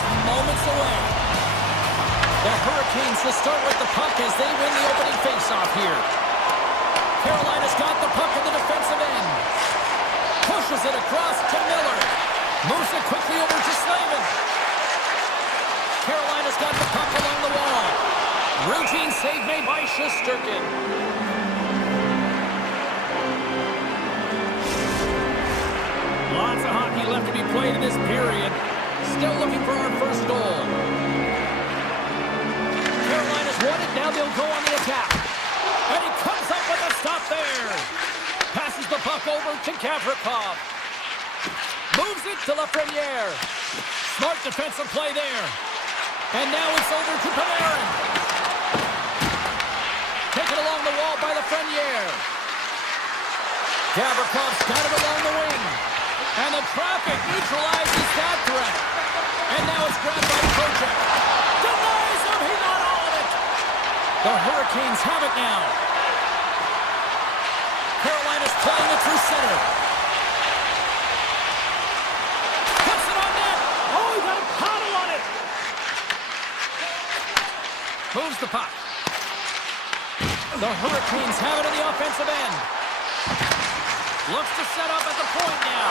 just moments away. The Hurricanes will start with the puck as they win the opening faceoff here. Carolina's got the puck in the defensive end. Pushes it across to Miller. Moves it quickly over to Slavin. Carolina's got the puck along the wall. Routine save made by Shesterkin. Lots of hockey left to be played in this period. Still looking for our first goal. Carolina's won it. Now they'll go on the attack. And he comes up with a stop there. Passes the puck over to Gavrikov. Moves it to Lafreniere. Smart defensive play there. And now it's over to Panarin. Taken along the wall by Lafreniere. Gavrikov's got it along the wing. And the traffic neutralizes that threat. And now it's grabbed by Project. Denies him. He got all of it. The Hurricanes have it now. Carolina's playing it through center. Puts it on net. Oh, he got a paddle on it. Moves the puck. The Hurricanes have it in the offensive end. Looks to set up at the point now.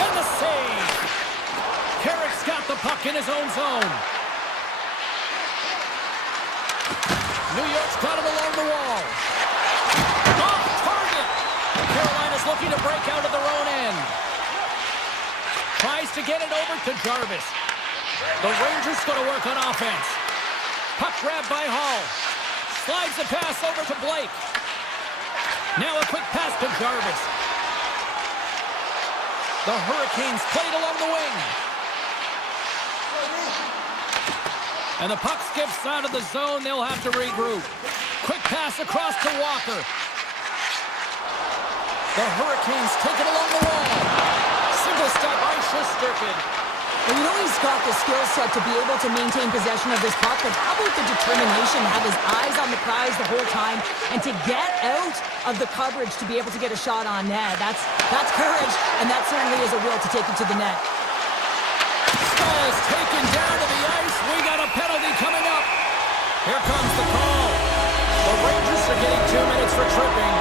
And the save. Carrick's got the puck in his own zone. New York's got it along the wall. Off target. Carolina's looking to break out of their own end. Tries to get it over to Jarvis. The Rangers going to work on offense. Puck grab by Hall. Slides the pass over to Blake. Now a quick pass to Jarvis. The Hurricanes played along the wing. And the puck skips out of the zone. They'll have to regroup. Quick pass across to Walker. The Hurricanes take it along the wall. Single stop by Shesterkin. And you know he's got the skill set to be able to maintain possession of this puck, but how about the determination, have his eyes on the prize the whole time, and to get out of the coverage to be able to get a shot on net. That's courage, and that certainly is a will to take it to the net. Stall's taken down to the ice. We got a penalty coming up. Here comes the call. The Rangers are getting 2 minutes for tripping.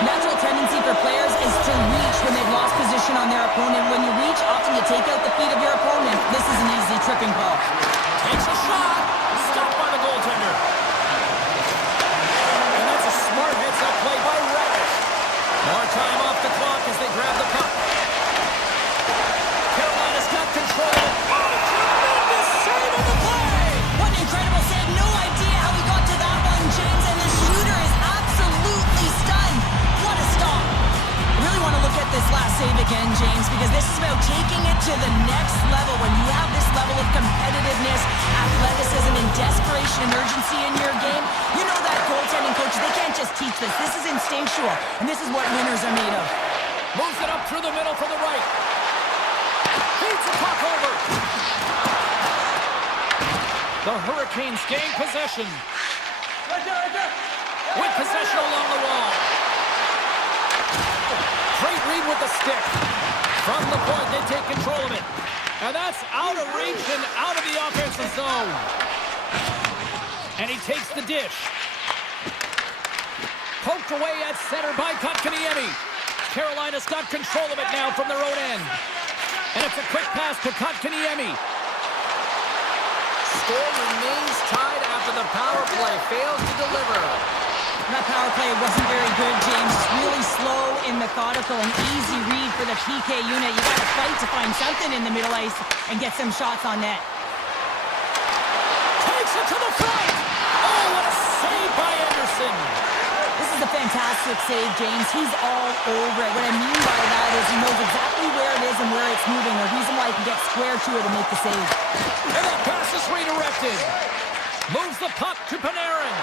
Natural tendency for players is to reach when they've lost position on their opponent. When you reach, often you take out the feet of your opponent. This is an easy tripping call. Takes a shot. Stopped by the goaltender. And that's a smart heads-up play by Reddish. More time off the clock as they grab the puck. Carolina's got control. Oh, tremendous save on the play! What an incredible save. No idea how he got to that one, James. And the shooter is absolutely stunned. What a stop. I really want to look at this last save again, James, because this is about taking it to the next level. When you have this level of competitiveness, athleticism, and desperation and urgency in your game, you know that goaltending coach, they can't just teach this. This is instinctual, and this is what winners are made of. Moves it up through the middle for the right. Feeds the puck over. The Hurricanes gain possession. With possession along the wall. Great read with the stick. From the point, they take control of it. And that's out of reach and out of the offensive zone. And he takes the dish. Poked away at center by Kotkaniemi. Carolina's got control of it now from their own end. And it's a quick pass to Kotkaniemi. Score remains tied after the power play fails to deliver. That power play wasn't very good, James. Really slow and methodical. An easy read for the PK unit. You got to fight to find something in the middle ice and get some shots on net. Takes it to the front. Oh, what a save by Anderson. This is a fantastic save, James. He's all over it. What I mean by that is he knows exactly where it is and where it's moving. The reason why he can get square to it and make the save. And that pass is redirected. Moves the puck to Panarin.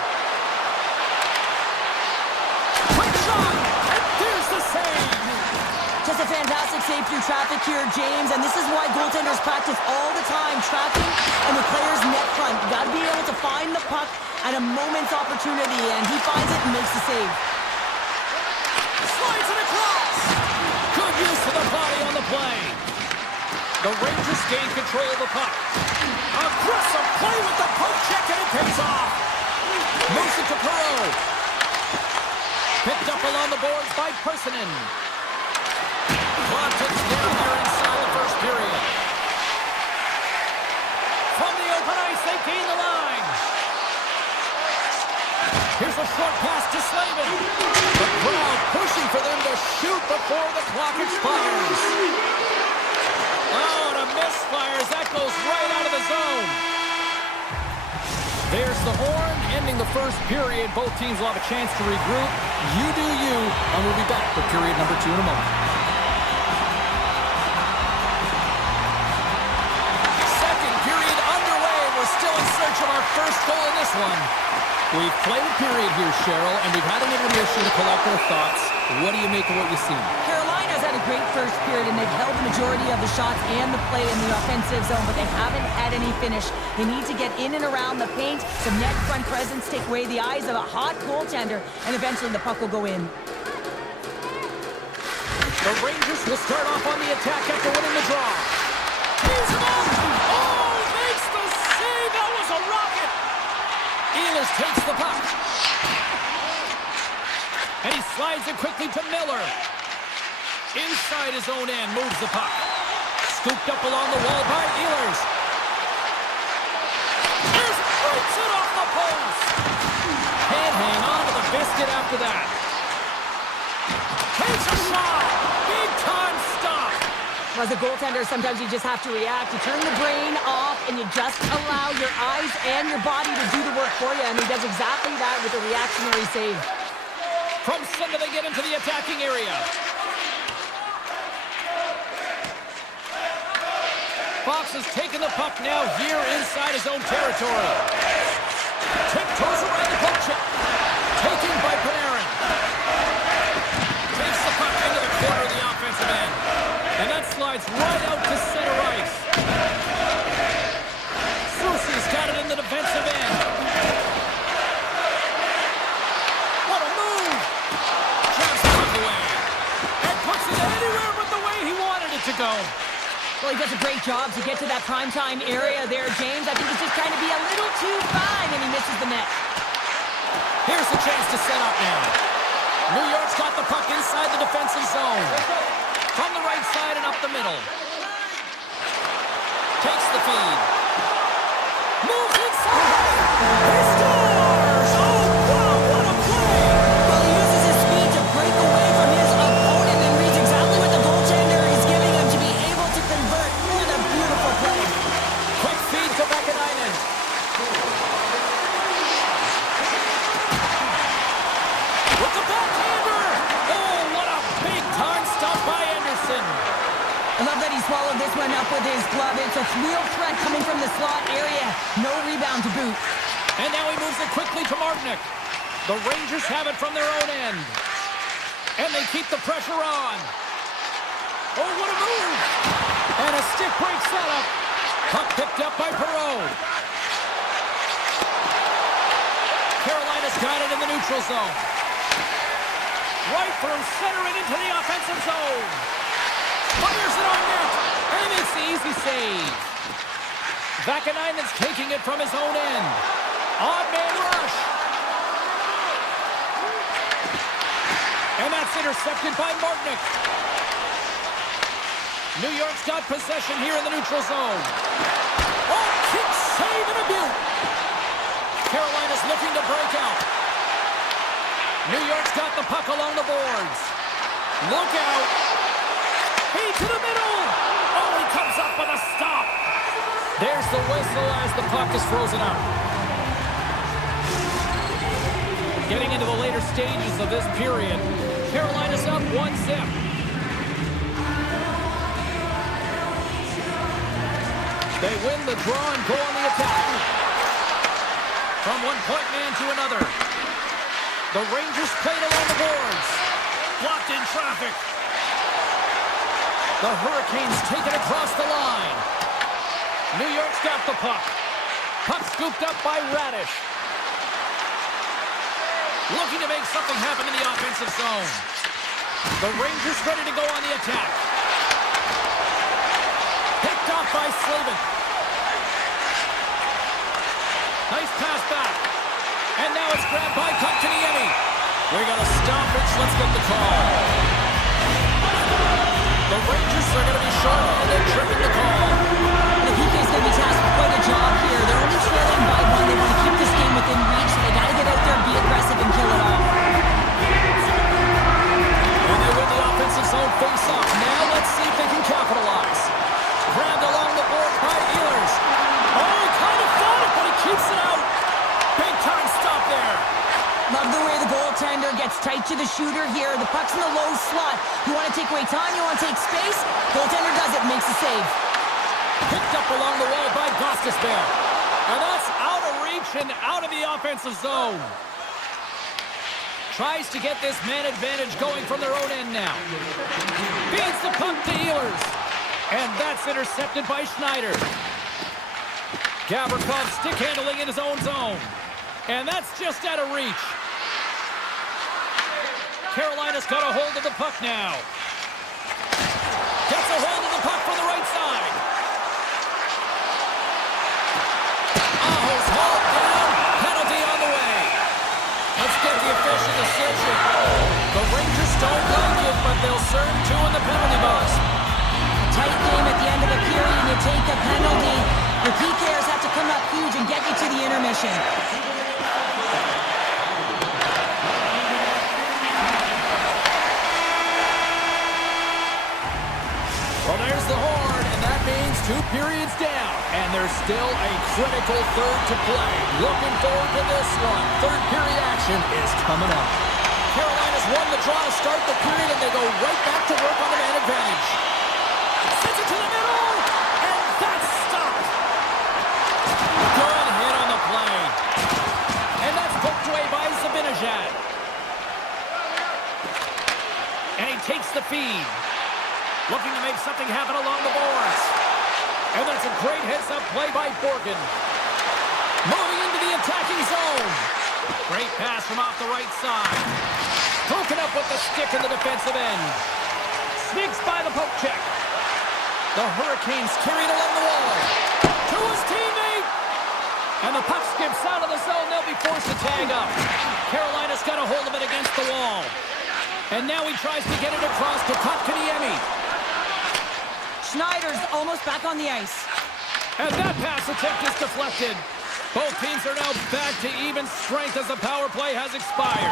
Quick shot. And there's the save. Just a fantastic save through traffic here, James. And this is why goaltenders practice all the time. Tracking and the player's net front. You got to be able to find the puck at a moment's opportunity, and he finds it and makes the save. Slides it across. Good use of the body on the play. The Rangers gain control of the puck. play with the poke check, and it pays off. Moves it to Perot. Picked up along the boards by Personin. Clock ticks down here inside the first period. From the open ice, they gain the line. Here's a short pass to Slavin. The crowd pushing for them to shoot before the clock expires. Oh, and a misfire as that goes right out of the zone. There's the horn, ending the first period. Both teams will have a chance to regroup. You do you, and we'll be back for period number 2 in a moment. Second period underway. We're still in search of our first goal in this one. We've played a period here, Cheryl, and we've had an intermission to collect our thoughts. What do you make of what you've seen? Carolina's had a great first period, and they've held the majority of the shots and the play in the offensive zone, but they haven't had any finish. They need to get in and around the paint. Some net front presence take away the eyes of a hot goaltender, and eventually the puck will go in. The Rangers will start off on the attack after winning the draw. He's on! Oh, makes the save! That was a rocket! Ehlers takes the puck. And he slides it quickly to Miller. Inside his own end, moves the puck. Scooped up along the wall by Ehlers. Ehlers breaks it off the post. Can't hang on to the biscuit after that. Takes a shot. Big time stop. As a goaltender, sometimes you just have to react. You turn the brain off, and you just allow your eyes and your body to do the work for you, and he does exactly that with a reactionary save. From center, they get into the attacking area. Fox has taken the puck now here inside his own territory. Tiptoes around the poke check. Taken by Panarin. Takes the puck into the corner of the offensive end. And that slides right out to center ice. Soucy's got it in the defensive end. What a move! Jumps the puck away. And puts it anywhere but the way he wanted it to go. Well, he does a great job to get to that primetime area there, James. I think he's just trying to be a little too fine, and he misses the net. Here's the chance to set up now. New York's got the puck inside the defensive zone. From the right side and up the middle. Takes the feed. Moves inside. He scores! Oh, wow, what a play! Well, he uses his speed to break away from his opponent and reads exactly what the goaltender is giving him to be able to convert. What a beautiful play. Quick feed to Vakanainen. With the backhander! Oh, what a big-time stop by Anderson. I love that he swallowed this one up with his glove. It's a real threat coming from the slot area. No rebound to boot. And now he moves it quickly to Martinick. The Rangers have it from their own end. And they keep the pressure on. Oh, what a move! And a stick break setup. Puck picked up by Perot. Carolina's got it in the neutral zone. Right from center and into the offensive zone. Fires it on net. And it's the easy save. Vakanainen's taking it from his own end. Odd man rush. And that's intercepted by Martinick. New York's got possession here in the neutral zone. Oh, kick save and a beaut. Carolina's looking to break out. New York's got the puck along the boards. Look out. Feed to the middle. Oh, he comes up with a stop. There's the whistle as the puck is frozen up. Getting into the later stages of this period. Carolina's up 1-0. They win the draw and go on the attack. From one point man to another. The Rangers played along the boards. Blocked in traffic. The Hurricanes take it across the line. New York's got the puck. Puck scooped up by Radish. Looking to make something happen in the offensive zone. The Rangers ready to go on the attack. Picked off by Slavin. Nice pass back. And now it's grabbed by Kotkaniemi. We got a stoppage. Let's get the call. The Rangers are going to be short-handed, tripping the call. The PK is going to be tasked with quite a job here. They're only trailing by one. They want to keep this game within reach, so they got to get out there, be aggressive, and kill it off. And they win the offensive zone face-off. Now let's see if they can capitalize. Grabbed along the board by Ehlers. Oh, he kind of fought it, but he keeps it out. Big time stop there. Love the way the goaltender gets tight to the shooter here. The puck's in the low slot. You want to take away time, you want to take space. Goaltender does it, makes the save. Picked up along the wall by Gostisbehere. And that's out of reach and out of the offensive zone. Tries to get this man advantage going from their own end now. Feeds the puck to Ehlers. And that's intercepted by Schneider. Gavrikov stick handling in his own zone. And that's just out of reach. Carolina's got a hold of the puck now. Gets a hold of the puck from the right side. Aho's hauled down. Penalty on the way. Let's get the official decision. The Rangers don't like it, but they'll serve two in the penalty box. Tight game at the end of the period, and you take a penalty. The PKers have to come up huge and get you to the intermission. Well, there's the horn, and that means 2 periods down. And there's still a critical third to play. Looking forward to this one. Third period action is coming up. Carolina's won the draw to start the period, and they go right back to work on the man advantage. Sends it to the middle, and that's stopped. Good hit on the play. And that's poked away by Zibanejad. And he takes the feed. Looking to make something happen along the boards. And that's a great heads-up play by Borgen. Moving into the attacking zone. Great pass from off the right side. Broken up with the stick in the defensive end. Sneaks by the poke check. The Hurricanes carried along the wall. To his teammate. And the puck skips out of the zone. They'll be forced to tag up. Carolina's got a hold of it against the wall. And now he tries to get it across to Kotkaniemi. Schneider's almost back on the ice. And that pass attempt is deflected. Both teams are now back to even strength as the power play has expired.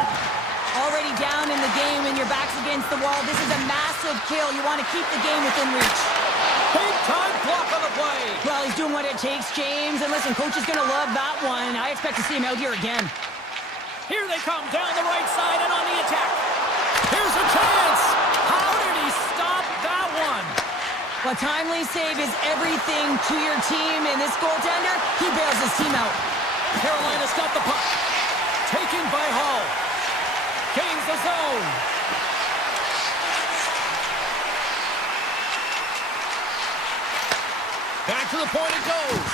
Already down in the game and your back's against the wall. This is a massive kill. You want to keep the game within reach. Big time block on the play. Well, he's doing what it takes, James. And listen, coach is going to love that one. I expect to see him out here again. Here they come down the right side and on the attack. Here's a chance. How did he stop that one? A timely save is everything to your team, and this goaltender, he bails his team out. Carolina's got the puck. Taken by Hall. Gains the zone. Back to the point it goes.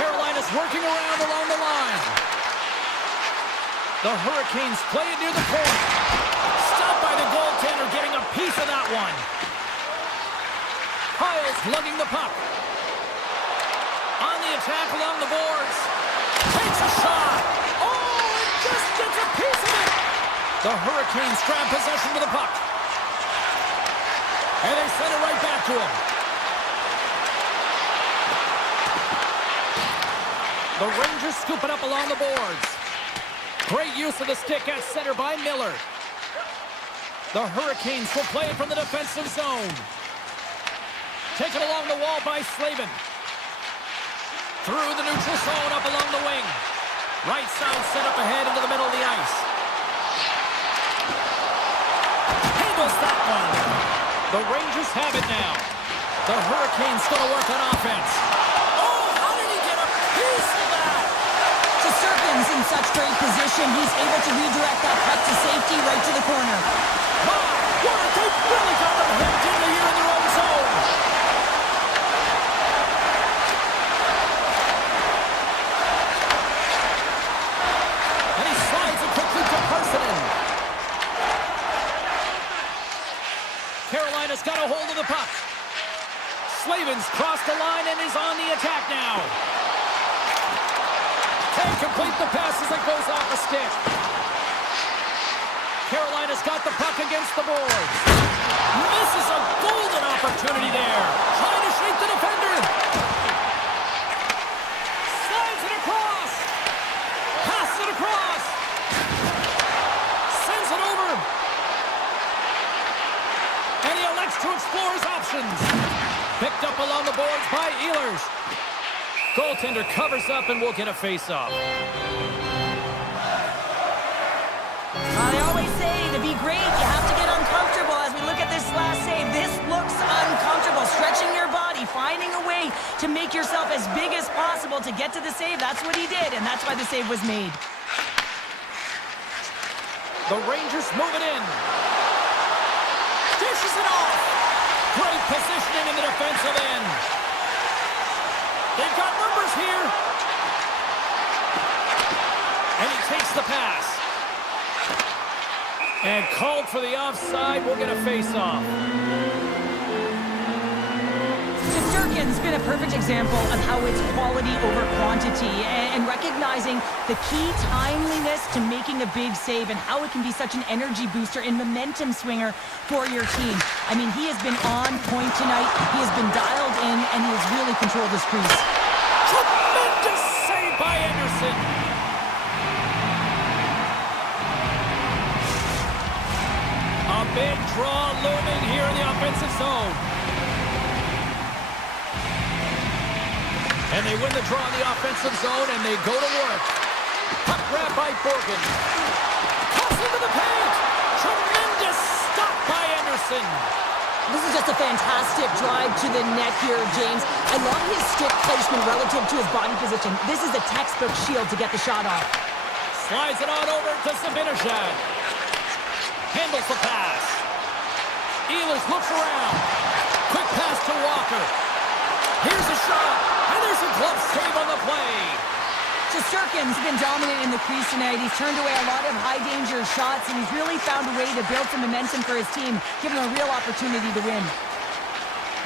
Carolina's working around along the line. The Hurricanes play it near the point. Stopped by the goaltender, getting a piece of that one. Hiles lugging the puck. On the attack along the boards. Takes a shot. Oh, it just gets a piece of it. The Hurricanes grab possession with the puck. And they send it right back to him. The Rangers scoop it up along the boards. Great use of the stick at center by Miller. The Hurricanes will play it from the defensive zone. Taken along the wall by Slavin. Through the neutral zone up along the wing. Right side set up ahead into the middle of the ice. Handles that one. The Rangers have it now. The Hurricanes going to work on offense. Oh, how did he get a piece of that? Serpin's in such great position. He's able to redirect that puck to safety right to the corner. My word, they've really got them hemmed in here in their own zone. And he slides it quickly to Parsonen. Carolina's got a hold of the puck. Slavin's crossed the the line and is on the attack now. Can't complete the pass as it goes off a stick. Carolina's got the puck against the boards. Misses a golden opportunity there. Trying to shake the defender. Slides it across. Passes it across. Sends it over. And he elects to explore his options. Picked up along the boards by Ehlers. Goaltender covers up and will get a face-off. I always say, to be great, you have to get uncomfortable. As we look at this last save, this looks uncomfortable. Stretching your body, finding a way to make yourself as big as possible to get to the save. That's what he did, and that's why the save was made. The Rangers move it in. Dishes it off. Great positioning in the defensive end. They've got numbers here. And he takes the pass. And called for the offside. We'll get a face-off. Shesterkin's been a perfect example of how it's quality over quantity and recognizing the key timeliness to making a big save and how it can be such an energy booster and momentum swinger for your team. I mean, he has been on point tonight. He has been dialed in, and he has really controlled his crease. Tremendous save by Anderson. A big draw looming here in the offensive zone. And they win the draw in the offensive zone, and they go to work. Puck grab by Borgen. Toss into the paint. Tremendous stop by Anderson. This is just a fantastic drive to the net here, James. I love his stick placement relative to his body position. This is a textbook shield to get the shot off. Slides it on over to Zibanejad. Handles the pass. Ehlers looks around. Quick pass to Walker. Here's a shot. And there's a glove save on the play. Shesterkin's been dominant in the crease tonight. He's turned away a lot of high-danger shots, and he's really found a way to build some momentum for his team, giving them a real opportunity to win.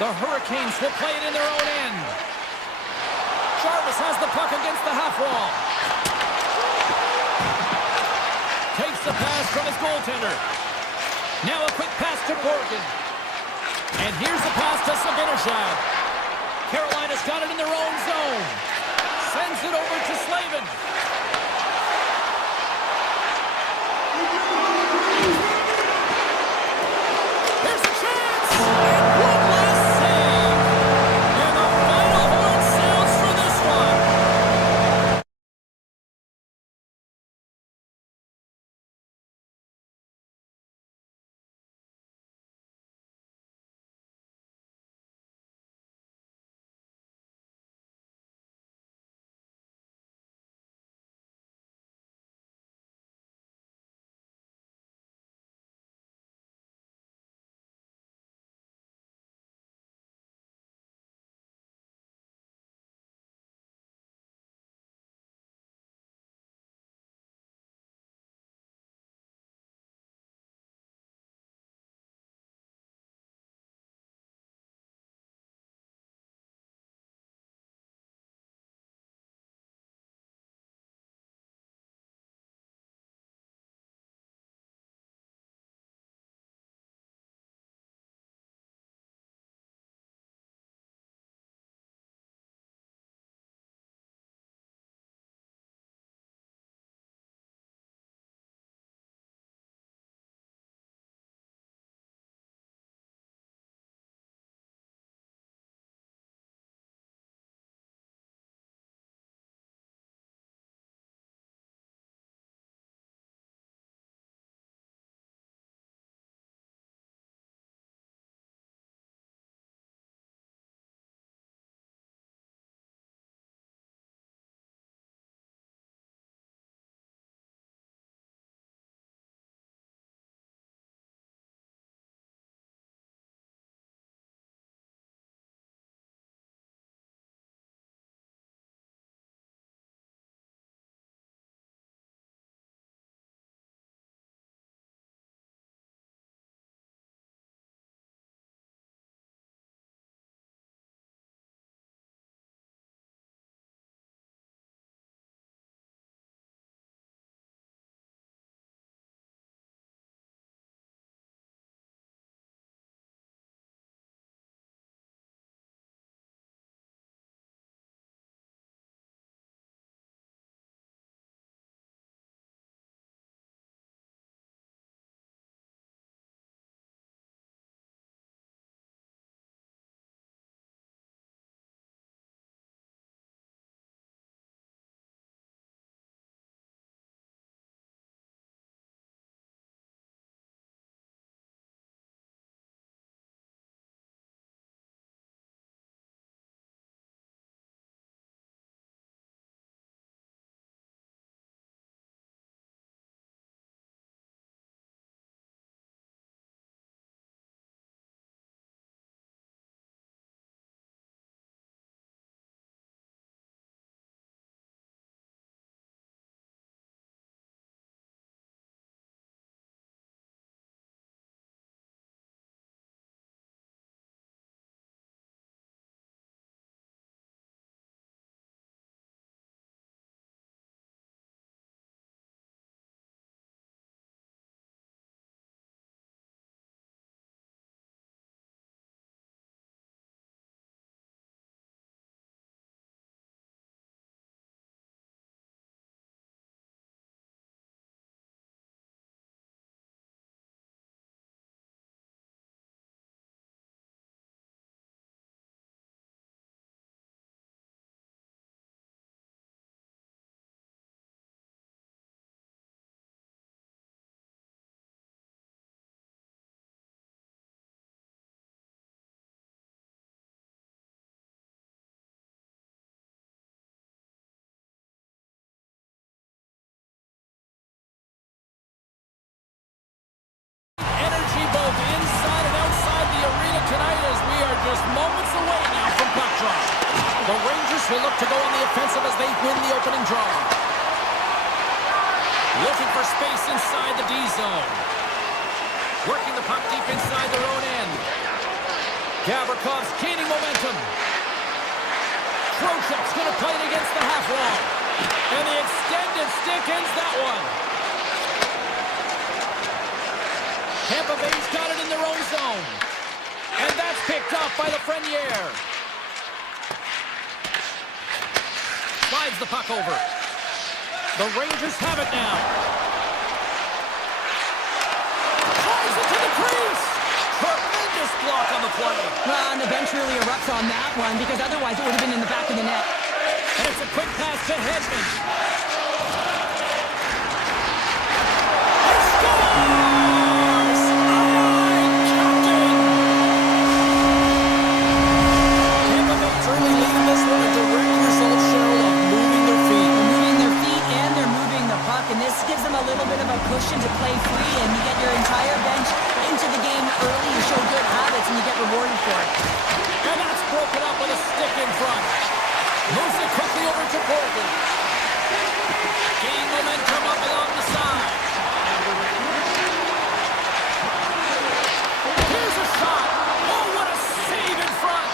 The Hurricanes will play it in their own end. Jarvis has the puck against the half wall. Takes the pass from his goaltender. Now a quick pass to Borgen. And here's the pass to Zibanejad. Carolina's got it in their own zone. Sends it over to Slavin. will look to go on the offensive as they win the opening draw. Looking for space inside the D zone. Working the puck deep inside their own end. Gavrikov's gaining momentum. Trocheck's going to play it against the half wall. And the extended stick ends that one. Tampa Bay's got it in their own zone. And that's picked up by Lafreniere. Slides the puck over. The Rangers have it now. Tries it to the crease. Tremendous block on the play. Well, and the bench really erupts on that one because otherwise it would have been in the back of the net. And it's a quick pass to Hedman. He scores! Tampa Bay's early lead in this one, a direct result, Cheryl, of moving their feet. They're moving their feet and they're moving the puck, and this gives them a little bit of a cushion to play free, and you get your entire bench into the game early. You show good habits, and you get rewarded for it. And that's broken up with a stick in front. Moves it quickly over to Borgen. Gaining momentum up along the side. Here's a shot. Oh, what a save in front.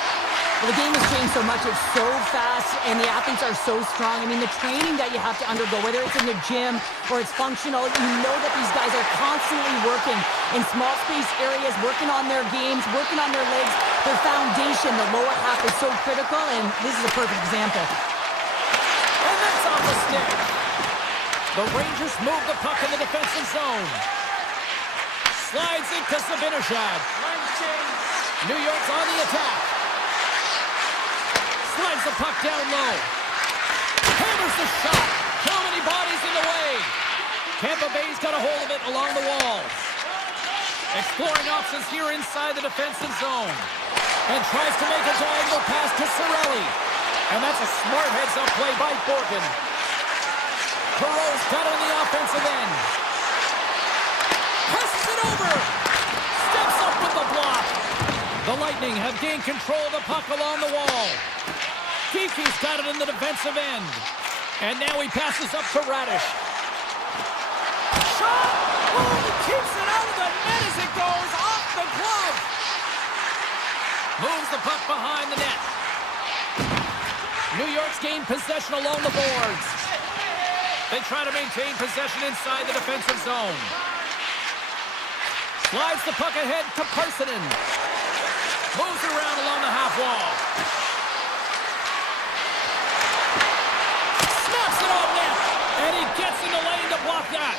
Well, the game has changed so much. It's so fast, and the athletes are so strong. I mean, the training that you have to undergo, whether it's in the gym or it's functional, you know that these guys are constantly working in small space areas, working on their games, working on their legs. Their foundation, the lower half, is so critical, and this is a perfect example. And that's off the stick. The Rangers move the puck in the defensive zone. Slides it to Sabinishad. New York's on the attack. Slides the puck down low. Hammers the shot. How many bodies in the way? Tampa Bay's got a hold of it along the walls. Exploring options here inside the defensive zone. And tries to make a diagonal pass to Cirelli. And that's a smart heads-up play by Borgen. Perreault's got on the offensive end. Passes it over. Steps up with the block. The Lightning have gained control of the puck along the wall. Kiki's got it in the defensive end. And now he passes up to Radish. Shot! Oh, he keeps it out of the net as it goes off the glove. Moves the puck behind the net. New York's gained possession along the boards. They try to maintain possession inside the defensive zone. Slides the puck ahead to Parsonen. Moves around along the half wall. Snaps it on net. And he gets in the lane to block that.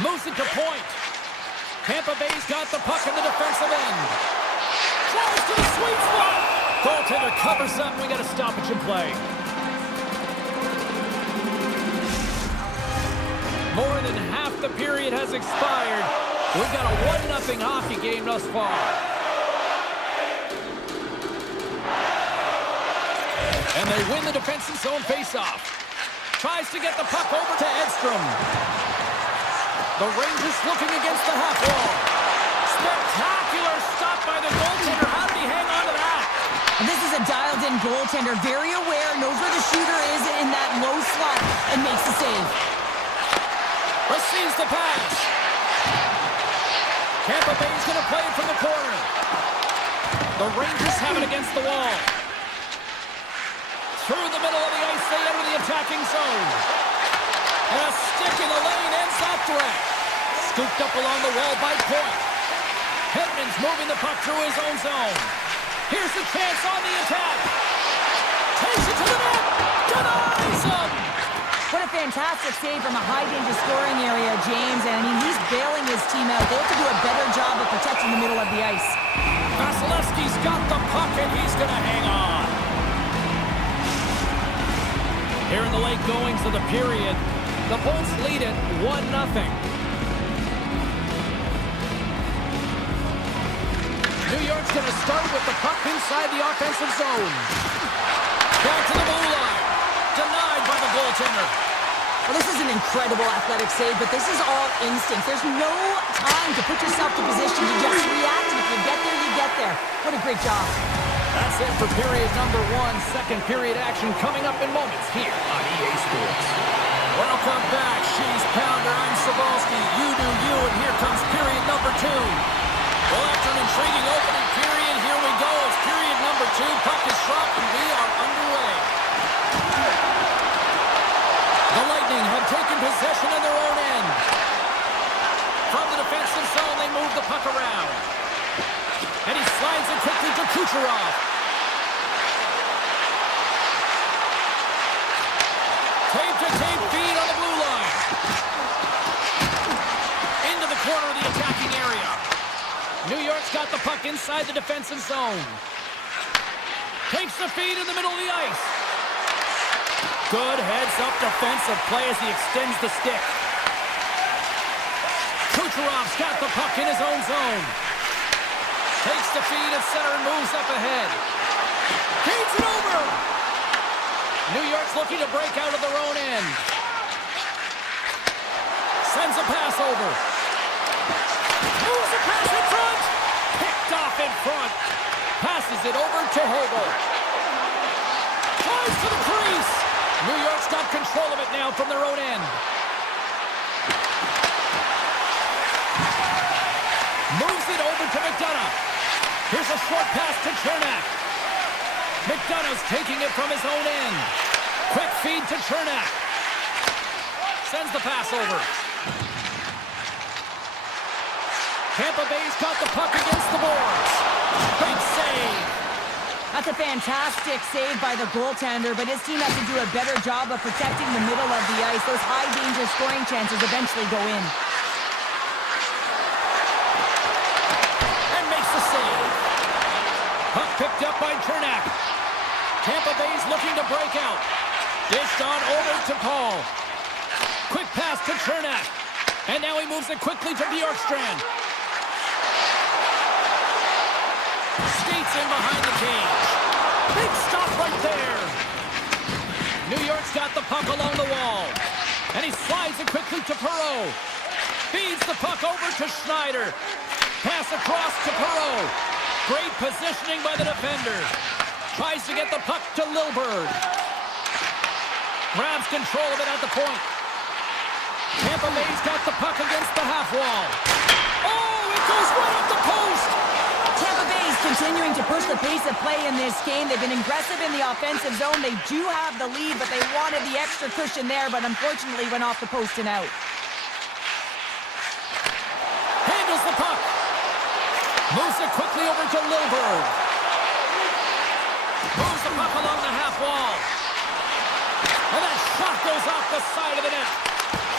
Moves it to point. Tampa Bay's got the puck in the defensive end. Tries to the sweet spot. Goaltender covers up. We got a stoppage in play. More than half the period has expired. We've got a 1-0 hockey game thus far. And they win the defensive zone faceoff. Tries to get the puck over to Edstrom. The Rangers looking against the half wall. Spectacular stop by the goaltender. How did he hang on to that? And this is a dialed-in goaltender, very aware, knows where the shooter is in that low slot, and makes the save. Receives the pass. Tampa Bay's going to play it from the corner. The Rangers have it against the wall. Through the middle of the ice, they enter the attacking zone. And a stick in the lane ends that threat. Scooped up along the wall by Point. Hedman's moving the puck through his own zone. Here's the chance on the attack. Takes it to the net. Denies him. What a fantastic save from a high-danger scoring area, James. And, I mean, he's bailing his team out. They have to do a better job of protecting the middle of the ice. Vasilevsky's got the puck, and he's going to hang on. Here in the late goings of the period, the Bolts lead it 1-0. New York's going to start with the puck inside the offensive zone. Back to the blue line. Denied by the goaltender. Well, this is an incredible athletic save, but this is all instinct. There's no time to put yourself to position. You just react, and if you get there, you get there. What a great job. That's it for period number 1. Second period action coming up in moments here on EA Sports. Welcome back. She's Pounder. I'm Sabalski. You do you, and here comes period number 2. Well, after an intriguing opening period, here we go. It's period number 2. Puck is dropped, and we are underway. The Lightning have taken possession in their own end. From the defensive zone, they move the puck around. And he slides it quickly to Kucherov. Tape-to-tape feed on the blue line. Into the corner of the attacking area. New York's got the puck inside the defensive zone. Takes the feed in the middle of the ice. Good heads-up defensive play as he extends the stick. Kucherov's got the puck in his own zone. Takes the feed at center and moves up ahead. Feeds it over! New York's looking to break out of their own end. Sends a pass over. Moves a pass in front! Picked off in front. Passes it over to Hobo. Drives to the crease. New York's got control of it now from their own end. Moves it over to McDonough. Here's a short pass to Chernak. McDonough's taking it from his own end. Quick feed to Chernak. Sends the pass over. Tampa Bay's got the puck against the boards. Big save. That's a fantastic save by the goaltender, but his team has to do a better job of protecting the middle of the ice. Those high-danger scoring chances eventually go in. And makes the save. Puck picked up by Chernak. Tampa Bay's looking to break out. Dished on over to Paul. Quick pass to Chernak. And now he moves it quickly to Bjorkstrand. Skates in behind the cage. Big stop right there. New York's got the puck along the wall. And he slides it quickly to Perreault. Feeds the puck over to Schneider. Pass across to Perreault. Great positioning by the defender. Tries to get the puck to Lilburg. Grabs control of it at the point. Tampa Bay's got the puck against the half wall. Oh, it goes right up the post. Tampa Bay is continuing to push the pace of play in this game. They've been aggressive in the offensive zone. They do have the lead, but they wanted the extra cushion there, but unfortunately went off the post and out. Handles the puck. Moves it quickly over to Lilburg. Moves the puck along the half wall. And that shot goes off the side of the net.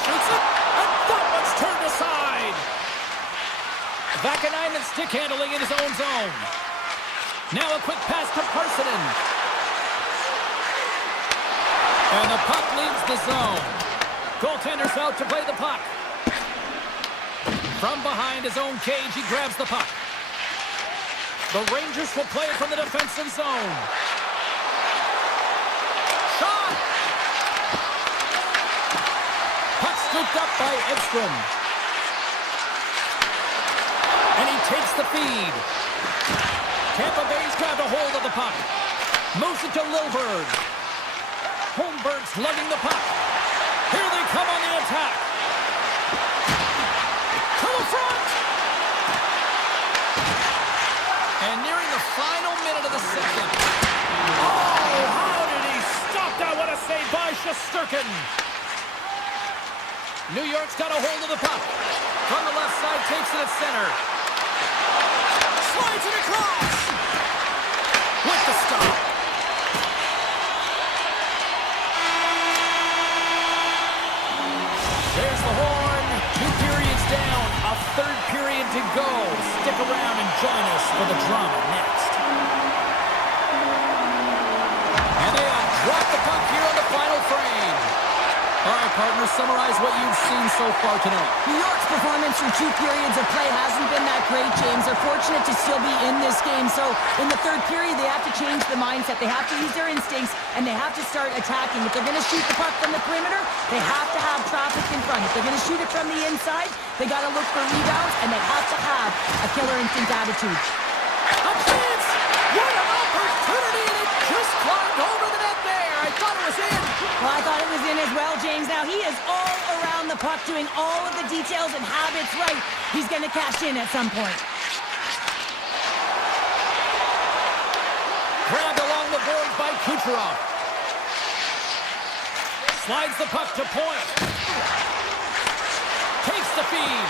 Shoots it, and that one's turned aside. Vakanainen stick handling in his own zone. Now a quick pass to Parssinen. And the puck leaves the zone. Goaltender's out to play the puck. From behind his own cage, he grabs the puck. The Rangers will play it from the defensive zone. Shot! Puck scooped up by Edstrom. And he takes the feed. Tampa Bay's grabbed a hold of the puck. Moves it to Lilburg. Holmberg's lugging the puck. Here they come on the attack. To the front! And nearing the final minute of the second. Oh, how did he stop that? What a save by Shesterkin. New York's got a hold of the puck. From the left side, takes it at center. Slides it across. With the stop. There's the horn. 2 periods down. A third period to go. Stick around and join us for the drama next. And they have dropped the puck here on the final frame. All right, partners, summarize what you've seen so far tonight. New York's performance through 2 periods of play hasn't been that great, James. They're fortunate to still be in this game. So in the third period, they have to change the mindset. They have to use their instincts, and they have to start attacking. If they're going to shoot the puck from the perimeter, they have to have traffic in front. If they're going to shoot it from the inside, they got to look for rebounds, and they have to have a killer instinct attitude. A chance! What an opportunity! well, James. Now, he is all around the puck, doing all of the details and habits right. He's going to cash in at some point. Grabbed along the boards by Kucherov. Slides the puck to point. Takes the feed.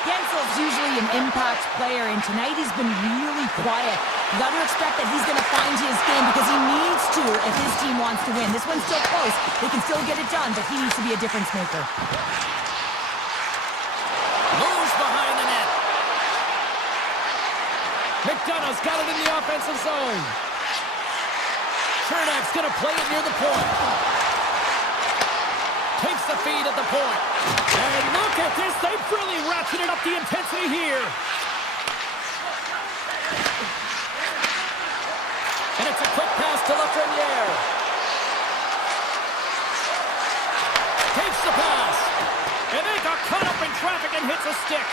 Gensel's usually an impact player, and tonight he's been really quiet. You got to expect that he's going to find his game because he needs to if his team wants to win. This one's still close. They can still get it done, but he needs to be a difference maker. Moves behind the net. McDonough's got it in the offensive zone. Chernak's going to play it near the point. Takes the feed at the point. And look at this. They've really ratcheted up the intensity here. And it's a quick pass to Lafreniere. Takes the pass. And they got caught up in traffic and hits a stick.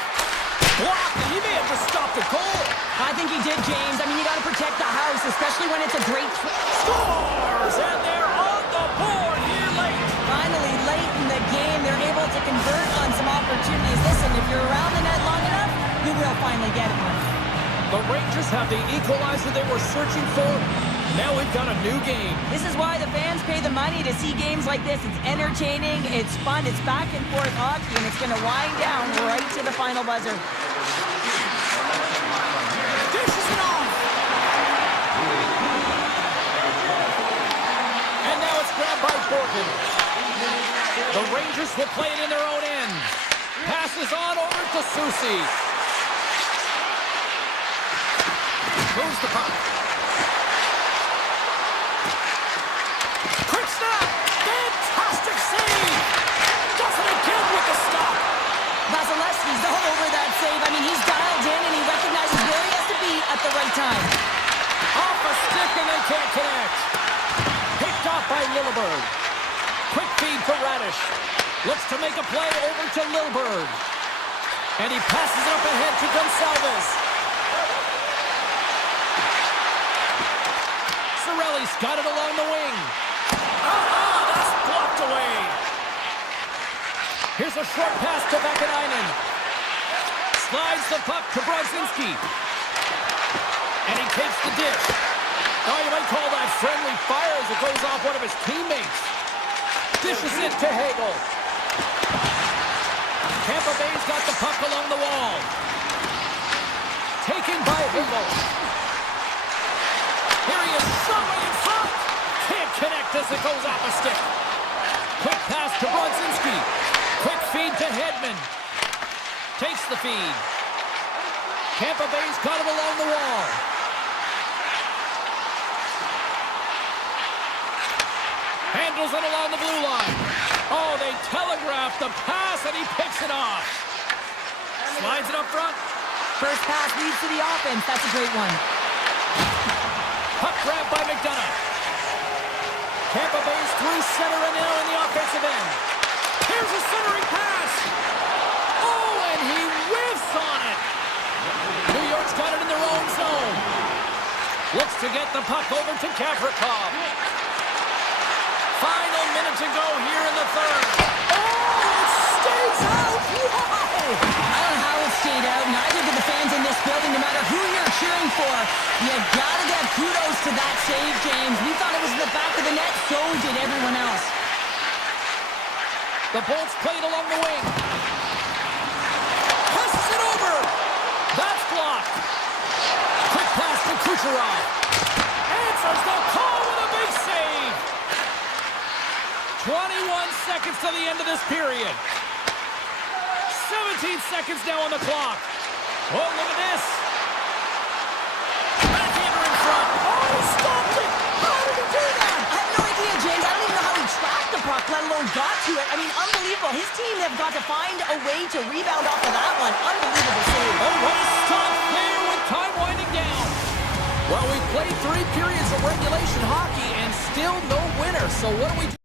Blocked. He may have just stopped the goal. I think he did, James. I mean, you got to protect the house, especially when it's a great... Scores! And they're on the board here late. Finally, late in the game, they're able to convert on some opportunities. Listen, if you're around the net long enough, you will finally get one. The Rangers have the equalizer they were searching for. Now we've got a new game. This is why the fans pay the money to see games like this. It's entertaining, it's fun, it's back and forth hockey, and it's going to wind down right to the final buzzer. Dishes it off. And now it's grabbed by Borkin. The Rangers will play it in their own end. Passes on over to Susi. Moves the puck. Quick snap! Fantastic save! Does it again with the stop! Vasilevsky's all over that save. I mean, he's dialed in and he recognizes where he has to be at the right time. Off a stick and they can't connect. Picked off by Lilleberg. Quick feed for Radish. Looks to make a play over to Lilleberg. And he passes it up ahead to Gonsalves. Cirelli's got it along the wing. That's blocked away. Here's a short pass to Vakanainen. Slides the puck to Brodzinski. And he takes the dish. Oh, you might call that friendly fire as it goes off one of his teammates. Dishes it to Hagel. Tampa Bay's got the puck along the wall. Taken by Hagel. Here he is, somewhere in front. Can't connect as it goes off a stick. Quick pass to Brodzinski. Quick feed to Hedman. Takes the feed. Tampa Bay's got it along the wall. Handles it along the blue line. Oh, they telegraphed the pass and he picks it off. Slides it up front. First pass leads to the offense. That's a great one. Puck grab by McDonough. Tampa Bay's through center and now in the offensive end. Here's a centering pass. Oh, and he whiffs on it. New York's got it in their own zone. Looks to get the puck over to Gavrikov. Final minute to go here in the third. Oh, it stays out. Why? I don't know how it stayed out. Neither did the fans in this building, no matter who you're cheering for. You gotta give kudos to that save, James. We thought it was in the back of the net, so did everyone else. The Bolts played along the wing. Passes it over. That's blocked. Quick pass to Kucherov. Answers the call with a big save. 21 seconds to the end of this period. 17 seconds now on the clock. Oh, look at this. Backhander in front. Oh, he stopped it. How did he do that? I have no idea, James. I don't even know how he tracked the puck, let alone got to it. I mean, unbelievable. His team have got to find a way to rebound off of that one. Unbelievable save. Oh, what a stop there with time winding down. Well, we played 3 periods of regulation hockey and still no winner. So what do we do?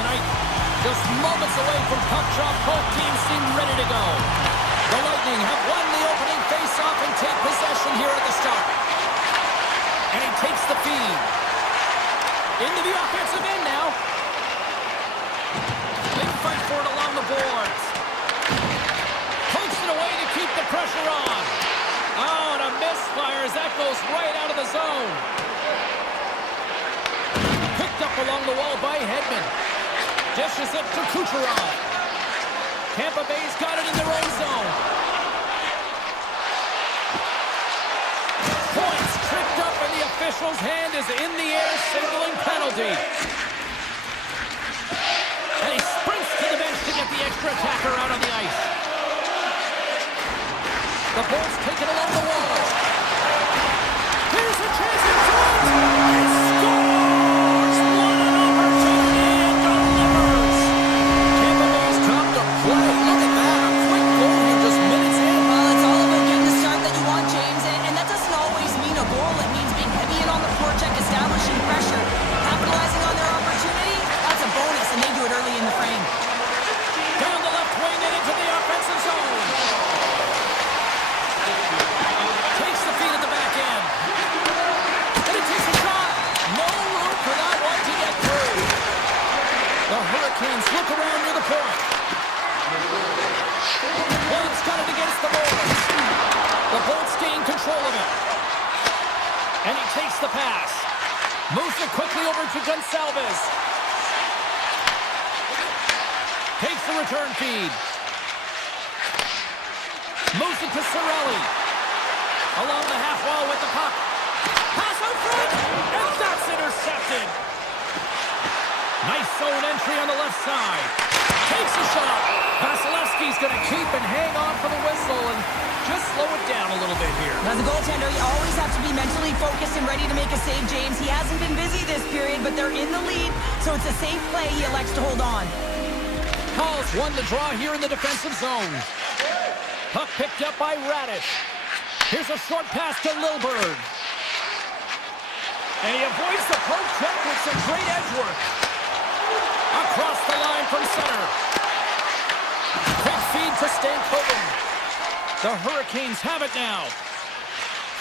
tonight. Just moments away from puck drop, both teams seem ready to go. The Lightning have won the opening face-off and take possession here at the start. And he takes the feed. Into the offensive end now. They fight for it along the boards. Pokes it away to keep the pressure on. Oh, and a misfire as that goes right out of the zone. Picked up along the wall by Hedman. Dishes it to Kucherov. Tampa Bay's got it in their own zone. Points tripped up and the official's hand is in the air signaling penalty. And he sprints to the bench to get the extra attacker out on the ice. The Bolts take it along the wall. Here's a chance in front. He scores! What an opportunity and delivers. Tampa Bay's top to play. Look at that. A quick goal here just minutes in. Well, it's all about getting the start that you want, James. And that doesn't always mean a goal. It means being heavy in on the forecheck, establishing pressure, capitalizing on their opportunity. That's a bonus, and they do it early in the frame. Down the left wing and into the offensive zone. Takes the feed at the back end. And he takes a shot. No room for that one to get through. The Hurricanes look around near the point. One's got it against the boards. The Bolts gain control of it. And he takes the pass. Moves it quickly over to Gonsalves. Takes the return feed. Moves it to Cirelli. Along the half wall with the puck. Pass out front. And that's intercepted. Nice zone entry on the left side. Takes a shot. Vasilevsky's going to keep and hang on for the whistle and just slow it down a little bit here. As a goaltender, you always have to be mentally focused and ready to make a save, James. He hasn't been busy this period, but they're in the lead, so it's a safe play. He elects to hold on. Calls won the draw here in the defensive zone. Puck picked up by Radish. Here's a short pass to Lilburn. And he avoids the poke check with some great edge work. Across the line from center. Quick feed to Stankoven. The Hurricanes have it now.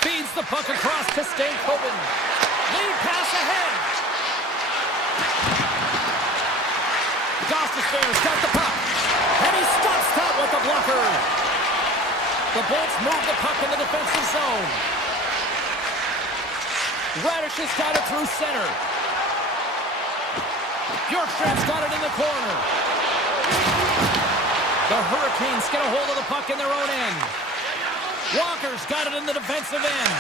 Feeds the puck across to Stankoven. Lead pass ahead. Gostisbehere's got the puck. And he stops that with the blocker. The Bolts move the puck in the defensive zone. Radish has got it through center. Bjorkstrand's got it in the corner. The Hurricanes get a hold of the puck in their own end. Walker's got it in the defensive end.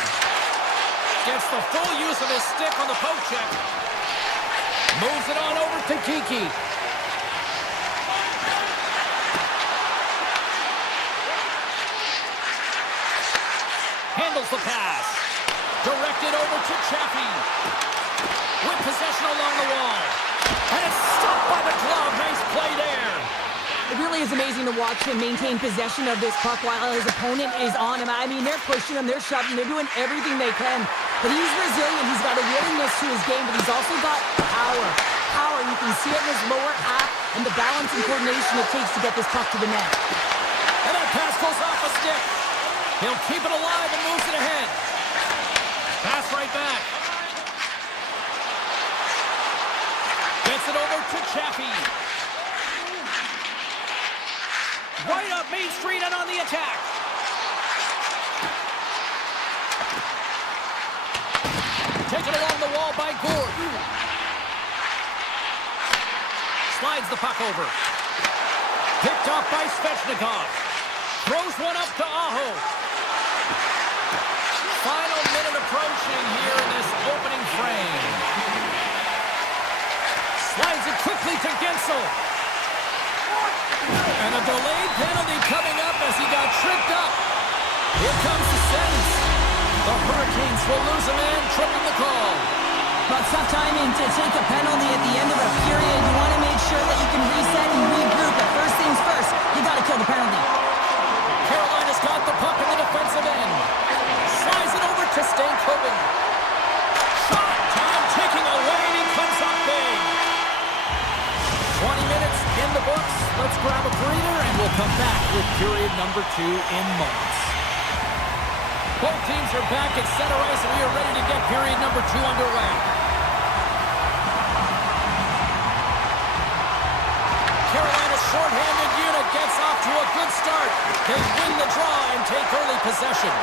Gets the full use of his stick on the poke check. Moves it on over to Kiki. Handles the pass. Directed over to Chaffee. With possession along the wall. And it's stopped by the glove. Nice play there. It really is amazing to watch him maintain possession of this puck while his opponent is on him. I mean, they're pushing him, they're shoving, they're doing everything they can. But he's resilient. He's got a willingness to his game, but he's also got power. Power, you can see it in his lower half and the balance and coordination it takes to get this puck to the net. And that pass goes off a stick. He'll keep it alive and moves it ahead. Pass right back. Gets it over to Chaffee. Right up Main Street and on the attack. Taken along the wall by Gourde. Slides the puck over. Picked off by Svechnikov. Throws one up to Aho. Final minute approaching here in this opening frame. Slides it quickly to Gensel. And a delayed penalty coming up as he got tripped up. Here comes the sentence. The Hurricanes will lose a man, tripping the call. But it's tough timing to take a penalty at the end of a period. You want to make sure that you can reset and regroup. But first things first, you got to kill the penalty. Carolina's got the puck in the defensive end. Slides it over to Stankoven. Shot time taking away, and he comes up big. with period number 2 in moments. Both teams are back at center ice, and we are ready to get period number 2 underway. Carolina's shorthanded unit gets off to a good start. They win the draw and take early possession.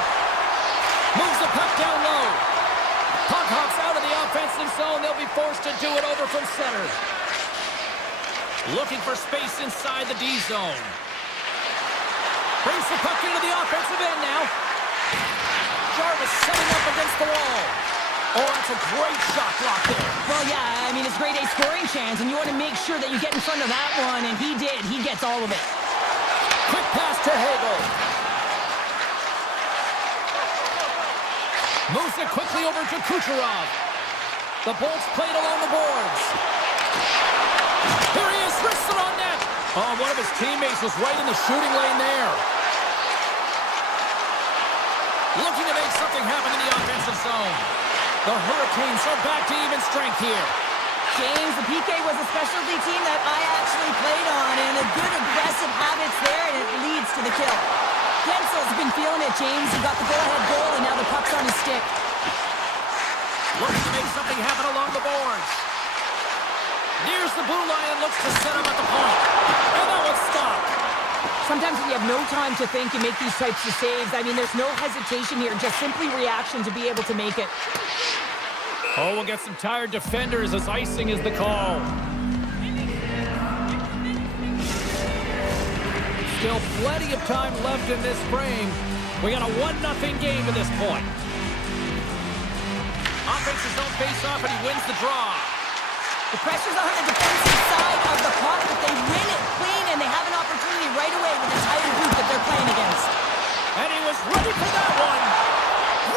Moves the puck down low. Puck hops out of the offensive zone. They'll be forced to do it over from center. Looking for space inside the D zone. Brings the puck into the offensive end now. Jarvis setting up against the wall. Oh, that's a great shot block there. Well, yeah, I mean, it's grade A scoring chance, and you want to make sure that you get in front of that one, and he did. He gets all of it. Quick pass to Hagel. Moves it quickly over to Kucherov. The Bolts played along the boards. Here he is, wrists it on net. Oh, one of his teammates was right in the shooting lane there. Looking to make something happen in the offensive zone. The Hurricanes are back to even strength here. James, the PK was a specialty team that I actually played on, and a good aggressive habits there, and it leads to the kill. Gensel's been feeling it, James. He got the go-ahead goal, and now the puck's on his stick. Looking to make something happen along the boards. Nears the blue line and looks to set him at the point. And that one's stopped. Sometimes when you have no time to think, you make these types of saves. I mean, there's no hesitation here, just simply reaction to be able to make it. Oh, we'll get some tired defenders as icing is the call. Still plenty of time left in this frame. We got a 1-0 game to this point. Offense his own face-off, and he wins the draw. The pressure's on the defensive side of the puck, but they win it clean, and they have an opportunity right away with the tired group that they're playing against. And he was ready for that one.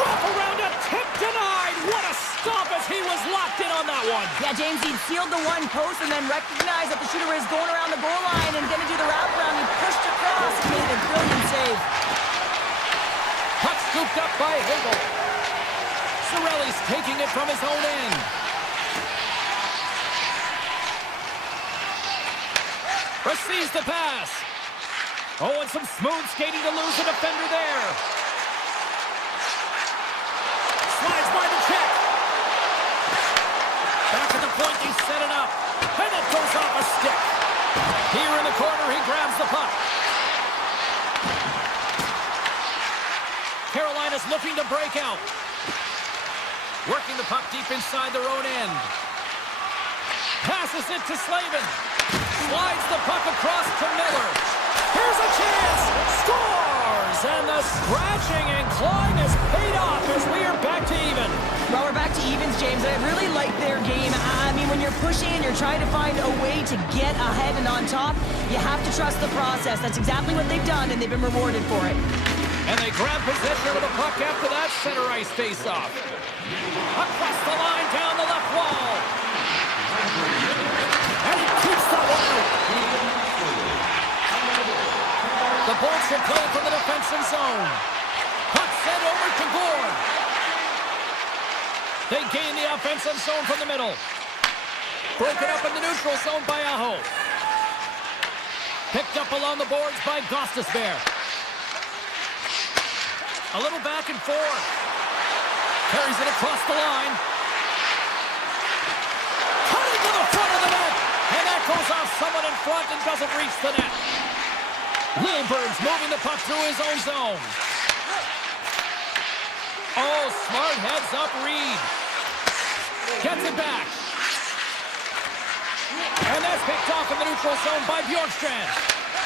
Wrap around a tip denied. What a stop as he was locked in on that one. Yeah, James, he sealed the one post and then recognized that the shooter is going around the goal line and going to do the wraparound. He pushed across and made a brilliant save. Puck scooped up by Hagel. Cirelli's taking it from his own end. Receives the pass. Oh, and some smooth skating to lose a defender there. Slides by the check. Back to the point, they set it up. And it goes off a stick. Here in the corner, he grabs the puck. Carolina's looking to break out. Working the puck deep inside their own end. Passes it to Slavin. Slides the puck across to Miller. Here's a chance. Scores! And the scratching and clawing has paid off as we are back to even. Well, we're back to evens, James. I really like their game. I mean, when you're pushing and you're trying to find a way to get ahead and on top, you have to trust the process. That's exactly what they've done, and they've been rewarded for it. And they grab possession of the puck after that center ice face-off. Across the line, down the left wall. And he keeps that one out. The Bolts will play from the defensive zone. Puck sent over to Gore. They gain the offensive zone from the middle. Broken up in the neutral zone by Aho. Picked up along the boards by Gostisbehere. A little back and forth. Carries it across the line. Cutting to the front of the net. And that goes off someone in front and doesn't reach the net. Lilburg's moving the puck through his own zone. Oh, smart heads up Reed. Gets it back. And that's picked off in the neutral zone by Bjorkstrand.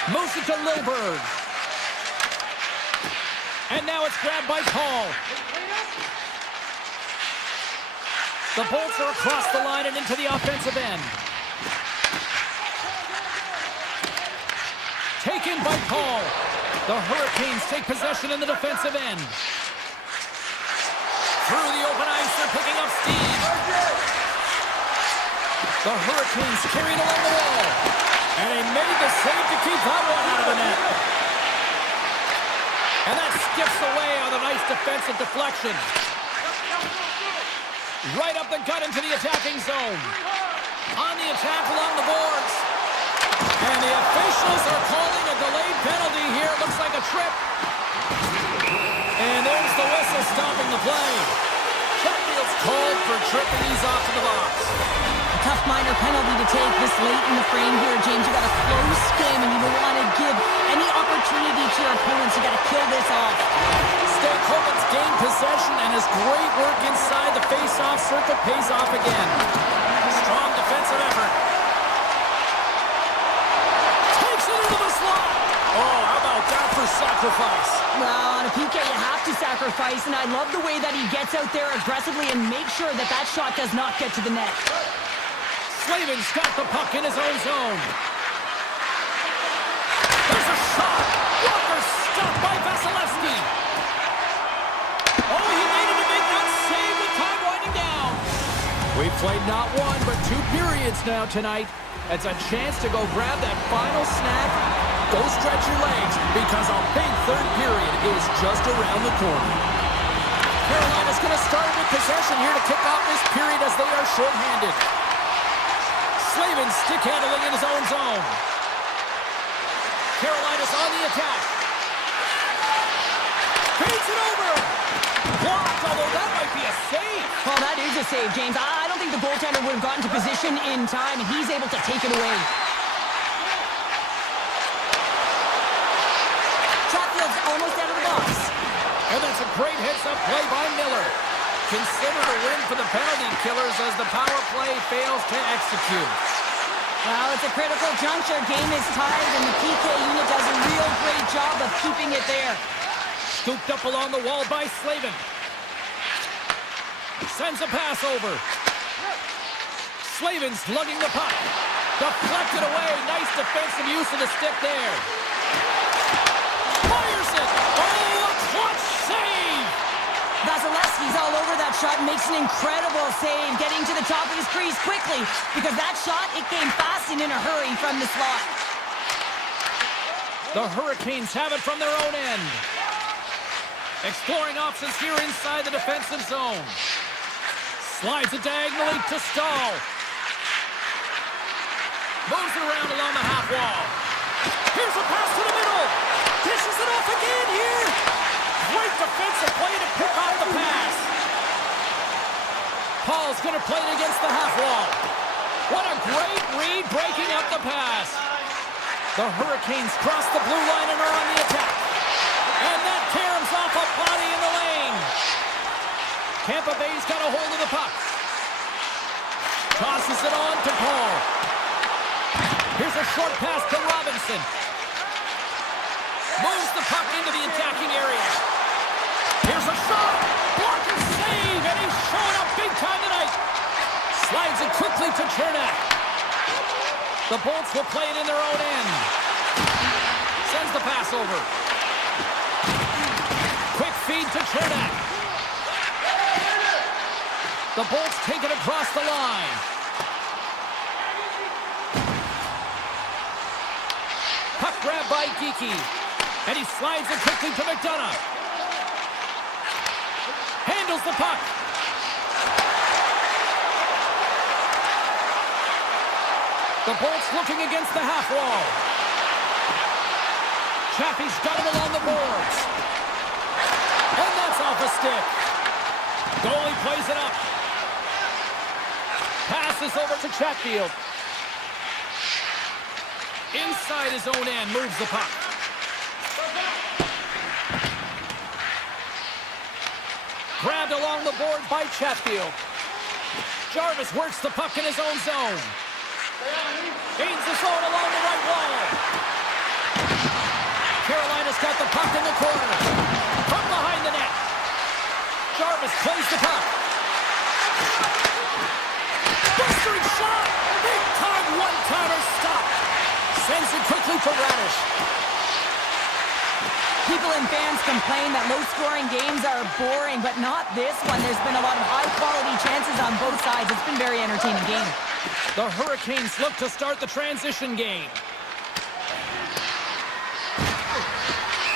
Moves it to Lilburg. And now it's grabbed by Paul. The Bolts are across the line and into the offensive end. Taken by Paul. The Hurricanes take possession in the defensive end. Through the open ice, they're picking up steam. The Hurricanes carried along the wall. And he made the save to keep that one out of the net. And that skips away on a nice defensive deflection. Right up the gut into the attacking zone. On the attack along the boards. And the officials are calling a a delayed penalty here. Looks like a trip. And there's the whistle stopping the play. Chatfield's called for tripping. He's off to the box. A tough minor penalty to take this late in the frame here, James. You got a close game, and you don't want to give any opportunity to your opponents. You got to kill this off. Stakehold's gained possession, and his great work inside the face-off circle pays off again. Strong defensive effort. Takes it into the slot. Oh, how about that for sacrifice? Well, on a PK, you have to sacrifice, and I love the way that he gets out there aggressively and makes sure that that shot does not get to the net. Slavin's got the puck in his own zone. There's a shot. Walker stopped by Vasilevsky. Oh, he made it to make that save with time winding down. We've played not one, but 2 periods now tonight. It's a chance to go grab that final snack. Go stretch your legs, because a big third period is just around the corner. Carolina's going to start with possession here to kick off this period as they are shorthanded. Slavin stick handling in his own zone. Carolina's on the attack. Feeds it over. Blocked, although that might be a save. Well, that is a save, James. I don't think the goaltender would have gotten to position in time, and he's able to take it away. Chatfield's almost out of the box. And that's a great heads-up play by Miller. Considered a win for the penalty killers as the power play fails to execute. Well, it's a critical juncture. Game is tied, and the PK unit does a real great job of keeping it there. Scooped up along the wall by Slavin. Sends a pass over. Slavin's lugging the puck. Deflected away. Nice defensive use of the stick there. Fires it. Oh, a clutch save. Vasilevsky's all over that shot and makes an incredible save, getting to the top of his crease quickly, because that shot, it came fast and in a hurry from the slot. The Hurricanes have it from their own end. Exploring options here inside the defensive zone. Slides it diagonally to Stahl. Moves it around along the half wall. Here's a pass to the middle. Dishes it off again here. Great defensive play to pick off the pass. Paul's going to play it against the half wall. What a great read breaking up the pass. The Hurricanes cross the blue line and are on the attack. And that caroms off a body in the lane. Tampa Bay's got a hold of the puck. Tosses it on to Paul. Here's a short pass to Robinson. Moves the puck into the attacking area. Here's a shot. Block and save. And he's showing up big time tonight. Slides it quickly to Chernak. The Bolts will play it in their own end. Sends the pass over. Quick feed to Chernak. The Bolts take it across the line. Puck grab by Geekie. And he slides it quickly to McDonough. Handles the puck. The Bolts looking against the half wall. Chaffee's got it along the boards. And that's off a stick. Goalie plays it up. Passes over to Chatfield. Inside his own end, moves the puck. Grabbed along the board by Chatfield. Jarvis works the puck in his own zone. Gains the zone along the right wall. Carolina's got the puck in the corner. From behind the net. Jarvis plays the puck. Blistering shot. Big time one-timer stop. Sends it quickly to Radish. People and fans complain that low-scoring games are boring, but not this one. There's been a lot of high-quality chances on both sides. It's been a very entertaining game. The Hurricanes look to start the transition game.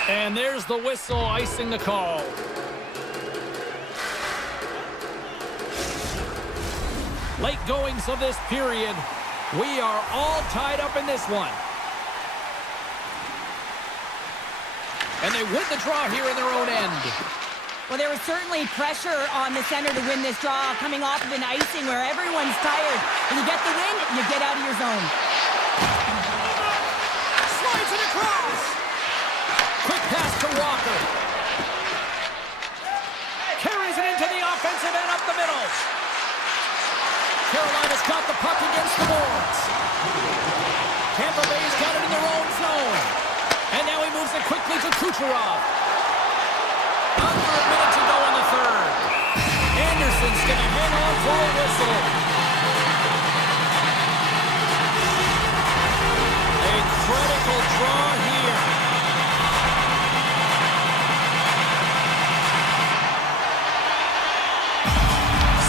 And there's the whistle icing the call. Late goings of this period. We are all tied up in this one. And they win the draw here in their own end. Well, there was certainly pressure on the center to win this draw, coming off of an icing where everyone's tired. When you get the win, you get out of your zone. Slides it across. Quick pass to Walker. Carries it into the offensive end up the middle. Carolina's got the puck against the boards. Tampa Bay's got it in their own zone. And now he moves it quickly to Kucherov. Under a minute to go in the third. Anderson's going to hang on for a whistle. A critical draw here.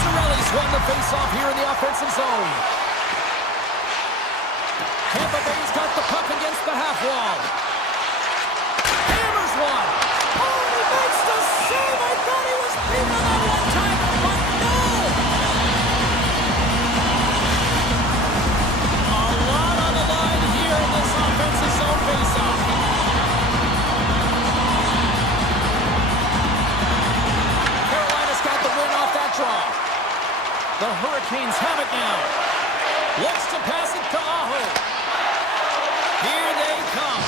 Cirelli's won the face-off here in the offensive zone. Tampa Bay's got the puck against the half wall. Hammers one. Oh, he makes the save. I thought he was beaten on that one time, but no. A lot on the line here in this offensive zone face-off. Carolina's got the win off that draw. The Hurricanes have it now. Looks to pass it to Aho. Here they come.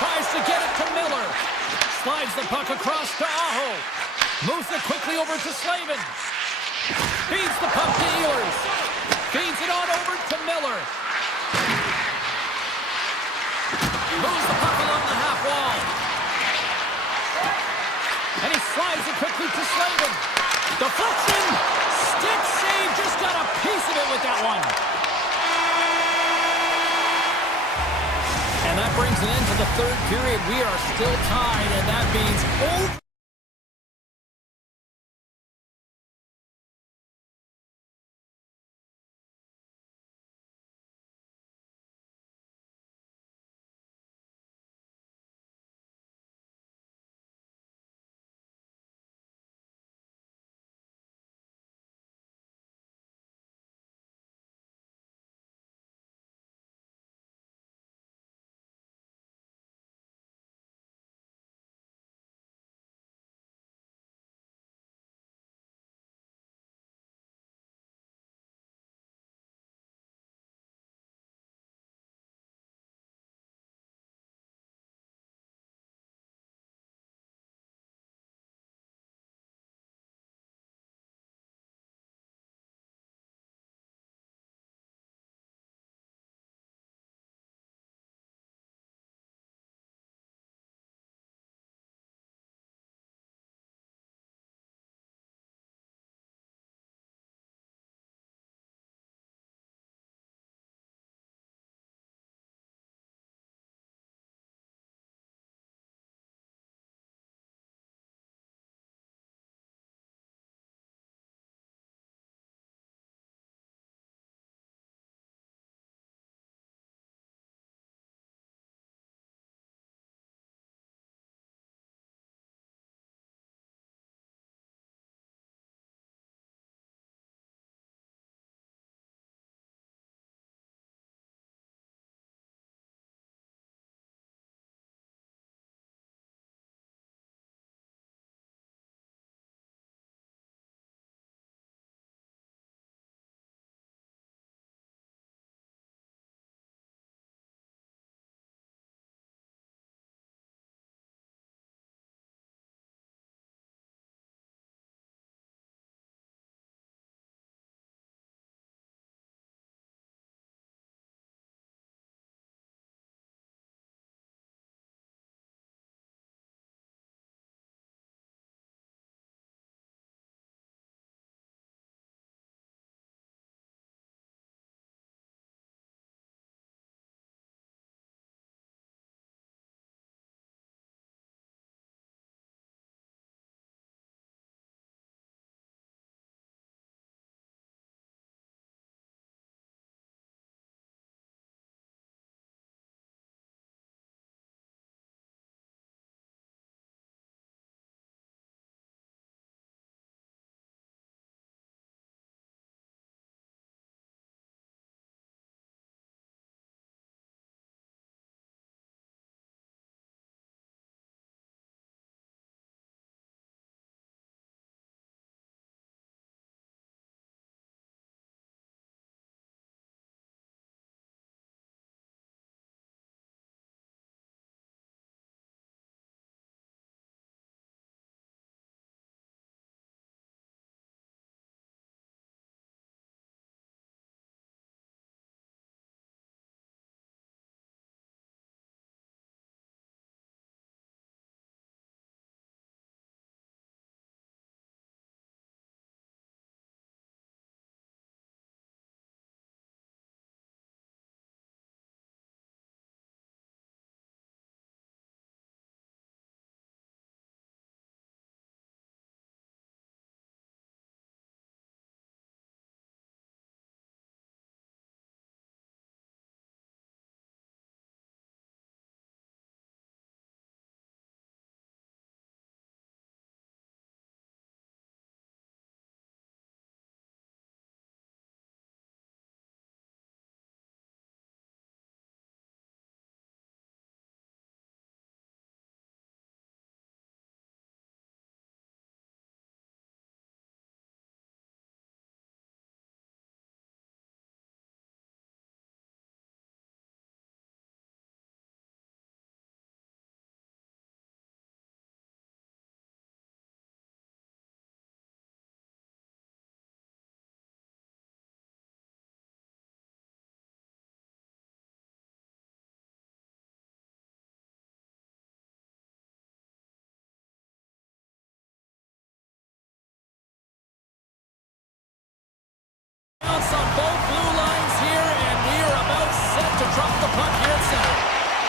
Tries to get it to Miller. Slides the puck across to Aho. Moves it quickly over to Slavin. Feeds the puck to Ehlers. Feeds it on over to Miller. Moves the puck along the half wall. And he slides it quickly to Slavin. Deflection. Stick save. Just got a piece of it with that one. And that brings an end to the third period. We are still tied, and that means over.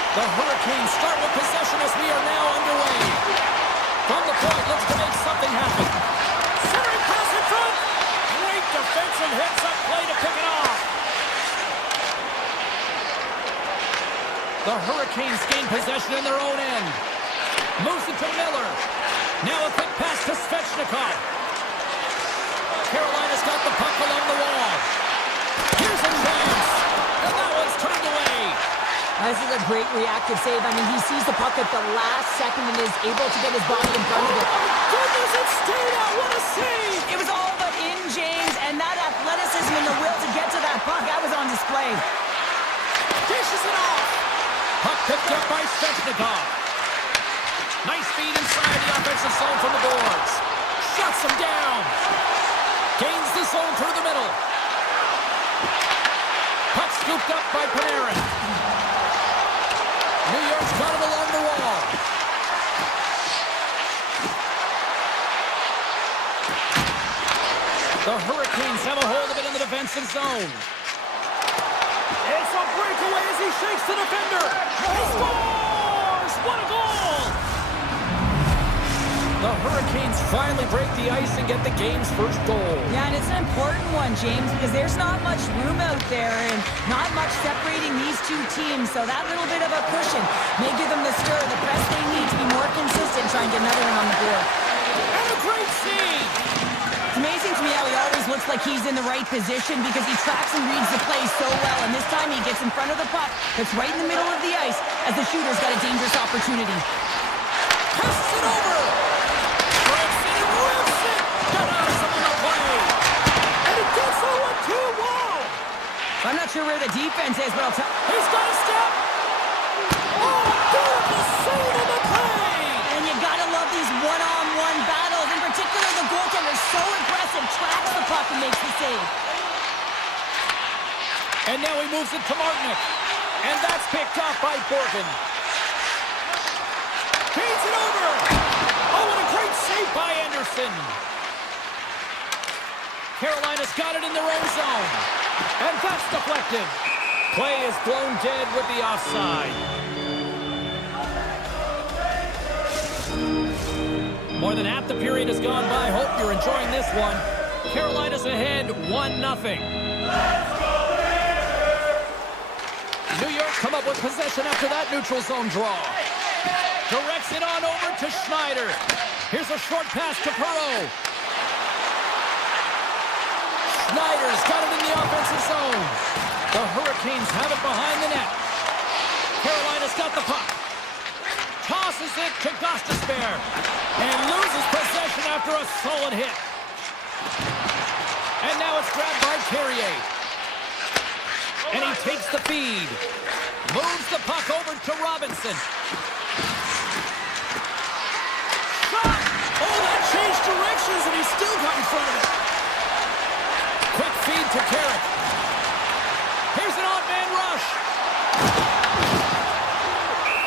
The Hurricanes start with possession as we are now underway. From the point, looks to make something happen. Centering pass in front. Great defensive heads-up play to pick it off. The Hurricanes gain possession in their own end. Moves it to Miller. Now a quick pass to Svechnikov. Carolina's got the puck along the wall. Here's a chance. And that one's turned away. This is a great reactive save. I mean, he sees the puck at the last second and is able to get his body in front of it. Goodness, it stayed out. What a save. It was all but in, James, and that athleticism and the will to get to that puck, that was on display. Dishes it off. Puck picked up by Svechnikov. Nice feed inside the offensive zone from the boards. Shuts him down. Gains the zone through the middle. Puck scooped up by Panarin. New York's got it along the wall. The Hurricanes have a hold of it in the defensive zone. It's a breakaway as he shakes the defender. He scores! What a goal! The Hurricanes finally break the ice and get the game's first goal. Yeah, and it's an important one, James, because there's not much room out there and not much separating these two teams. So that little bit of a cushion may give them the stir, the press they need to be more consistent, try and get another one on the board. And a great save! It's amazing to me how he always looks like he's in the right position because he tracks and reads the play so well. And this time he gets in front of the puck that's right in the middle of the ice as the shooter's got a dangerous opportunity. Passes it over! Breaks it and rips it! Got out some on the play! And it gets over 2-1! I'm not sure where the defense is, but I'll tell... He's got a step! Oh, beautiful save on the play! And you gotta love these one-on-one battles. In particular, the goaltender's so aggressive, tracks the puck and makes the save. And now he moves it to Martinick. And that's picked off by Borgen. Feeds it over! Oh, and a great save by Anderson. Carolina's got it in their own zone. And that's deflected. Play is blown dead with the offside. More than half the period has gone by. Hope you're enjoying this one. Carolina's ahead 1-0. New York come up with possession after that neutral zone draw. Directs it on over to Schneider. Here's a short pass to Perreault. Schneider's got it in the offensive zone. The Hurricanes have it behind the net. Carolina's got the puck. Tosses it to Gostisbehere. And loses possession after a solid hit. And now it's grabbed by Carrier. And he takes the feed. Moves the puck over to Robinson. Shot! Oh, that changed directions and he still got in front of it. Quick feed to Carrick. Here's an odd-man rush.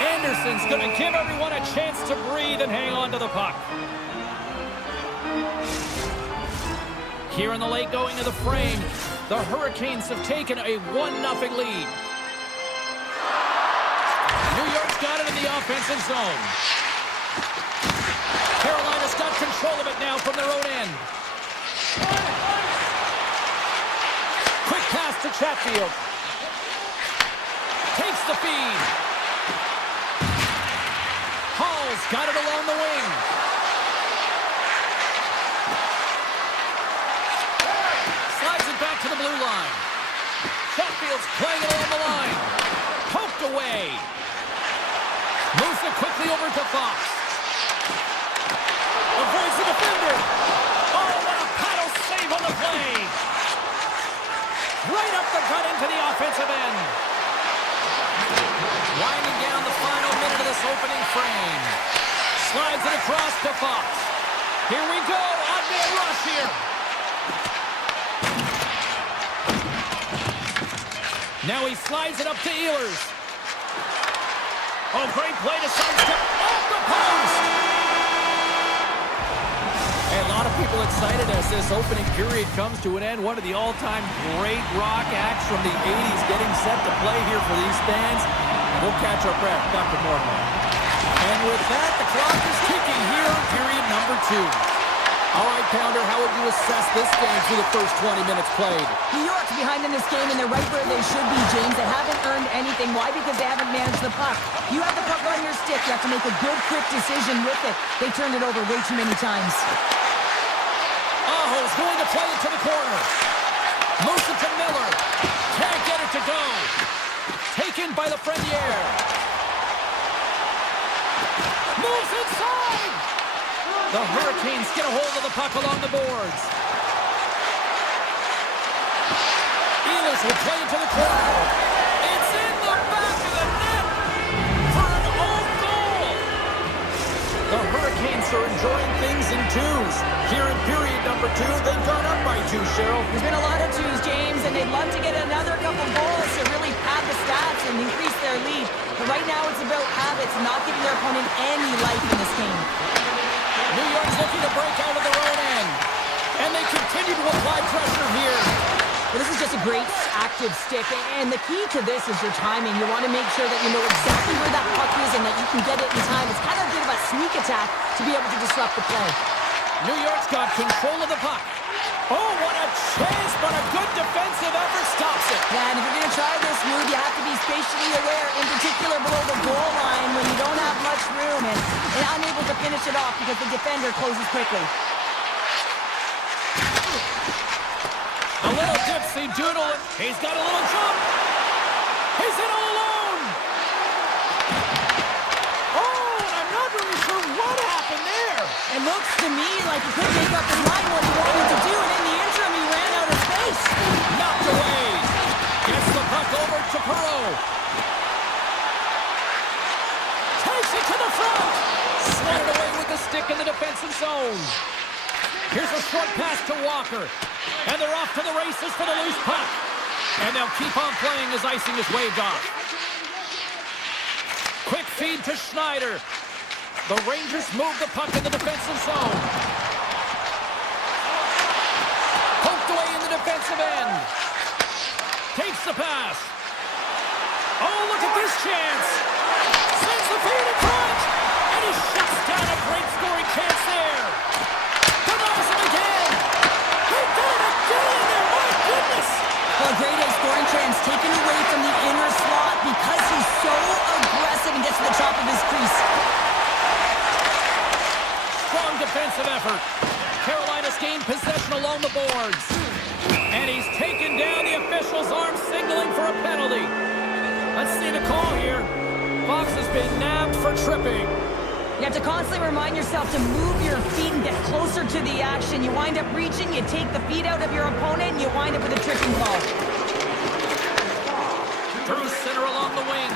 Anderson's going to give everyone a chance to breathe and hang on to the puck. Here in the late going to the frame, the Hurricanes have taken a 1-0 lead. New York's got it in the offensive zone. Carolina's got control of it now from their own end. Quick pass to Chatfield. Takes the feed. Hall's got it along the wing. Slides it back to the blue line. Chatfield's playing it along the line. Poked away. Moves it quickly over to Fox. Avoids the defender. Oh, what a paddle save on the play. Right up the gut into the offensive end. Winding down the final minute of this opening frame. Slides it across to Fox. Here we go. Odd-man rush here. Now he slides it up to Ehlers. Oh, great play to sidestep off the post. A lot of people excited as this opening period comes to an end. One of the all-time great rock acts from the 80s getting set to play here for these fans. We'll catch our breath back to normal. And with that, the clock is ticking here in period number 2. All right, Pounder, how would you assess this game through the first 20 minutes played? New York's behind in this game, and they're right where they should be, James. They haven't earned anything. Why? Because they haven't managed the puck. You have the puck on your stick. You have to make a good, quick decision with it. They turned it over way too many times. Aho's going to play it to the corner. Moves it to Miller. Can't get it to go. Taken by the Lafreniere. Moves inside. The Hurricanes get a hold of the puck along the boards. Ehlers will play it to the corner. It's in the back of the net for an own goal. The Hurricanes are enjoying things in twos. Here in period number 2, they've gone up by 2, Cheryl. There's been a lot of twos, James, and they'd love to get another couple goals to really pad the stats and increase their lead. But right now it's about habits and not giving their opponent any life in this game. New York's looking to break out of their own end. And they continue to apply pressure here. Well, this is just a great active stick. And the key to this is your timing. You want to make sure that you know exactly where that puck is and that you can get it in time. It's kind of a bit of a sneak attack to be able to disrupt the play. New York's got control of the puck. Oh, what a chance, but a good defensive effort stops it. Yeah, and if you're going to try this move, you have to be spatially aware, in particular below the goal line when you don't have much room and unable to finish it off because the defender closes quickly. A little dipsy doodle. He's got a little jump. He's in all alone. Oh, and I'm not really sure what happened there. It looks to me like he couldn't make up his mind what he wanted to do, and in the interim, he ran out of space. Knocked away. Gets the puck over to Perreault. Takes it to the front. Swatted away with the stick in the defensive zone. Here's a short pass to Walker. And they're off to the races for the loose puck. And they'll keep on playing as icing is waved off. Quick feed to Schneider. The Rangers move the puck in the defensive zone. Poked away in the defensive end. Takes the pass. Oh, look at this chance. Sends the feed in front. And he shuts down a great scoring chance there. Denies him again. He did it again there. My goodness. Well, a great A scoring chance taken away from the inner slot because he's so aggressive and gets to the top of his crease. Strong defensive effort. Carolina's gained possession along the boards. And he's taken down the official's arm, signaling for a penalty. Let's see the call here. Fox has been nabbed for tripping. You have to constantly remind yourself to move your feet and get closer to the action. You wind up reaching, you take the feet out of your opponent, and you wind up with a tripping call. Through center along the wing.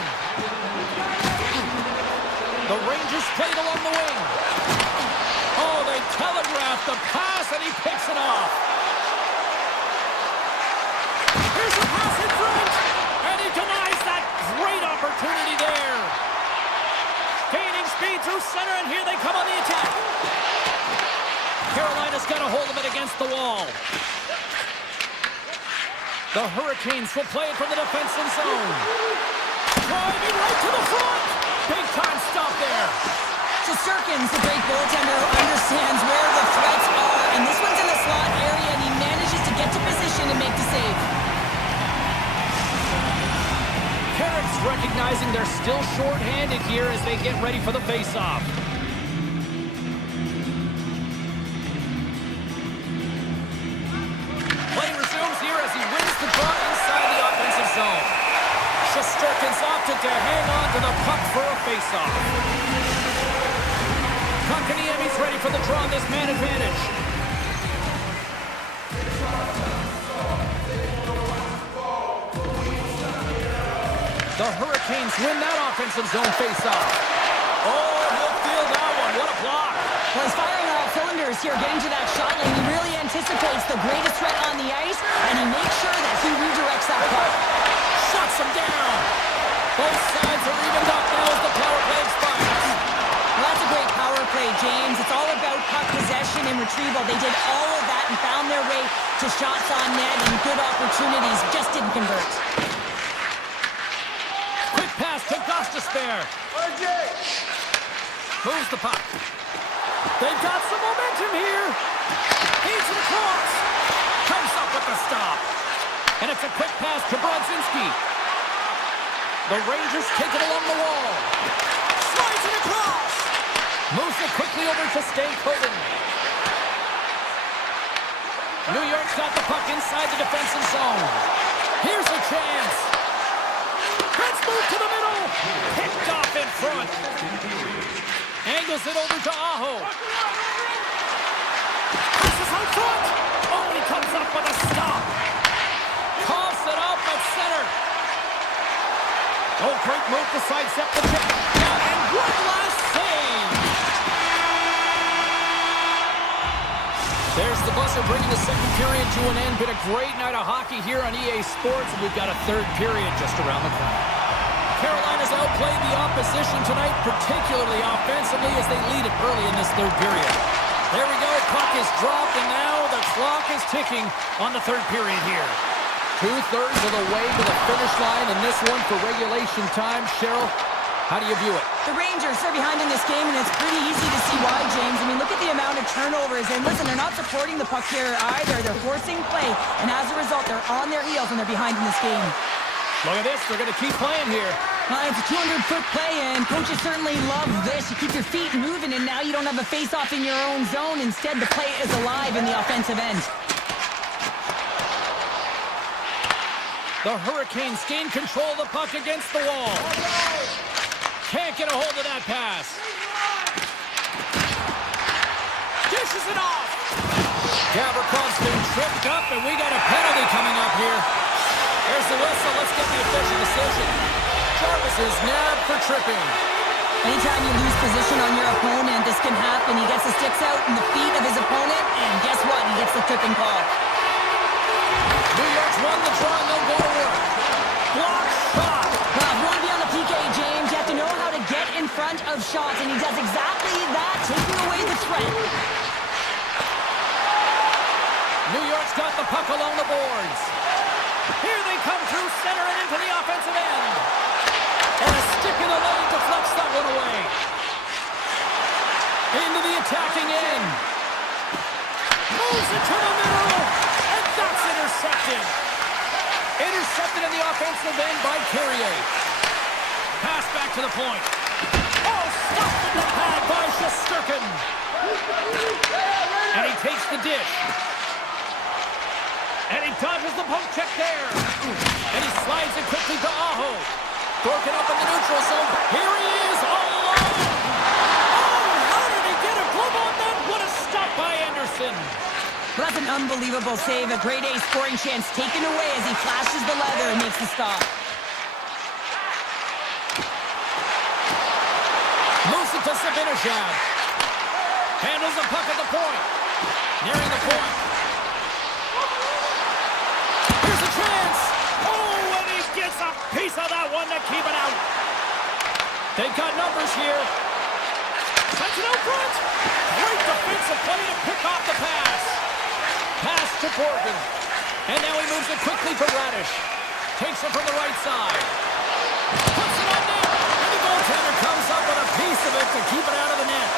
The Rangers played along the wing. Oh, they telegraphed the pass, and he picks it off. Here's a pass in front, and he denies that great opportunity there. Gaining speed through center, and here they come on the attack. Carolina's got a hold of it against the wall. The Hurricanes will play it from the defensive zone. Driving right to the front. Big time stop there. Shesterkin's a great goaltender who understands where the threats are, and this one's in the slot area, and he manages to get to position and make the save. Carrick's recognizing they're still short-handed here as they get ready for the face-off. Play resumes here as he wins the draw inside the offensive zone. Shesterkin's opted to hang on to the puck for a face-off. Kotkaniemi's ready for the draw on this man advantage. The Hurricanes win that offensive zone face-off. Oh, he'll feel that one. What a block. Well, he's firing on all cylinders here, getting to that shot lane. He really anticipates the greatest threat on the ice, and he makes sure that he redirects that puck. Shuts him down. Both sides are evened up now as the power play expires. Well, that's a great power play, James. It's all about puck possession and retrieval. They did all of that and found their way to shots on net and good opportunities. Just didn't convert. Quick pass to Goss. there. Moves the puck. They've got some momentum here. Feeds it across. Comes up with the stop. And it's a quick pass to Brodzinski. The Rangers take it along the wall. Slides it across. Moves it quickly over to Stankoven. New York's got the puck inside the defensive zone. Here's a chance. Let's move to the middle. Picked off in front. Angles it over to Aho. Passes out front. Oh, he comes up with a stop. Coughs it up at center. Oh, great move to sidestep the check. And one last save. There's the buzzer bringing the second period to an end. Been a great night of hockey here on EA Sports, and we've got a third period just around the corner. Carolina's outplayed the opposition tonight, particularly offensively, as they lead it early in this third period. There we go, puck is dropped, and now the clock is ticking on the third period here. 2/3 of the way to the finish line in this one for regulation time. Cheryl, how do you view it? The Rangers are behind in this game, and it's pretty easy to see why, James. I mean, look at the amount of turnovers. And listen, they're not supporting the puck here either. They're forcing play, and as a result, they're on their heels, and they're behind in this game. Look at this. They're going to keep playing here. It's a 200-foot play, and coaches certainly love this. You keep your feet moving, and now you don't have a face-off in your own zone. Instead, the play is alive in the offensive end. The Hurricanes gain control of the puck against the wall. Can't get a hold of that pass. Dishes it off. Gavrikoff's been tripped up, and we got a penalty coming up here. There's the whistle. Let's get the official decision. Jarvis is nabbed for tripping. Anytime you lose position on your opponent, this can happen. He gets the sticks out in the feet of his opponent, and guess what? He gets the tripping call. New York's won the draw, and they'll go to work. Block shot. Well, if you want to be on the PK, James, you have to know how to get in front of shots, and he does exactly that, taking away the threat. New York's got the puck along the boards. Here they come through center and into the offensive end. And a stick in the lane deflects that one away. Into the attacking end. Moves it to the middle. And that's intercepted. Intercepted in the offensive end by Carrier. Pass back to the point. Oh, stopped in the pad by Shesterkin. And he takes the dish. And he dodges the poke check there. And he slides it quickly to Aho. Broken up in the neutral zone. Here he is all alone. Oh, how did he get a glove on that? What a stop by Anderson. Well, that's an unbelievable save. A grade A scoring chance taken away as he flashes the leather and makes the stop. Moves it to Sabinishad. Handles the puck at the point. Nearing the point. Here's a chance. Oh, and he gets a piece of that one to keep it out. They've got numbers here. Sends it out front. Great defensive play to pick off the pass. Pass to Borgen. And now he moves it quickly to Radish. Takes it from the right side. Puts it on net. And the goaltender comes up with a piece of it to keep it out of the net.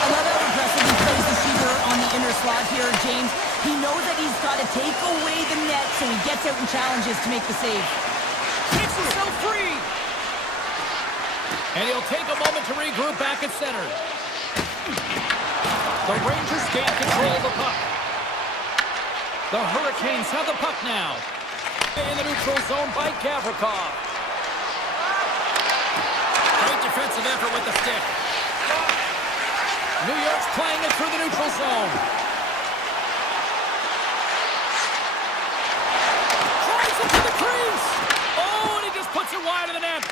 I love how impressive he plays the shooter on the inner slot here, James. He knows that he's got to take away the net, so he gets out and challenges to make the save. Takes himself free. And he'll take a moment to regroup back at center. The Rangers gain control of the puck. The Hurricanes have the puck now. In the neutral zone by Gavrikov. Great defensive effort with the stick. New York's playing it through the neutral zone. Tries it to the crease. Oh, and he just puts it wide of the net.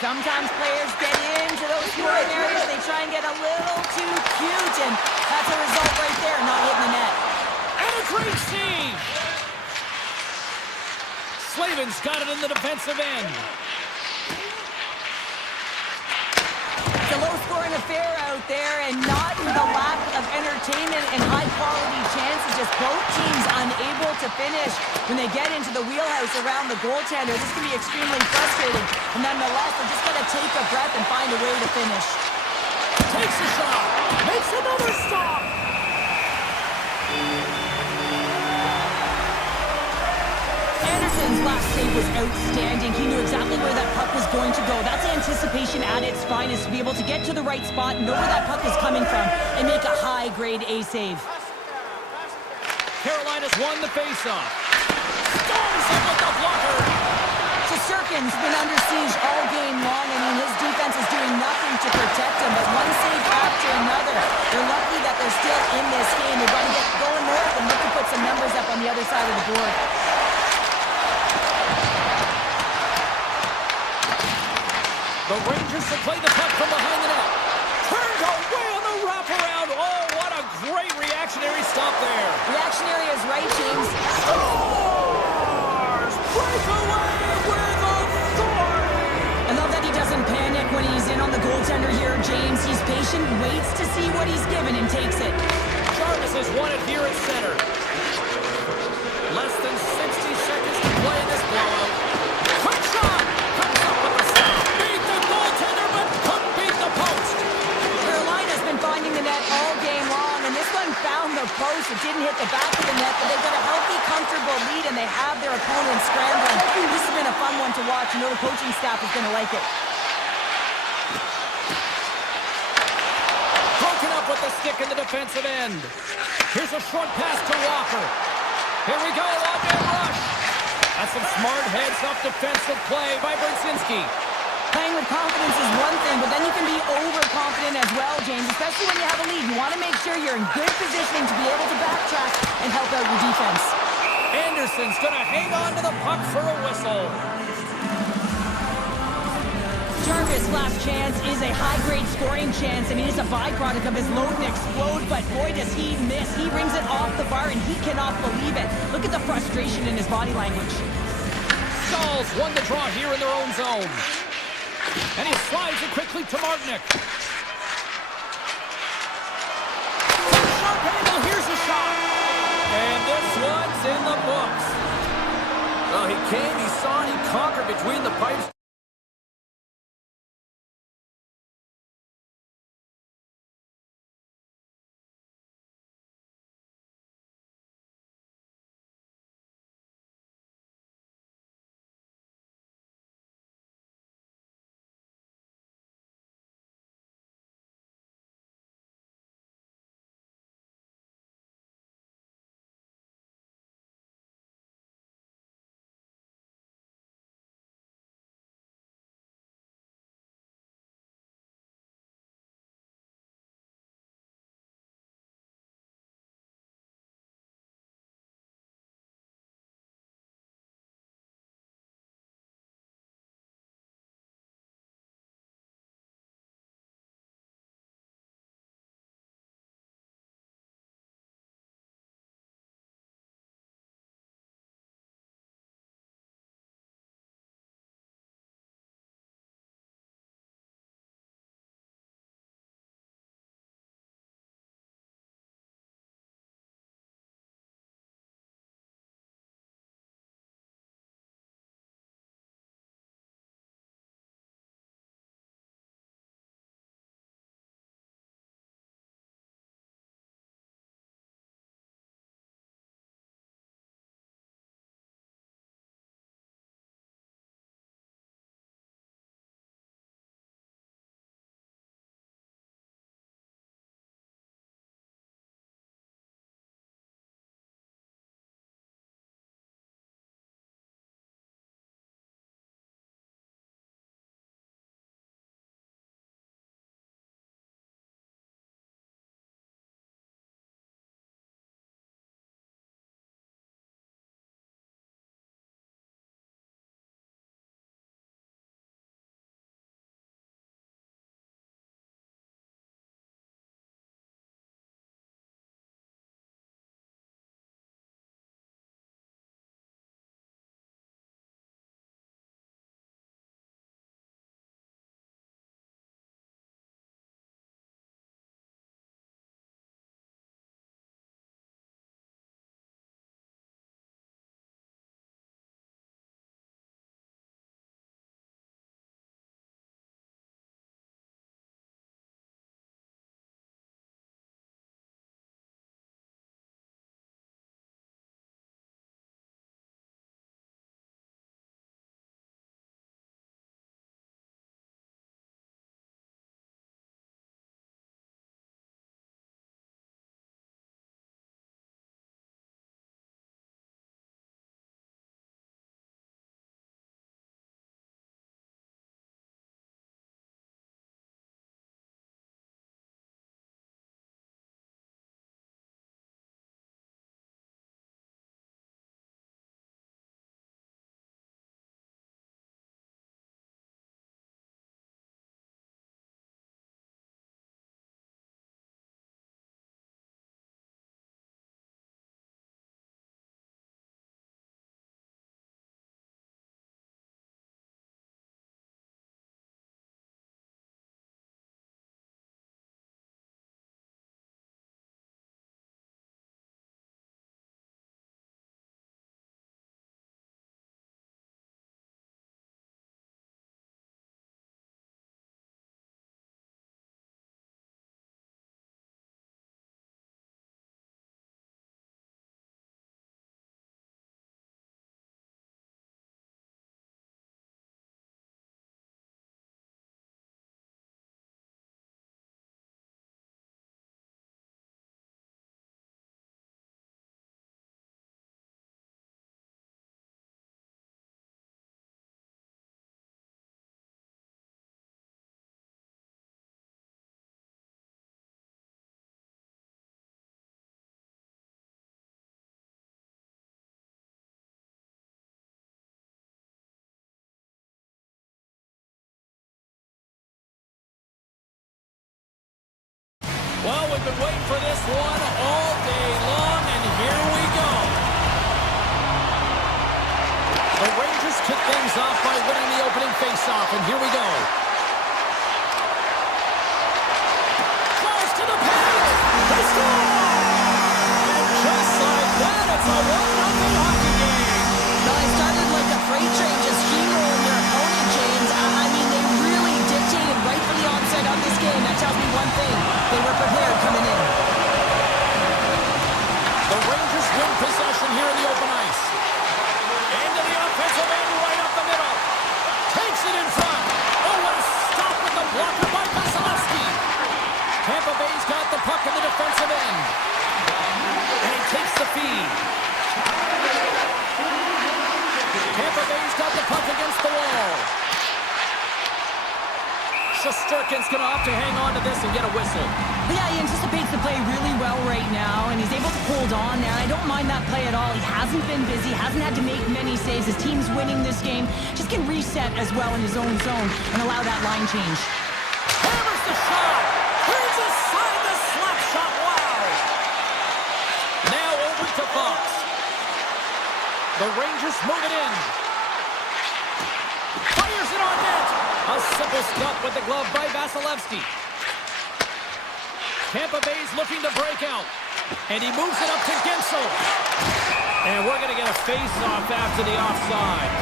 Sometimes players get into those scoring areas. They try and get a little too cute, and that's a result right there, not hitting the net. And a great save. Slavin's got it in the defensive end. It's a low-scoring an affair out there, and not the lack of entertainment and high-quality chances. Just both teams unable to finish when they get into the wheelhouse around the goaltender. This can be extremely frustrating, and nonetheless, they just got to take a breath and find a way to finish. Takes a shot. Makes another stop. Anderson's last save was outstanding. He knew exactly where that puck was going to go. That's anticipation at its finest, to be able to get to the right spot, know where that puck is coming from, and make a high-grade A save. Carolina's won the faceoff. Storms him with the blocker. Shesterkin's been under siege all game long. I mean, his defense is doing nothing to protect him, but one save after another. They're lucky that they're still in this game. They've got to get going north and look to put some numbers up on the other side of the board. The Rangers will play the puck from behind the net. Turned away on the wraparound. Oh, what a great reactionary stop there. Reactionary is right, James. Scores! Breakaway with authority! I love that he doesn't panic when he's in on the goaltender here, James. He's patient, waits to see what he's given, and takes it. Jarvis has won it here at center. Less than 60 seconds to play in this blowout. Quick shot! Comes up with the stop. Beat the goaltender, but couldn't beat the post. Carolina's been finding the net all game long, and this one found the post. It didn't hit the back of the net, but they've got a healthy, comfortable lead, and they have their opponent scrambling. This has been a fun one to watch. You know the coaching staff is going to like it. Broken up with the stick in the defensive end. Here's a short pass to Walker. Here we go, one-man rush. That's some smart heads-up defensive play by Brzezinski. Playing with confidence is one thing, but then you can be overconfident as well, James, especially when you have a lead. You want to make sure you're in good positioning to be able to backtrack and help out your defense. Anderson's going to hang on to the puck for a whistle. Jarvis' last chance is a high-grade scoring chance. I mean, it's a byproduct of his load and explode, but boy, does he miss. He rings it off the bar, and he cannot believe it. Look at the frustration in his body language. Stalls won the draw here in their own zone. And he slides it quickly to Martinick. Sharp angle, here's a shot. And this one's in the books. Well, he came, he saw, and he conquered between the pipes. Well, we've been waiting for this one all day long, and here we go. The Rangers kick things off by winning the opening face-off, and here we go. Close to the paint! They score! And just like that, it's a 1-0 hockey game. Well, it started like a freight train just steamrolling their opponent, James. I mean, they really dictated right from the onset of this game. That tells me one thing. They were prepared coming in. The Rangers win possession here in the open ice. Into the offensive end, right up the middle. Takes it in front. Oh, what a stop with the blocker by Vasilevsky. Tampa Bay's got the puck in the defensive end. And he takes the feed. Tampa Bay's got the puck against the wall. Shesterkin's going to opt to hang on to this and get a whistle. Yeah, he anticipates the play really well right now, and he's able to hold on there. I don't mind that play at all. He hasn't been busy, hasn't had to make many saves. His team's winning this game. Just can reset as well in his own zone and allow that line change. Hammers the shot. He's aside the slap shot. Wow. Now over to Fox. The Rangers move it in. Fires it on net. A simple stop with the glove by Vasilevsky. Tampa Bay's looking to break out. And he moves it up to Gensel. And we're going to get a face-off after the offside.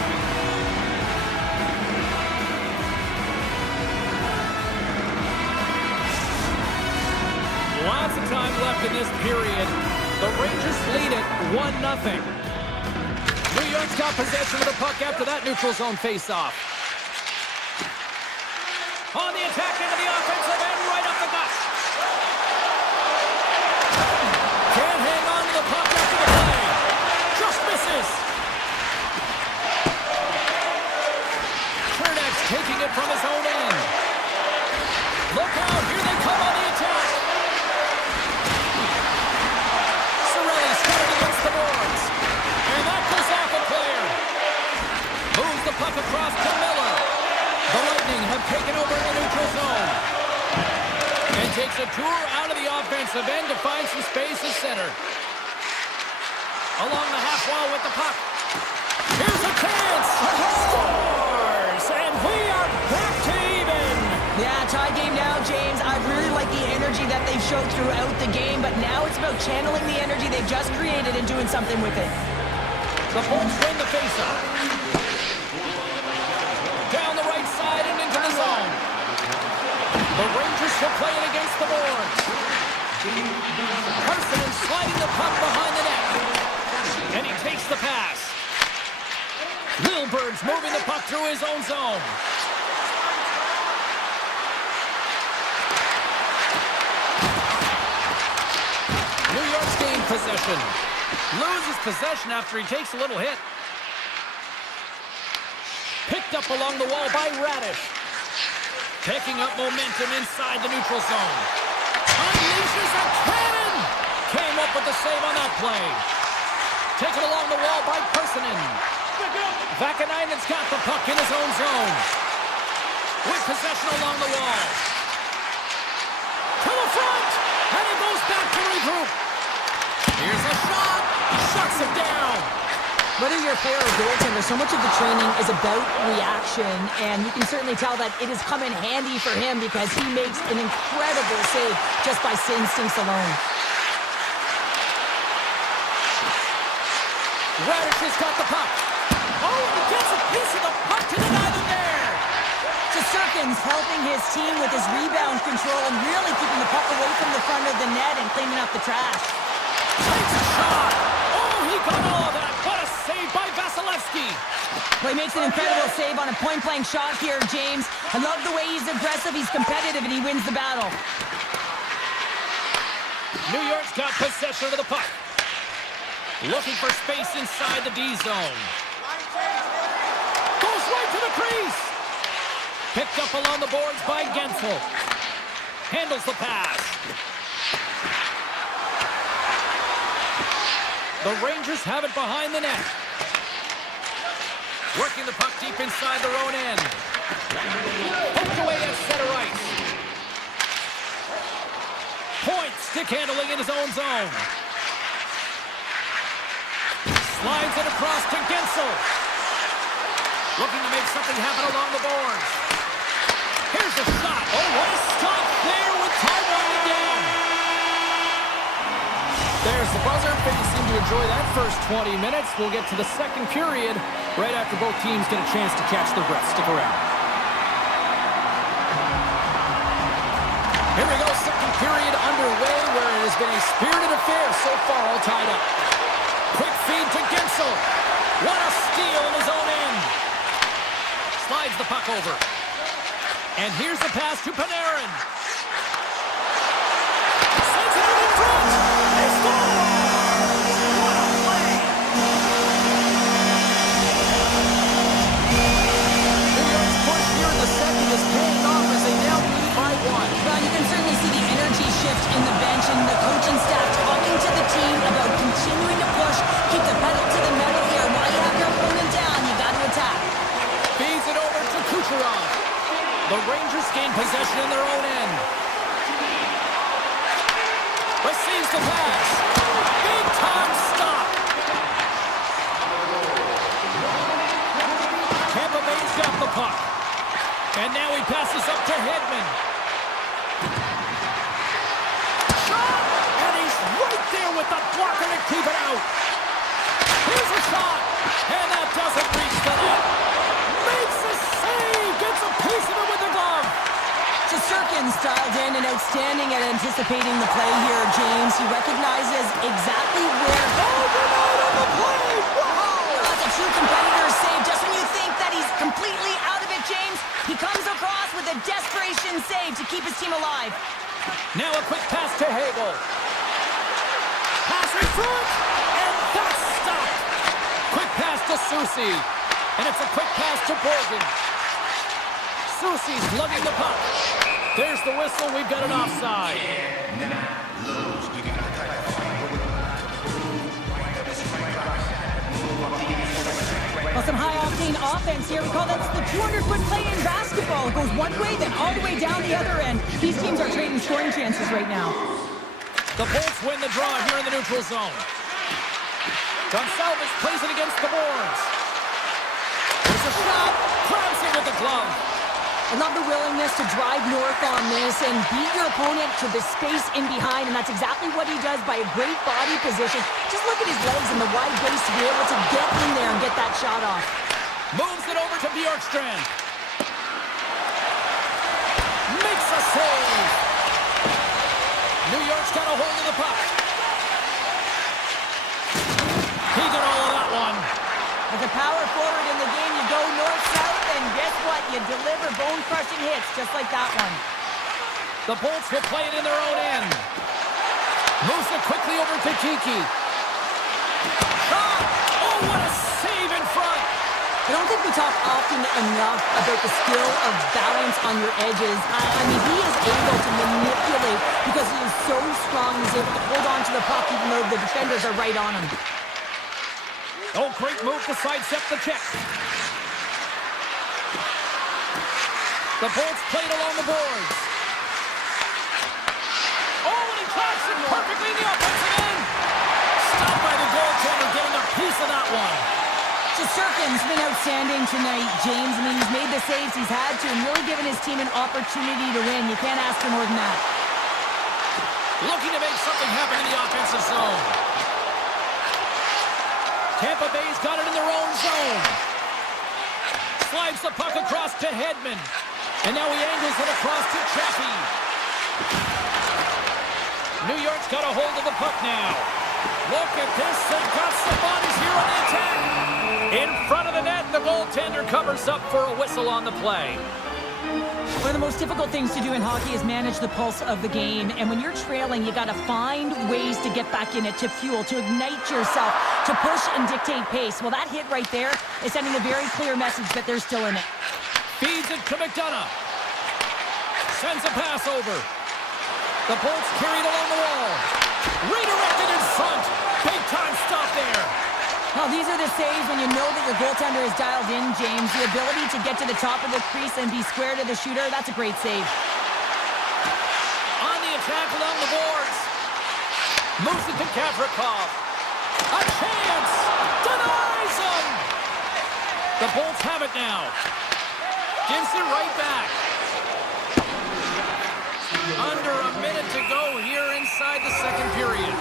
Lots of time left in this period. The Rangers lead it 1-0. New York's got possession of the puck after that neutral zone face-off. On the attack into the offensive end, right up the gut. Can't hang on to the puck after the play. Just misses. Kernek's taking it from his own end. Look out, here they come on the attack. Cirelli's got it against the boards. And that goes off a player. Moves the puck across to Miller. The Lightning have taken over in the neutral zone. And takes a tour out of the offensive end to find some space at center. Along the half wall with the puck. Here's a chance. Scores! And we are back to even. Yeah, tie game now, James. I really like the energy that they've showed throughout the game, but now it's about channeling the energy they've just created and doing something with it. The Bolts win the faceoff. Down the right side and into the zone. The Rangers will play it against the boards. Carson sliding the puck behind the net. And he takes the pass. Lilbird's moving the puck through his own zone. New York's gained possession. Loses possession after he takes a little hit. Picked up along the wall by Radish. Picking up momentum inside the neutral zone. Unleashes a cannon! Came up with the save on that play. Taken along the wall by Personin. Vakanainen's got the puck in his own zone. With possession along the wall. To the front! And he goes back to regroup. Here's a shot. Shuts him down. Whether you're a player or goaltender, so much of the training is about reaction, and you can certainly tell that it has come in handy for him because he makes an incredible save just by instincts alone. Radish has got the puck. Oh, and he gets a piece of the puck to deny them there. Shesterkin's helping his team with his rebound control and really keeping the puck away from the front of the net and cleaning up the trash. Takes a shot. Oh, he got all of that. What a save by Vasilevsky. Well, he makes an incredible save on a point-blank shot here, James. I love the way he's aggressive, he's competitive, and he wins the battle. New York's got possession of the puck. Looking for space inside the D zone. Goes right to the crease. Picked up along the boards by Gensel. Handles the pass. The Rangers have it behind the net. Working the puck deep inside their own end. Poked away at center ice. stick handling in his own zone. Slides it across to Gensel. Looking to make something happen along the boards. Here's the shot. Oh, what a stop there with time winding down. There's the buzzer. Fans seem to enjoy that first 20 minutes. We'll get to the second period right after both teams get a chance to catch their breath. Stick around. Here we go, second period underway where it has been a spirited affair so far, all tied up. Quick feed to Gensel. What a steal in his own end. Slides the puck over. And here's the pass to Panarin. Sends it in front. They score! What a play! New York's push here in the second is paying off as they now lead by one. Well, you can certainly see the energy shift in the bench and the coaching staff talking to the team about continuing to push, keep the pedal to the metal here. While you have your opponent down, you got to attack. Feeds it over to Kucherov. The Rangers gain possession in their own end. Receives the pass. Big time stop. Tampa Bay's got the puck. And now he passes up to Hedman. Shot! And he's right there with the blocker to keep it out. Here's a shot. And that doesn't reach the net. Makes a save. Gets a piece of it with the glove. Shesterkin's dialed in and outstanding at anticipating the play here, James. He recognizes exactly where... Overnight on the play! Wow! That's a true competitor's save. Just when you think that he's completely out of it, James, he comes across with a desperation save to keep his team alive. Now a quick pass to Hagel. Pass in front! And that's stopped! Quick pass to Soucy. And it's a quick pass to Borgen. Soucy's lugging the puck. There's the whistle. We've got an offside. Well, some high-octane offense here. We call that the 200-foot play in basketball. It goes one way, then all the way down the other end. These teams are trading scoring chances right now. The Bolts win the draw here in the neutral zone. Gonsalves plays it against the boards. There's a shot. Grabs it with the glove. I love the willingness to drive north on this and beat your opponent to the space in behind, and that's exactly what he does by a great body position. Just look at his legs and the wide base to be able to get in there and get that shot off. Moves it over to Bjorkstrand. Makes a save. New York's got a hold of the puck. He did all of that one. As a power forward in the game, you go north-south, and guess what? You deliver bone-crushing hits just like that one. The Bolts will play it in their own end. Moves it quickly over to Kiki. Shot! Oh, what a save in front! I don't think we talk often enough about the skill of balance on your edges. I mean, he is able to manipulate because he is so strong. He's able to hold on to the puck even though the defenders are right on him. Oh, great move to sidestep the check. The Bolts played along the boards. Oh, and he tracks it perfectly in the offensive end. Stopped by the goaltender, getting a piece of that one. Shesterkin's been outstanding tonight, James. I mean, he's made the saves he's had to and really given his team an opportunity to win. You can't ask for more than that. Looking to make something happen in the offensive zone. Tampa Bay's got it in their own zone. Slides the puck across to Hedman. And now he angles it across to Chappie. New York's got a hold of the puck now. Look at this. They've got some bodies here on the attack. In front of the net, the goaltender covers up for a whistle on the play. One of the most difficult things to do in hockey is manage the pulse of the game. And when you're trailing, you got to find ways to get back in it, to fuel, to ignite yourself, to push and dictate pace. Well, that hit right there is sending a very clear message that they're still in it. Feeds it to McDonough. Sends a pass over. The Bolts carried along the wall. Redirected in front. Big time stop there. Well, these are the saves when you know that your goaltender is dialed in, James. The ability to get to the top of the crease and be square to the shooter, that's a great save. On the attack along the boards. Moves it to Gavrikov. A chance! Denies him! The Bolts have it now. Gives it right back. Under a minute to go here inside the second period.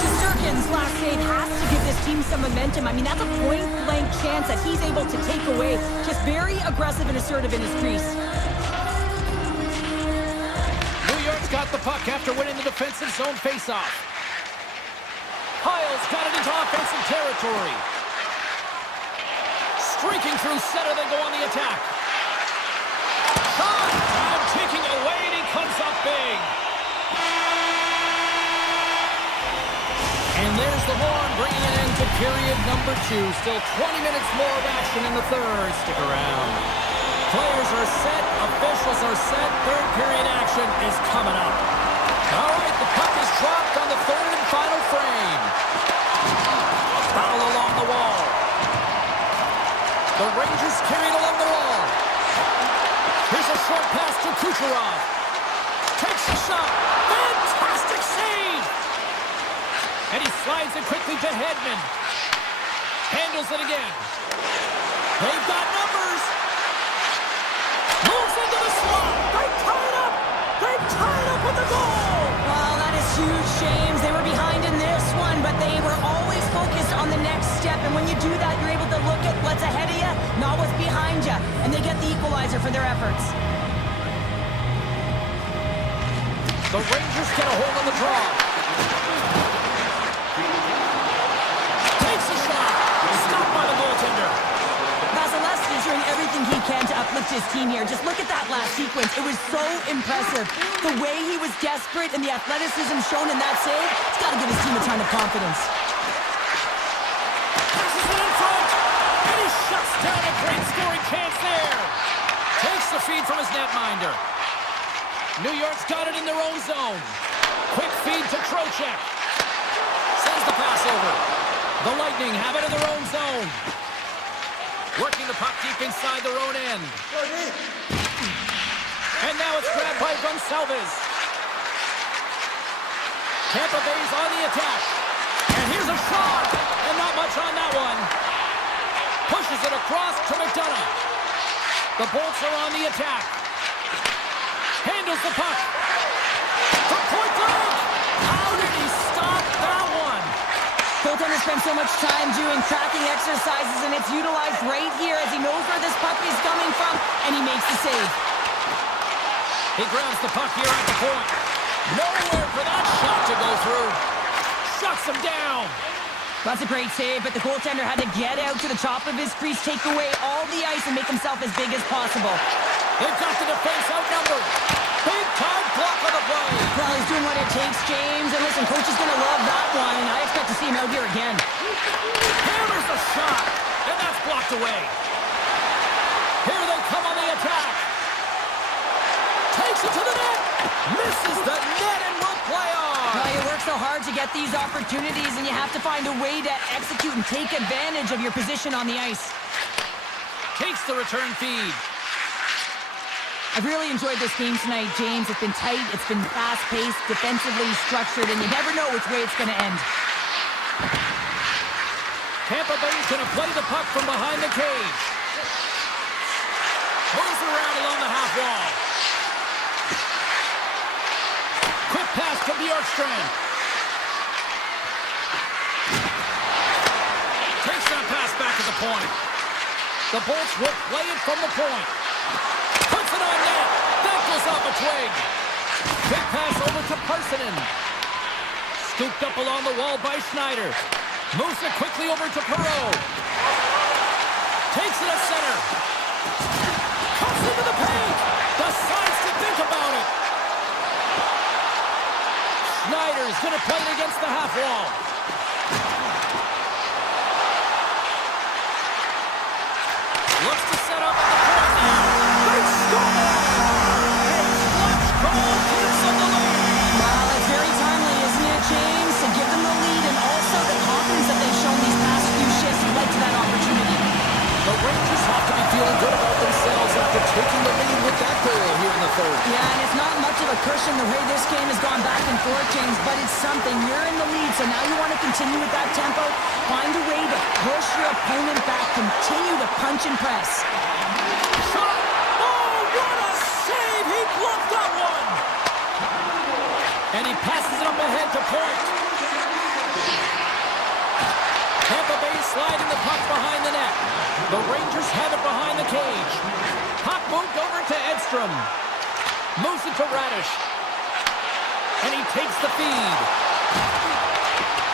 Shesterkin's last save has to give this team some momentum. I mean, that's a point-blank chance that he's able to take away. Just very aggressive and assertive in his crease. New York's got the puck after winning the defensive zone faceoff. Hiles got it into offensive territory. Streaking through center, they go on the attack. Shot! And taking away, and he comes up big. And there's the horn, bringing it into period number 2. Still 20 minutes more of action in the third. Stick around. Players are set, officials are set. Third period action is coming up. All right, the puck is dropped on the third and final frame. Foul along the wall. The Rangers carried along the wall. Here's a short pass to Kucherov. Takes a shot. Fantastic save! And he slides it quickly to Hedman. Handles it again. They've got numbers. Moves into the slot. They tie it up. They tie it up with the goal. Well, that is huge, James. They were behind in this one, but they were always focused on the next step. And when you do that, you're able to look at what's ahead of you, not what's behind you. And they get the equalizer for their efforts. The Rangers get a hold of the draw. Takes a shot. Stopped by the goaltender. Vasilevsky is doing everything he can to uplift his team here. Just look at that last sequence. It was so impressive. The way he was desperate and the athleticism shown in that save, it's got to give his team a ton of confidence. Passes it in front. And he shuts down a great scoring chance there. Takes the feed from his netminder. New York's got it in their own zone. Quick feed to Trocheck. Sends the pass over. The Lightning have it in their own zone. Working the puck deep inside their own end. And now it's grabbed by Gonsalves. Tampa Bay's on the attack. And here's a shot. And not much on that one. Pushes it across to McDonough. The Bolts are on the attack. Handles the puck. From point blank. How did he stop that one? Goaltender spends so much time doing tracking exercises, and it's utilized right here as he knows where this puck is coming from, and he makes the save. He grabs the puck here at the point. Nowhere for that shot to go through. Shuts him down. That's a great save, but the goaltender had to get out to the top of his crease, take away all the ice, and make himself as big as possible. They've got the defense outnumbered. Big time block on the play. Well, he's doing what it takes, James. And listen, coach is going to love that one, and I expect to see him out here again. Hammers the shot, and that's blocked away. Here they come on the attack. Takes it to the net. Misses the net and will play on. Well, you work so hard to get these opportunities, and you have to find a way to execute and take advantage of your position on the ice. Takes the return feed. I've really enjoyed this game tonight, James. It's been tight, it's been fast-paced, defensively structured, and you never know which way it's going to end. Tampa Bay's going to play the puck from behind the cage. Moves it around along the half wall. Quick pass to Bjorkstrand. Takes that pass back at the point. The Bolts will play it from the point. Puts it on net. That goes off a twig. Quick pass over to Parsonen. Scooped up along the wall by Schneider. Moves it quickly over to Perreault. Takes it at center. Comes into the paint. Decides to think about it. Schneider's going to play it against the half wall. Looks to set up at the point now. They score! A clutch goal gives them the lead. Well, it's very timely, isn't it, James? To give them the lead and also the confidence that they've shown these past few shifts led to that opportunity. The Rangers have to be feeling good about themselves after taking the lead with that goal here in the third. Yeah, and it's not much of a cushion the way score, James, but it's something. You're in the lead, so now you want to continue with that tempo. Find a way to push your opponent back. Continue to punch and press. Shot! Oh, what a save! He bluffed that one! And he passes it up ahead to point. Tampa Bay sliding the puck behind the net. The Rangers have it behind the cage. Puck moved over to Edstrom. Moves it to Radish. And he takes the feed.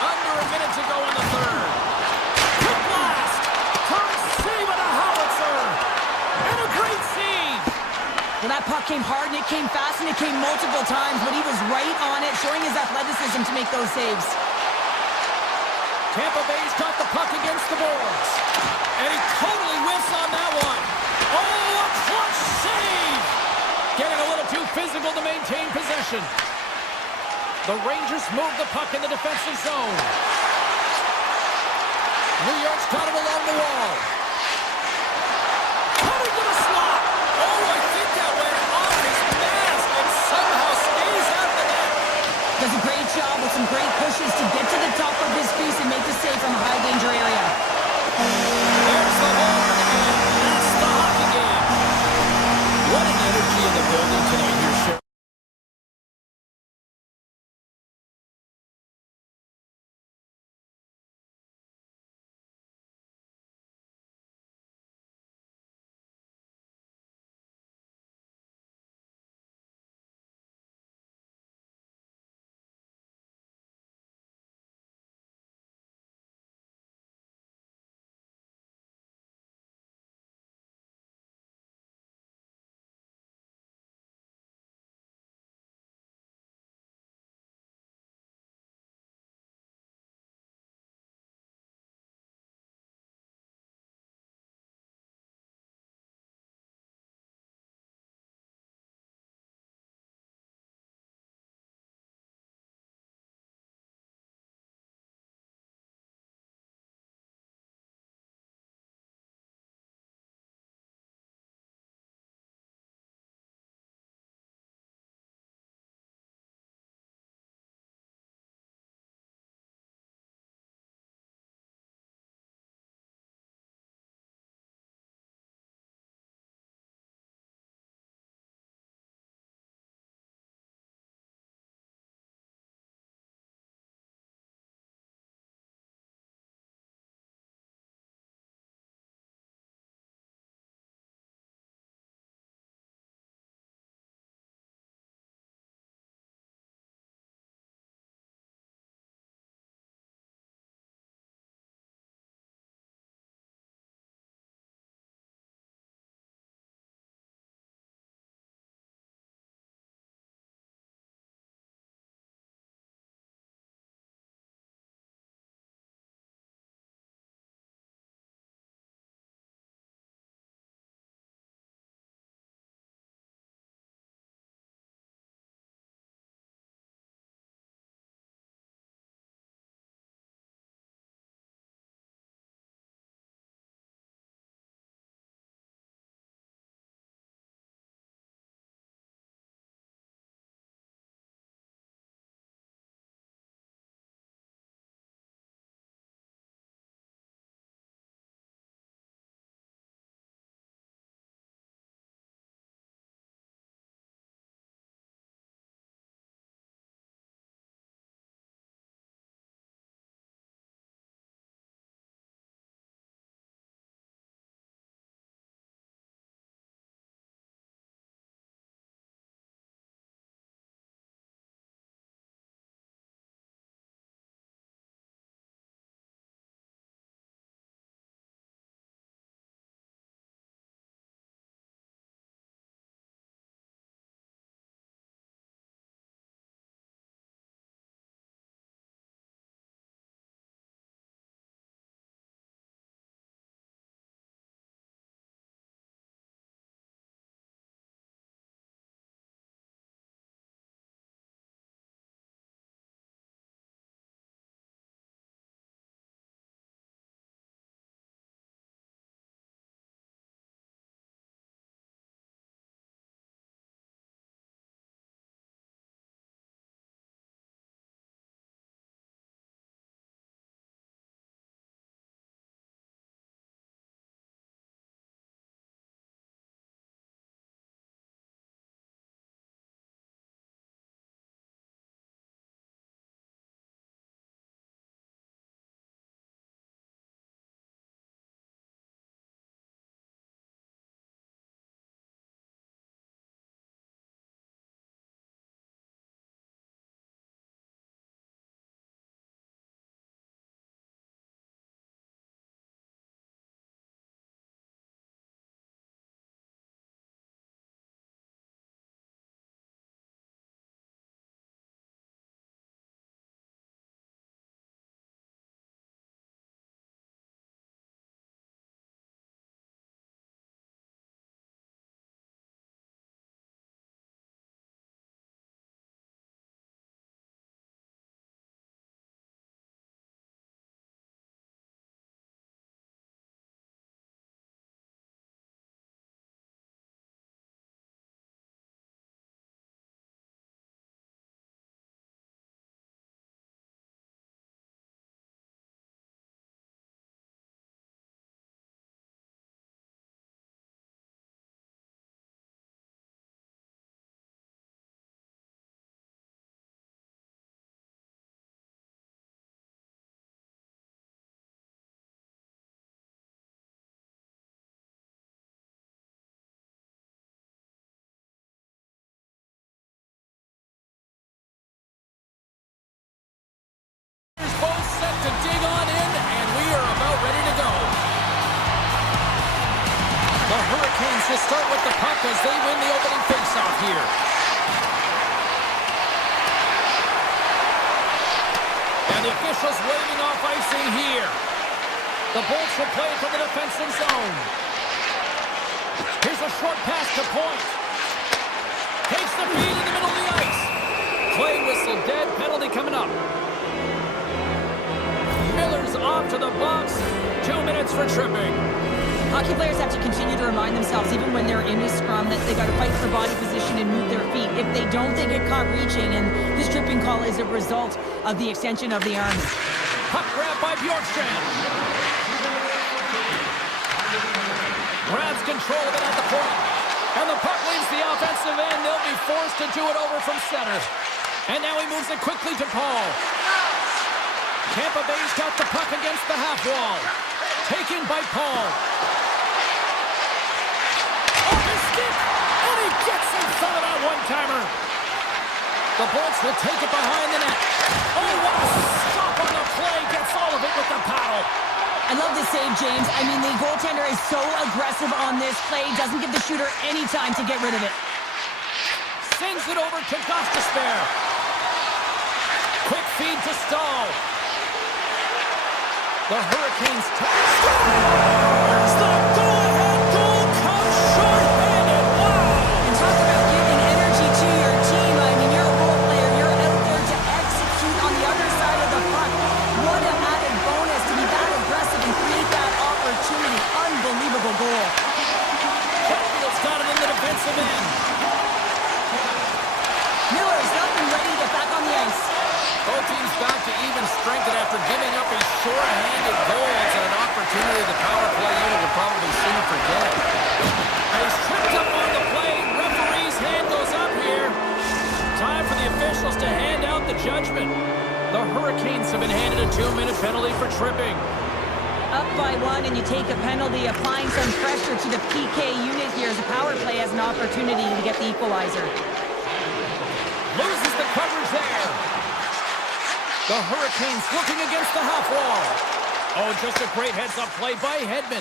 Under a minute to go in the third. Quick blast! Turn save with a howitzer! And a great save! Well, that puck came hard, and it came fast, and it came multiple times, but he was right on it, showing his athleticism to make those saves. Tampa Bay's got the puck against the boards. And he totally whiffs on that one. Oh, a clutch save! Getting a little too physical to maintain possession. The Rangers move the puck in the defensive zone. New York's got it along the wall. Coming to the slot. Oh, I think that went off his mask and somehow stays out the net. Does a great job with some great pushes to get to the top of his crease and make the save from a high-danger area. There's the horn, and that's the hockey game. What an energy in the building tonight here, Sher. will start with the puck as they win the opening faceoff here. And the officials waving off icing here. The Bolts will play it to the defensive zone. Here's a short pass to Point. Takes the feed in the middle of the ice. Play whistle dead, penalty coming up. Miller's off to the box. 2 minutes for tripping. Hockey players have to continue to remind themselves, even when they're in a scrum, that they got to fight for body position and move their feet. If they don't, they get caught reaching, and this tripping call is a result of the extension of the arms. Puck grab by Bjorkstrand. Grabs control of it at the point. And the puck leaves the offensive end. They'll be forced to do it over from center. And now he moves it quickly to Paul. Tampa Bay's got the puck against the half wall. Taken by Paul. Off his stick! And he gets in front of that one-timer. The Bolts will take it behind the net. Oh, what a stop on the play. Gets all of it with the paddle. I love this save, James. I mean, the goaltender is so aggressive on this play. Doesn't give the shooter any time to get rid of it. Sends it over to Gostisbehere. Quick feed to Stahl. The Hurricanes scores! The go-ahead goal comes short-handed. Wow! And talk about giving energy to your team. I mean, you're a role player. You're out there to execute on the other side of the puck. What an added bonus to be that aggressive and create that opportunity. Unbelievable goal. Hatfield's got it in the defensive end. Miller's up and ready to get back on the ice. Both teams back to even strength, and after giving up a short-handed goal, it's an opportunity the power play unit will probably soon forget. And he's tripped up on the play. Referee's hand goes up here. Time for the officials to hand out the judgment. The Hurricanes have been handed a 2-minute penalty for tripping. Up by 1 and you take a penalty, applying some pressure to the PK unit here as the power play has an opportunity to get the equalizer. Loses the coverage there. The Hurricanes looking against the half wall. Oh, just a great heads-up play by Hedman.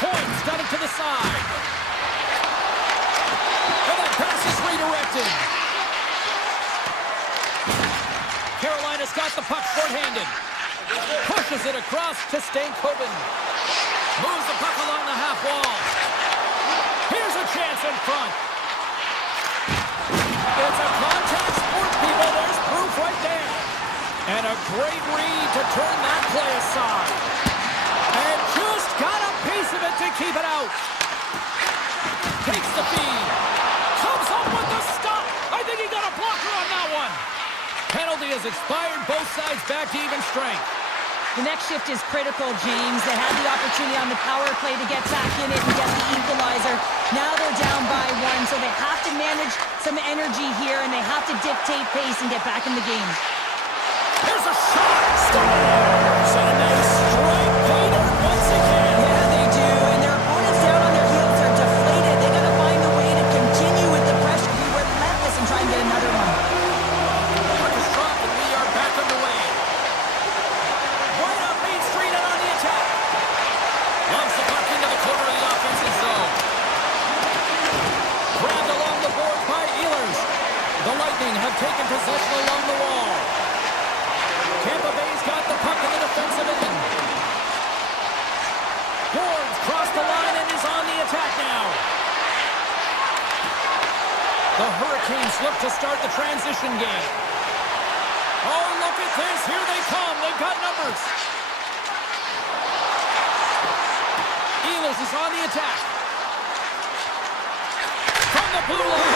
Points got it to the side. And that pass is redirected. Carolina's got the puck short-handed. Pushes it across to Stankoven. Moves the puck along the half wall. Here's a chance in front. It's a contact sport, people. There's proof right there. And a great read to turn that play aside. And just got a piece of it to keep it out. Takes the feed. Comes up with the stop. I think he got a blocker on that one. Penalty has expired. Both sides back to even strength. The next shift is critical, James. They had the opportunity on the power play to get back in it and get the equalizer. Now they're down by 1, so they have to manage some energy here, and they have to dictate pace and get back in the game. Here's a shot. Scores! And they strike Peter once again. Yeah, they do. And their opponents down on their heels are deflated. They got to find a way to continue with the pressure, be relentless, and try and get another one. Puck is dropped, and we are back underway. Right up Main Street and on the attack. Lumps the puck into the corner of the offensive zone. Grabbed along the board by Ehlers. The Lightning have taken possession along the wall. Tampa Bay's got the puck in the defensive end. Boards crossed the line and is on the attack now. The Hurricanes look to start the transition game. Oh, look at this. Here they come. They've got numbers. Ehlers is on the attack. From the blue line.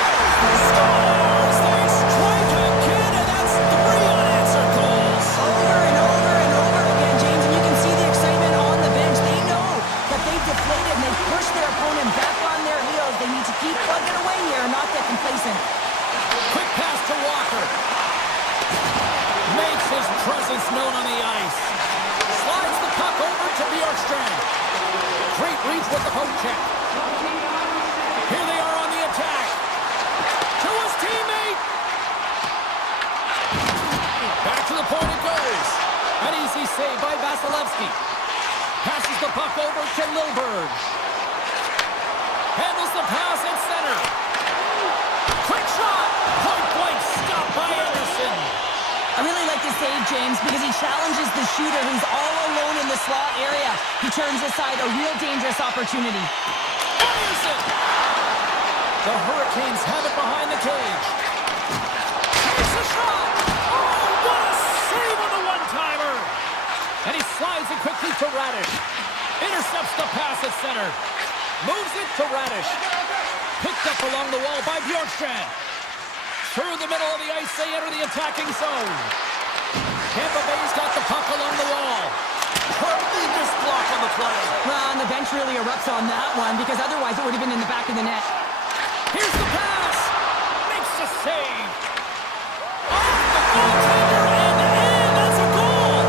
Scores! They strike again, and that's 3 unanswered goals. Over and over and over again, James, and you can see the excitement on the bench. They know that they've deflated and they've pushed their opponent back on their heels. They need to keep plugging away here and not get complacent. Quick pass to Walker. Makes his presence known on the ice. Slides the puck over to Bjorkstrand. Great reach with the poke check. Here they are on the attack. To his teammate. Back to the point it goes. An easy save by Vasilevsky. the puck over to Lilberg. Handles the pass at center. Quick shot! Point blank stop by Anderson. I really like this save, James, because he challenges the shooter who's all alone in the slot area. He turns aside a real dangerous opportunity. Anderson! The Hurricanes have it behind the cage. Takes a shot! Oh, what a save on the one-timer! And he slides it quickly to Radish. Intercepts the pass at center. Moves it to Radish. Picked up along the wall by Bjorkstrand. Through the middle of the ice, they enter the attacking zone. Tampa Bay's got the puck along the wall. Tremendous block on the play. Well, and the bench really erupts on that one, because otherwise it would have been in the back of the net. Here's the pass. Makes the save. Off the goaltender and in. That's a goal.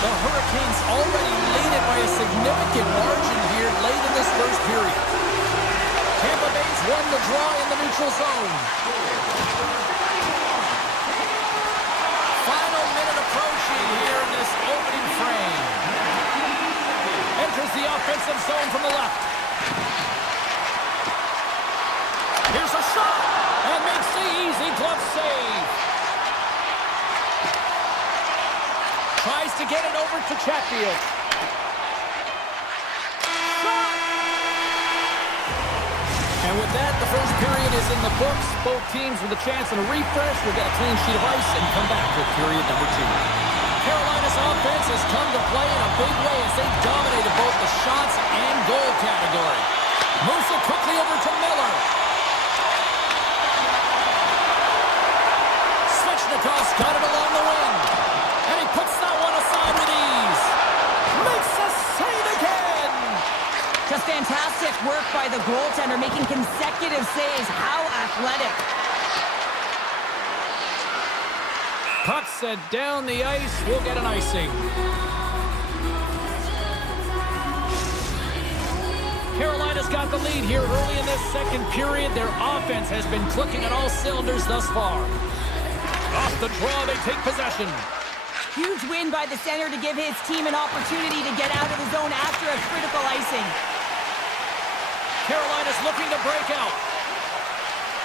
The Hurricanes already lead it by a significant margin here late in this first period. Tampa Bay's won the draw in the neutral zone. Final minute approaching here in this opening frame. Enters the offensive zone from the left. Here's a shot, and makes the easy glove save. Tries to get it over to Chatfield. Shot! And with that, the first period is in the books. Both teams with a chance and a refresh will get a clean sheet of ice and come back for period number 2. Carolina's offense has come to play in a big way as they dominated both the shots and goal category. Moves it quickly over to Miller. Svechnikov's got it along the wing. And he puts that one aside with ease. Makes a save again. Just fantastic work by the goaltender, making consecutive saves. How athletic. Puck set down the ice. We'll get an icing. Carolina's got the lead here early in this second period. Their offense has been clicking on all cylinders thus far. Off the draw, they take possession. Huge win by the center to give his team an opportunity to get out of the zone after a critical icing. Carolina's looking to break out.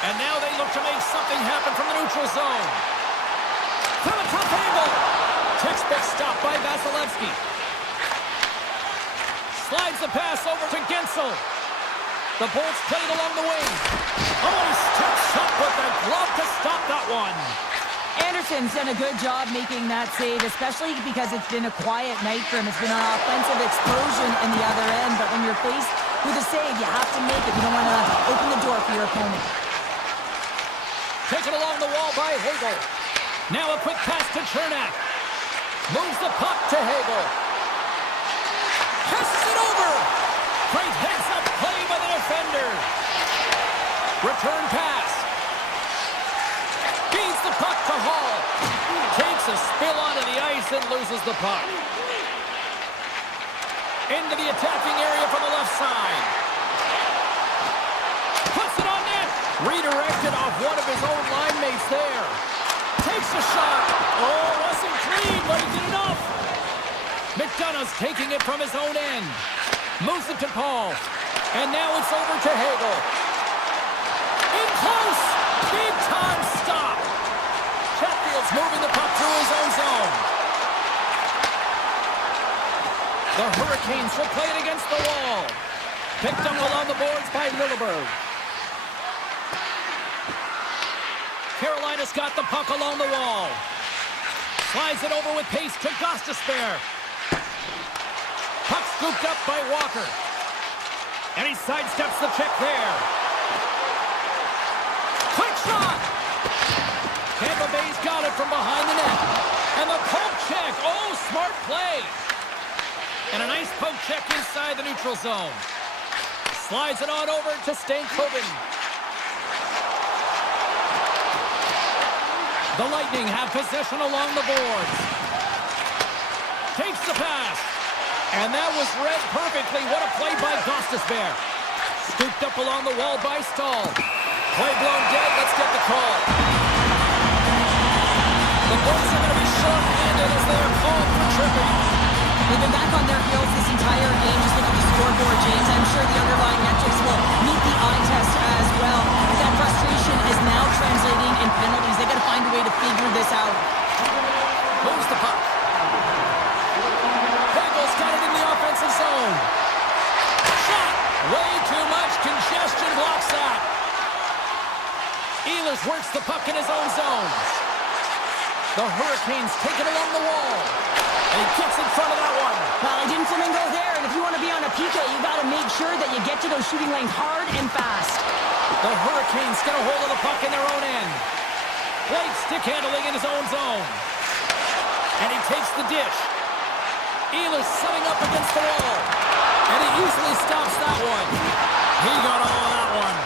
And now they look to make something happen from the neutral zone. From a tough angle. Textbook stop by Vasilevsky. Slides the pass over to Gensel. The Bolts played along the wing. Oh, he steps up with the glove to stop that one. Anderson's done a good job making that save, especially because it's been a quiet night for him. It's been an offensive explosion in the other end, but when you're faced with a save, you have to make it. You don't want to open the door for your opponent. Taken along the wall by Hagel. Now a quick pass to Chernak. Moves the puck to Hagel. Passes it over. Great heads-up play by the defender. Return pass. Feeds the puck to Hall. Takes a spill onto the ice and loses the puck. Into the attacking area from the left side. Puts it on net. Redirected off one of his own line mates there. Takes a shot. Oh, wasn't clean, but he did enough. McDonough's taking it from his own end. Moves it to Paul. And now it's over to Hagel. In close. Big time stop. Chatfield's moving the puck through his own zone. The Hurricanes will play it against the wall. Picked up along the boards by Lilleberg. Carolina's got the puck along the wall. Slides it over with pace to Gostisbehere. Puck scooped up by Walker. And he sidesteps the check there. Quick shot! Tampa Bay's got it from behind the net. And the poke check. Oh, smart play. And a nice poke check inside the neutral zone. Slides it on over to Stankoven. The Lightning have possession along the boards. Takes the pass. And that was read perfectly. What a play by Gostisbehere. Scooped up along the wall by Stahl. Play blown dead. Let's get the call. The Bulls are going to be short-handed as they are called for tripping. They've been back on their heels this entire game. Just look at the scoreboard, James. I'm sure the underlying metrics will meet the eye test as well. But that frustration is now translating in penalties. They got to find a way to figure this out. Moves the puck. Hagel's got it in the offensive zone. Shot! Way too much congestion blocks that. Ehlers works the puck in his own zone. The Hurricanes take it along the wall. And he gets in front of that one. Well, he didn't flamingo there, and if you want to be on a PK, you got to make sure that you get to those shooting lanes hard and fast. The Hurricanes get a hold of the puck in their own end. Blake stick handling in his own zone. And he takes the dish. Ehlers setting up against the wall. And he easily stops that one. He got all of that one.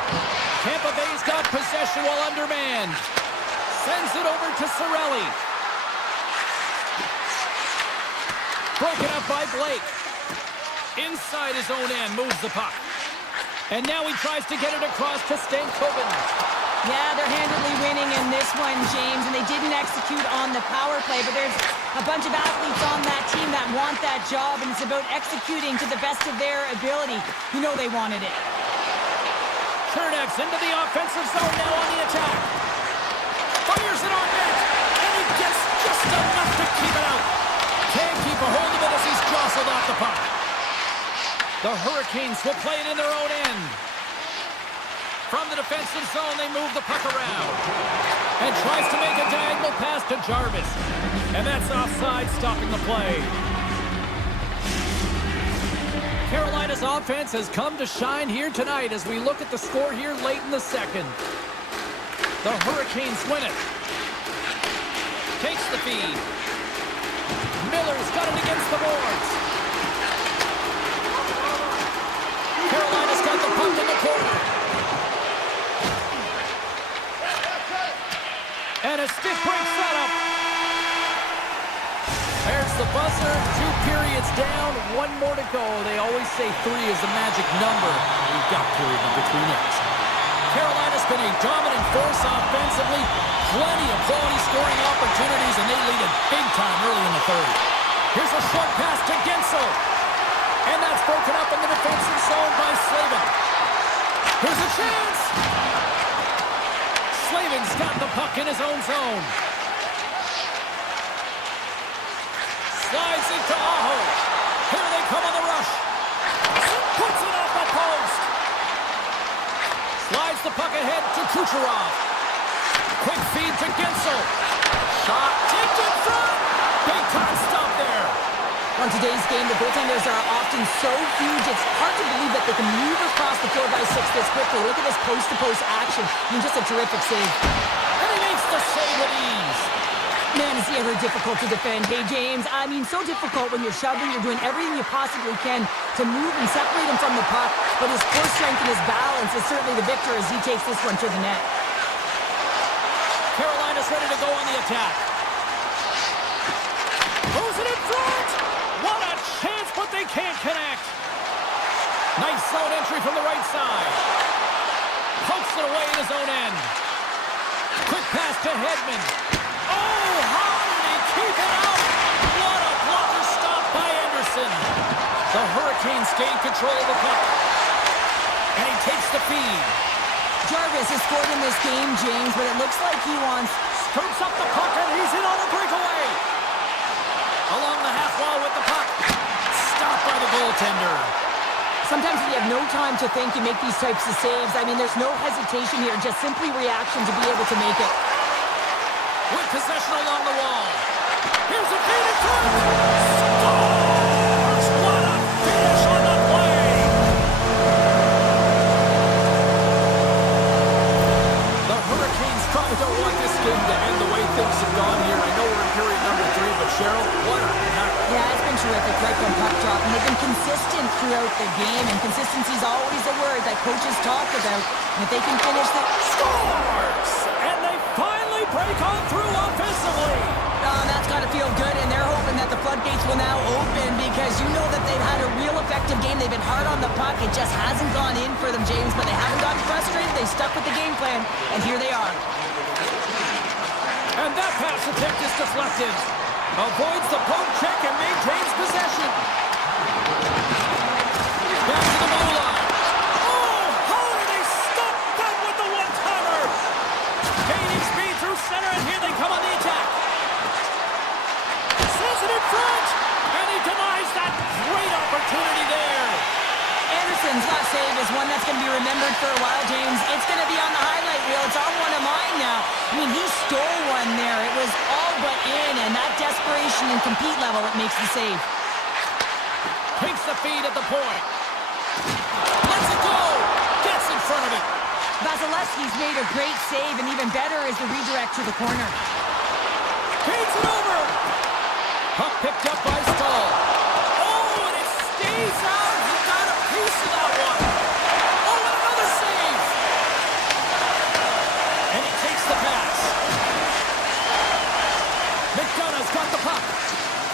Tampa Bay's got possession while undermanned. Sends it over to Cirelli. Broken up by Blake. Inside his own end, moves the puck. And now he tries to get it across to Stankoven. Yeah, they're handily winning in this one, James, and they didn't execute on the power play, but there's a bunch of athletes on that team that want that job, and it's about executing to the best of their ability. You know they wanted it. Chernak's into the offensive zone now on the attack. Fires it on net, and he gets just enough to keep it out. Can't keep a hold of it as he's jostled off the puck. The Hurricanes will play it in their own end. From the defensive zone, they move the puck around. And tries to make a diagonal pass to Jarvis. And that's offside, stopping the play. Carolina's offense has come to shine here tonight as we look at the score here late in the second. The Hurricanes win it. Takes the feed. Miller's got it against the boards. Carolina's got the puck in the corner. And a stiff break setup. There's the buzzer. 2 periods down. 1 more to go. They always say 3 is the magic number. We've got period number 3 next. Carolina's been a dominant force offensively. Plenty of quality scoring opportunities, and they lead it big time early in the third. Here's a short pass to Gensel. And that's broken up in the defensive zone by Slavin. Here's a chance. Slavin's got the puck in his own zone. Slides it to Aho. Here they come on the rush. Puts it off the post. Slides the puck ahead to Kucherov. Quick feed to Gensel. Shot tipped in front. Big time stop there. On today's game, the goaltenders are often so huge, it's hard to believe that they can move across the 4x6 this quickly. Look at this post-to-post action. I mean, just a terrific save. And he makes the save with ease. Man, is he ever difficult to defend. Hey, James, I mean, so difficult when you're shoving, you're doing everything you possibly can to move and separate him from the puck, but his core strength and his balance is certainly the victor as he takes this one to the net. Carolina's ready to go on the attack. Throws it in front. What a chance, but they can't connect. Nice zone entry from the right side. Pokes it away in his own end. Quick pass to Hedman. Oh, how did he keep it out? What a blocker stop by Anderson. The Hurricanes gain control of the puck. And he takes the feed. Jarvis has scored in this game, James, but it looks like he wants... Scoops up the puck, and he's in on a breakaway. Along the half wall with the puck. Stopped by the goaltender. Sometimes when you have no time to think, you make these types of saves. I mean, there's no hesitation here, just simply reaction to be able to make it. With possession along the wall. Here's a feed in front. Scores! What a finish on the play! The Hurricanes probably don't want this game to end the way things have gone here. I know we're in period number 3, but Cheryl, what a night. Yeah, it's been terrific right from puck drop, and they've been consistent throughout the game, and consistency is always a word that coaches talk about. And if they can finish the... Scores! And they finally break on through offensively. That's got to feel good, and they're hoping that the floodgates will now open because you know that they've had a real effective game. They've been hard on the puck. It just hasn't gone in for them, James, but they haven't gotten frustrated. They stuck with the game plan, and here they are. And that pass attempt is deflected. Avoids the poke check and maintains possession. Back to the goal line. Oh, how do they stop that with the one-timer? Gaining speed through center, and here they come on the attack. Says it in front, and he denies that great opportunity there. Anderson's last save is one that's going to be remembered for a while, James. It's going to be on the highlight reel. It's on one of mine now. I mean, he stole one there. It was all but in, and that desperation and compete level, it makes the save. Takes the feed at the point. Lets it go. Gets in front of it. Vasilevsky's made a great save, and even better is the redirect to the corner. Feeds it over. Puck picked up by Stahl. Oh, and it stays out. He got a piece of that one. Oh, and another save. And he takes the pass. McDonough's got the puck.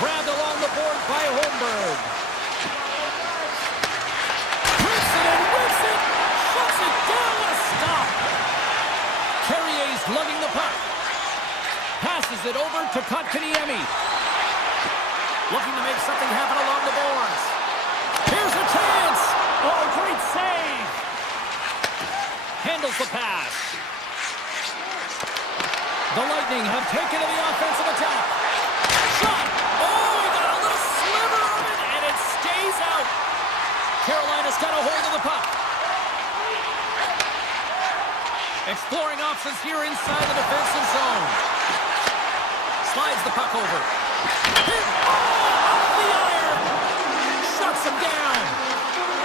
Grabbed along the board by Holmberg. Rips it and whips it. Shuts it down with a stop. Carrier's lugging the puck. Passes it over to Kotkaniemi. Looking to make something happen along the boards. Here's a chance. Oh, great save. Handles the pass. The Lightning have taken to the offensive attack. Shot. Oh, he got a little sliver of it, and it stays out. Carolina's got a hold of the puck. Exploring options here inside the defensive zone. Slides the puck over. Hit. Oh, off the iron. Shuts him down.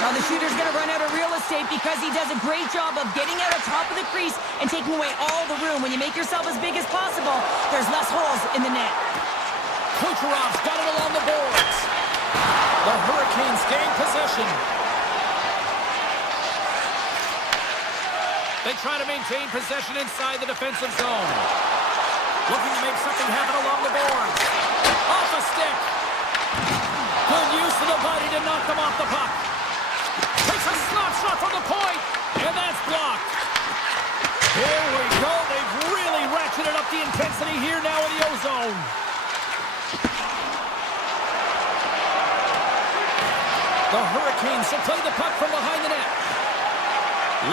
Now the shooter's going to run out of real estate because he does a great job of getting out on top of the crease and taking away all the room. When you make yourself as big as possible, there's less holes in the net. Kucherov's got it along the boards. The Hurricanes gain possession. They try to maintain possession inside the defensive zone. Looking to make something happen along the boards. Off a stick. Good use of the body to knock them off the puck. Takes a slap shot from the point, and that's blocked. Here we go. They've really ratcheted up the intensity here now in the O-zone. The Hurricanes will play the puck from behind the net.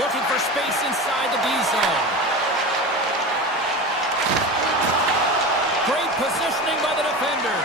Looking for space inside the D-zone. Great positioning by the defender.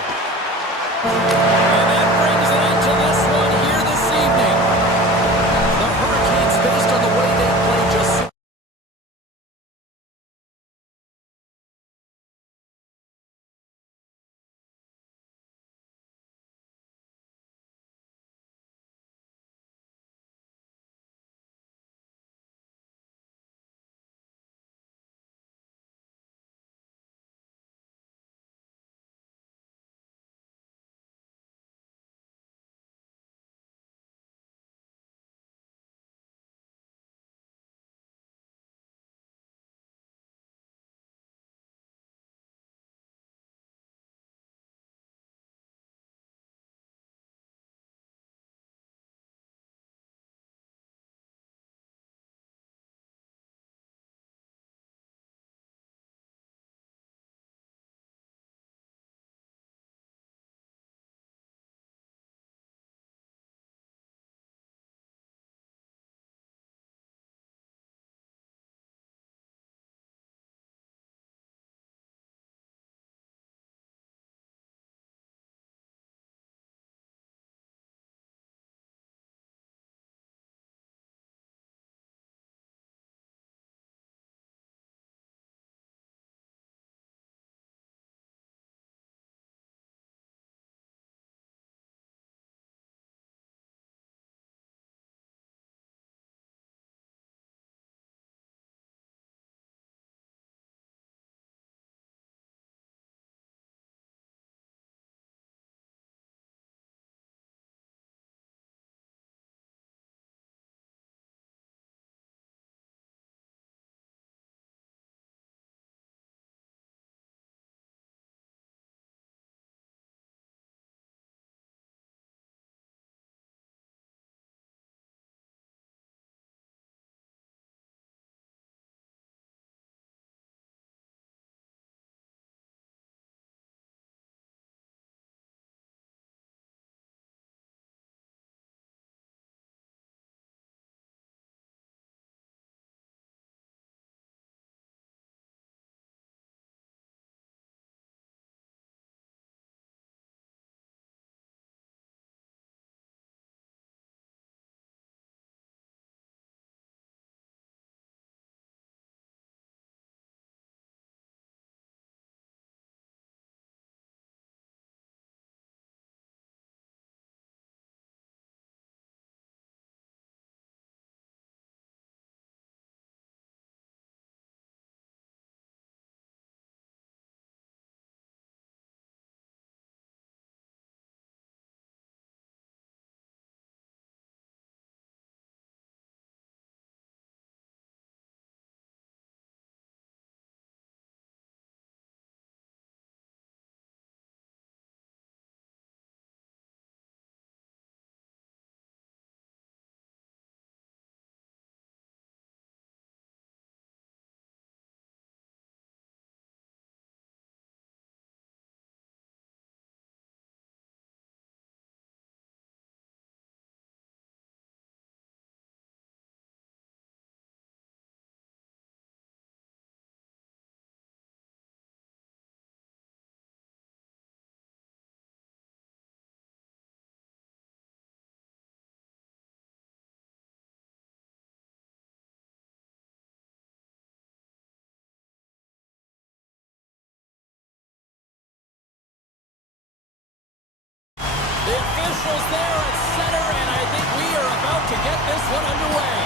battles there at center, and I think we are about to get this one underway.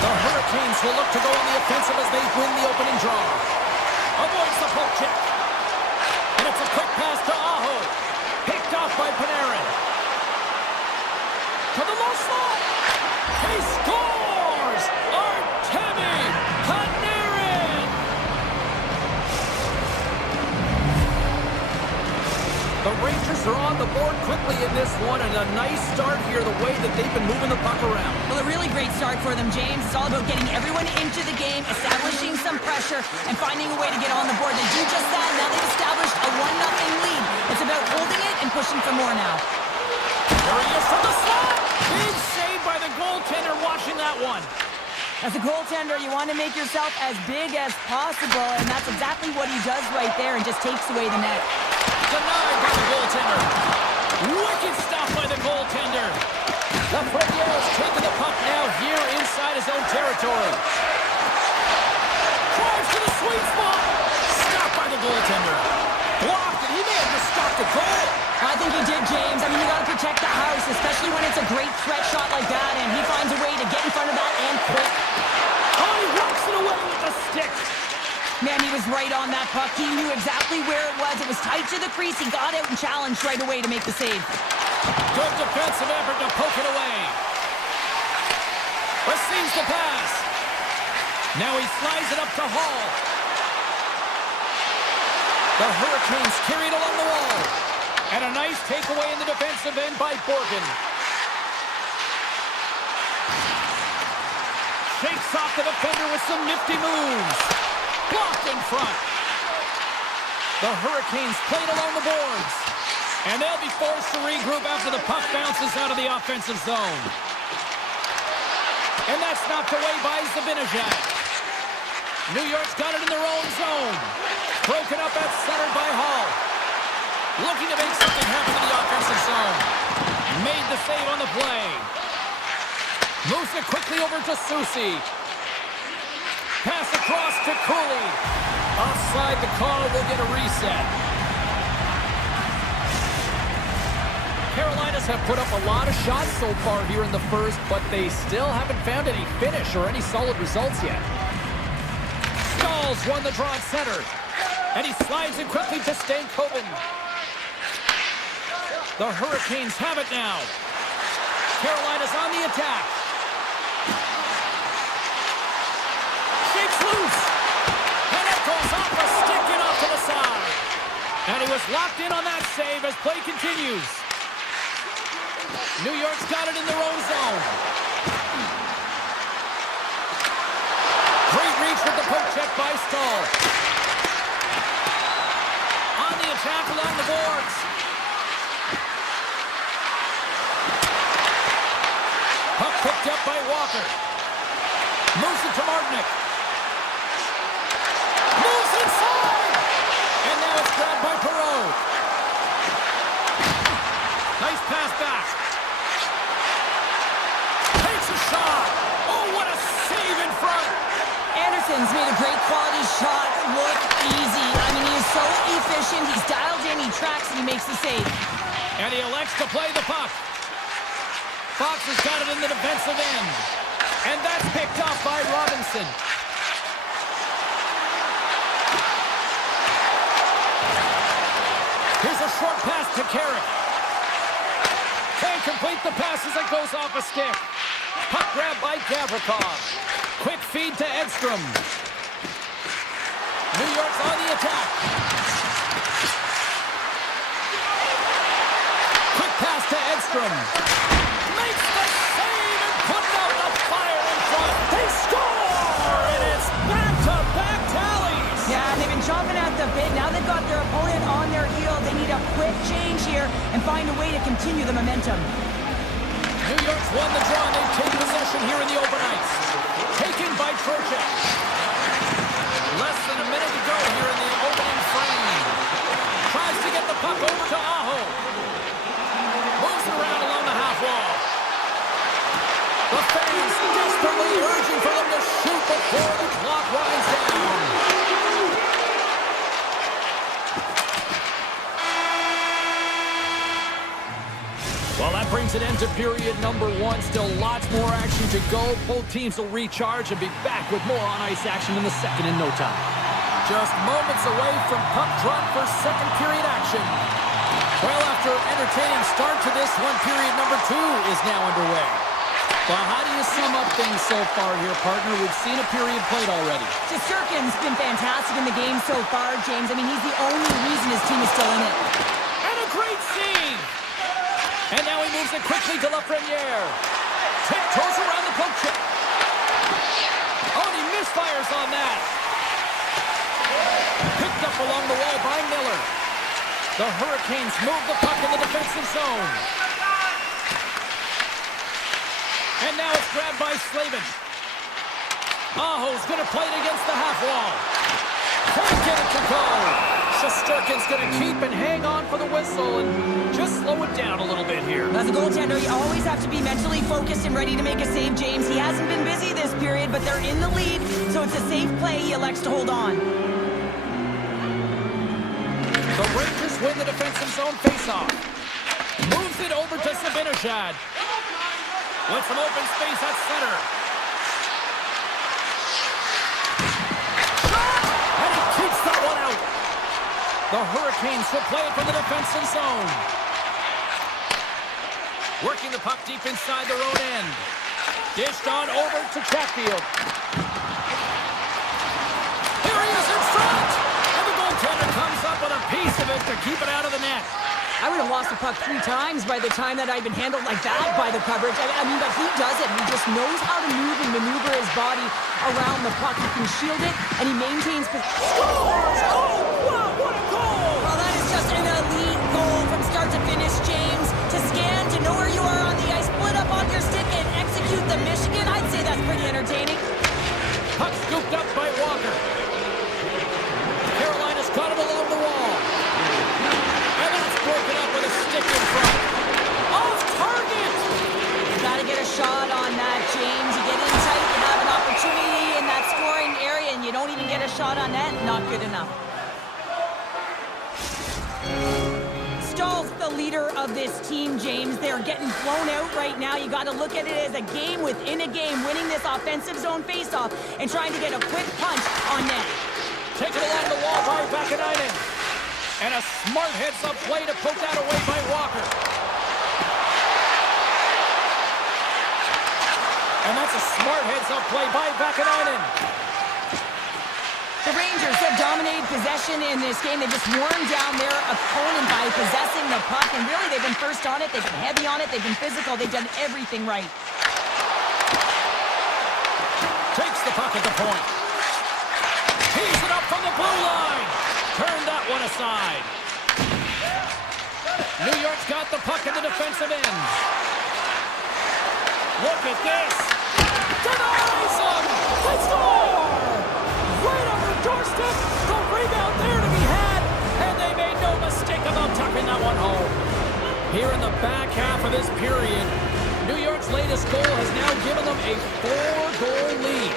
The Hurricanes will look to go on the offensive as they win the opening draw. Avoids the poke check. And it's a quick pass to Aho. Picked off by Panarin. To the low slot. He scores! Artemi Panarin! The Rangers are on the board quickly in this one, and a nice start here, the way that they've been moving the puck around. Well, a really great start for them, James. It's all about getting everyone into the game, establishing some pressure, and finding a way to get on the board. They do just that. Now they've established a 1-0 lead. It's about holding it and pushing for more now. There he is from the slot! Big save by the goaltender watching that one. As a goaltender, you want to make yourself as big as possible, and that's exactly what he does right there and just takes away the net. Denied by the goaltender. Wicked stop by the goaltender. Lafreniere has taken the puck now here inside his own territory. Drives to the sweet spot. Stopped by the goaltender. Blocked it. He may have just stopped the goal. I think he did, James. I mean, you got to protect the house, especially when it's a great threat shot like that, and he finds a way to get in front of that and quick. Oh, he walks it away with the stick. Man, he was right on that puck. He knew exactly where it was. It was tight to the crease. He got out and challenged right away to make the save. Good defensive effort to poke it away. Receives the pass. Now he slides it up to Hall. The Hurricanes carried along the wall. And a nice takeaway in the defensive end by Borgen. Shakes off the defender with some nifty moves. Blocked in front. The Hurricanes played along the boards. And they'll be forced to regroup after the puck bounces out of the offensive zone. And that's knocked away by Zibanejad. New York's got it in their own zone. Broken up at center by Hall. Looking to make something happen in the offensive zone. Made the save on the play. Moves it quickly over to Susi. Pass across to Cooley. Offside the call will get a reset. Carolinas have put up a lot of shots so far here in the first, but they still haven't found any finish or any solid results yet. Stalls won the draw at center. And he slides it quickly to Stankoven. The Hurricanes have it now. Carolina's on the attack. Shakes loose. And it goes off a stick and off to the side. And he was locked in on that save as play continues. New York's got it in their own zone. Great reach with the poke check by Stahl. On the attack along the boards. Puck picked up by Walker. Moves it to Martinick. Moves inside! And now it's grabbed by Perreault. Nice pass back. Takes a shot. Oh, what a save in front. Anderson's made a great quality shot look easy. I mean, he is so efficient. He's dialed in, he tracks, and he makes the save. And he elects to play the puck. Fox has got it in the defensive end. And that's picked off by Robinson. Here's a short pass to Carrick. Can't complete the pass as it goes off a stick. Puck grab by Gavrikov. Quick feed to Edstrom. New York's on the attack. Quick pass to Edstrom. Makes the save and puts out the fire in front. They score! And it's back-to-back tallies. Yeah, they've been chomping at the bit. Now they've got their opponent on their heel. They need a quick change here and find a way to continue the momentum. New York's won the draw. They've taken possession here in the open ice. Taken by Trocheck. Less than a minute to go here in the opening frame. Tries to get the puck over to Aho. Moves it around along the half wall. The fans desperately urging for them to shoot before the clock winds down. into period number one. Still lots more action to go. Both teams will recharge and be back with more on-ice action in the second in no time. Just moments away from puck drop for second period action. Well, after an entertaining start to this one, period number two is now underway. Well, how do you sum up things so far here, partner? We've seen a period played already. Shesterkin's been fantastic in the game so far, James. I mean, he's the only reason his team is still in it. And a great save! And now he moves it quickly to Lafreniere. Tiptoes around the poke check. Oh, and he misfires on that. Picked up along the wall by Miller. The Hurricanes move the puck in the defensive zone. And now it's grabbed by Slavin. Aho's going to play it against the half wall. Can't get it to go. Shesterkin's going to keep and hang on for the whistle and just slow it down a little bit here. As a goaltender, you always have to be mentally focused and ready to make a save, James. He hasn't been busy this period, but they're in the lead, so it's a safe play. He elects to hold on. The Rangers win the defensive zone faceoff. Moves it over to Sabinishad. With some open space at center. And he keeps that one out. The Hurricanes will play it from the defensive zone. Working the puck deep inside their own end. Dished on over to Chatfield. Here he is in front. And the goaltender comes up with a piece of it to keep it out of the net. I would have lost the puck 3 times by the time that I'd been handled like that by the coverage. I mean, but he does it. He just knows how to move and maneuver his body around the puck. He can shield it, and he maintains... Scores! Oh, wow, what a goal! Well, that is just an elite goal from start to finish, James. To scan, to know where you are on the ice, split up on your stick, and execute the Michigan. I'd say that's pretty entertaining. Puck scooped up by Walker. Carolina's got it along the wall. And that's broken up with a stick in front. Off target! You gotta get a shot on that, James. You get in tight, you have an opportunity in that scoring area, and you don't even get a shot on that. Not good enough. Stahl's the leader of this team, James. They're getting blown out right now. You gotta look at it as a game within a game, winning this offensive zone faceoff and trying to get a quick punch on net. Taken along the wall by Vakanainen. And a smart heads-up play to poke that away by Walker. And that's a smart heads-up play by Vakanainen. The Rangers have dominated possession in this game. They just worn down their opponent by possessing the puck. And really, they've been first on it. They've been heavy on it. They've been physical. They've done everything right. Takes the puck at the point. Tees it up from the blue line. Turn that one aside. New York's got the puck in the defensive end. Look at this. Denies him. They score! Right on the doorstep. The rebound there to be had. And they made no mistake about tucking that one home. Here in the back half of this period, New York's latest goal has now given them a 4-goal lead.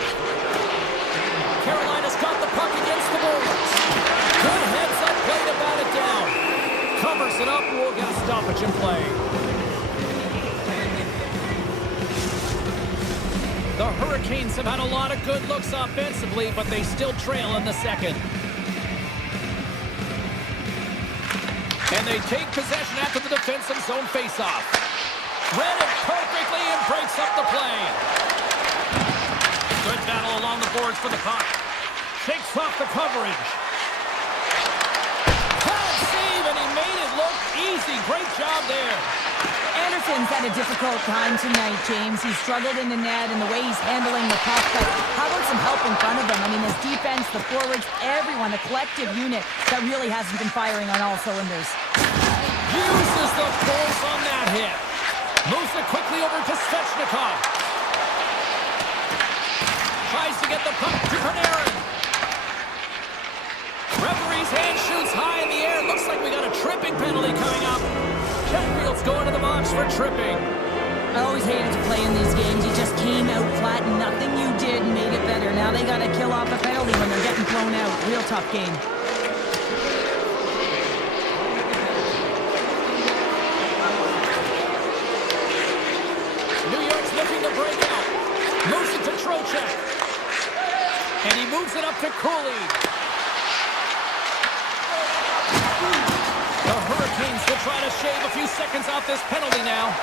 Carolina's got the puck against the boards. Good heads-up play to bat it down. Covers it up, we'll get a stoppage in play. The Hurricanes have had a lot of good looks offensively, but they still trail in the second. And they take possession after the defensive zone faceoff. Read it perfectly and breaks up the play. Good battle along the boards for the puck. Shakes off the coverage. Hard save, and he made it look easy. Great job there. Anderson's had a difficult time tonight, James. He's struggled in the net and the way he's handling the puck. But how about some help in front of him? I mean, his defense, the forwards, everyone, a collective unit that really hasn't been firing on all cylinders. Uses the force on that hit. Moves it quickly over to Svechnikov. Tries to get the puck to Panarin. Referee's hand shoots high in the air. Looks like we got a tripping penalty coming up. Chatfield's going to the box for tripping. I always hated to play in these games. You just came out flat and nothing you did made it better. Now they got to kill off a penalty when they're getting blown out. Real tough game. And he moves it up to Cooley. The Hurricanes will try to shave a few seconds off this penalty now.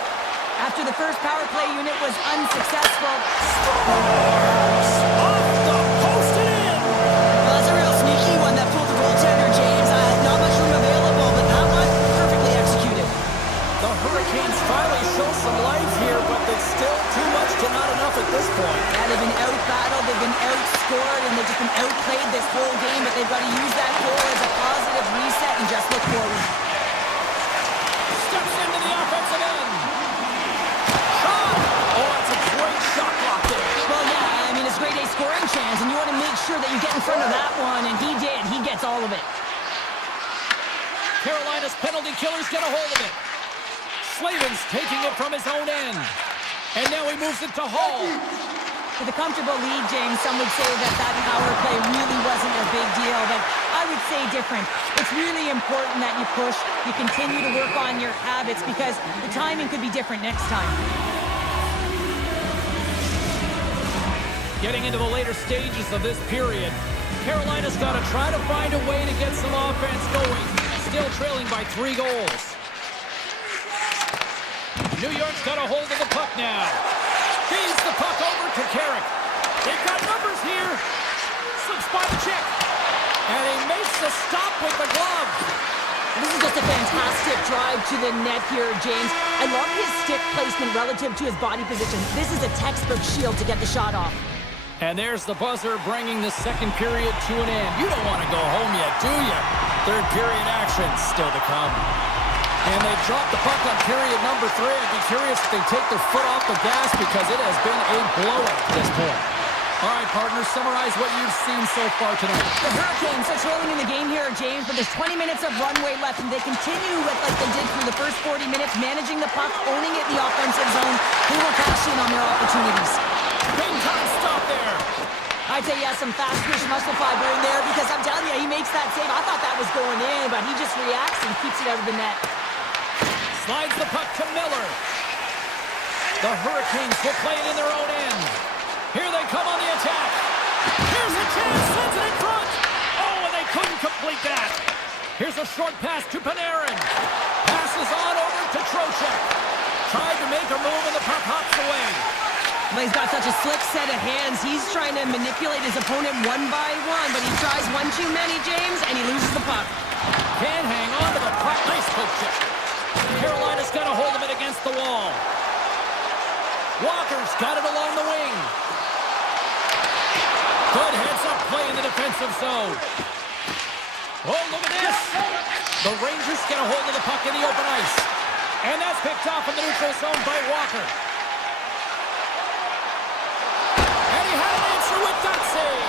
After the first power play unit was unsuccessful. Scores! Off the post and in! Well, that's a real sneaky one that pulled the goaltender, James. Not much room available, but that one perfectly executed. The Hurricanes finally show some life here, but it's still too much to not enough at this point. Yeah, they've been out-battled, they've been outscored, and they've just been outplayed this whole game, but they've got to use that goal as a positive reset and just look forward. Steps into the offensive end. Shot! Oh, that's a great shot block there. Well, yeah, I mean, it's a great A scoring chance, and you want to make sure that you get in front of that one, and he did. He gets all of it. Carolina's penalty killers get a hold of it. Slavin's taking it from his own end. And now he moves it to Hall. With a comfortable lead, James, some would say that power play really wasn't a big deal, but I would say different. It's really important that you push, you continue to work on your habits, because the timing could be different next time. Getting into the later stages of this period, Carolina's got to try to find a way to get some offense going. Still trailing by 3 goals. New York's got a hold of the puck now. Feeds the puck over to Carrick. They've got numbers here. Slips by the check. And he makes the stop with the glove. This is just a fantastic drive to the net here, James. I love his stick placement relative to his body position. This is a textbook shield to get the shot off. And there's the buzzer bringing the second period to an end. You don't want to go home yet, do you? Third period action still to come. And they drop the puck on period number 3. I'd be curious if they take their foot off the gas, because it has been a blowout at this point. All right, partners, summarize what you've seen so far tonight. The Hurricanes are trailing in the game here, James, but there's 20 minutes of runway left, and they continue like they did through the first 40 minutes, managing the puck, owning it in the offensive zone. They will cash in on their opportunities. Big time stop there. I'd say he has some fast twitch muscle fiber in there, because I'm telling you, he makes that save. I thought that was going in, but he just reacts and keeps it out of the net. Slides the puck to Miller. The Hurricanes will play it in their own end. Here they come on the attack. Here's a chance, sends it in front. Oh, and they couldn't complete that. Here's a short pass to Panarin. Passes on over to Trocheck. Tried to make a move and the puck hops away. Well, he's got such a slick set of hands. He's trying to manipulate his opponent one by one, but he tries one too many, James, and he loses the puck. Can't hang on to the puck. Nice poke check. Carolina's got a hold of it against the wall. Walker's got it along the wing. Good heads-up play in the defensive zone. Oh, look at this. The Rangers get a hold of the puck in the open ice. And that's picked off in the neutral zone by Walker. And he had an answer with that save.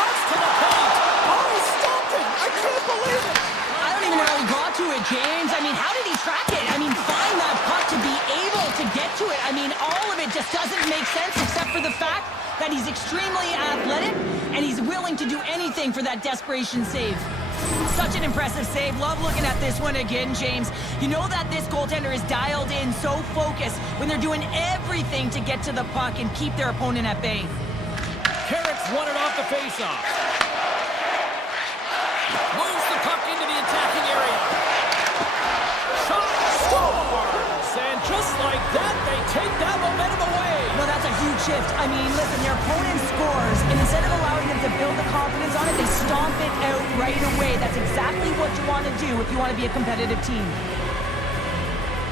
Cuts to the point. Oh, he stopped it. I can't believe it. I don't even know how he got to it, James. I mean, how did he track it? I mean, find that puck to be able to get to it. I mean, all of it just doesn't make sense, except for the fact that he's extremely athletic and he's willing to do anything for that desperation save. Such an impressive save. Love looking at this one again, James. You know that this goaltender is dialed in, so focused when they're doing everything to get to the puck and keep their opponent at bay. Carrick's won it off the faceoff. Moves the puck into the attacking area. Shot scores! And just like that, they take that momentum away. Well, that's a huge shift. I mean, listen, their opponent scores, and instead of allowing them to build the confidence on it, they stomp it out right away. That's exactly what you want to do if you want to be a competitive team.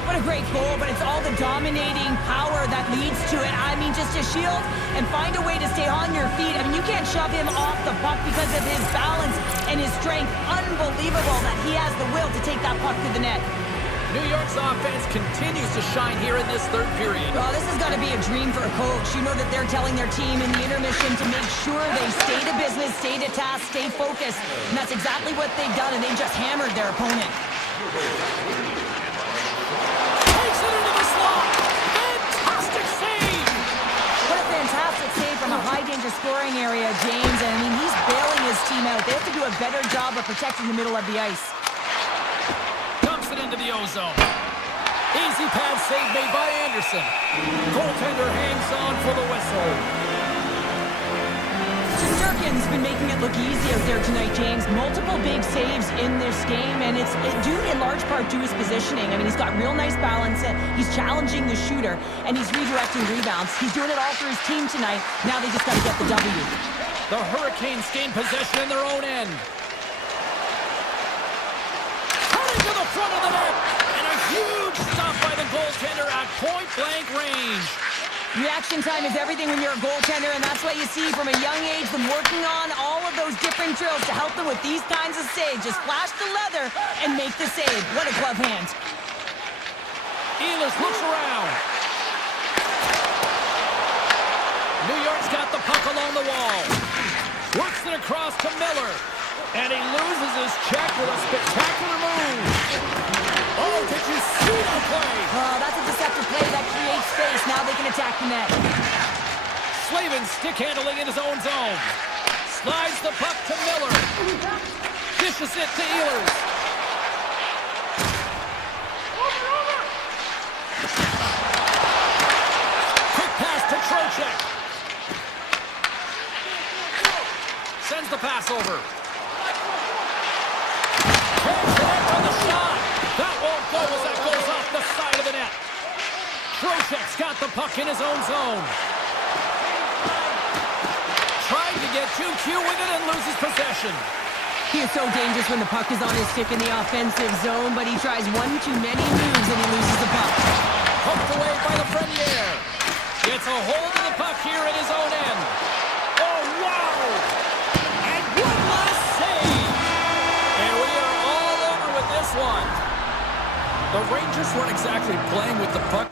What a great goal, but it's all the dominating power that leads to it. I mean, just to shield and find a way to stay on your feet. I mean, you can't shove him off the puck because of his balance and his strength. Unbelievable that he has the will to take that puck to the net. New York's offense continues to shine here in this third period. Well, this has got to be a dream for a coach. You know that they're telling their team in the intermission to make sure they stay to business, stay to task, stay focused. And that's exactly what they've done, and they've just hammered their opponent. Takes it into the slot. Fantastic save. What a fantastic save from a high-danger scoring area, James. And I mean, he's bailing his team out. They have to do a better job of protecting the middle of the ice. Dumps it into the O-zone. Easy pad save made by Anderson. Goaltender hangs on for the West Hurricanes been making it look easy out there tonight, James. Multiple big saves in this game, and it's due in large part to his positioning. I mean, he's got real nice balance. He's challenging the shooter, and he's redirecting rebounds. He's doing it all for his team tonight. Now they just got to get the W. The Hurricanes gain possession in their own end. Cutting to the front of the net, and a huge stop by the goaltender at point-blank range. Reaction time is everything when you're a goaltender, and that's why you see from a young age them working on all of those different drills to help them with these kinds of saves. Just flash the leather and make the save. What a glove hand. Ehlers looks around. New York's got the puck along the wall. Works it across to Miller. And he loses his check with a spectacular move. Oh, did you see that play? Oh, that's a deceptive play that creates space. Now they can attack the net. Slavin stick handling in his own zone. Slides the puck to Miller. Dishes it to Ehlers. Quick pass to Trocheck. Sends the pass over. Can't connect on the shot. That won't go as that goes off the side of the net. Trocheck's got the puck in his own zone. Trying to get too cute with it and loses possession. He is so dangerous when the puck is on his stick in the offensive zone, but he tries one too many moves and he loses the puck. Poked away by the Frenier. Gets a hold of the puck here in his own end. Oh, wow! And one last save! And we are all over with this one. The Rangers weren't exactly playing with the puck.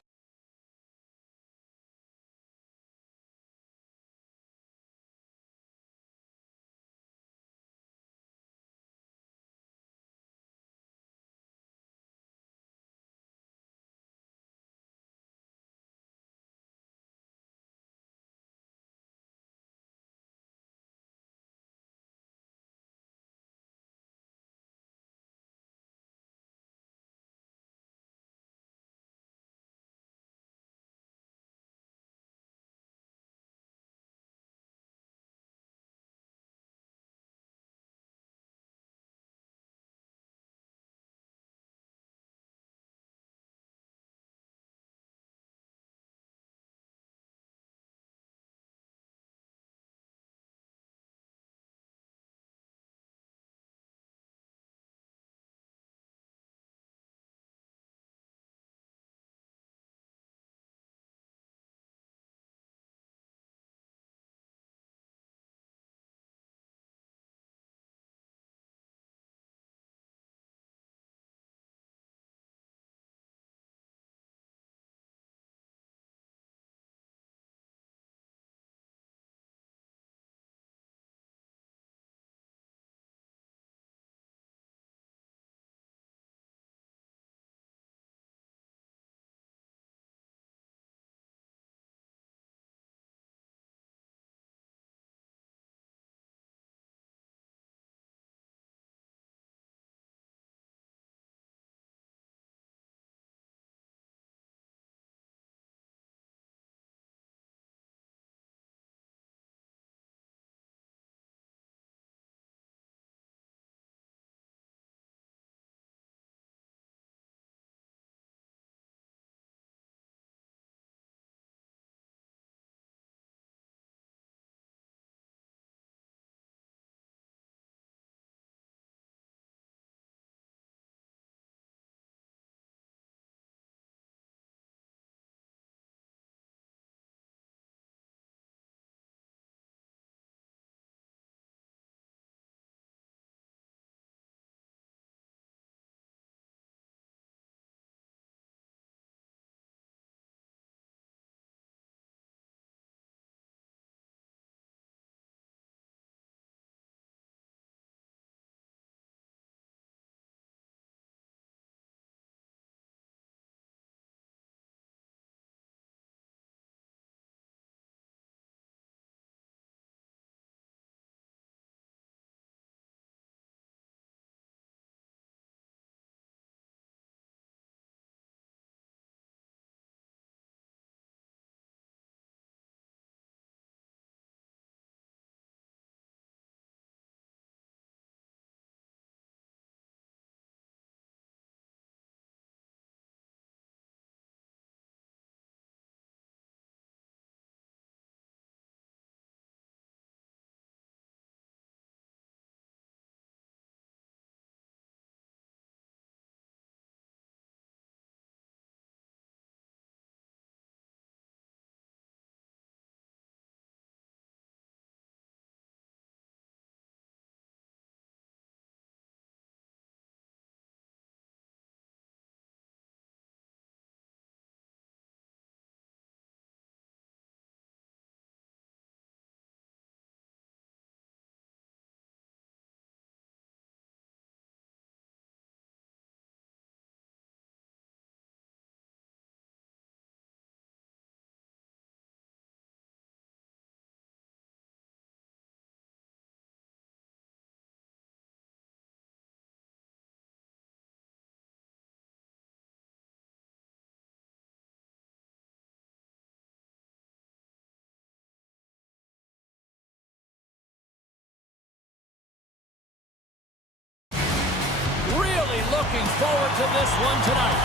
forward to this one tonight.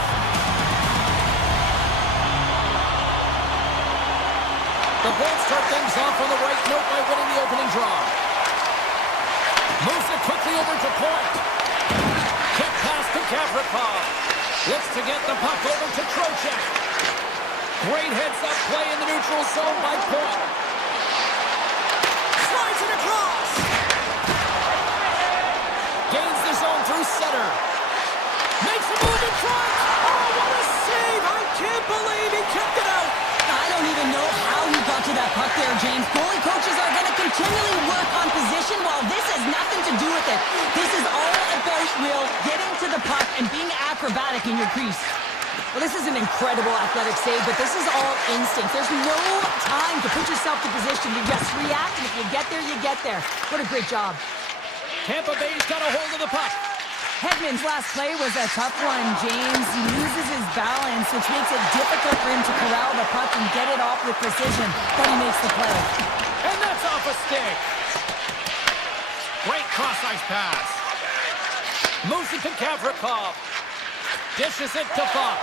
The Bulls start things off on the right note by winning the opening draw. Moves it quickly over to point. Kick pass to Gavrikov. Looks to get the puck over to Trocheck. Great heads-up play in the neutral zone by Point. Slides it across. Gains the zone through center. Makes a move in front. Oh, what a save! I can't believe he kept it out. I don't even know how he got to that puck there, James. Goalie coaches are going to continually work on position while this has nothing to do with it. This is all about Will getting to the puck and being acrobatic in your crease. Well, this is an incredible athletic save, but this is all instinct. There's no time to put yourself to position. You just react, and if you get there, you get there. What a great job. Tampa Bay's got a hold of the puck. Hedman's last play was a tough one, James. He loses his balance, which makes it difficult for him to corral the puck and get it off with precision, but he makes the play. And that's off a stick. Great cross-ice pass. Moves it to Gavrikov. Dishes it to Fox.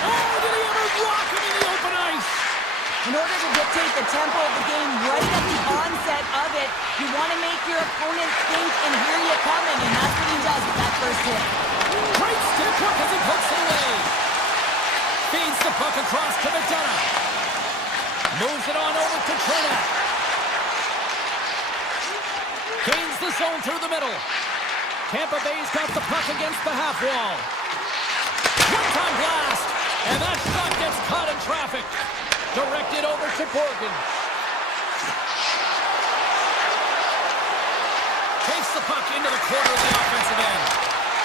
Oh, did he ever rock him in the open ice? In order to dictate the tempo of the game right at the onset of it, you want to make your opponent think and hear you coming, and that's what he does with that first hit. Great stick work as he pokes it away. Feeds the puck across to McDonough. Moves it on over to Chernak. Gains the zone through the middle. Tampa Bay's got the puck against the half wall. One-time blast, and that shot gets caught in traffic. Directed over to Borgen. Takes the puck into the corner of the offensive end.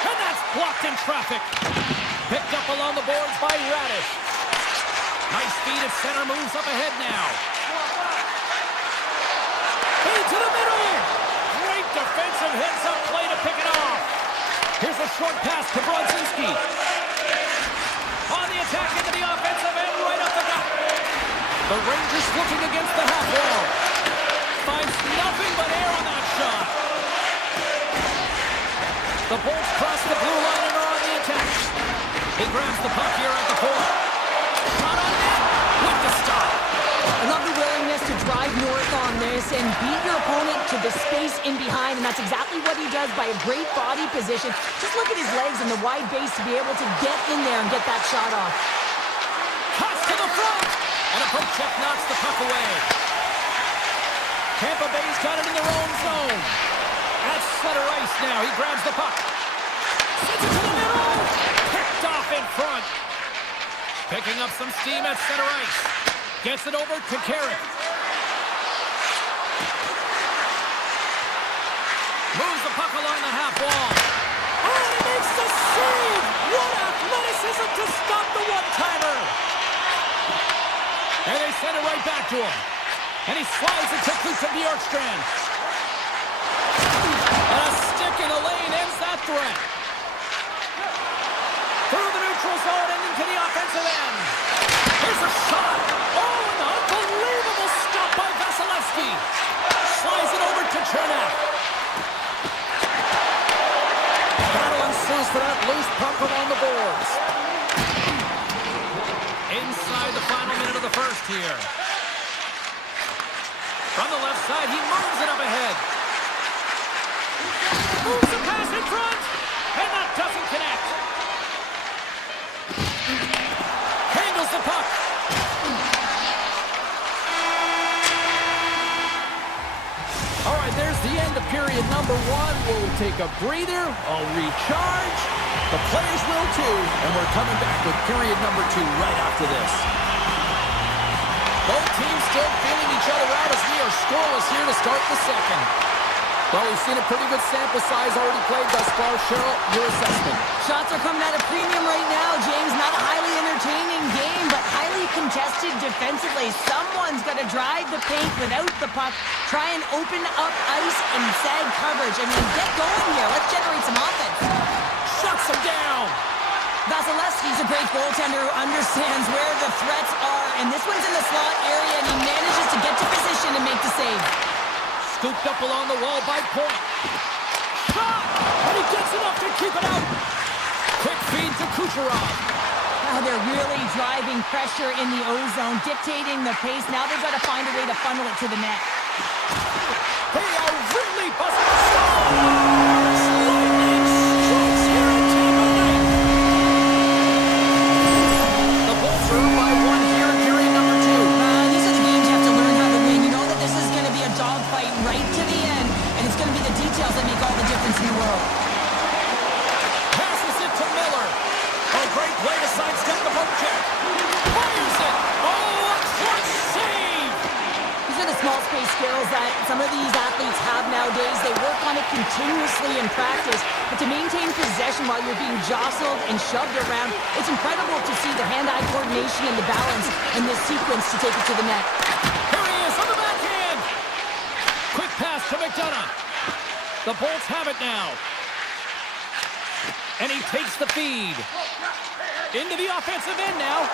And that's blocked in traffic. Picked up along the boards by Radish. Nice feed at center, moves up ahead now. Into the middle. Great defensive heads-up play to pick it off. Here's a short pass to Brodzinski. On the attack into the offensive end, right up the gut. The Rangers looking against the half wall. Finds nothing but air on that shot. The Bulls cross the blue line and are on the attack. He grabs the puck here at the point. Shot on net with the stop. I love the willingness to drive north on this and beat your opponent to the space in behind, and that's exactly what he does by a great body position. Just look at his legs and the wide base to be able to get in there and get that shot off. Cuts to the front, and a poke check knocks the puck away. Tampa Bay's got it in their own zone. At center ice now, he grabs the puck. Sends it to the middle. Picked off in front. Picking up some steam at center ice. Gets it over to Carrick. Moves the puck along the half wall. Oh, and he makes the save! What athleticism to stop the one-timer! And they send it right back to him. And he slides it quickly to Bjorkstrand. And a stick in the lane ends that threat. Through the neutral zone and into the offensive end. Here's a shot. Oh, an unbelievable stop by Vasilevsky. Slides it over to Chernak. Battle ensues for that loose puck along the boards. Inside the final minute of the first here. From the left side, he moves it up ahead. Moves the pass in front. And that doesn't connect. Handles the puck. All right, there's the end of period number one. We'll take a breather, I'll recharge. The players will too, and we're coming back with period number two right after this. Both teams still feeling each other out as we are scoreless here to start the second. Well, we've seen a pretty good sample size already played thus far. Cheryl, your assessment. Shots are coming at a premium right now, James. Not a highly entertaining game, but highly contested defensively. Someone's got to drive the paint without the puck, try and open up ice and sag coverage. I mean, get going here. Let's generate some offense. Shuts him down. Vasilevsky's a great goaltender who understands where the threats are, and this one's in the slot area, and he manages to get to position and make the save. Scooped up along the wall by Point. Shot! And he gets enough to keep it out. Quick feed to Kucherov. Now they're really driving pressure in the O-zone, dictating the pace. Now they've got to find a way to funnel it to the net. They are really busting the stars! Lightning strikes here in Tampa Bay. The Bulls are up by one here in period number 2. These are the games you have to learn how to win. You know that this is going to be a dogfight right to the end, and it's going to be the details that make all the difference in the world. Passes it to Miller. A great play to sidestep the poke check. Fires it. Oh, a clutch save! These are the small space skills that some of these athletes have nowadays. They work on it continuously in practice, but to maintain possession while you're being jostled and shoved around, it's incredible to see the hand-eye coordination and the balance in this sequence to take it to the net. Here he is on the backhand. Quick pass to McDonough. The Bolts have it now. And he takes the feed. Into the offensive end now.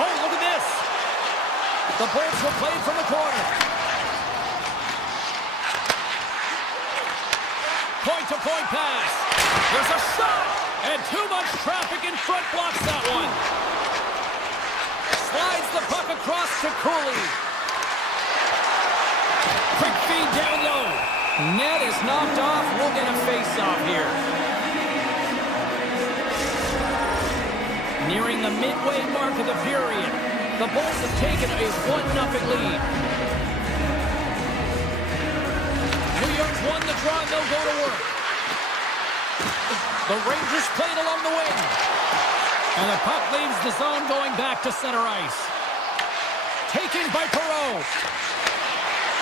Oh, look at this. The Bolts will play it from the corner. Point-to-point pass. There's a shot. And too much traffic in front blocks that one. Slides the puck across to Cooley. Quick feed down low. Net is knocked off. We'll get a face-off here. Nearing the midway mark of the period, the Bulls have taken a 1-0 lead. New York's won the draw and they'll go to work. The Rangers played along the wing. And the puck leaves the zone going back to center ice. Taken by Perreault.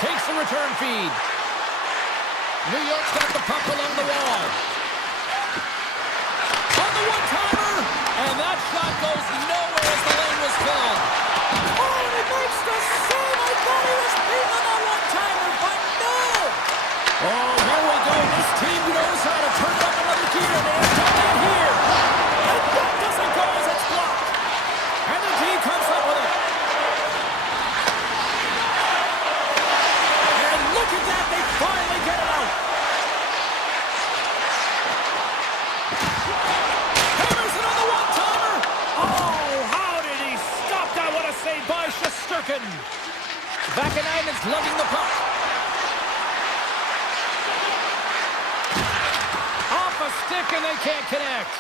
Takes the return feed. New York's got the puck along the wall. On the one-timer. And that shot goes nowhere as the lane was filled. Oh, and he makes the save. I thought he was beating on that one-timer, but no. Oh, here we go. This team knows how to turn up another gear. They have done that here. And that doesn't go as it's blocked. And the team comes up with it. And look at that. They finally get it out. Hammers it on the one-timer. Oh, how did he stop that? What a save by Shesterkin. Vakanainen's lugging the puck. Off a stick and they can't connect.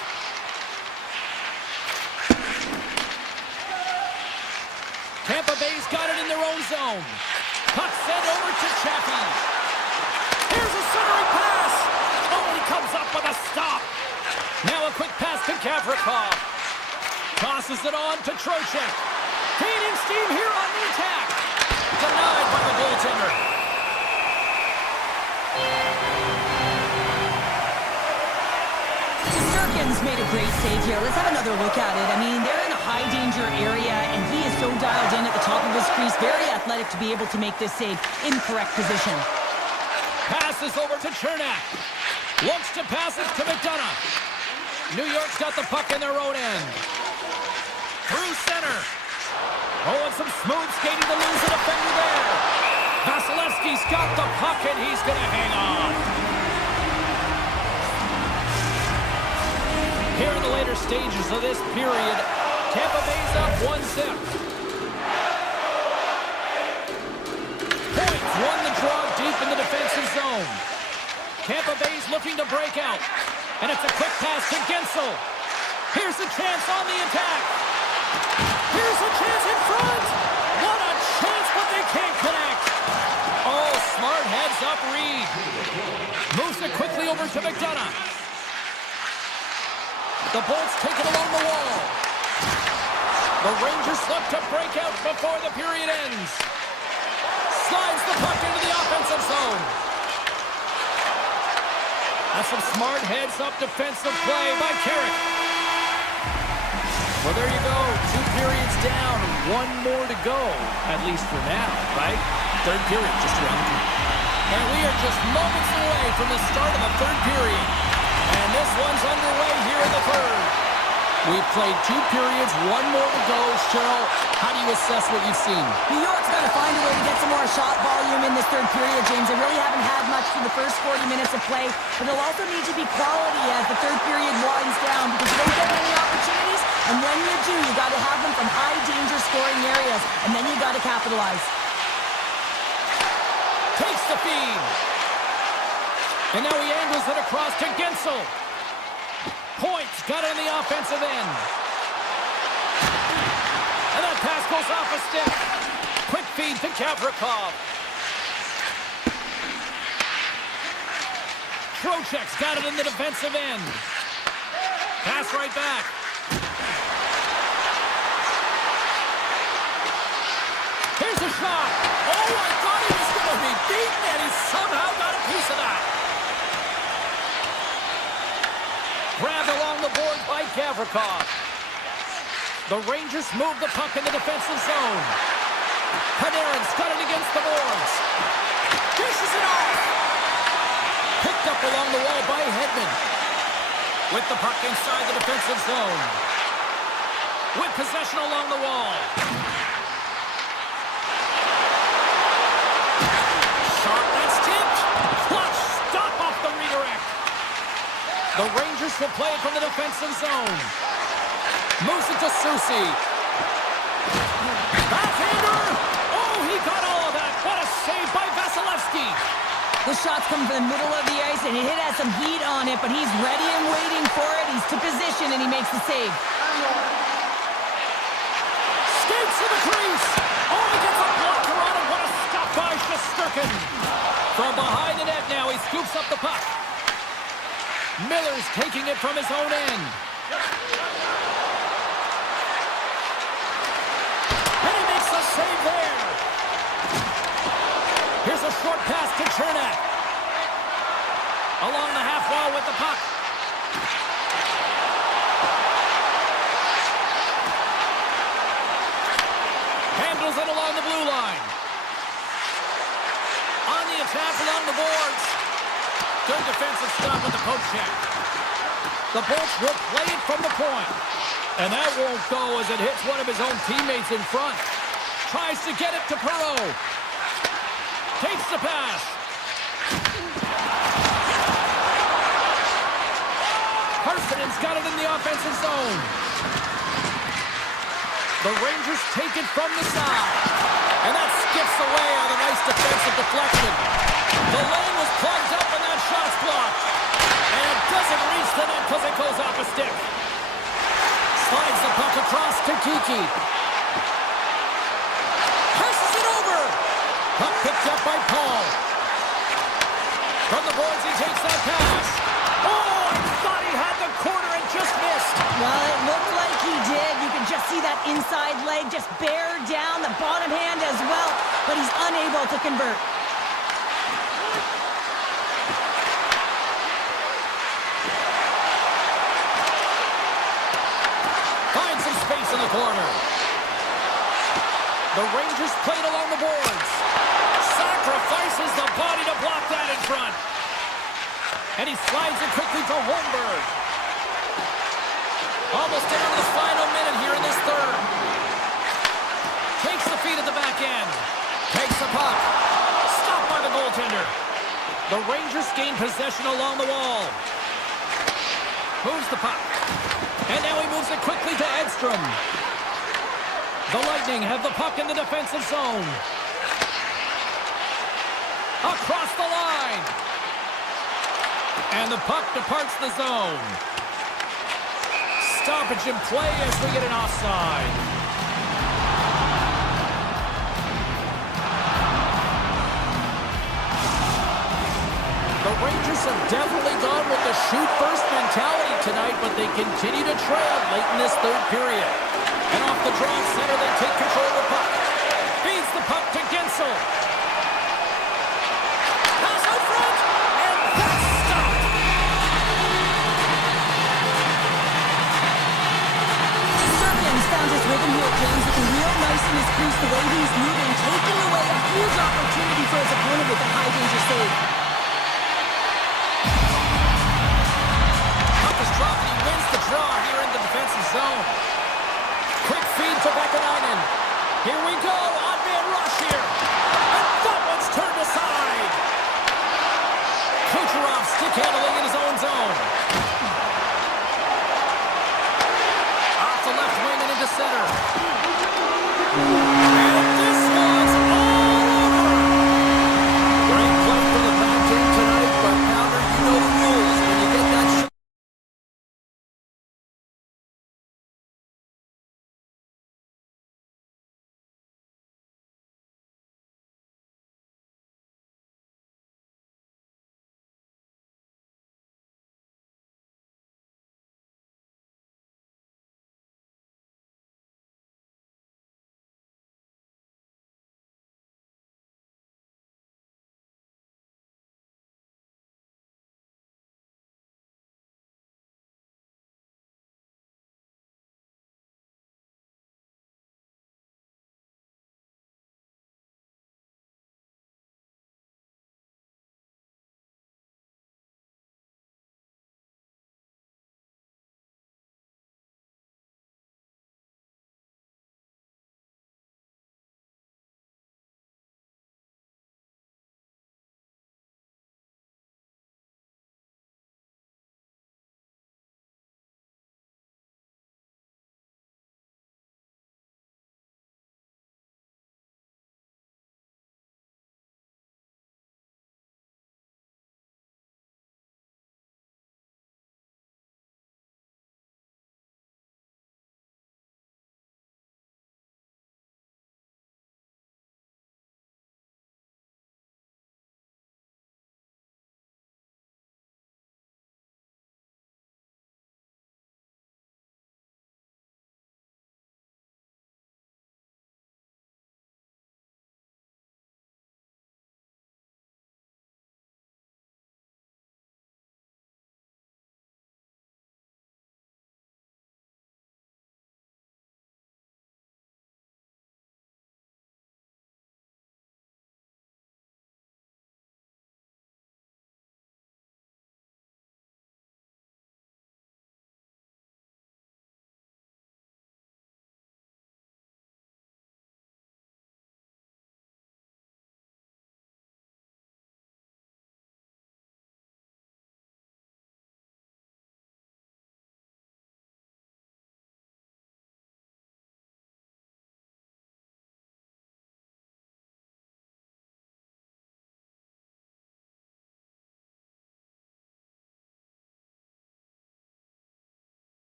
Tampa Bay's got it in their own zone. Puck sent over to Chaffee. Here's a centering pass. Oh, and he comes up with a stop. Now a quick pass to Gavrikov. Tosses it on to Trocheck. Gaining steam here on the attack. Denied by the goaltender. Shesterkin's made a great save here. Let's have another look at it. I mean, they're in a high-danger area, and he is so dialed in at the top of his crease. Very athletic to be able to make this save in correct position. Passes over to Chernak. Looks to pass it to McDonough. New York's got the puck in their own end. Through center. Oh, and some smooth skating to lose a defender there. Vasilevsky's got the puck, and he's going to hang on. Here in the later stages of this period, Tampa Bay's up 1-0. Points won the draw deep in the defensive zone. Tampa Bay's looking to break out. And it's a quick pass to Gensel. Here's a chance on the attack. Here's a chance in front. What a chance, but they can't connect. Oh, smart heads up Reed. Moves it quickly over to McDonough. The Bolts take it along the wall. The Rangers look to break out before the period ends. Slides the puck into the offensive zone. That's some smart heads-up defensive play by Carrick. Well, there you go. 2 periods down. 1 more to go, at least for now, right? Third period just around the corner. And we are just moments away from the start of the third period. And this one's underway here in the third. We've played 2 periods, 1 more to go. Cheryl, how do you assess what you've seen? New York's got to find a way to get some more shot volume in this third period, James. They really haven't had much through the first 40 minutes of play, but they'll also need to be quality as the third period winds down because you don't get many opportunities, and when you do, you got to have them from high-danger scoring areas, and then you got to capitalize. Takes the feed. And now he angles it across to Gensel. Points got it on the offensive end. And that pass goes off a stick. Quick feed to Gavrikov. Trocheck's got it in the defensive end. Pass right back. Here's a shot. Oh, I thought he was going to be beaten, and he somehow got a piece of that. Grabbed along the board by Gavrikov. The Rangers move the puck in the defensive zone. Panarin's got it against the boards. Dishes it off. Picked up along the wall by Hedman. With the puck inside the defensive zone. With possession along the wall. Shot that's tipped. Clutch. Stop off the redirect. The Rangers will play it from the defensive zone. Moves it to Susi. Backhander! Oh, he got all of that. What a save by Vasilevsky. The shots come from the middle of the ice, and it has some heat on it, but he's ready and waiting for it. He's to position, and he makes the save. Skates to the crease. Oh, he gets a blocker on him. What a stop by Shesterkin. From behind the net now, he scoops up the puck. Miller's taking it from his own end. And he makes a save there. Here's a short pass to Chernak. Along the half wall with the puck. Handles it along the blue line. On the attack along the boards. Good defensive stop with the poke check. The Bolts will play it from the point. And that won't go as it hits one of his own teammates in front. Tries to get it to Perreault. Takes the pass. Harsenen's got it in the offensive zone. The Rangers take it from the side. And that skips away on a nice defensive deflection. The lane was plugged up and that shot's blocked. And it doesn't reach the net because it goes off a stick. Slides the puck across to Kiki. Passes it over. Puck picked up by Paul. From the boards he takes that pass. Oh, I thought he had the corner and just missed. Well, it looked like he did. You can just see that inside leg just bear down, the bottom hand as well, but he's unable to convert. Finds some space in the corner. The Rangers played along the boards. Sacrifices the body to block that in front. And he slides it quickly to Holmberg. Almost down to the final minute here in this third. Takes the feed at the back end. Takes the puck. Stopped by the goaltender. The Rangers gain possession along the wall. Moves the puck. And now he moves it quickly to Edstrom. The Lightning have the puck in the defensive zone. Across the line. And the puck departs the zone. Stoppage in play as we get an offside. The Rangers have definitely gone with the shoot-first mentality tonight, but they continue to trail late in this third period. And off the draw center, they take control of the puck. Feeds the puck to Gensel. Pass out front, and that's stopped. Serbian's found his rhythm here, James, looking real nice in his crease, the way he's moving, taking away a huge opportunity for his opponent with a high-danger save. Puck is dropped, and he wins the draw here in the defensive zone. center.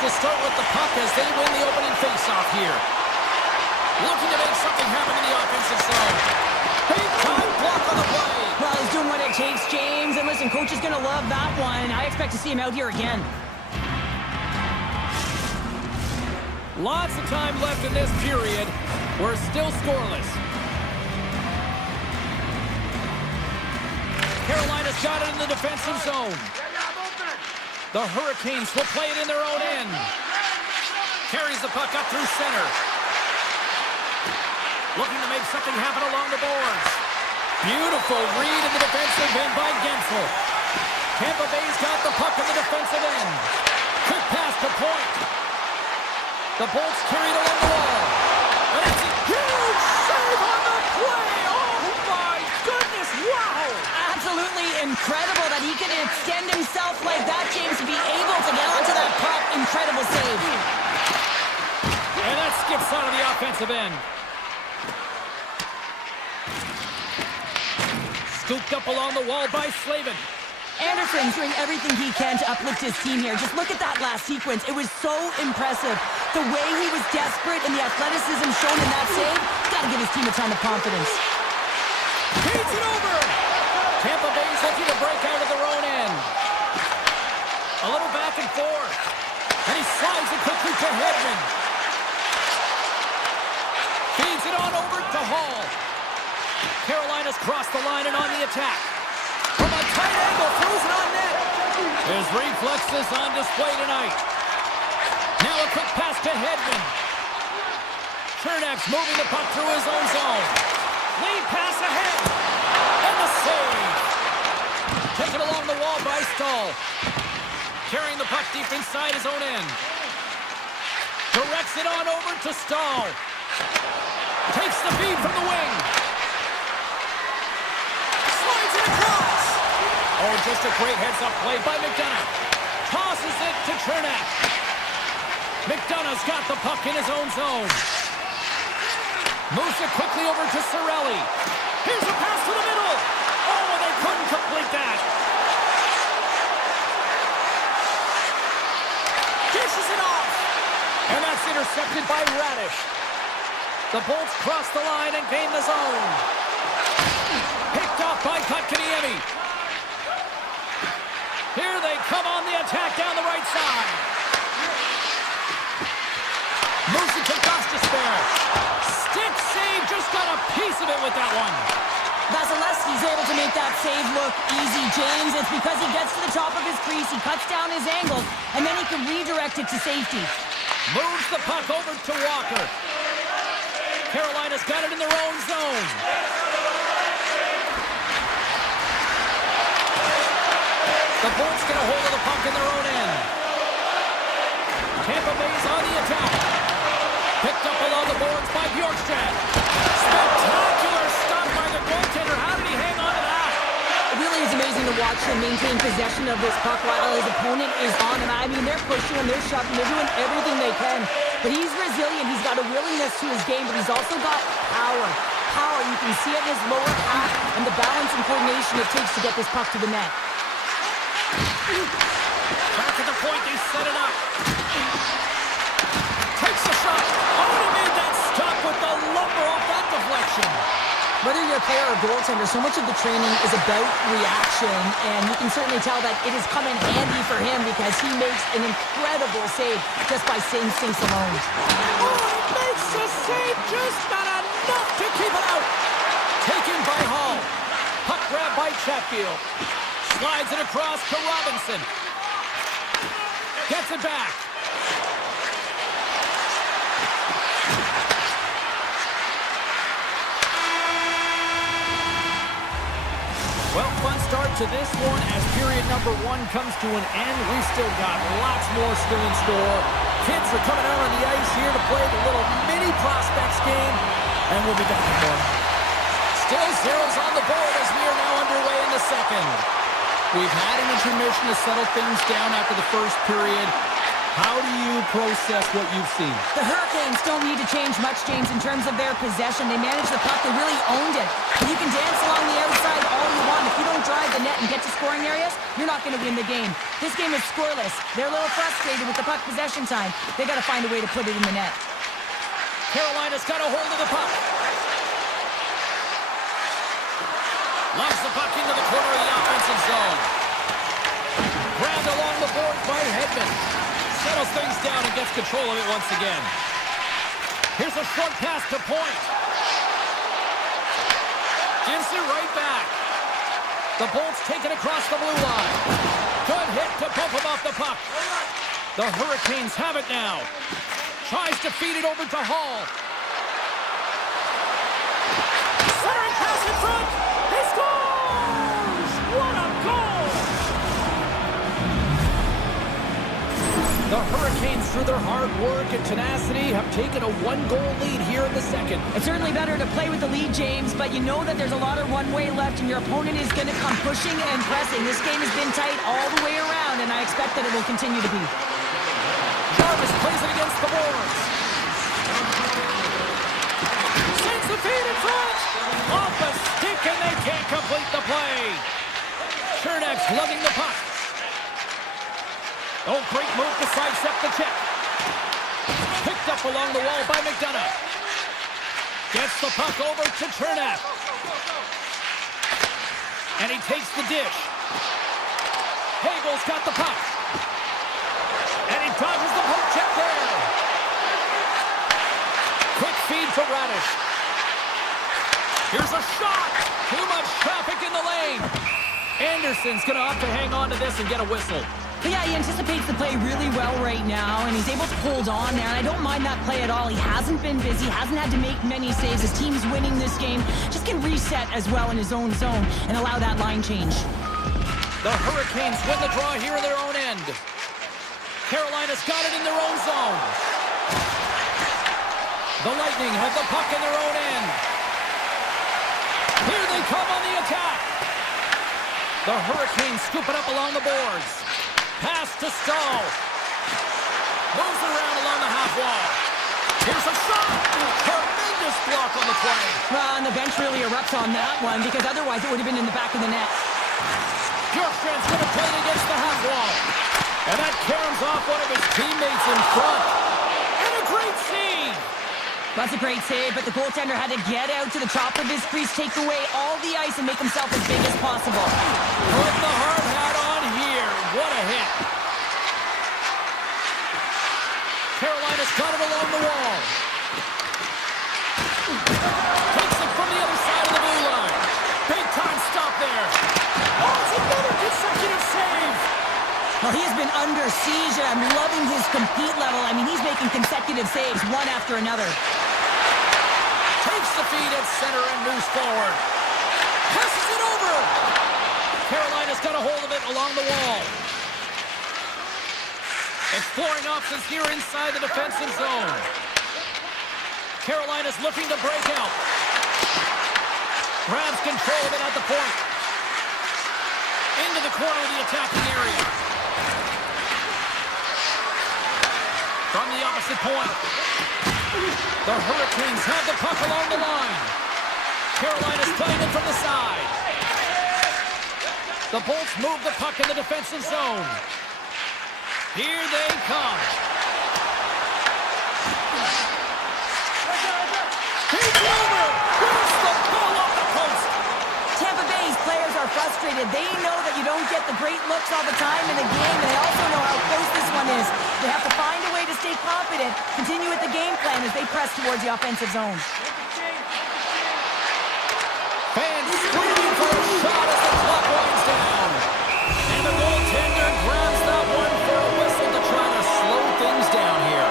to start with the puck as they win the opening faceoff here. Looking to make something happen in the offensive zone. Big time block on the play. Well, he's doing what it takes, James. And listen, coach is going to love that one. I expect to see him out here again. Lots of time left in this period. We're still scoreless. Carolina's got it in the defensive zone. The Hurricanes will play it in their own end. Carries the puck up through center. Looking to make something happen along the boards. Beautiful read in the defensive end by Gensel. Tampa Bay's got the puck in the defensive end. Quick pass to point. The Bolts carried along the wall. And it's a huge save on the play. Oh my goodness, wow! Absolutely incredible that he can extend himself like that, James, to be able to get onto that puck. Incredible save. And that skips out of the offensive end. Scooped up along the wall by Slavin. Anderson's doing everything he can to uplift his team here. Just look at that last sequence. It was so impressive. The way he was desperate and the athleticism shown in that save, got to give his team a ton of confidence. Feeds it over. Tampa Bay's looking to break out of their own end. A little back and forth. And he slides it quickly to Hedman. Feeds it on over to Hall. Carolina's crossed the line and on the attack. From a tight angle, throws it on net. His reflexes on display tonight. Now a quick pass to Hedman. Chernak's moving the puck through his own zone. Lead pass ahead. And the save. Taken along the wall by Stahl. Carrying the puck deep inside his own end. Directs it on over to Stahl. Takes the feed from the wing. Slides it across. Oh, just a great heads-up play by McDonough. Tosses it to Chernak. McDonough's got the puck in his own zone. Moves it quickly over to Cirelli. Here's a pass to the middle. Oh, and they couldn't complete that. Dishes it off. And that's intercepted by Radish. The Bolts cross the line and gain the zone. Picked off by Kotkaniemi. Here they come on the attack down the right side. Moves it to Gostisbehere. Stick save, just got a piece of it with that one. Vasilevsky's able to make that save look easy, James. It's because he gets to the top of his crease, he cuts down his angles, and then he can redirect it to safety. Moves the puck over to Walker. Carolina's got it in their own zone. The Bolts get a hold of the puck in their own end. Tampa Bay's on the attack. Picked up along the boards by Bjorkstrand. Spectacular stop by the goaltender. How did he hang on to that? It really is amazing to watch him maintain possession of this puck while his opponent is on him. I mean, they're pushing him, they're shoving, they're doing everything they can. But he's resilient, he's got a willingness to his game, but he's also got power. Power, you can see it in his lower half and the balance and coordination it takes to get this puck to the net. Back at the point, they set it up. Takes the shot. Oh, he made that stop with the lumber off that deflection. Whether you're a player or goaltender, so much of the training is about reaction, and you can certainly tell that it has come in handy for him because he makes an incredible save just by instincts alone. Oh, it makes the save, just not enough to keep it out. Taken by Hall. Puck grab by Chatfield. Slides it across to Robinson. Gets it back. Well, fun start to this one as period number one comes to an end. We've still got lots more still in store. Kids are coming out on the ice here to play the little mini prospects game, and we'll be back in more. Still zeros on the board as we are now underway in the second. We've had an intermission to settle things down after the first period. How do you process what you've seen? The Hurricanes don't need to change much, James, in terms of their possession. They managed the puck. They really owned it. You can dance along the outside all you want. If you don't drive the net and get to scoring areas, you're not going to win the game. This game is scoreless. They're a little frustrated with the puck possession time. They got to find a way to put it in the net. Carolina's got a hold of the puck. Lobs the puck into the corner of the offensive zone. Grabbed along the boards by Hedman. Settles things down and gets control of it once again. Here's a short pass to point. Gives it right back. The Bolts take it across the blue line. Good hit to bump him off the puck. The Hurricanes have it now. Tries to feed it over to Hall. Centering pass in front. He scores! What a goal! The Hurricanes, through their hard work and tenacity, have taken a one-goal lead here in the second. It's certainly better to play with the lead, James, but you know that there's a lot of runway left and your opponent is going to come pushing and pressing. This game has been tight all the way around, and I expect that it will continue to be. Jarvis plays it against the boards. Sends the feed in front. Off a stick, and they can't complete the play. Chernak's lugging the puck. Oh, great move to sidestep the check. Picked up along the wall by McDonough. Gets the puck over to Chernak. And he takes the dish. Hagel's got the puck. And he dodges the poke check there. Quick feed to Radish. Here's a shot. Too much traffic in the lane. Anderson's going to have to hang on to this and get a whistle. But yeah, he anticipates the play really well right now, and he's able to hold on there, and I don't mind that play at all. He hasn't been busy, hasn't had to make many saves. His team's winning this game. Just can reset as well in his own zone and allow that line change. The Hurricanes win the draw here in their own end. Carolina's got it in their own zone. The Lightning have the puck in their own end. Here they come on the attack. The Hurricanes scoop it up along the boards. Pass to Stahl. Moves around along the half wall. Here's a shot. Tremendous block on the play. Well, and the bench really erupts on that one, because otherwise it would have been in the back of the net. Bjorkstrand's going to play it against the half wall. And that caroms off one of his teammates in front. And a great save. That's a great save, but the goaltender had to get out to the top of his crease, take away all the ice, and make himself as big as possible. Put the hard hat on here. What a hit. Carolina's got it along the wall. Takes it from the other side of the blue line. Big time stop there. Oh, it's another consecutive save. Well, he has been under siege, and I'm loving his compete level. I mean, he's making consecutive saves, one after another. Takes the feed at center and moves forward. Passes it over. Carolina's got a hold of it along the wall. Exploring options here inside the defensive zone. Carolina's looking to break out. Grabs control of it at the point. Into the corner of the attacking area. From the opposite point. The Hurricanes have the puck along the line. Carolina's playing it from the side. The Bolts move the puck in the defensive zone. Here they come. He's over. Here's the ball off the post. Tampa Bay's players are frustrated. They know that you don't get the great looks all the time in the game, and they also know how close this one is. They have to find a way to stay confident, continue with the game plan as they press towards the offensive zone. Fans screaming for a shot as the clock winds down. And the goaltender grabs that one for a whistle to try to slow things down here.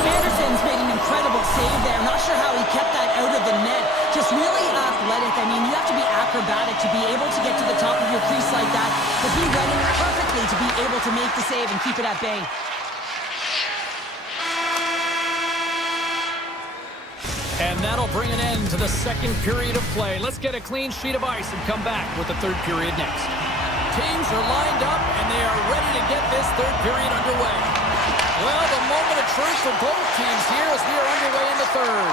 Anderson's made an incredible save there. Not sure how he kept that out of the net. Just really athletic. I mean, you have to be acrobatic to be able to get to the top of your crease like that. But he went in perfectly to be able to make the save and keep it at bay. And that'll bring an end to the second period of play. Let's get a clean sheet of ice and come back with the third period next. Teams are lined up, and they are ready to get this third period underway. Well, the moment of truth for both teams here as we are underway in the third.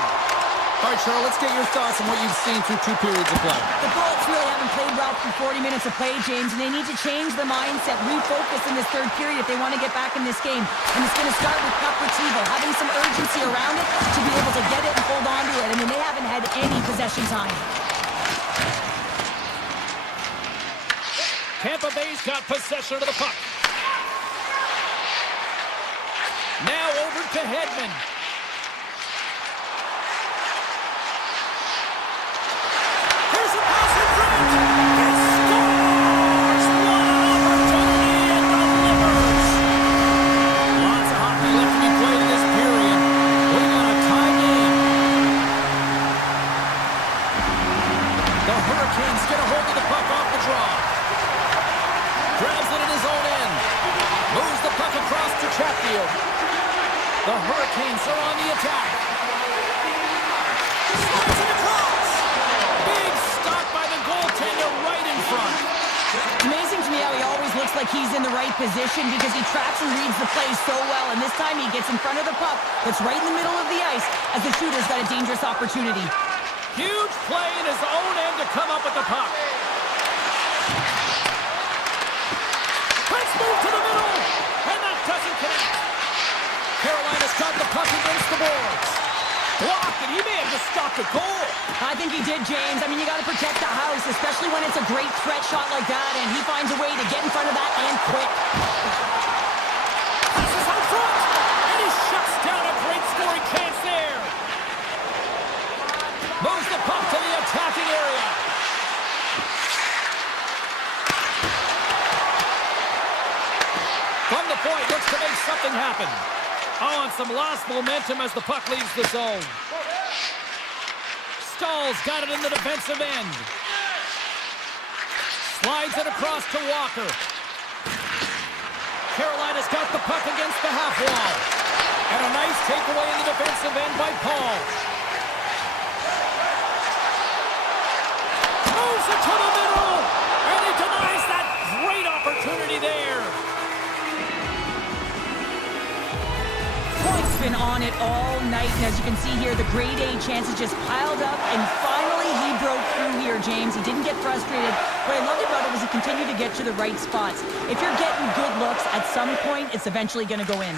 All right, Cheryl, let's get your thoughts on what you've seen through 2 periods of play. The Bolts really haven't played well for 40 minutes of play, James, and they need to change the mindset, refocus in this third period if they want to get back in this game. And it's going to start with puck retrieval, having some urgency around it to be able to get it and hold on to it. I mean, they haven't had any possession time. Tampa Bay's got possession of the puck. Now over to Hedman. Here's a pass in front. He scores! What an opportunity and delivers. Lots of hockey left to be played in this period. Putting on a tie game. The Hurricanes get a hold of the puck off the draw. Grabs it in his own end. Moves the puck across to Chatfield. The Hurricanes are on the attack. Slides it across. Big stop by the goaltender right in front. It's amazing to me how he always looks like he's in the right position because he tracks and reads the play so well. And this time he gets in front of the puck that's right in the middle of the ice as the shooter's got a dangerous opportunity. Huge play in his own end to come up with the puck. Let's move to the middle. And that doesn't connect. Carolina's got the puck against the boards. Blocked, and he may have just stopped a goal. I think he did, James. I mean, you got to protect the house, especially when it's a great threat shot like that, and he finds a way to get in front of that and quick. Passes out front, and he shuts down a great scoring chance there. Moves the puck to the attacking area. From the point, looks to make something happen. Oh, and some lost momentum as the puck leaves the zone. Stahl's got it in the defensive end. Slides it across to Walker. Carolina's got the puck against the half wall. And a nice takeaway in the defensive end by Paul. Moves it to the middle. And he denies that great opportunity there. Point's been on it all night, and as you can see here, the grade A chances just piled up, and finally he broke through here, James. He didn't get frustrated. What I loved about it was he continued to get to the right spots. If you're getting good looks, at some point, it's eventually going to go in.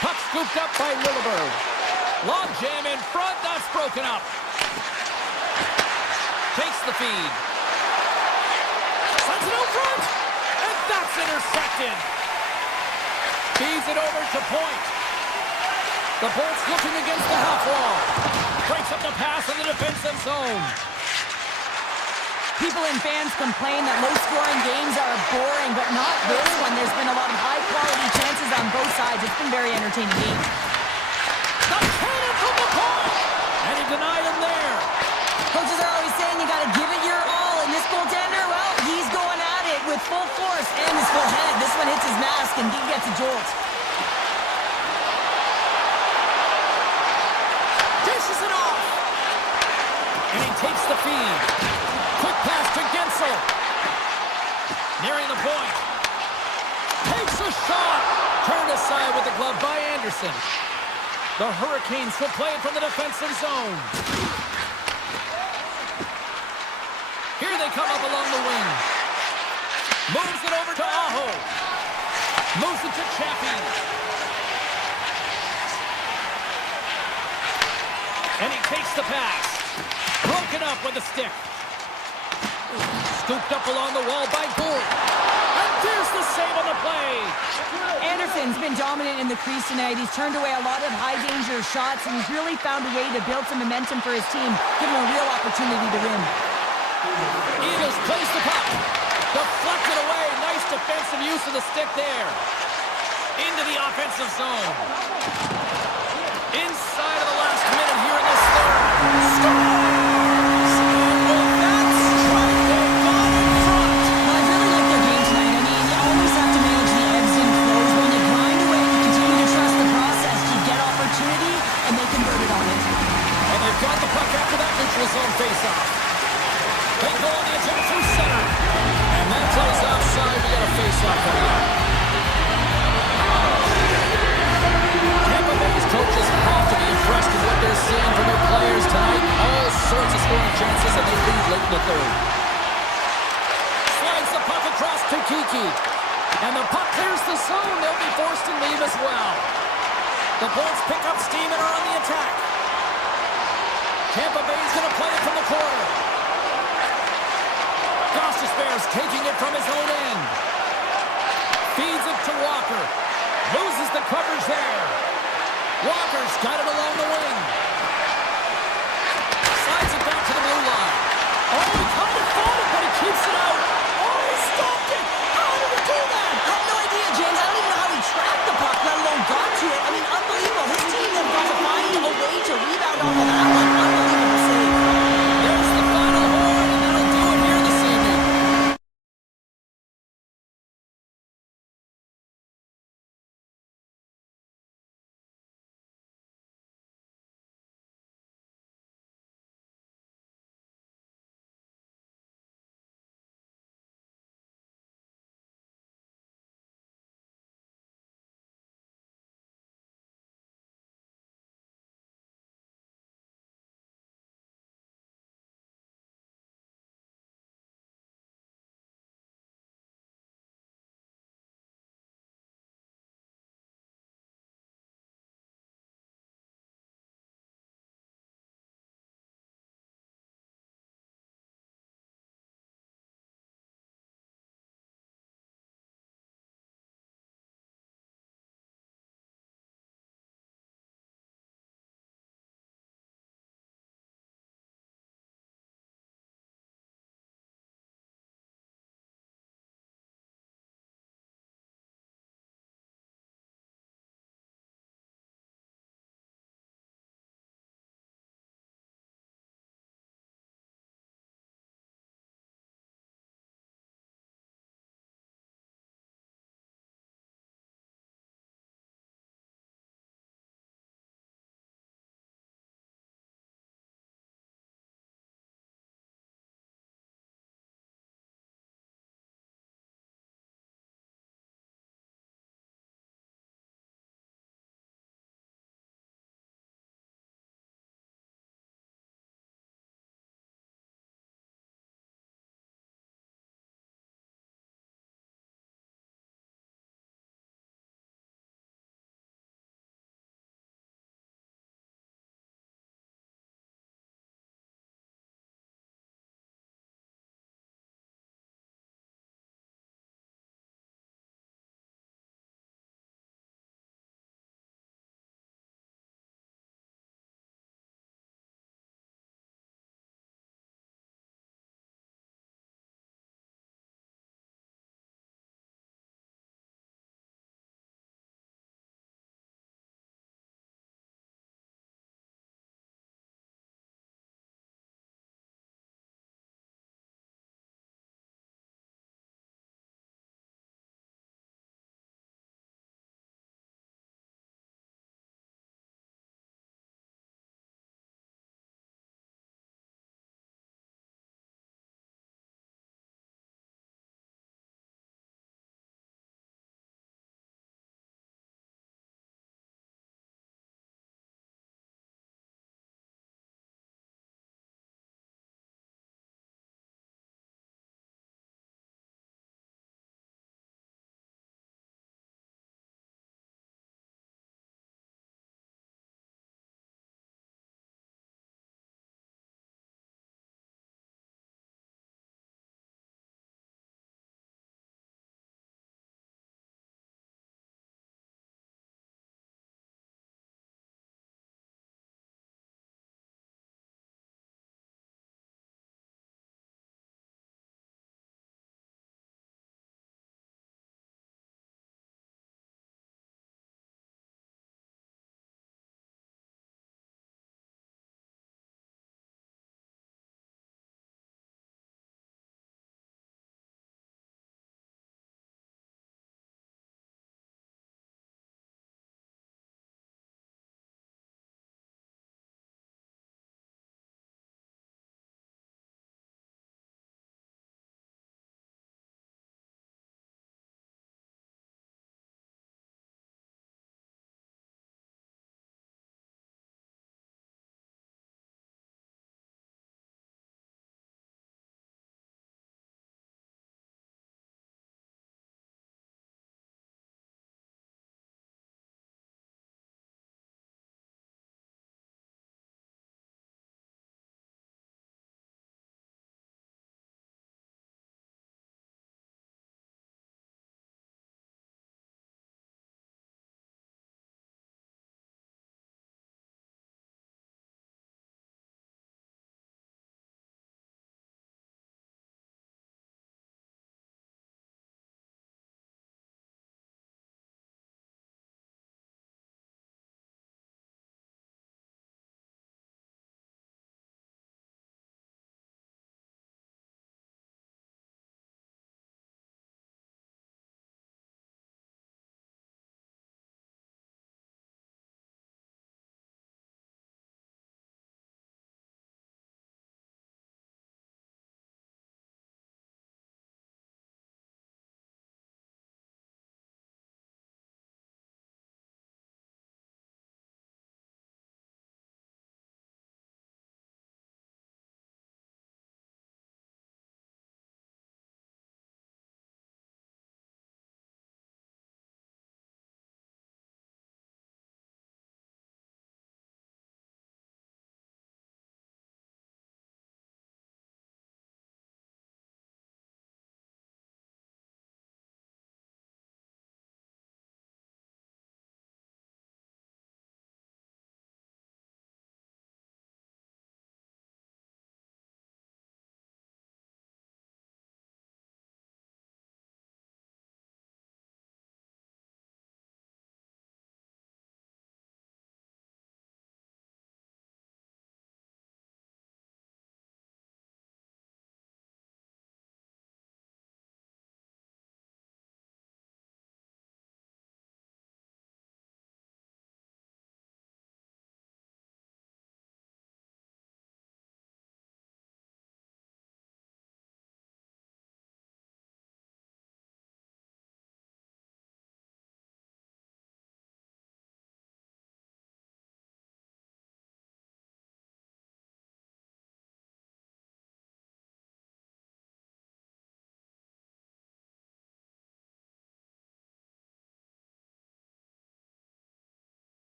Puck scooped up by Lilleberg. Long jam in front, that's broken up. Takes the feed. Sends it out front, and that's intercepted. Feeds it over to Point. The Bolts looking against the half wall. Breaks up the pass in the defensive zone. People and fans complain that low-scoring games are boring, but not this one. There's been a lot of high-quality chances on both sides. It's been very entertaining game. The cannon from the point! And he denied him there. Coaches are always saying you got to give it your all, and this goaltender, well, he's going at it with full force and his full head. This one hits his mask, and he gets a jolt. Dishes it off! And he takes the feed. Quick pass to Gensel. Nearing the point. Takes a shot. Turned aside with the glove by Anderson. The Hurricanes will play it from the defensive zone. Here they come up along the wing. Moves it over to Aho. Moves it to Chappie. And he takes the pass. Broken up with a stick. Scooped up along the wall by Gould. And there's the save on the play. Anderson's been dominant in the crease tonight. He's turned away a lot of high-danger shots, and he's really found a way to build some momentum for his team, giving him a real opportunity to win. Eagles plays the puck. Deflected away. Nice defensive use of the stick there. Into the offensive zone. Inside of the last minute here in this third. Scores! And with that strike, they got in front. Well, I really like their game tonight. I mean, you always have to manage the ebbs and flows. When you grind away, you continue to trust the process. You get opportunity, and they convert it on it. And they've got the puck after that neutral zone faceoff. They go on the attack through center. And that plays outside. We got a face-off coming up. the third. Slides the puck across to Kiki. And the puck clears the zone. They'll be forced to leave as well. The Bulls pick up steam and are on the attack. Tampa Bay's going to play it from the corner. Gostish Bears taking it from his own end. Feeds it to Walker. Loses the coverage there. Walker's got it along the wing. Slides it back to the blue line. Oh, he kind of fought it, but he keeps it out. Oh, he stopped it. How did he do that? I have no idea, James. I don't even know how he tracked the puck, let alone got to it. I mean, unbelievable. His team has got to find a way to rebound off of that one. Unbelievable save.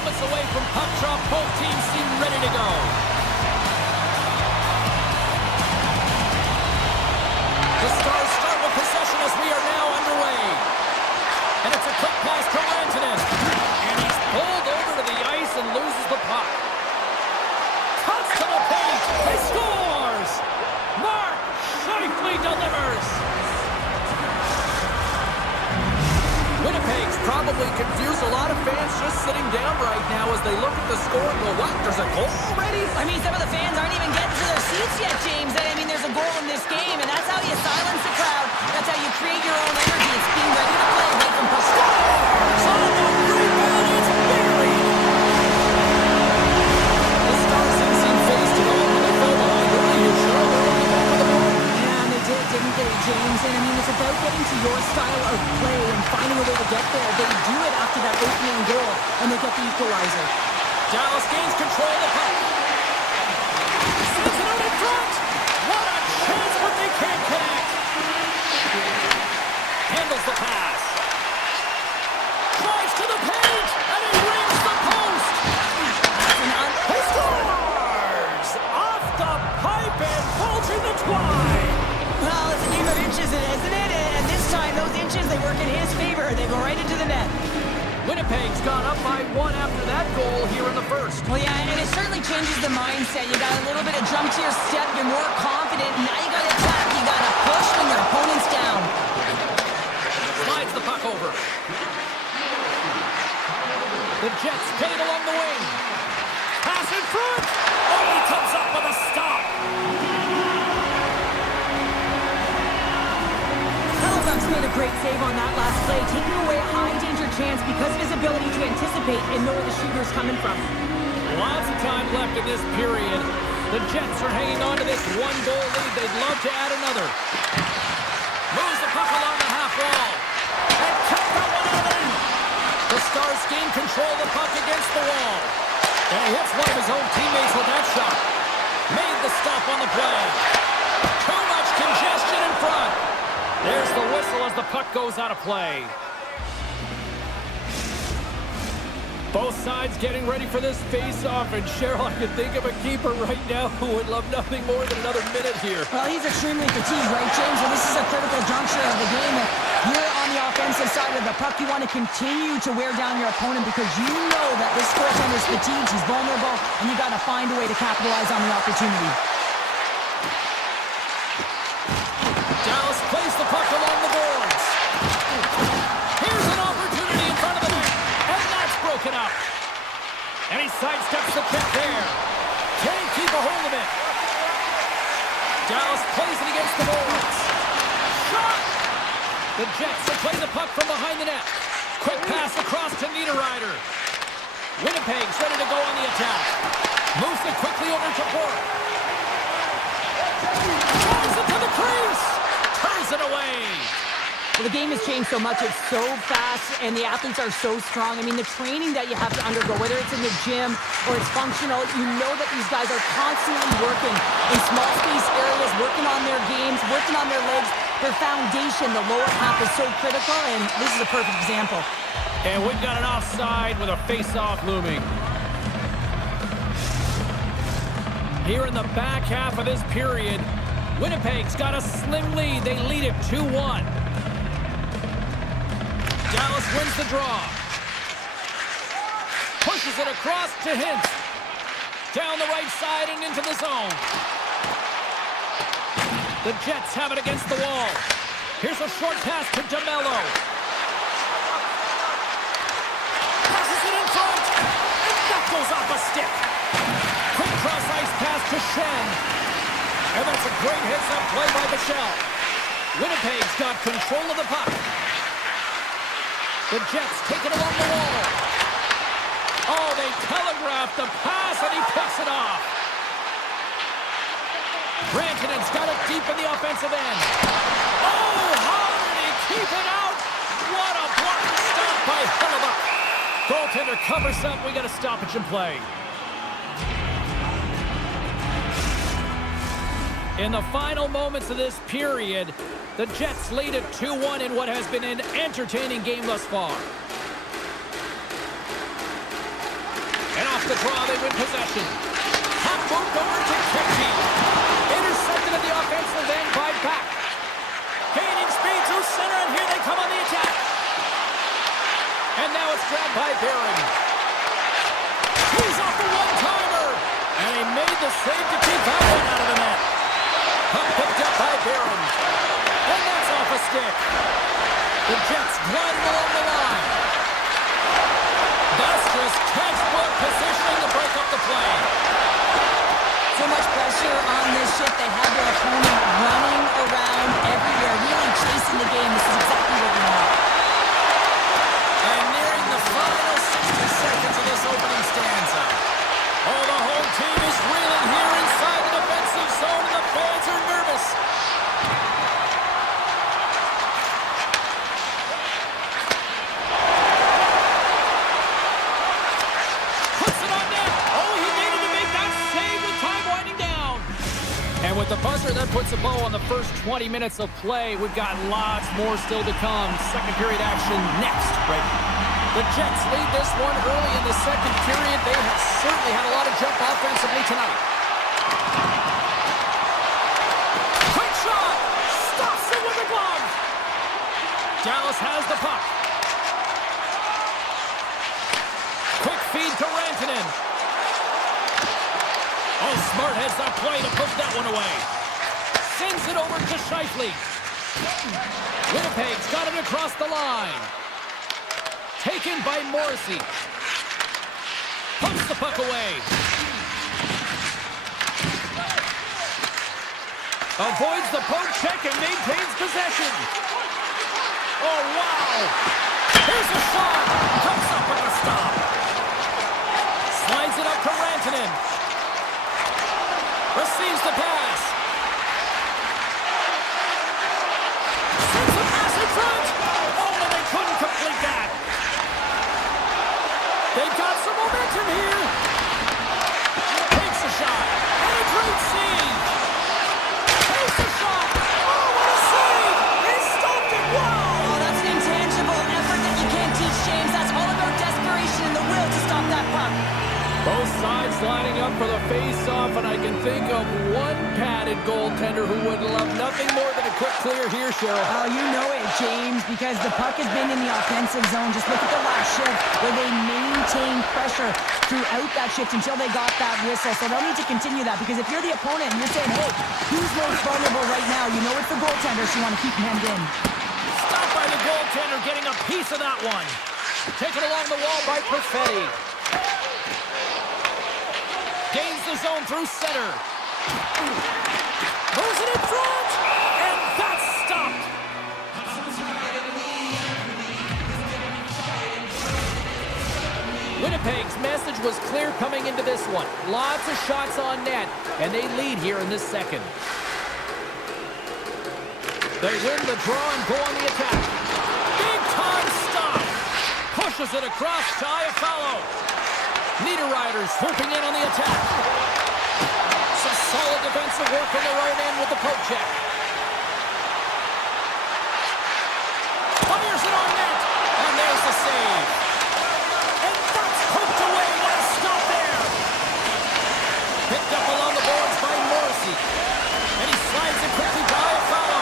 Moments away from puck drop, both teams seem ready to go. The Stars start with possession as we are now underway. And it's a quick pass to Rantanen. And he's pulled over to the ice and loses the puck. Cuts to the paint. He scores! Mark safely delivers. Winnipeg's probably confused a lot of fans just sitting down right now as they look at the score and go, what? There's a goal already? I mean, some of the fans aren't even getting to their seats yet, James. I mean, there's a goal in this game, and that's how you silence the crowd. That's how you create your own energy. It's being ready to play right from puck. Scores! On the rebound, it's buried! The Stars didn't seem phased at all when they fell behind earlier. Sure, they're only back with the ball. Yeah, they did, didn't they, James? And I mean, it's about getting to your style of play and finding a way to get there. They do it after that opening goal, and they get the equalizer. Dallas gains control of the puck. Sends it out in front. What a chance, but they can't connect. Handles the pass. Drives to the paint, and he rings the post. He scores! Off the pipe and bulging the twine. Well, it's a game of inches, isn't it? And this time, those inches, they work in his favor. They go right into the net. Winnipeg's gone up by one after that goal here in the first. Well, yeah, and it certainly changes the mindset. You got a little bit of jump to your step. You're more confident. Now you got to attack. You got to push when your opponent's down. Slides the puck over. The Jets play it along the wing. Pass in front. Oh, he comes up with a stop. Halifax made a great save on that last play, taking away a high-danger chance because of his ability to anticipate and know where the shooter's coming from. Lots of time left in this period. The Jets are hanging on to this one-goal lead. They'd love to add another. Moves the puck along the half wall. And cut that one out in. The Stars gain control of the puck against the wall. And he hits one of his own teammates with that shot. Made the stop on the play. Too much congestion in front. There's the whistle as the puck goes out of play. Both sides getting ready for this face-off, and Cheryl, I can think of a keeper right now who would love nothing more than another minute here. Well, he's extremely fatigued, right, James? And this is a critical juncture of the game. Here on the offensive side of the puck, you want to continue to wear down your opponent because you know that this goaltender's fatigued, he's vulnerable, and you got to find a way to capitalize on the opportunity. Dallas plays the puck along the boards. Here's an opportunity in front of the net, and that's broken up. And he sidesteps the check there. Can't keep a hold of it. Dallas plays it against the boards. Shot! The Jets will play the puck from behind the net. Quick pass across to Niederreiter. Winnipeg's ready to go on the attack. Moves it quickly over to Bork. Drives it to the crease. Turns it away. Well, the game has changed so much. It's so fast, and the athletes are so strong. I mean, the training that you have to undergo, whether it's in the gym or it's functional, you know that these guys are constantly working in small space areas, working on their games, working on their legs. Their foundation, the lower half, is so critical, and this is a perfect example. And we've got an offside with a face-off looming. Here in the back half of this period, Winnipeg's got a slim lead. They lead it 2-1. Dallas wins the draw. Pushes it across to Hintz. Down the right side and into the zone. The Jets have it against the wall. Here's a short pass to DeMello. Passes it in front. And that goes off a stick. Quick cross-ice pass to Shen. And that's a great heads-up play by Michelle. Winnipeg's got control of the puck. The Jets take it along the wall. Oh, they telegraphed the pass, and he picks it off. Rantanen's got it deep in the offensive end. Oh, how did he keep it out? What a block stop by Hellebuyck. Goaltender covers up. We got a stoppage in play. In the final moments of this period, the Jets lead it 2-1 in what has been an entertaining game thus far. the draw, they win possession. Top moved over to Kempkey. Intercepted at the offensive end by Back. Gaining speed through center, and here they come on the attack. And now it's grabbed by Barron. He's off the one-timer. And he made the save to keep that one out of the net. Puck picked up by Barron. And that's off a stick. The Jets gliding along the line. That's just textbook positioning to break up the play. So much pressure on this shift. They have their opponent running around everywhere, really chasing the game. This is exactly what we want. And nearing the final 60 seconds of this opening stanza. Oh, the whole team is reeling here inside the defensive zone, and the fans are nervous. Puts it on net. Oh, he needed to make that save with time winding down. And with the buzzer, that puts a bow on the first 20 minutes of play. We've got lots more still to come. Second period action next, right? The Jets lead this one early in the second period. They have certainly had a lot of jump offensively tonight. Quick shot! Stops it with the glove! Dallas has the puck. Quick feed to Rantanen. Oh, smart heads up play to push that one away. Sends it over to Scheifele. Winnipeg's got it across the line. Taken by Morrissey. Pumps the puck away. Avoids the poke check and maintains possession. Oh, wow. Here's a shot. Comes up with a stop. Slides it up to Rantanen. Receives the pass. Sends a pass in front. Oh, and they couldn't complete that. They've got some momentum here. Takes a shot. And a great save. Takes a shot. Oh, what a save. He stopped it. Wow. Oh, that's an intangible effort that you can't teach, James. That's all about desperation and the will to stop that puck. Both sides lining up for the face-off, and I can think of one padded goaltender who would love nothing more than a quick clear here, Cheryl. Oh, you know it, James, because the puck has been in the offensive zone. Just look at the last shift where they maintained pressure throughout that shift until they got that whistle. So they'll need to continue that, because if you're the opponent and you're saying, hey, who's most vulnerable right now? You know it's the goaltender, so you want to keep him hemmed in. Stopped by the goaltender, getting a piece of that one. Taken along the wall by Perfetti. Gains the zone through center. Moves it in front, and that's stopped. Winnipeg's message was clear coming into this one. Lots of shots on net, and they lead here in this second. They win the draw and go on the attack. Big time stop. Pushes it across to Iafallo. Niederreiter's swooping in on the attack. Some solid defensive work on the right end with the poke check. Fires it on net, and there's the save. And that's poked away. What a stop there. Picked up along the boards by Morrissey. And he slides it quickly to Iafallo.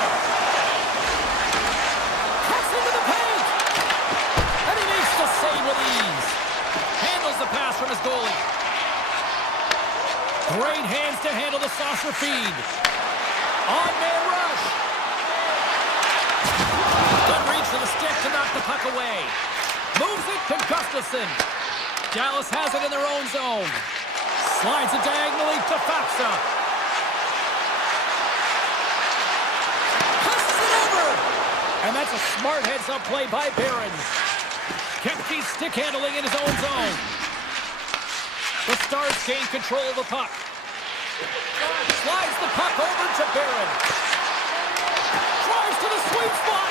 Cuts into the paint. And he makes the save with ease. Handles the pass from his goalie. Great hands to handle the saucer feed. On-man rush. Good reach to the stick to knock the puck away. Moves it to Gustafsson. Dallas has it in their own zone. Slides it diagonally to Faksa. Passes it over. And that's a smart heads-up play by Barron. Kempkey stick handling in his own zone. The Stars gain control of the puck. Slides the puck over to Barron. Drives to the sweet spot.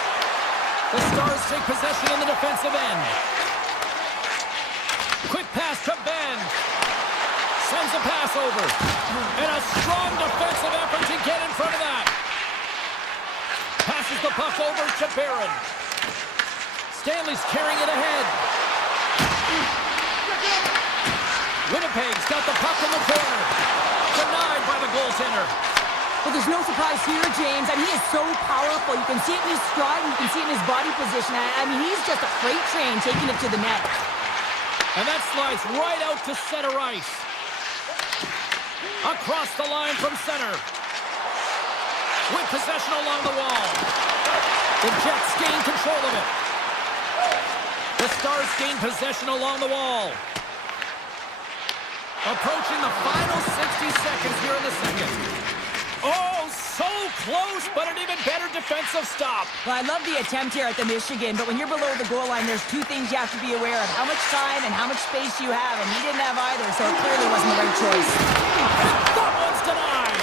The Stars take possession in the defensive end. Quick pass to Ben. Sends a pass over. And a strong defensive effort to get in front of that. Passes the puck over to Barron. Stanley's carrying it ahead. Winnipeg Winnipeg's got the puck in the corner. Denied by the goaltender. Well, there's no surprise here, James. I mean, he is so powerful. You can see it in his stride, and you can see it in his body position. I mean, he's just a freight train taking it to the net. And that slides right out to center ice. Across the line from center. With possession along the wall. The Jets gain control of it. The Stars gain possession along the wall. Approaching the final 60 seconds here in the second. Oh, so close, but an even better defensive stop. Well, I love the attempt here at the Michigan, but when you're below the goal line, there's two things you have to be aware of. How much time and how much space you have, and he didn't have either, so it clearly wasn't the right choice. And that one's denied.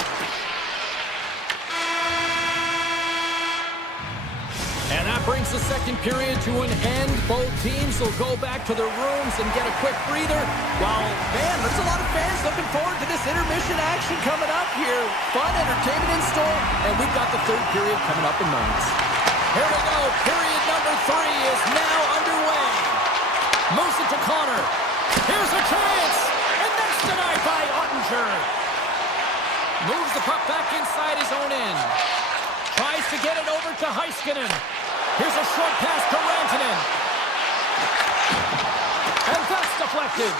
And that brings the second period to an end. Both teams will go back to their rooms and get a quick breather. While, man, there's a lot of fans looking forward to this intermission action coming up here. Fun entertainment in store, and we've got the third period coming up in moments. Here we go. Period number 3 is now underway. Moves it to Connor. Here's a chance, and that's denied by Ottinger. Moves the puck back inside his own end. Tries to get it over to Heiskanen. Here's a short pass to Rantanen. And that's deflected.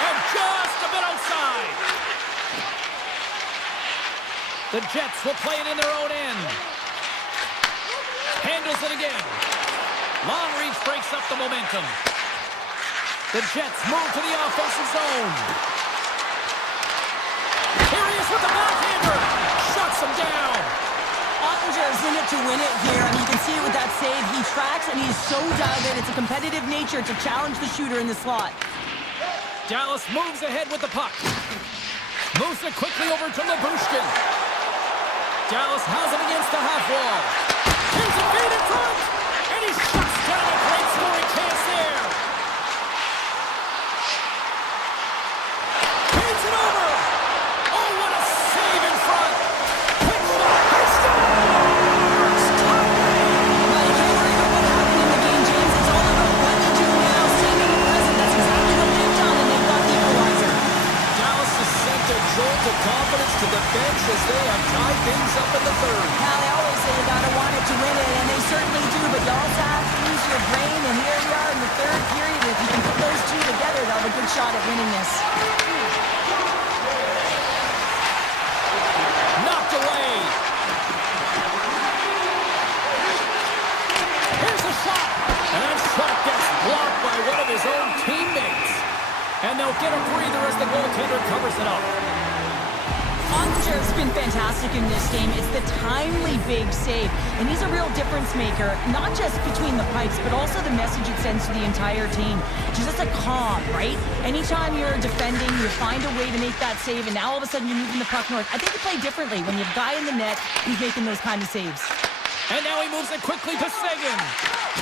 And just a bit outside. The Jets will play it in their own end. Handles it again. Long reach breaks up the momentum. The Jets move to the offensive zone. Here he is with the backhander. Shuts him down. Ottinger's in it to win it here, and you can see it with that save. He tracks, and he's so dialed in. It's a competitive nature to challenge the shooter in the slot. Dallas moves ahead with the puck. Moves it quickly over to Labushkin. Dallas has it against the half wall. Here's a feed in front, and he shuts down a great scoring chance there. Feeds it over. Oh, what a save in front. Quick shot. He scores! Well, you can't worry about what happened in the game, James. It's all about what you do now, staying in the present. That's exactly what they've done, and they've got the equalizer. Dallas has sent a jolt of confidence to the bench as they have tied things up in the third. Now, they always say you gotta want it to win it, and they certainly do, but you also have to use your brain, and here we are in the third period. If you can put those two together, they'll have a good shot at winning this. Knocked away. Here's a shot. And that shot gets blocked by one of his own teammates. And they'll get a breather as the goaltender covers it up. Ottinger's been fantastic in this game. It's the timely big save, and he's a real difference maker, not just between the pipes, but also the message it sends to the entire team. Just a calm, right? Anytime you're defending, you find a way to make that save, and now all of a sudden you're moving the puck north. I think you play differently when you have a guy in the net who's making those kind of saves. And now he moves it quickly to Sagan.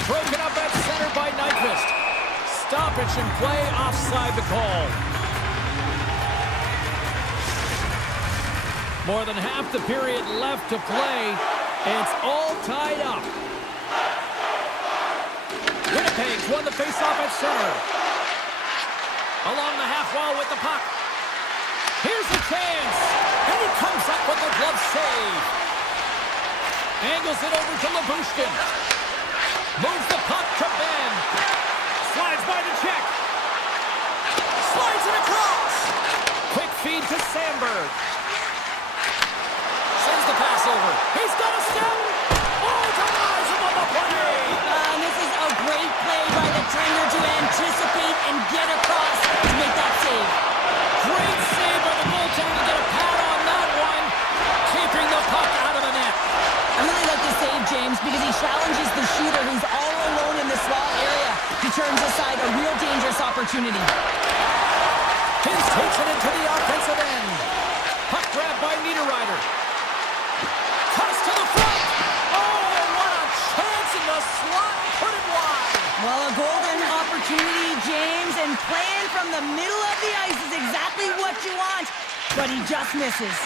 Broken up at center by Nyquist. Stoppage and play offside the call. More than half the period left to play. It's all tied up. Winnipeg's won the faceoff at center. Along the half wall with the puck. Here's a chance. And he comes up with a glove save. Angles it over to Labushkin. Moves the puck to Ben. Slides by the check. Slides it across. Quick feed to Sandberg. Sends the pass over. He's got a step. Oh, denies him on the play. And this is a great play by the trainer to anticipate and get across to make that save. Great save by the goaltender to get a pad on that one. Keeping the puck out of the net. I really like this save, James, because he challenges the shooter who's all alone in the slot area. He turns aside a real dangerous opportunity. Hins takes it into the offensive end. Puck grab by Niederreiter. Toss to the front. Oh, what a chance in the slot. Put it wide. Well, a golden opportunity, James, and playing from the middle of the ice is exactly what you want, but he just misses.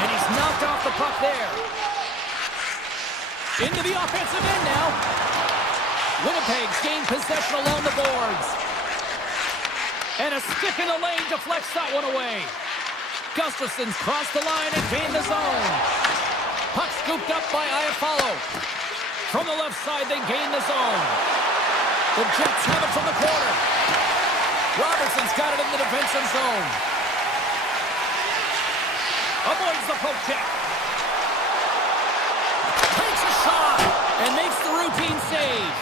And he's knocked off the puck there. Into the offensive end now. Winnipeg's gained possession along the boards. And a stick in the lane deflects that one away. Gustafson's crossed the line and gained the zone. Puck scooped up by Iafallo. From the left side, they gain the zone. The Jets have it from the corner. Robertson's got it in the defensive zone. Avoids the poke check. Takes a shot and makes the routine save.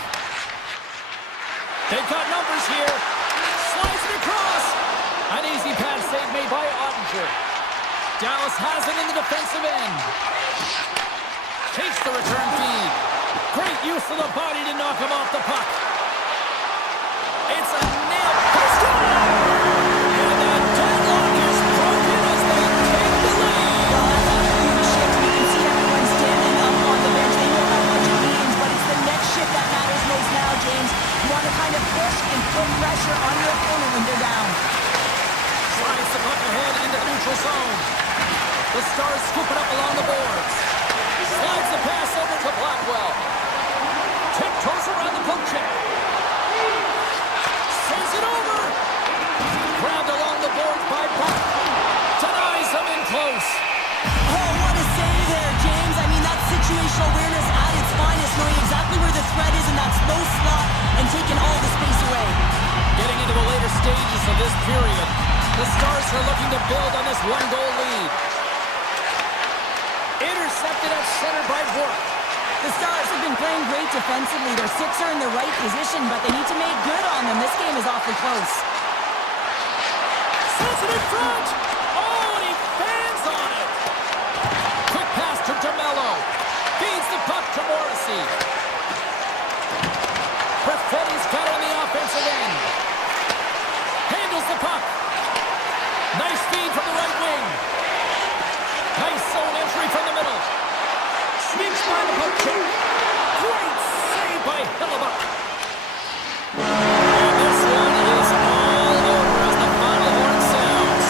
They've got numbers here. Slides it across. An easy pass save made by Ottinger. Dallas has it in the defensive end. Takes the return feed. Great use of the body to knock him off the puck. It's a nail. And the deadlock is broken as they take the lead. Well, that's a huge shift. You can see everyone standing up on the bench. They won't have much of meetings, but it's the next shift that matters most now, James. You want to kind of push and put pressure on your opponent when they're down. Slides the puck ahead into the neutral zone. The Stars scoop it up along the boards. Slides the pass over to Blackwell. Tiptoes around the poke check. Sends it over. Grabbed along the boards by Buck. Denies him in close. Oh, what a save there, James. I mean, that's situational awareness at its finest, knowing exactly where the threat is in that slow slot and taking all the space away. Getting into the later stages of this period, the Stars are looking to build on this one-goal lead. Intercepted at center by Work. The Stars have been playing great defensively. Their six are in the right position, but they need to make good on them. This game is awfully close. Sends it in front. Oh, and he fans on it. Quick pass to DeMello. Feeds the puck to Morrissey. Perfetti's got it on the offensive end. Handles the puck. Nice feed from the right wing. Nice zone entry from the middle. Sneaks by the poke check. Great save by Hillebuck. And this one is all over as the final horn sounds.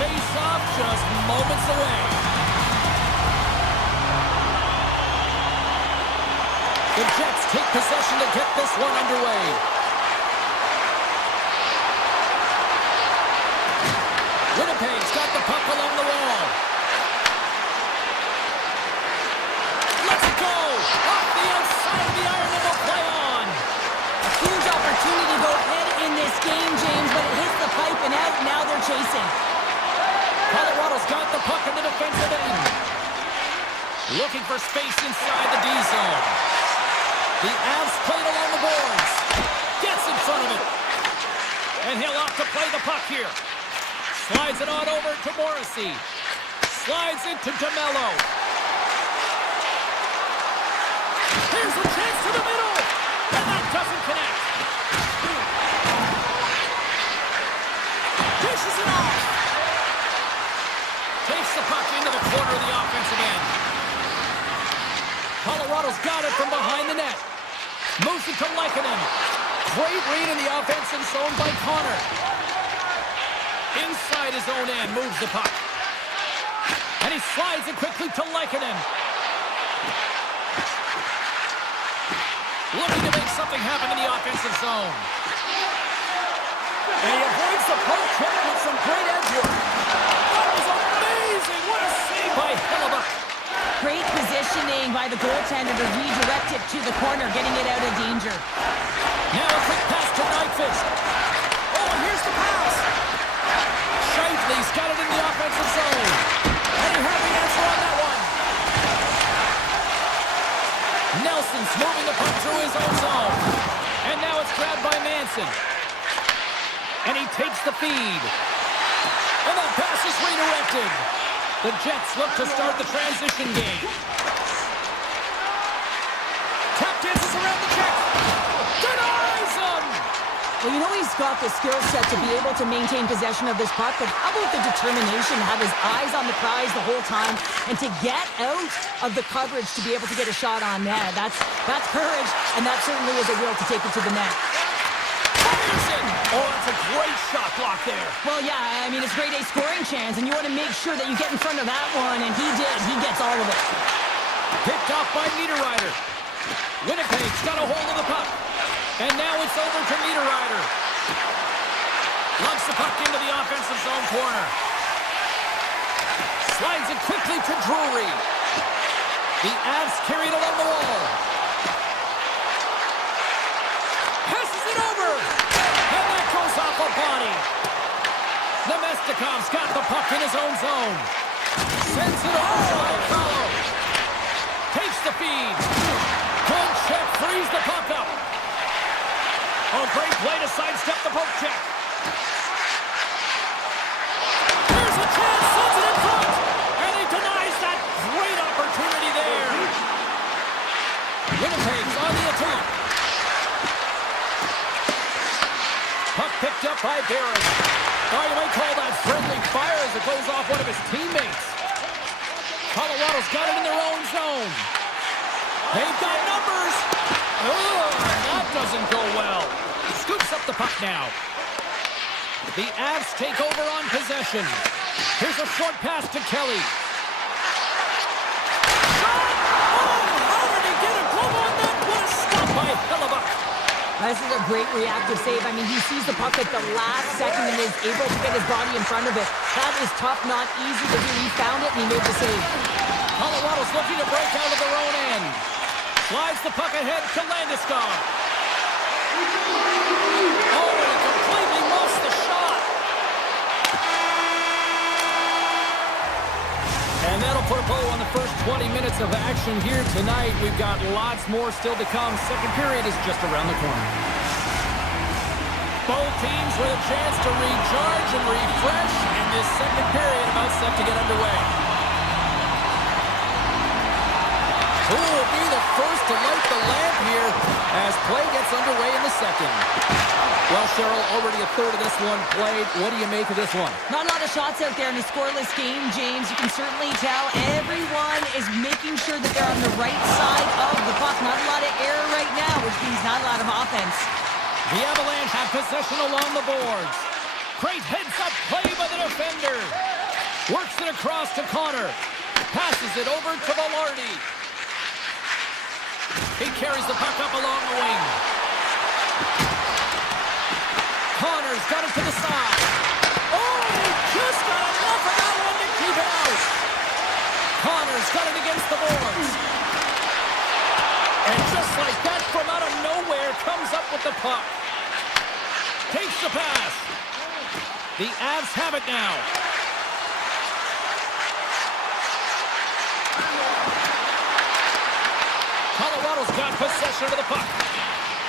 face-off just moments away. The Jets take possession to get this one underway. Winnipeg's got the puck along the wall. Let's go! Off the outside of the iron and they'll play on. A huge opportunity to go ahead in this game, James, but it hits the pipe and out. Now they're chasing. Colorado's got the puck in the defensive end. Looking for space inside the D zone. The Avs played along the boards. Gets in front of it. And he'll opt to play the puck here. Slides it on over to Morrissey. Slides it to DeMello. Here's a chance to the middle. And that doesn't connect. Dishes it off. Takes the puck into the corner of the offensive end. Colorado's got it from behind the net. Moves it to Lehkonen. Great read in the offensive zone by Connor. Inside his own end, moves the puck. And he slides it quickly to Lehkonen. Looking to make something happen in the offensive zone. And he avoids the poke check with some great edge work. That was amazing! What a save by Hellebuyck. Great positioning by the goaltender to redirect it to the corner, getting it out of danger. Now a quick pass to Nyquist. Oh, and here's the pass. Shifley's got it in the offensive zone. And he had the answer on that one. Nelson's moving the puck through his own zone. And now it's grabbed by Manson. And he takes the feed. And that pass is redirected. The Jets look to start the transition game. Tap dances around the check. Denies him! Well, you know he's got the skill set to be able to maintain possession of this puck, but how about the determination to have his eyes on the prize the whole time and to get out of the coverage to be able to get a shot on net? That's courage, and that certainly is a will to take it to the net. Oh, that's a great shot block there. Well, yeah, I mean, it's grade A scoring chance, and you want to make sure that you get in front of that one, and he did. He gets all of it. Picked off by Niederreiter. Winnipeg's got a hold of the puck. And now it's over to Niederreiter. Lugs the puck into the offensive zone corner. Slides it quickly to Drury. The Avs carried along the wall. Passes it over. And that goes off a body. Nemestikov's got the puck in his own zone. Sends it over to Follow. Takes the feed. Good check, frees the puck up. Oh, great play to sidestep the poke check. Here's a chance, sends it in front. And he denies that great opportunity there. Winnipeg's on the attack. Puck picked up by Barron. Oh, you might call that friendly fire as it goes off one of his teammates. Colorado's got it in their own zone. They've got numbers. Oh, that doesn't go well. Scoops up the puck now. The Avs take over on possession. Here's a short pass to Kelly. Shot! Oh, how did he get a glove on that? What a stop by Hellebuyck. This is a great reactive save. I mean, he sees the puck at the last second and is able to get his body in front of it. That is tough, not easy to do. He found it and he made the save. Colorado's looking to break out of their own end. Slides the puck ahead to Landeskog. Oh, and he completely lost the shot. And that'll put a bow on the first 20 minutes of action here tonight. We've got lots more still to come. Second period is just around the corner. Both teams with a chance to recharge and refresh, and this second period about set to get underway. Who will be the first to light the lamp here as play gets underway in the second? Well, Cheryl, already a third of this one played. What do you make of this one? Not a lot of shots out there in a scoreless game, James. You can certainly tell everyone is making sure that they're on the right side of the puck. Not a lot of error right now, which means not a lot of offense. The Avalanche have possession along the boards. Great heads-up play by the defender. Works it across to Connor. Passes it over to Velarde. He carries the puck up along the wing. Connor's got it to the side. Oh, he just got enough of that one to keep it out. Connor's got it against the boards. And just like that, from out of nowhere, comes up with the puck. Takes the pass. The Avs have it now. Colorado's got possession of the puck.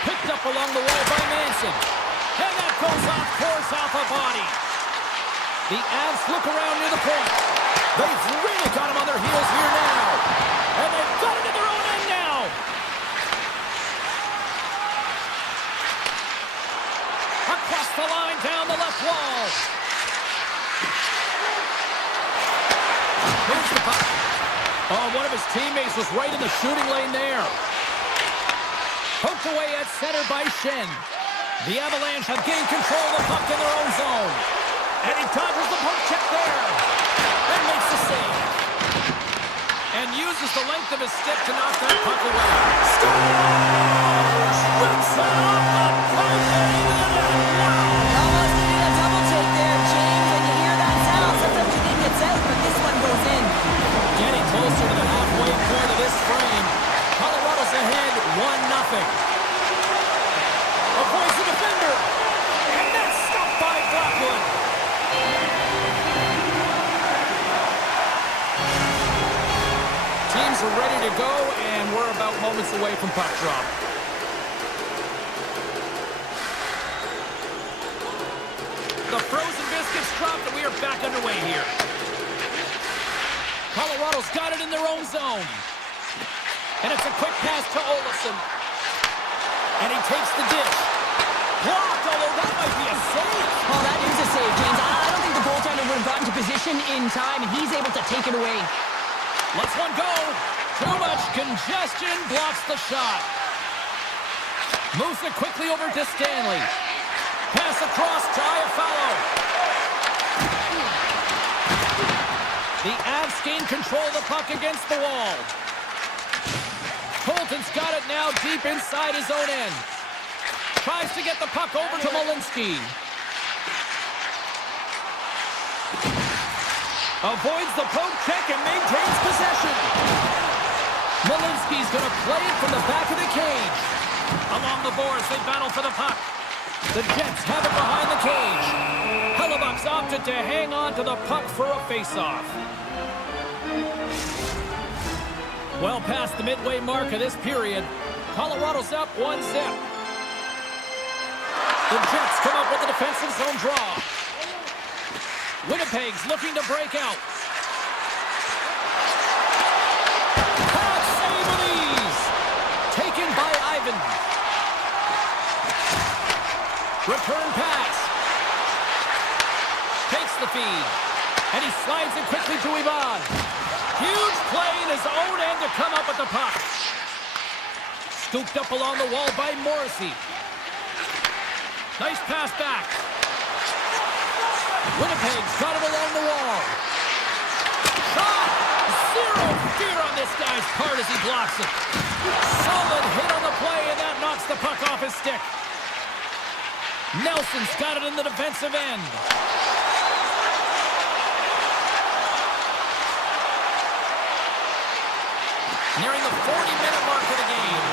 Picked up along the wall by Manson. And that goes off course off a body. The Avs look around near the point. They've really got him on their heels here now. And they've got it in their own end now. Across the line, down the left wall. Here's the puck. Oh, one of his teammates was right in the shooting lane there. Poked away at center by Shen. The Avalanche have gained control of the puck in their own zone. And he dodges the poke check there. And makes the save. And uses the length of his stick to knock that puck away. Scores! Rips it off the pipe and in and wow! Almost needed a double take there, James. When you hear that sound, sometimes you think it's out, but this one goes in. Getting closer to the halfway point of this frame. Colorado's ahead 1-0. Avoids the defender. And that's stopped by Blackwood. Teams are ready to go, and we're about moments away from puck drop. The frozen biscuits dropped, and we are back underway here. Colorado's got it in their own zone. And it's a quick pass to Olofsson. And he takes the dish. Blocked, although that might be a save. Oh, that is a save, James. I don't think the goaltender would have gotten to position in time, and he's able to take it away. Let's one go. Too much congestion blocks the shot. Moves it quickly over to Stanley. Pass across to Iafallo. The Avs gain control of the puck against the wall. Colton's got it now deep inside his own end. Tries to get the puck over to Malinsky. Avoids the poke check and maintains possession. Malinsky's going to play it from the back of the cage. Along the boards, they battle for the puck. The Jets have it behind the cage. Hellebuck's opted to hang on to the puck for a face-off. Well past the midway mark of this period, Colorado's up 1-0. The Jets come up with a defensive zone draw. Winnipeg's looking to break out. Hot save with ease. Taken by Ivan. Return pass. Takes the feed. And he slides it quickly to Ivan. Huge play in his own end to come up with the puck. Scooped up along the wall by Morrissey. Nice pass back. Winnipeg's got it along the wall. Shot! Zero fear on this guy's part as he blocks it. Solid hit on the play, and that knocks the puck off his stick. Nelson's got it in the defensive end. Nearing the 40-minute mark of the game.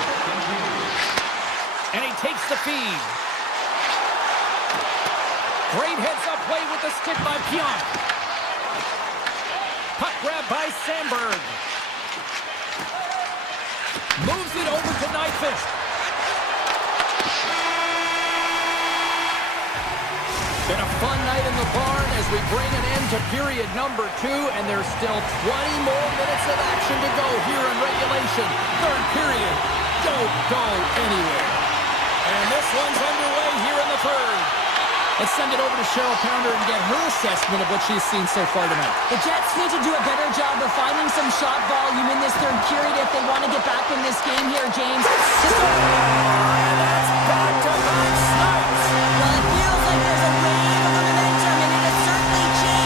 And he takes the feed. Great heads-up play with the stick by Pionk. Puck grab by Sandberg. Moves it over to Nyquist. Been a fun night in the barn as we bring an end to period number 2, and there's still 20 more minutes of action to go here in regulation. Third period, don't go anywhere. And this one's underway here in the third. Let's send it over to Cheryl Pounder and get her assessment of what she's seen so far tonight. The Jets need to do a better job of finding some shot volume in this third period if they want to get back in this game here, James. And that's back-to-back snipes. Well, it feels like there's a wave of momentum, and it has certainly changed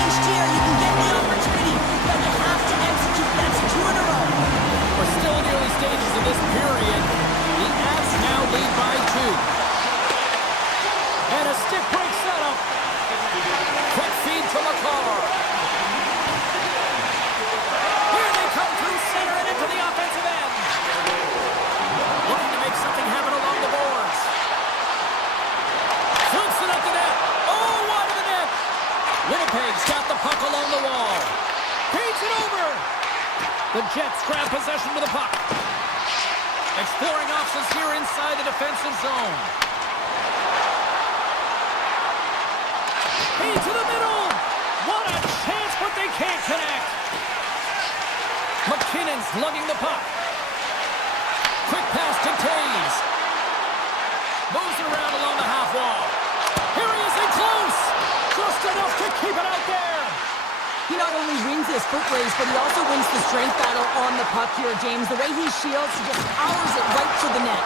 The Jets grab possession with the puck. Exploring options here inside the defensive zone. Into the middle. What a chance, but they can't connect. McKinnon's lugging the puck. Quick pass to Taves. Moves it around along the half wall. Here he is in close. Just enough to keep it out there. He not only wins this foot race, but he also wins the strength battle on the puck here, James. The way he shields, he just powers it right to the net.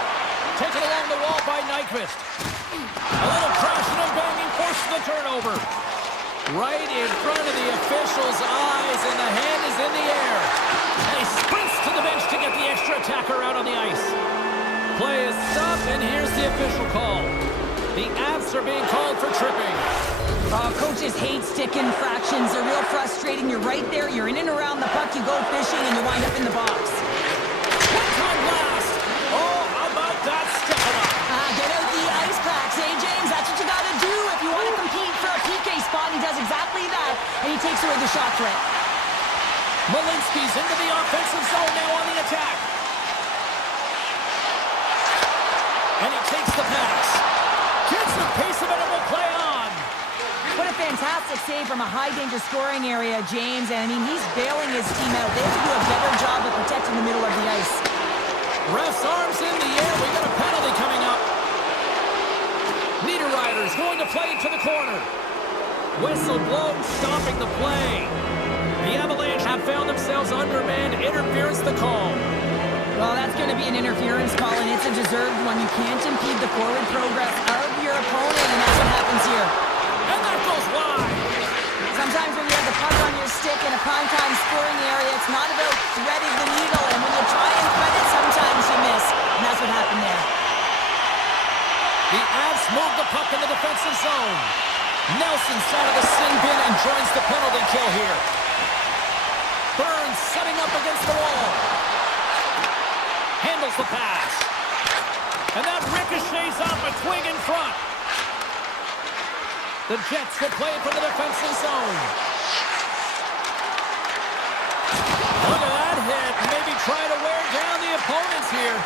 Taken along the wall by Nyquist. A little crashing and banging forces the turnover. Right in front of the official's eyes, and the hand is in the air. And he sprints to the bench to get the extra attacker out on the ice. Play is stopped, and here's the official call. The Avs are being called for tripping. Coaches hate stick infractions. They're real frustrating. You're right there. You're in and around the puck. You go fishing, and you wind up in the box. One-time blast. Oh, how about that step up? Get out the ice packs, eh, James? That's what you got to do if you want to compete for a PK spot. He does exactly that, and he takes away the shot threat. Malinsky's into the offensive zone now on the attack. And he takes the pass. Gets the pace of it and will play on. What a fantastic save from a high-danger scoring area, James. And, I mean, he's bailing his team out. They have to do a better job of protecting the middle of the ice. Ref's arms in the air. We got a penalty coming up. Niederreiter's going to play it to the corner. Whistle blown, stopping the play. The Avalanche have found themselves undermanned. Interference the call. Well, that's going to be an interference call, and it's a deserved one. You can't impede the forward progress of your opponent, and that's what happens here. And that goes wide. Sometimes when you have the puck on your stick in a primetime scoring area, it's not about threading the needle, and when you try and thread it, sometimes you miss, and that's what happened there. The Avs move the puck in the defensive zone. Nelson's out of the sin bin and joins the penalty kill here. Burns setting up against the wall. Handles the pass. And that ricochets off a twig in front. The Jets will play it from the defensive zone. Look at that hit. Maybe try to wear down the opponents here.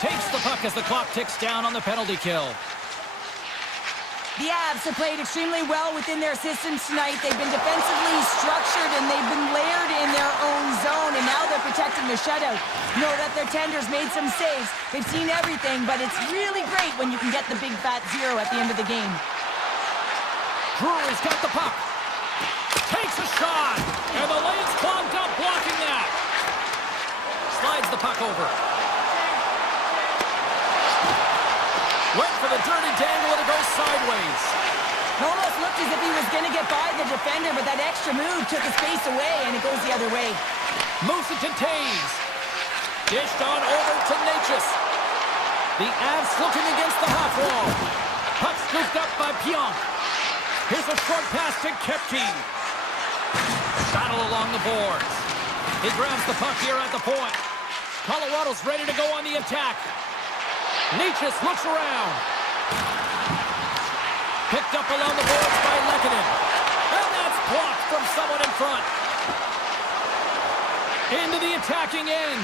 Takes the puck as the clock ticks down on the penalty kill. The Avs have played extremely well within their systems tonight. They've been defensively structured, and they've been layered in their own zone, and now they're protecting the shutout. Know that their tenders made some saves. They've seen everything, but it's really great when you can get the big fat zero at the end of the game. Drury's got the puck. Takes a shot, and the lane's clogged up, blocking that. Slides the puck over. Went for the dirty dangle, and it goes sideways. Almost looked as if he was going to get by the defender, but that extra move took his space away, and it goes the other way. Moves it to Taves. Dished on over to Natchez. The Avs looking against the half wall. Puck scooped up by Pionk. Here's a short pass to Kepke. Battle along the boards. He grabs the puck here at the point. Colorado's ready to go on the attack. Natchez looks around. Picked up along the boards by Lehkonen. And that's blocked from someone in front. Into the attacking end.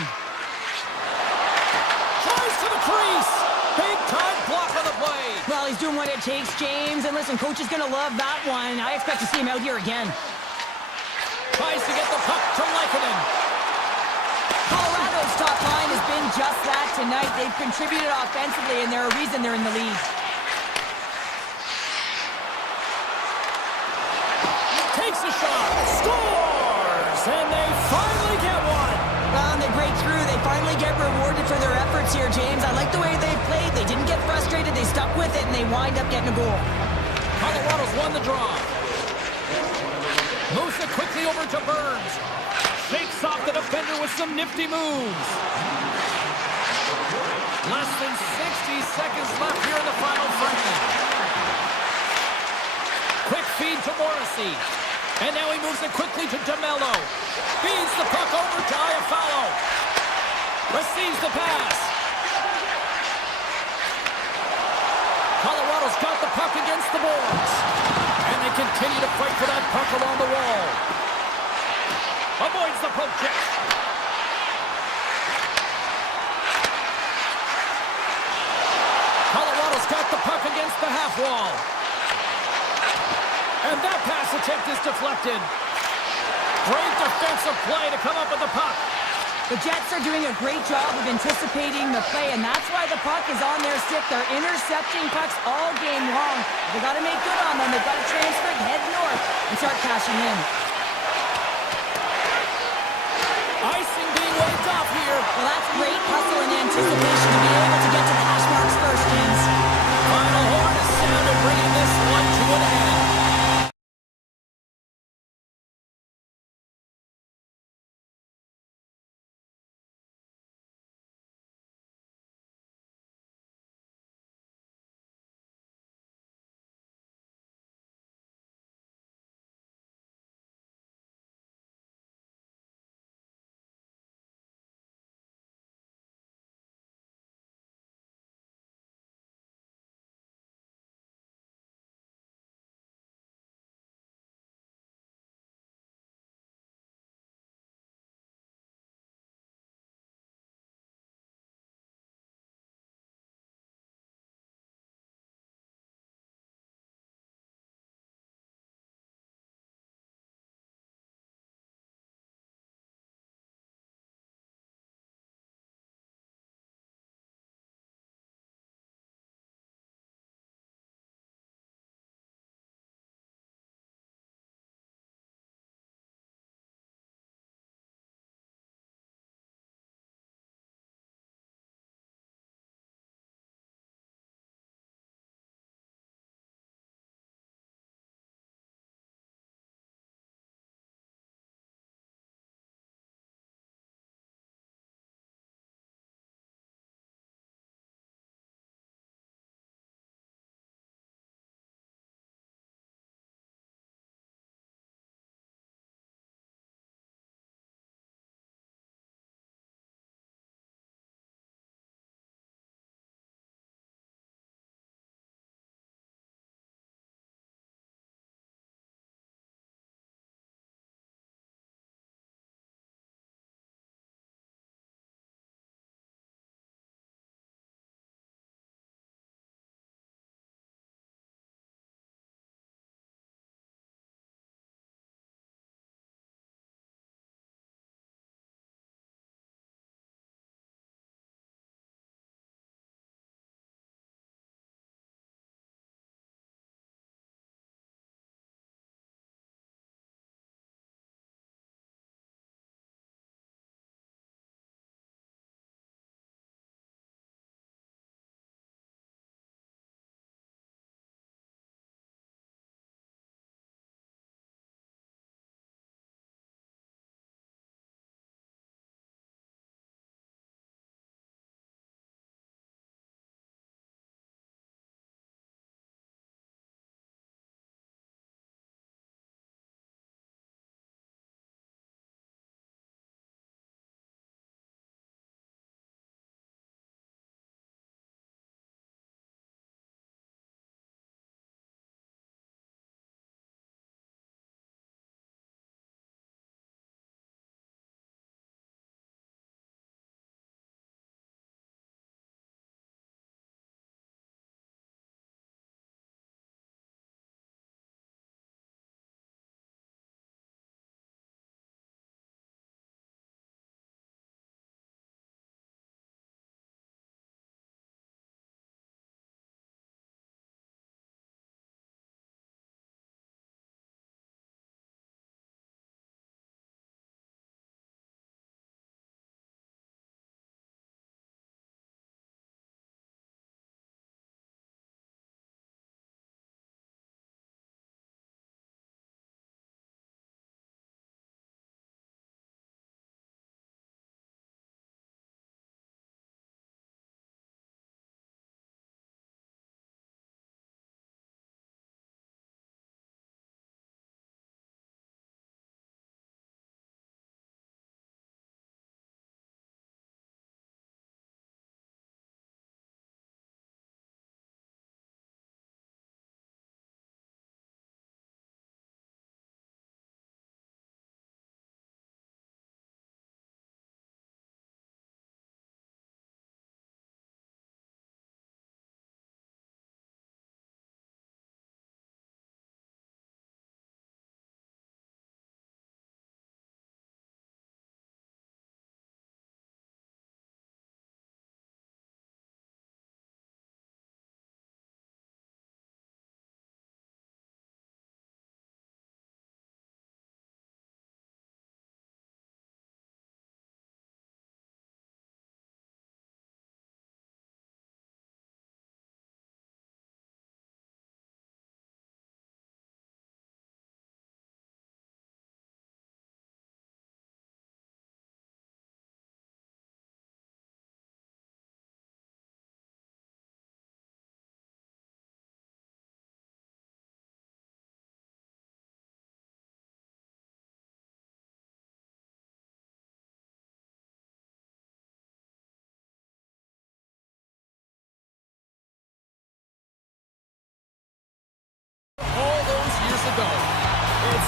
Tries to the crease. Big time block on the play. Well, he's doing what it takes, James. And listen, coach is going to love that one. I expect to see him out here again. Tries to get the puck to Lehkonen. Colorado's top line has been just that tonight. They've contributed offensively, and they're a reason they're in the lead. Takes a shot. Scores! And they finally get one. Well, and they break through. They finally get rewarded for their efforts here, James. I like the way they played. They didn't get frustrated. They stuck with it, and they wind up getting a goal. Colorado's won the draw. Moves it quickly over to Burns. Shakes off the defender with some nifty moves. Less than 60 seconds left here in the final frame. Quick feed to Morrissey. And now he moves it quickly to DeMello. Feeds the puck over to Iafallo. Receives the pass. Colorado's got against the boards. And they continue to fight for that puck along the wall. Avoids the poke check. Colorado's got the puck against the half wall. And that pass attempt is deflected. Great defensive play to come up with the puck. The Jets are doing a great job of anticipating the play, and that's why the puck is on their stick. They're intercepting pucks all game long. They got to make good on them. They've got to transfer, head north, and start cashing in. Icing being waved off here. Well, that's great hustle and anticipation to be able to get to the hash marks first, James. Final horn is sounded, bringing this one to an end.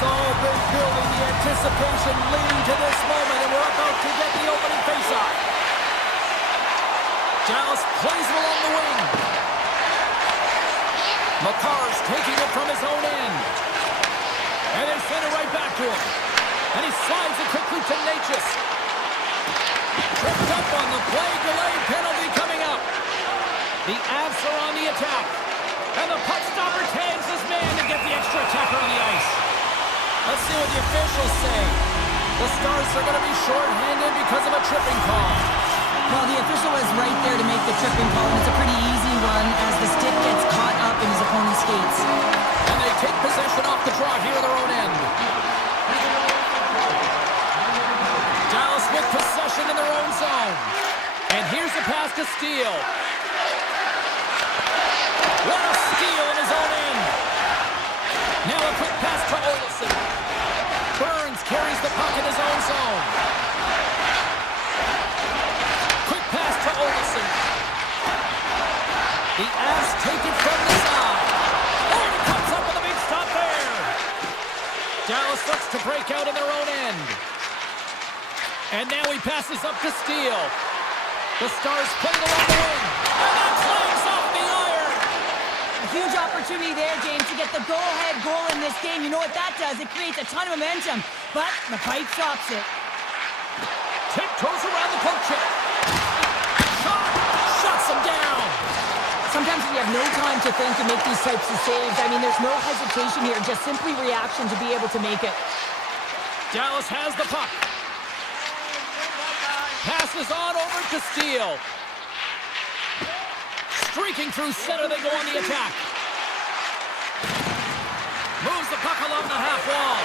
It's all been building, the anticipation leading to this moment, and we're about to get the opening faceoff. Dallas plays it along the wing. McCarr's taking it from his own end. And they send it right back to him. And he slides it quickly to Natchez. Tripped up on the play, delayed penalty coming up. The Avs are on the attack. And the puck stopper tags his man to get the extra attacker on the ice. Let's see what the officials say. The Stars are going to be short-handed because of a tripping call. Well, the official was right there to make the tripping call, and it's a pretty easy one as the stick gets caught up in his opponent's skates. And they take possession off the draw here at their own end. Dallas with possession in their own zone. And here's the pass to Steele. What a steal in his own end. Now a quick pass to Olsen. Burns carries the puck in his own zone. Quick pass to Olsen. The Avs take it from the side. Oh, and he comes up with a big stop there. Dallas looks to break out in their own end. And now he passes up to Steele. The Stars play it along the wing. And that flags off the iron. A huge opportunity there, James, to get the go-ahead goal in this game. You know what that does? It creates a ton of momentum, but the pipe stops it. Tiptoes around the poke check. Shot! Shuts him down! Sometimes you have no time to think and make these types of saves. I mean, there's no hesitation here, just simply reaction to be able to make it. Dallas has the puck. Passes on over to Steele. Streaking through center, they go on the attack. Moves the puck along the half wall.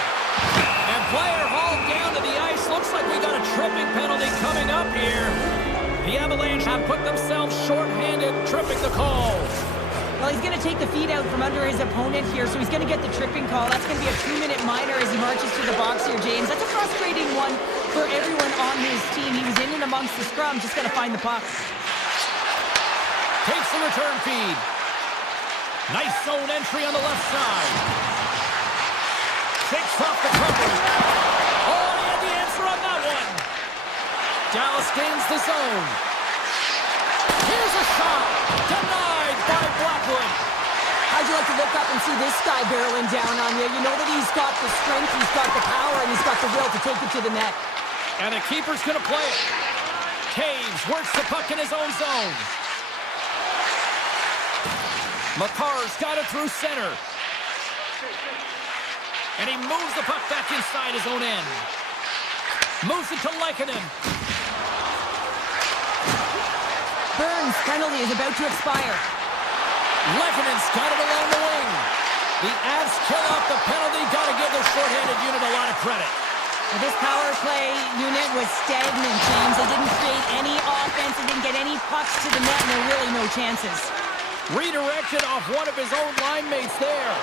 And player hauled down to the ice. Looks like we got a tripping penalty coming up here. The Avalanche have put themselves short-handed, tripping the call. Well, he's going to take the feet out from under his opponent here, so he's going to get the tripping call. That's going to be a 2-minute minor as he marches through the box here, James. That's a frustrating one for everyone on his team. He was in and amongst the scrum, just got to find the puck. Takes the return feed. Nice zone entry on the left side. Shakes off the coverage. Oh, he had the answer on that one. Dallas gains the zone. Here's a shot. Denied by Blackwood. How'd you like to look up and see this guy barreling down on you? You know that he's got the strength, he's got the power, and he's got the will to take it to the net. And the keeper's going to play it. Caves works the puck in his own zone. McCarr's got it through center. And he moves the puck back inside his own end. Moves it to Lehkonen. Burns' penalty is about to expire. Lehkonen's got it along the wing. The Avs kill off the penalty. Got to give their shorthanded unit a lot of credit. Well, this power play unit was stagnant, James. They didn't create any offense. They didn't get any pucks to the net, and there were really no chances. Redirected off one of his own line mates there.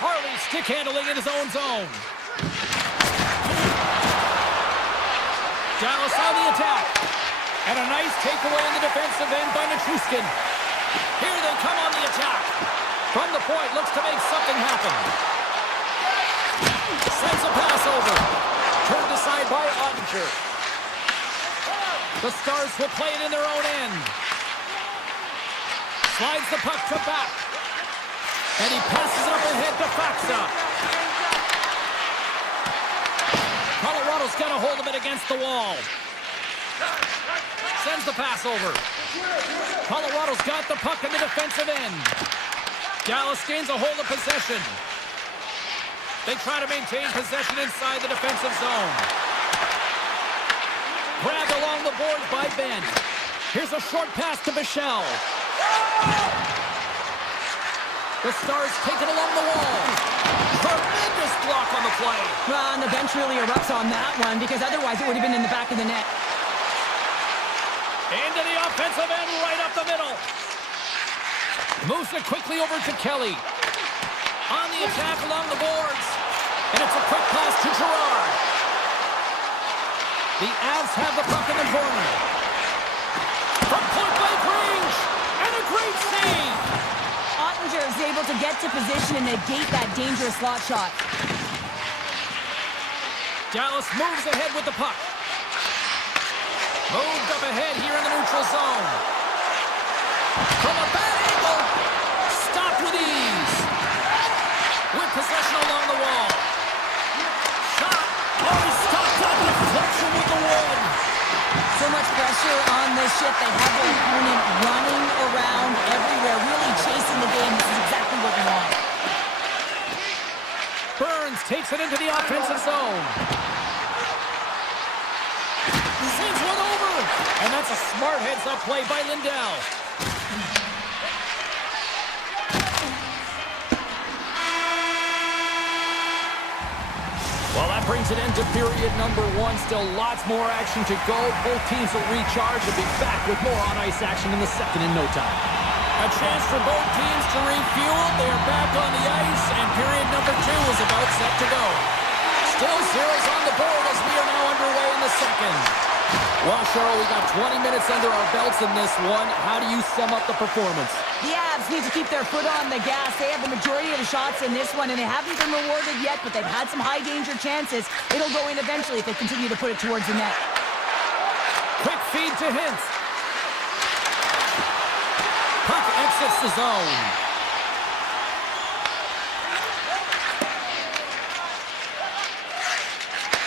Harley stick handling in his own zone. Dallas on the attack. And a nice takeaway in the defensive end by Nichushkin. Here they come on the attack. From the point, looks to make something happen. Sends a pass over. Turned aside by Ottinger. The Stars will play it in their own end. Slides the puck to back. And he passes it up ahead to Faxa. Colorado's got a hold of it against the wall. Sends the pass over. Colorado's got the puck in the defensive end. Dallas gains a hold of possession. They try to maintain possession inside the defensive zone. Grabbed along the boards by Ben. Here's a short pass to Michel. The Stars take it along the wall. Tremendous block on the play. Well, and the bench really erupts on that one because otherwise it would have been in the back of the net. Into the offensive end, right up the middle. Moves it quickly over to Kelly. On the attack along the boards. And it's a quick pass to Gerard. The Avs have the puck in the corner. From point-blank range. And a great save. Ottinger is able to get to position and negate that dangerous slot shot. Dallas moves ahead with the puck. Moved up ahead here in the neutral zone. From a bad angle. Stopped with ease. With possession along the wall. Shot. Oh, he stopped on deflection with the one. So much pressure on this shift. They have their opponent running around everywhere, really chasing the game. This is exactly what we want. Burns takes it into the offensive zone. Sends one over. And that's a smart heads-up play by Lindell. Well, that brings an end to period number one. Still lots more action to go. Both teams will recharge and be back with more on-ice action in the second in no time. A chance for both teams to refuel. They are back on the ice, and period number two is about set to go. Still zeros on the board as we are now underway in the second. Well, Cheryl, we got 20 minutes under our belts in this one. How do you sum up the performance? The Avs need to keep their foot on the gas. They have the majority of the shots in this one, and they haven't been rewarded yet, but they've had some high-danger chances. It'll go in eventually if they continue to put it towards the net. Quick feed to Hintz. Puck exits the zone.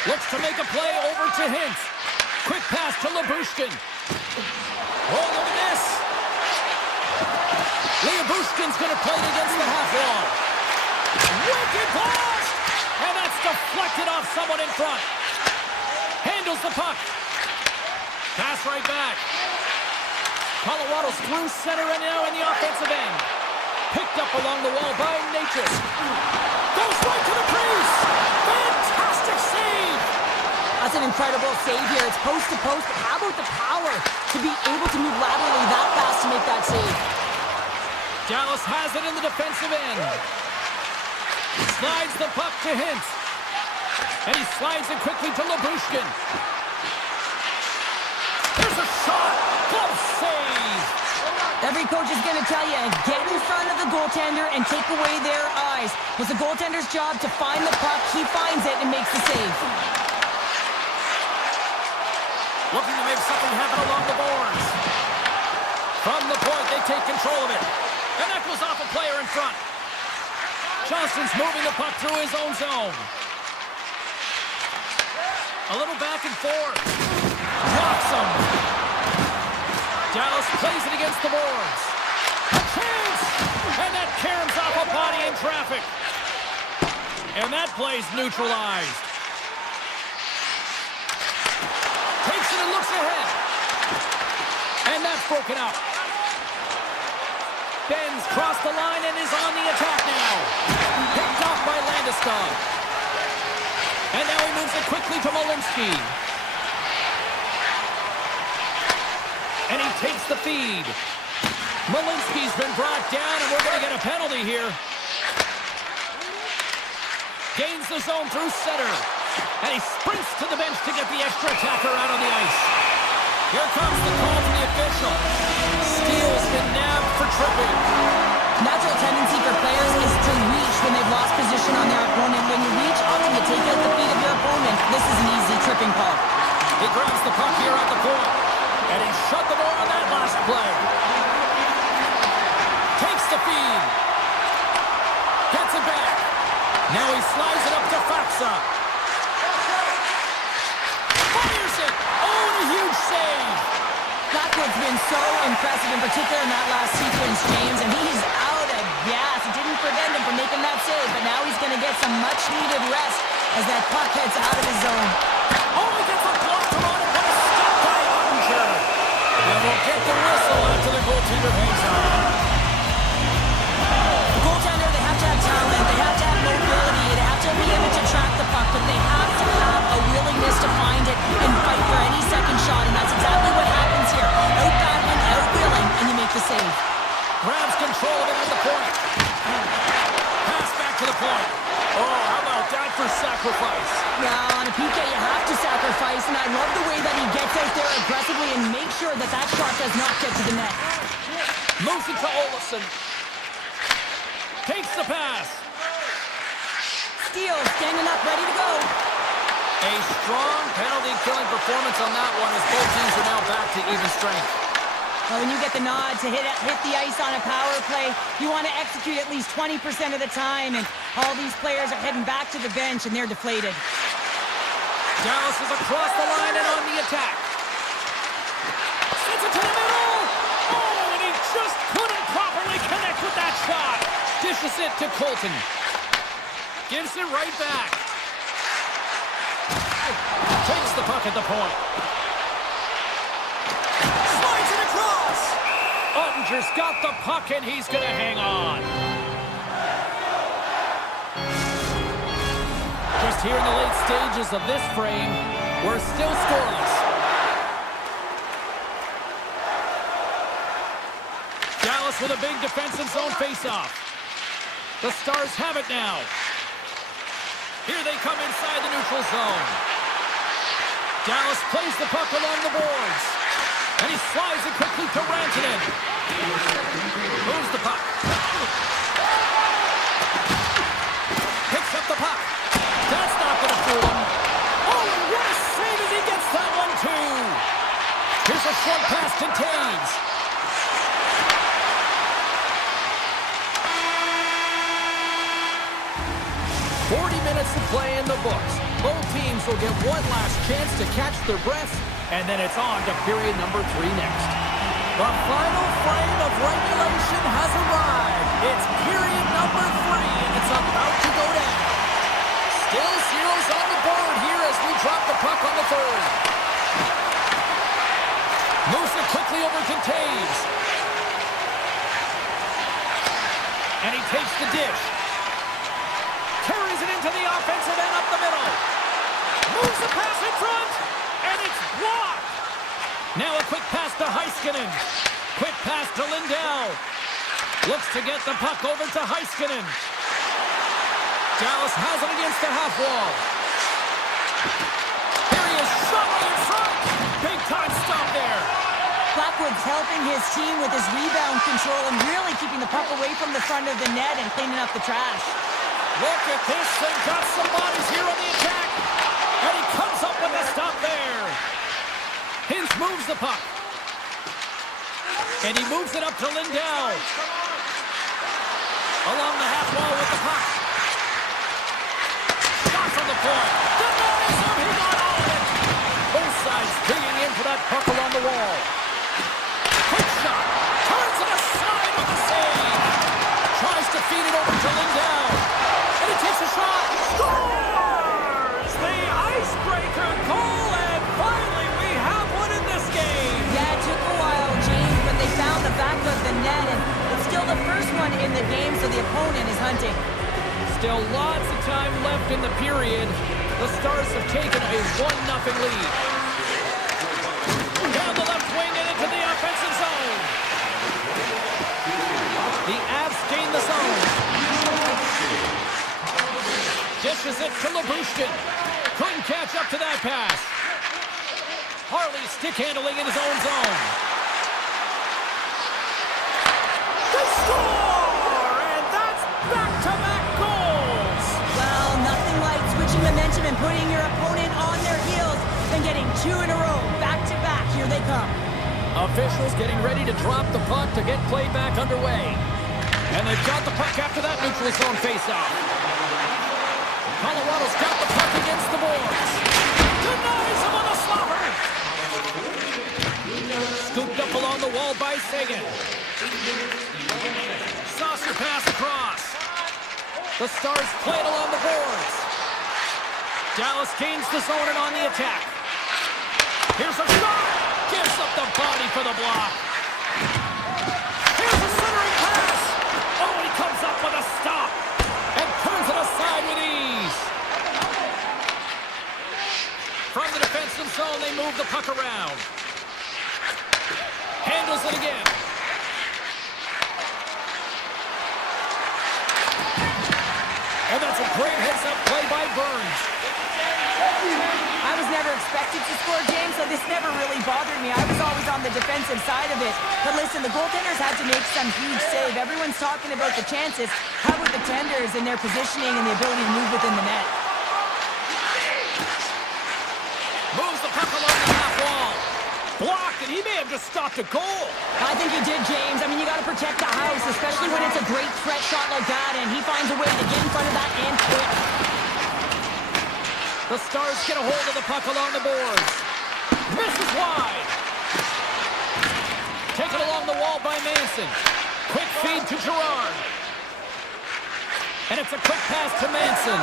Looks to make a play over to Hintz. Quick pass to Lyubushkin. Oh, look at this. Lyubushkin's going to play it against the half wall. Wicked pass! And that's deflected off someone in front. Handles the puck. Pass right back. Colorado's through center and now in the offensive end. Picked up along the wall by Natchez. Goes right to the crease. Fantastic save. That's an incredible save here. It's post to post, but how about the power to be able to move laterally that fast to make that save? Dallas has it in the defensive end. Slides the puck to Hintz. And he slides it quickly to Lyubushkin. There's a shot. Close save. Every coach is going to tell you, get in front of the goaltender and take away their eyes. It's the goaltender's job to find the puck. He finds it and makes the save. Looking to make something happen along the boards. From the point, they take control of it. And that goes off a player in front. Johnston's moving the puck through his own zone. A little back and forth. Blocks him. Dallas plays it against the boards. A chance! And that caroms off a body in traffic. And that play's neutralized. Takes it and looks ahead. And that's broken up. Benz crossed the line and is on the attack now. Picked off by Landeskog. And now he moves it quickly to Malinsky. And he takes the feed. Malinsky's been brought down, and we're going to get a penalty here. Gains the zone through center. And he sprints to the bench to get the extra attacker out on the ice. Here comes the call from the official. Steele's been nabbed for tripping. Natural tendency for players is to reach when they've lost position on their opponent. When you reach, often you take out the feet of your opponent. This is an easy tripping call. He grabs the puck here at the point. And he shut the door on that last play. Takes the feed. Gets it back. Now he slides it up to Faksa. Fires it. Oh, and a huge save. That one's been so impressive, in particular in that last sequence, James. And he's out of gas. It didn't prevent him from making that save, but now he's going to get some much-needed rest as that puck heads out of his zone. Oh, he gets a block from on it, but it's stopped by Ottinger. And we'll get the whistle after the goaltender hangs on. The goaltender, they have to have talent, they have to have mobility, they have to be able to track the puck, but they have to have a willingness to find it and fight for any second shot, and that's exactly what happens here. Out-battling, out-willing, and you make the save. Grabs control of it at the point. Pass back to the point. Oh, how about that for sacrifice? Yeah, on a PK, you have to sacrifice, and I love the way that he gets out there aggressively and makes sure that that shot does not get to the net. Moves it to Olofsson. Takes the pass. Steele standing up, ready to go. A strong penalty-killing performance on that one as both teams are now back to even strength. Well, when you get the nod to hit the ice on a power play, you want to execute at least 20% of the time, and all these players are heading back to the bench, and they're deflated. Dallas is across the line and on the attack. Sends it to the middle! Oh, and he just couldn't properly connect with that shot. Dishes it to Colton. Gives it right back. Takes the puck at the point. Slides it across! Ottinger's got the puck and he's gonna hang on. Just here in the late stages of this frame, we're still scoreless. Dallas with a big defensive zone face-off. The Stars have it now. Here they come inside the neutral zone. Dallas plays the puck along the boards. And he slides it quickly to Rantanen. Moves the puck. Picks up the puck. That's not going to fool him. Oh, and what a save as he gets that one, too. Here's a short pass to Taves. Minutes to play in the books. Both teams will get one last chance to catch their breaths, and then it's on to period number 3 next. The final frame of regulation has arrived. It's period number 3, and it's about to go down. Still zeros on the board here as we drop the puck on the third. Moves it quickly over to Taves. And he takes the dish. Carries it into the offensive end up the middle. Moves the pass in front, and it's blocked. Now a quick pass to Heiskanen. Quick pass to Lindell. Looks to get the puck over to Heiskanen. Dallas has it against the half wall. Here he is, shot in front. Big time stop there. Blackwood's helping his team with his rebound control and really keeping the puck away from the front of the net and cleaning up the trash. Look at this, they've got some bodies here on the attack. And he comes up with a stop there. Hintz moves the puck. And he moves it up to Lindell. Along the half wall with the puck. Shot from the point. Denies him, he got all of it. Both sides digging in for that puck along the wall. Quick shot. Turns it aside with the save. Tries to feed it over to Lindell. And he takes a shot. Scores! The icebreaker goal, and finally we have one in this game. Yeah, it took a while, James, but they found the back of the net, and it's still the first one in the game, so the opponent is hunting. Still lots of time left in the period. The Stars have taken a 1-0 lead. Down the left wing and into the offensive zone. The Avs gain the zone. Dishes it to Labushkin. Couldn't catch up to that pass. Harley stick handling in his own zone. They score! And that's back-to-back goals! Well, nothing like switching momentum and putting your opponent on their heels than getting 2 in a row, back-to-back. Here they come. Officials getting ready to drop the puck to get play back underway. And they've got the puck after that neutral zone faceoff. Colorado's got the puck against the boards. Denies him on the slobber. Scooped up along the wall by Sagan. Saucer pass across. The Stars play it along the boards. Dallas gains the zone and on the attack. Here's a shot. Gives up the body for the block. Here's a centering pass. Oh, he comes up with a stop. And turns it aside with ease. From the defensive zone, they move the puck around. Handles it again. And that's a great heads-up play by Burns. I was never expected to score, James, so this never really bothered me. I was always on the defensive side of it. But listen, the goaltenders had to make some huge save. Everyone's talking about the chances. How about the tenders and their positioning and the ability to move within the net? Moves the puck along the half wall. Blocked, and he may have just stopped a goal. I think he did, James. I mean, you got to protect the house, especially when it's a great threat shot like that, and he finds a way to get in front of that and quick. The Stars get a hold of the puck along the boards. Misses wide. Taken along the wall by Manson. Quick feed to Gerard. And it's a quick pass to Manson.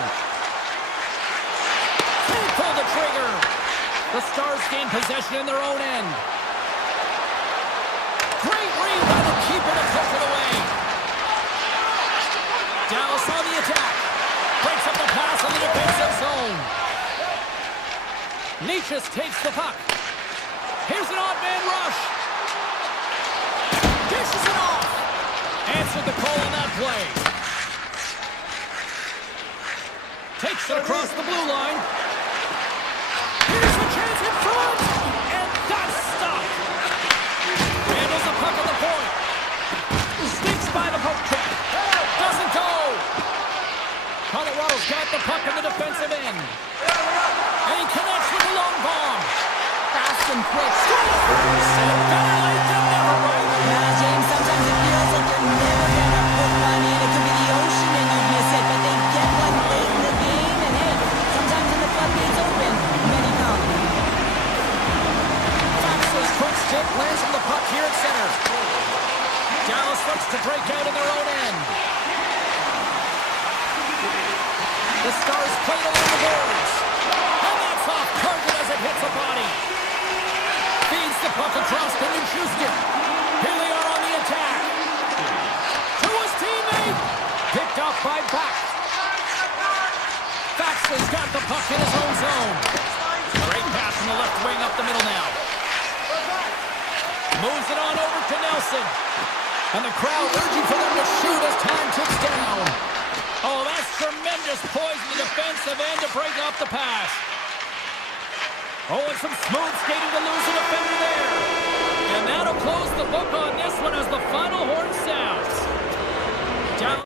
Can't pull the trigger. The Stars gain possession in their own end. Great read by the keeper to push it away. Dallas on the attack. Breaks up the pass on the defensive zone. Nietzsche takes the puck. Here's an odd man rush. Dishes it off. Answered the call on that play. Takes it across the blue line. Here's the chance in front. And that's stopped. Handles the puck on the point. Sneaks by the poke check. Doesn't go. Colorado's got the puck in the defensive end. And he connects with the long bomb. Fast and quick. And better late than never, right? Yeah, James, sometimes it feels like you're never going to put one in. It could be the ocean and you miss it, but they get one late in the game, and hey, sometimes when the floodgates open, many come. Fax's quick stick lands on the puck here at center. Dallas looks to break out in their own end. The Stars play it along the boards. And that's off target as it hits a body. Feeds the puck across to Schuster. Here they are on the attack. To his teammate. Picked up by Back. Faxley's got the puck in his own zone. Great pass from the left wing up the middle now. Moves it on over to Nelson. And the crowd urging for them to shoot as time ticks down. Oh, that's tremendous poise in the defensive end to break off the pass. Oh, and some smooth skating to lose a defender there. And that'll close the book on this one as the final horn sounds. Down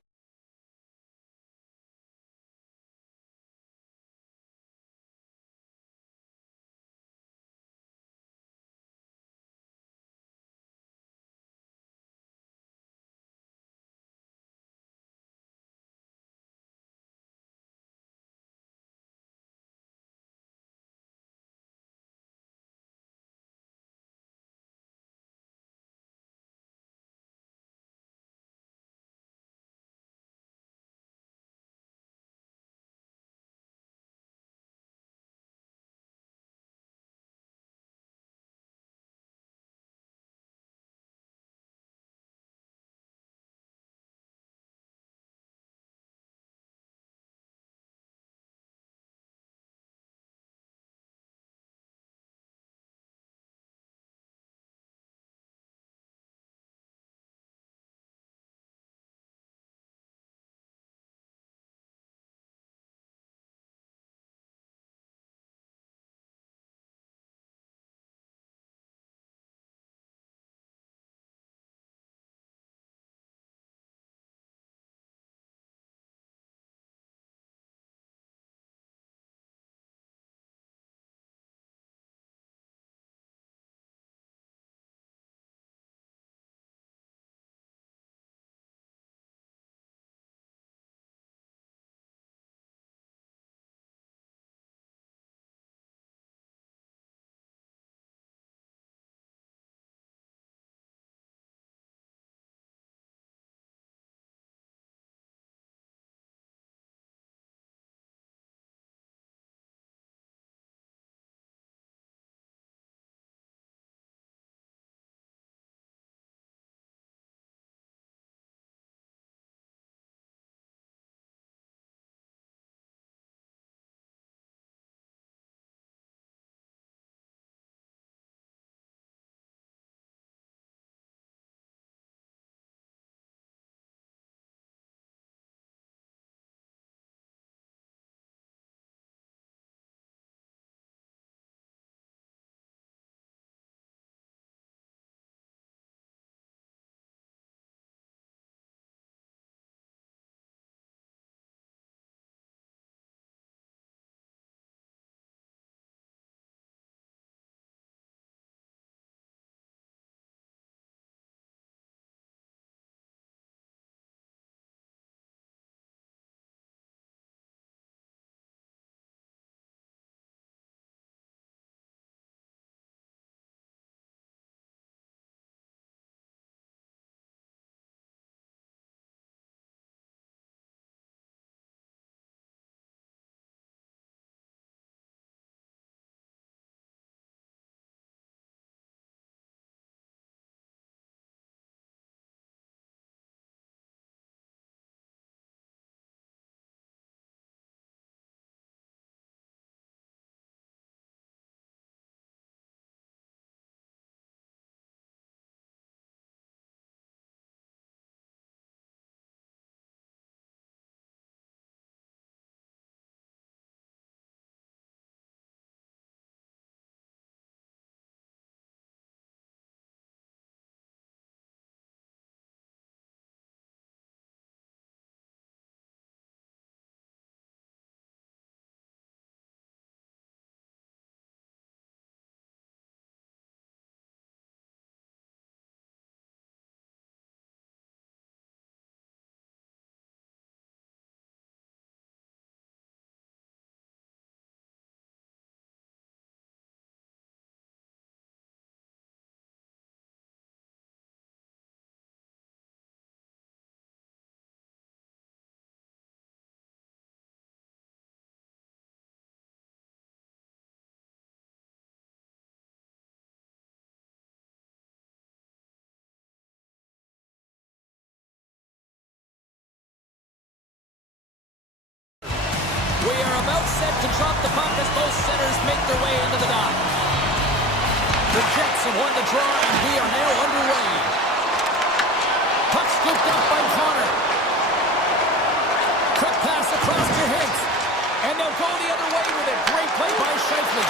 about set to drop the puck as both centers make their way into the dock. The Jets have won the draw, and we are now underway. Puck scooped up by Connor. Quick pass across to Hicks. And they'll go the other way with it. Great play by Shifley.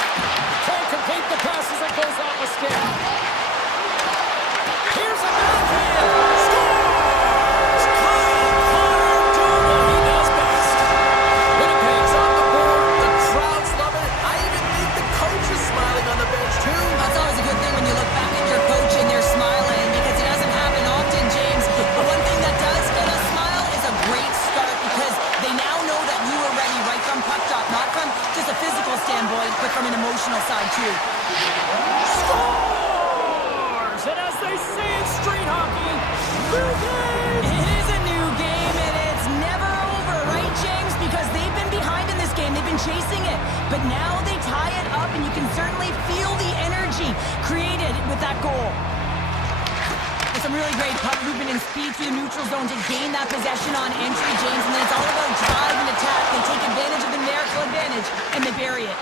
Can't complete the pass as it goes off a stick. Here's a backhand. Scores! Kyle Connor doing what he does best. Winnipeg's on the board. The crowd's loving it. I even think the coach is smiling on the bench, too. That's always a good thing when you look back at your coach and they're smiling, because it doesn't happen often, James. But one thing that does get a smile is a great start, because they now know that you were ready right from puck drop, not from just a physical standpoint, but from an emotional side, too. Scores! And as they say in street hockey, new game! It is a new game, and it's never over, right, James? Because they've been behind in this game. They've been chasing it. But now they tie it up, and you can certainly feel the energy created with that goal. With some really great puck movement and speed through the neutral zone to gain that possession on entry, James. And then it's all about drive and attack. They take advantage of the numerical advantage, and they bury it.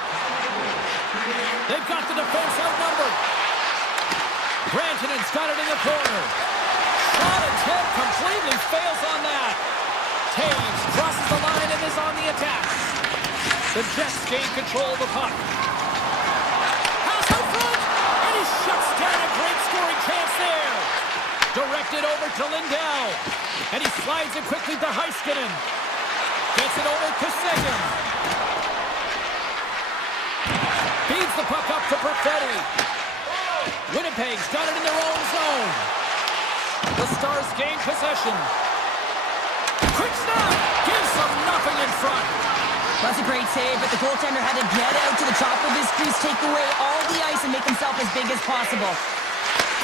They've got the defense outnumbered. Granton's got it in the corner. Shot attempt completely fails on that. Taves crosses the line and is on the attack. The Jets gain control of the puck. Pass out front, and he shuts down a great scoring chance there. Directed over to Lindell, and he slides it quickly to Heiskanen. Gets it over to Seguin. Feeds the puck up to Perfetti. Winnipeg's got it in their own zone. The Stars gain possession. Quick snap! Gives them nothing in front. That's a great save, but the goaltender had to get out to the top of his crease, take away all the ice, and make himself as big as possible.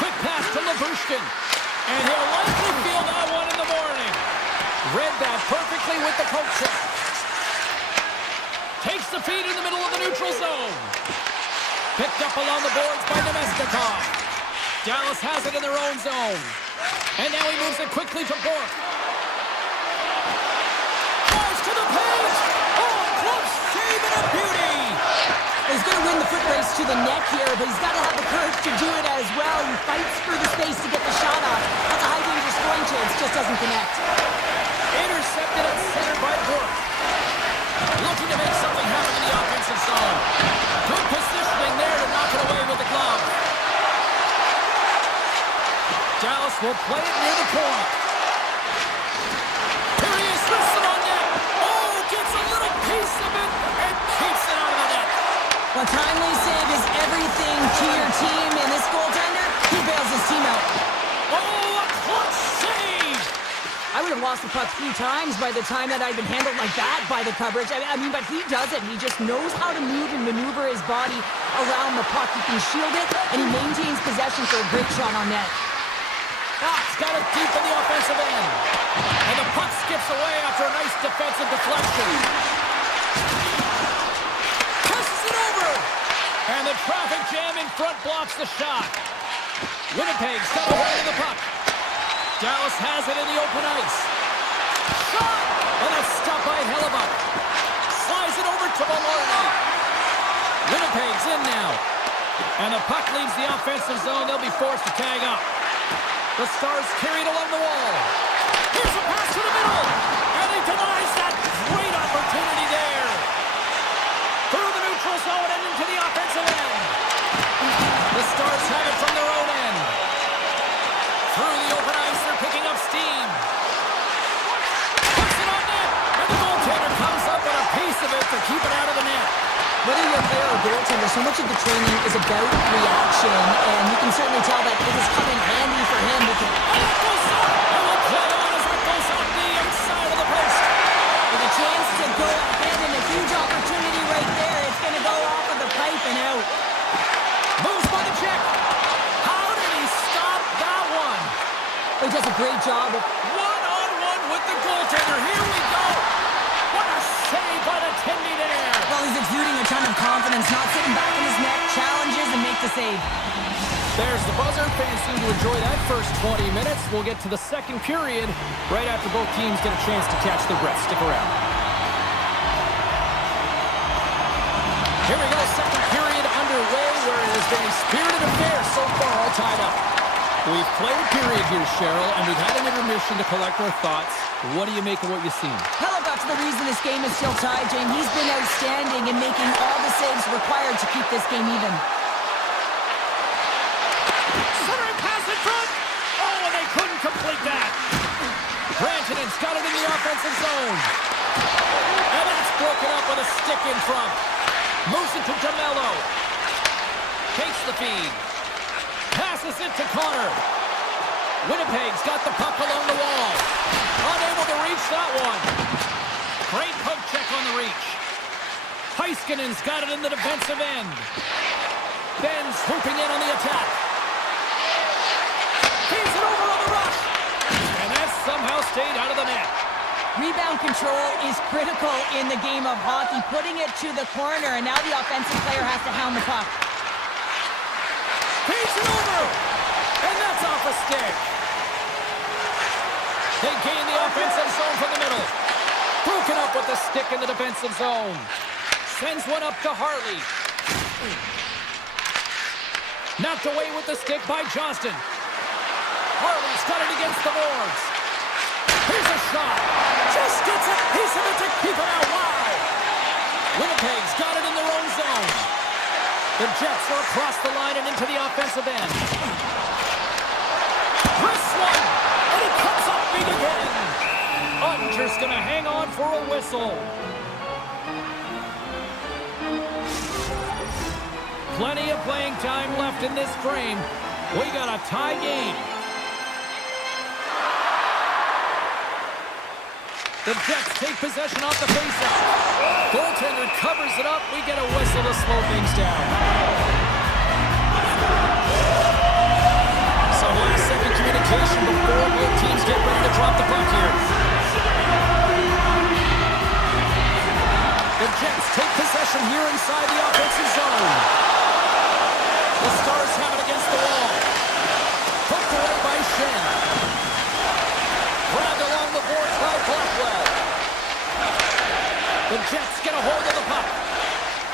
Quick pass to Labushkin. And he'll likely feel that one in the morning. Read that perfectly with the poke check. Takes the feed in the middle of the neutral zone. Picked up along the boards by Nemestikov. Dallas has it in their own zone. And now he moves it quickly to Bork. Fires to the paint. Oh, close shave and a beauty. He's going to win the foot race to the net here, but he's got to have the courage to do it as well. He fights for the space to get the shot off. That's a high danger scoring chance, just doesn't connect. Intercepted at center by Bork. Looking to make something happen in the offensive zone. Good positioning there to knock it away with the glove. Dallas will play it near the point. Here he is, lifts it on net. Oh, gets a little piece of it and keeps it out of the net. Well, timely save is everything to your team, and this goaltender, he bails his team out. Oh, a clutch save! I would have lost the puck 3 times by the time that I'd been handled like that by the coverage. I mean, but he does it. He just knows how to move and maneuver his body around the puck. He can shield it, and he maintains possession for a great shot on net. Fox got it deep in the offensive end. And the puck skips away after a nice defensive deflection. Passes it over. And the traffic jam in front blocks the shot. Winnipeg's got a hold of the puck. Dallas has it in the open ice. Shot! And a stop by Hellebuck. Slides it over to Maloney. Winnipeg's in now. And the puck leaves the offensive zone. They'll be forced to tag up. The Stars carried along the wall. Here's a pass to the middle. And he denies that great opportunity there. Through the neutral zone and into the offensive end. The Stars have it from their own end. Through the open ice, they're picking up steam. Puts it on net. And the goaltender comes up with a piece of it to keep it out of the net. Whether you're a player or goaltender, so much of the training is about reaction, and you can certainly tell that it has come in handy for him. And it goes up! And will play on as it goes off the inside of the post. With a chance to go ahead and a huge opportunity right there. It's going to go off of the pipe and out. Moves by the check. How did he stop that one? He does a great job of One-on-one with the goaltender. Here we go. What a save by the Tindy there. Well, he's exuding a ton of confidence, not sitting back in his net, challenges and make the save. There's the buzzer. Fans seem to enjoy that first 20 minutes. We'll get to the second period right after both teams get a chance to catch their breath. Stick around. underway where it has been a spirited affair so far, all tied up. We've played a period here, Cheryl, and we've had an intermission to collect our thoughts. What do you make of what you've seen? Hello, that's the reason this game is still tied, Jane. He's been outstanding in making all the saves required to keep this game even. Centering pass in front. Oh, and they couldn't complete that. Branton's got it in the offensive zone. And that's broken up with a stick in front. Moves it to DeMello. Takes the feed. Passes it to Connor. Winnipeg's got the puck along the wall. Unable to reach that one. Great poke check on the reach. Heiskanen's got it in the defensive end. Ben swooping in on the attack. Feeds it over on the rush. And that somehow stayed out of the net. Rebound control is critical in the game of hockey. Putting it to the corner, and now the offensive player has to hound the puck. Feeds it over. And that's off a stick. They gain the offensive zone from the middle. Broken up with the stick in the defensive zone. Sends one up to Harley. Knocked away with the stick by Johnston. Harley's got it against the boards. Here's a shot. Just gets a piece of it to keep it out wide. Winnipeg's got it in their own zone. The Jets are across the line and into the offensive end. Wrist one. And it comes up big again. Unger's going to hang on for a whistle. Plenty of playing time left in this frame. We got a tie game. The Jets take possession off the faceoff. Goaltender covers it up. We get a whistle to slow things down. So last second communication before both teams get ready to drop the puck here. The Jets take possession here inside the offensive zone. The Stars have it against the wall. Poked away by Shen. Grabbed along the boards by Blackwell. The Jets get a hold of the puck.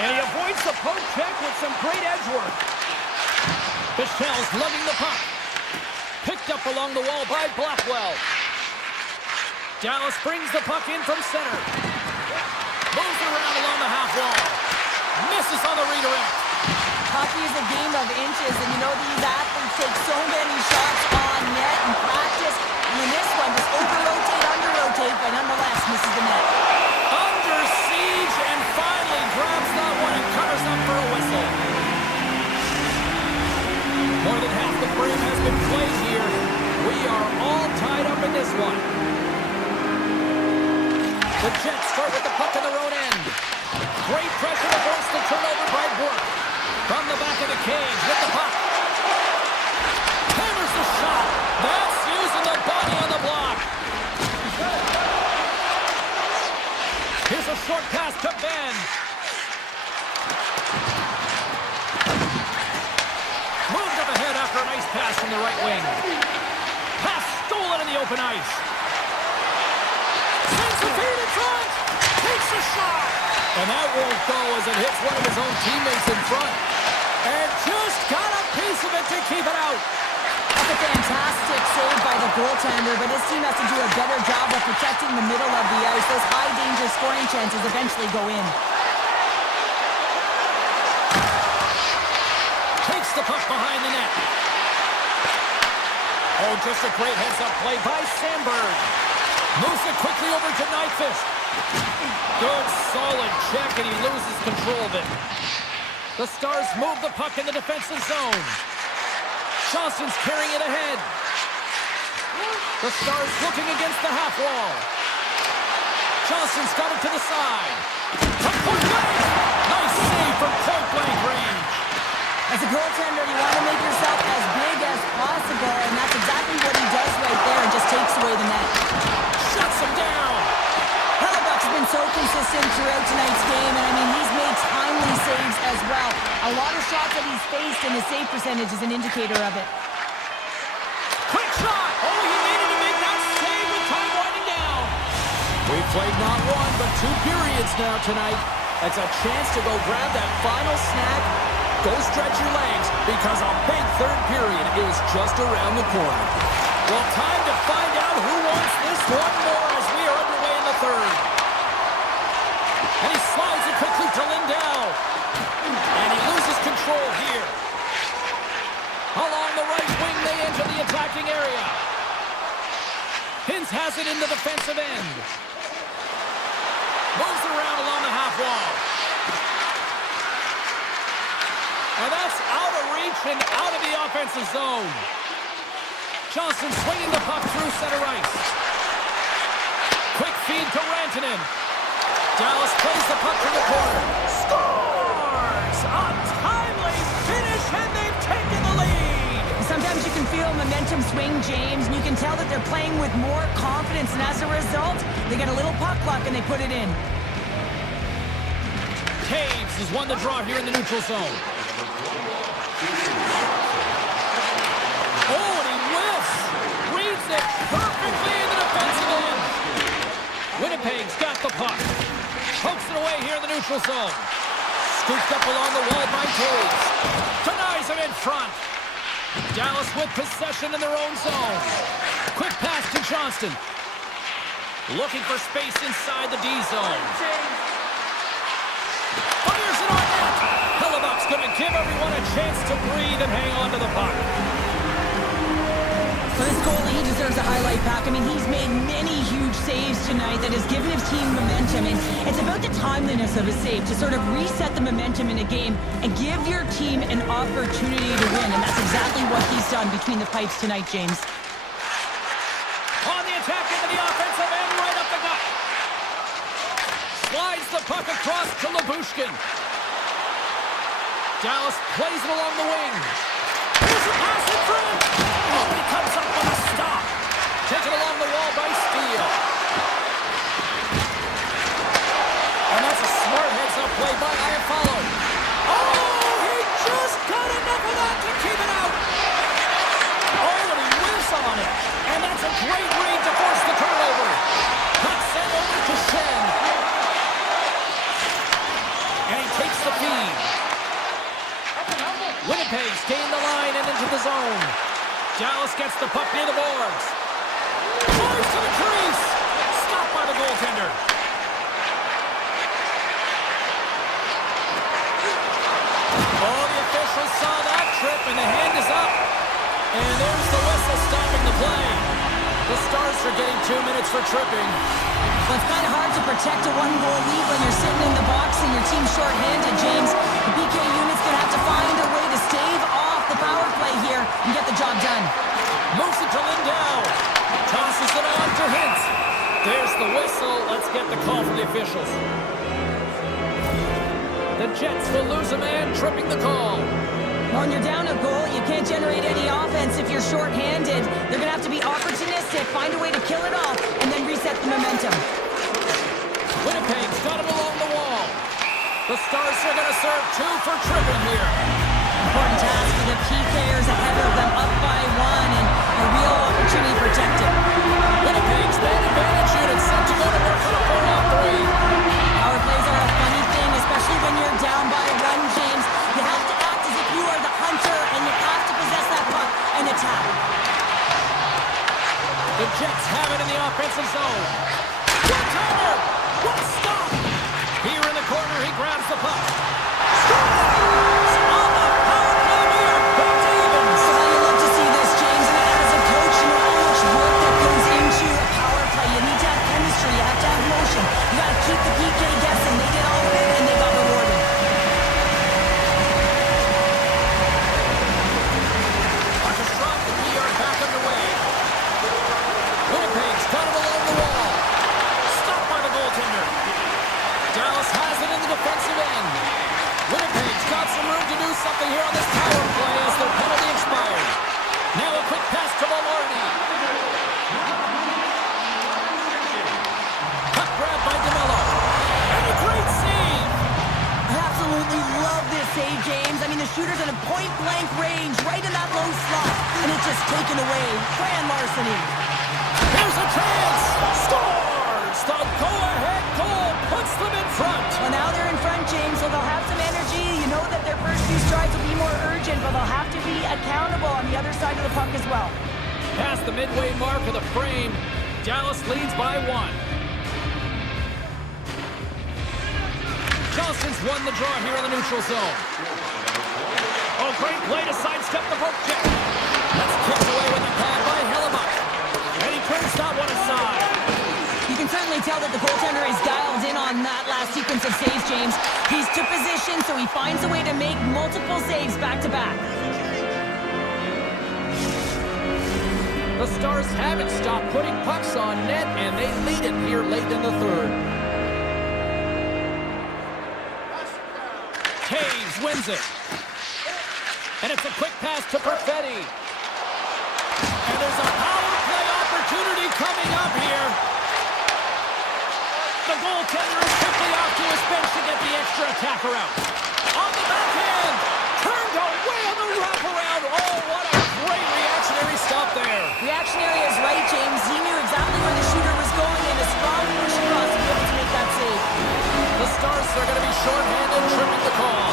And he avoids the poke check with some great edge work. Bichel's lugging the puck. Picked up along the wall by Blackwell. Dallas brings the puck in from center. Moves around along the half wall. Misses on the redirect. Hockey is a game of inches, and you know these athletes take so many shots on net in practice. And in this one, just over-rotate, under-rotate, but nonetheless misses the net. Under siege and finally grabs that one and covers up for a whistle. More than half the frame has been played here. We are all tied up in this one. The Jets start with the puck in their own end. Great pressure to force the turnover by Bork. From the back of the cage with the puck. Hammers the shot. That's using the body on the block. Here's a short pass to Ben. Moved up ahead after a nice pass from the right wing. Pass stolen in the open ice. Sends the feed in front. Takes the shot. And that won't go as it hits one of his own teammates in front. And just got a piece of it to keep it out. That's a fantastic save by the goaltender, but his team has to do a better job of protecting the middle of the ice. Those high-danger scoring chances eventually go in. Takes the puck behind the net. Oh, just a great heads-up play by Sandberg. Moves it quickly over to Nyquist. Good, solid check, and he loses control of it. The Stars move the puck in the defensive zone. Johnston's carrying it ahead. The Stars looking against the half wall. Johnston's got it to the side. From point blank! Nice save from point blank range. As a goaltender, you want to make yourself as big as possible, and that's exactly what he does right there and just takes away the net. Shuts him down. Hellebuck's been so consistent throughout tonight's game, and I mean, he's made timely saves as well. A lot of shots that he's faced, and the save percentage is an indicator of it. Quick shot! Oh, he needed to make that save with time winding down. We've played not one, but two periods now tonight. That's a chance to go grab that final snack Go stretch your legs because a big third period is just around the corner. Well, time to find out who wants this one more as we are underway in the third. And he slides it quickly to Lindell. And he loses control here. Along the right wing, they enter the attacking area. Hins has it in the defensive end. Moves it around along the half wall. And that's out of reach and out of the offensive zone. Johnson swinging the puck through center ice. Quick feed to Rantanen. Dallas plays the puck from the corner. Scores! A timely finish, and they've taken the lead! Sometimes you can feel momentum swing, James, and you can tell that they're playing with more confidence, and as a result, they get a little puck luck and they put it in. Taves has won the draw here in the neutral zone. Oh, and he whiffs! Reads it perfectly in the defensive end. Winnipeg's got the puck. Pokes it away here in the neutral zone. Scooped up along the wall by Taves. Denies it in front. Dallas with possession in their own zone. Quick pass to Johnston. Looking for space inside the D zone. Fires it on net. Hellebuck's going to give everyone a chance to breathe and hang on to the puck. For this goalie, he deserves a highlight pack. I mean, he's made many huge saves tonight that has given his team momentum. And it's about the timeliness of a save to sort of reset the momentum in a game and give your team an opportunity to win. And that's exactly what he's done between the pipes tonight, James. On the attack into the offensive end, right up the gut. Slides the puck across to Lyubushkin. Dallas plays it along the wing. Here's a pass in front. Oh, he comes up with a stop. Taken along the wall by Steele. And that's a smart heads-up play by Iafallo. Oh, he just got enough of that to keep it out. Oh, and he whiffs on it. And that's a great read to force the turnover. Puck sent over to Shen. And he takes the feed. Winnipeg gain the line and into the zone. Dallas gets the puck near the boards. Fires to the crease. Stopped by the goaltender. Oh, the officials saw that trip, and the hand is up. And there's the whistle stopping the play. The Stars are getting 2 minutes for tripping. Well, it's kind of hard to protect a one-goal lead when you're sitting in the box and your team's short-handed, James. The PK unit's going to have to find a way to stave off the power play here and get the job done. Moves it to Lindell. Tosses it on to Hintz. There's the whistle. Let's get the call from the officials. The Jets will lose a man, tripping the call. When you're down a goal, you can't generate any offense if you're short-handed. They're going to have to be opportunistic, find a way to kill it off, and then reset the momentum. Winnipeg's got it along the wall. The Stars are going to serve 2 for tripping here. Important task for the PKers ahead of them, up by 1, and a real opportunity protected. Winnipeg's man advantage unit set to go to work on a 4-on-3. Power plays are a funny thing, especially when you're down by 1, James. You have to act as if you are the hunter, and you have to possess that puck and attack. The Jets have it in the offensive zone. One-timer! What a stop! Here in the corner, he grabs the puck. Scores! On the power play, we are back to even. So you love to see this, James, and as a coach, you know how much work that goes into a power play. You need to have chemistry, you have to have motion. You got to keep the PK guessing. They did all of it, and they got rewarded. Puck is dropped, and we are back underway. Winnipeg's got it along the wall. Stopped by the goaltender. Dallas has it in the defensive end. Winnipeg's got some room to do something here on this power play as their penalty expired. Now a quick pass to Velarde. Puck grab by DeMello. And a great save. I absolutely love this save, James. I mean, the shooter's at a point-blank range, right in that low slot, and it's just taken away. Grand larceny. Here's a chance. Scores! The go-ahead goal puts them in front. Well, now they're in front, James, so they'll have some energy. You know that their first few strides will they'll have to be accountable on the other side of the puck as well. Past the midway mark of the frame, Dallas leads by 1. Johnston's won the draw here in the neutral zone. Oh, great play to sidestep the poke check. That's kicked away with the pad by Hellebuck. And he turns that one aside. You can certainly tell that the goaltender is dialed in on that last sequence of saves, James. He's to position, so he finds a way to make multiple saves back-to-back. The Stars haven't stopped putting pucks on net, and they lead it here late in the third. Caves wins it. And it's a quick pass to Perfetti. And there's a power play opportunity coming up here. The goaltender is quickly off to his bench to get the extra attacker out. On the backhand, turned away on the wraparound. Oh, what a great reactionary stop there. Reactionary is right, James. He knew exactly where the shooter was going and a strong push across to be able to make that save. The Stars are going to be shorthanded, tripping the call.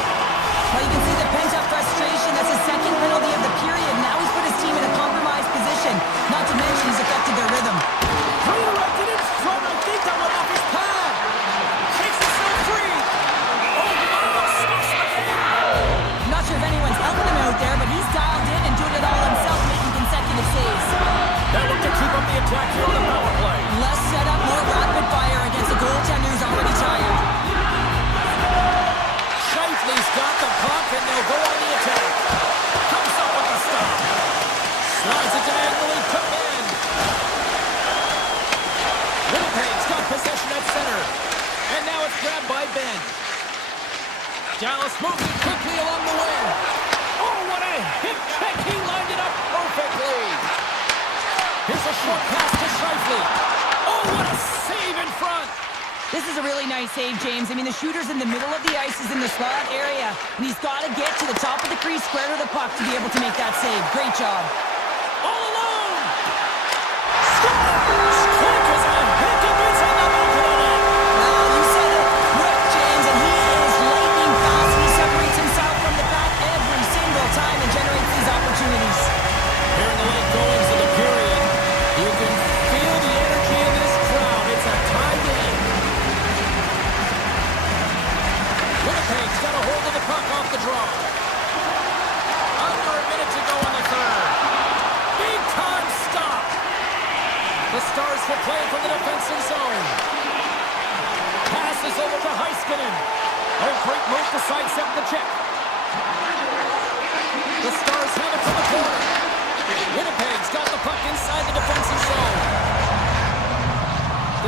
Well, you can see the pent-up frustration. That's his second penalty of the period. Now he's put his team in a compromised position. Not to mention he's affected their rhythm. Redirected in front. I think that went off his pad. Takes himself free. Oh, wow, stuffs the game. Not sure if anyone's helping him out there, but he's dialed in and doing it all himself, making consecutive saves. They look to keep up the attack here on the power play. Less setup, more rapid fire against a goaltender who's already tired. Shifley's got the puck, and they'll go on the attack. Comes up with the stop. Slides it diagonally to Ben. Winnipeg's got possession at center. And now it's grabbed by Ben. Dallas moves it quickly along the wing. Oh, what a hip check. He lined it up perfectly. Here's a short pass to Shifley. Oh, what a save in front. This is a really nice save, James. I mean, the shooter's in the middle of the ice, is in the slot area, and he's got to get to the top of the crease, square to the puck to be able to make that save. Great job. All alone! Scores! Quick as a hit to beats on the back of the net. Well, you said it, Rick James, and he is lightning fast. He separates himself from the pack every single time and generates these opportunities. Here in the late goings of the period, you can feel the energy in this crowd. It's a tie game. Winnipeg's got a hold of the puck off the draw. Under a minute to go in the third. Big time stop. The Stars will play from the defensive zone. Passes over to Heiskanen. Oh, great move to sidestep the check. The Stars have it from the corner. Winnipeg's got the puck inside the defensive zone.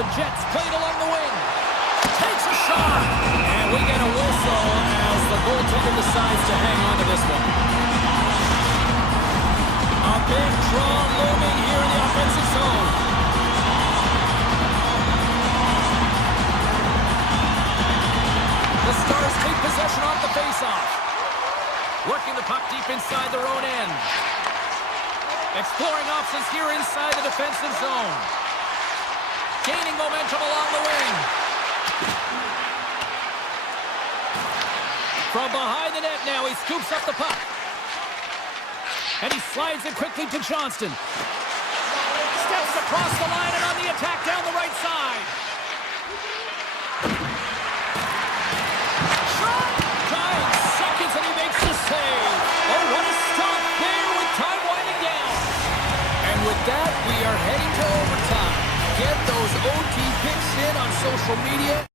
The Jets played along the wing. Takes a shot. And we get a whistle as the goaltender decides to hang on to this one. A big draw looming here in the offensive zone. The Stars take possession off the faceoff. Working the puck deep inside their own end. Exploring options here inside the defensive zone. Gaining momentum along the wing. From behind the net now, he scoops up the puck. And he slides it quickly to Johnston. Steps across the line and on the attack down the right side. Shot! 9 seconds and he makes the save. Oh, what a stop there with time winding down. And with that, we are heading to overtime. Get those OT picks in on social media.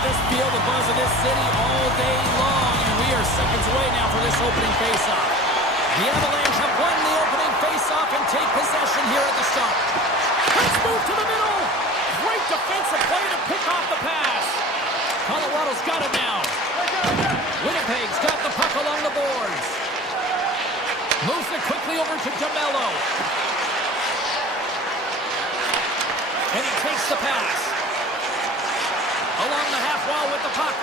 at this field, the buzz of this city all day long, and we are seconds away now for this opening faceoff. The Avalanche have won the opening faceoff and take possession here at the start. Let's move to the middle. Great defensive play to pick off the pass. Colorado's got it now. Winnipeg's got the puck along the boards. Moves it quickly over to DeMello. And he takes the pass. Along the half wall with the puck.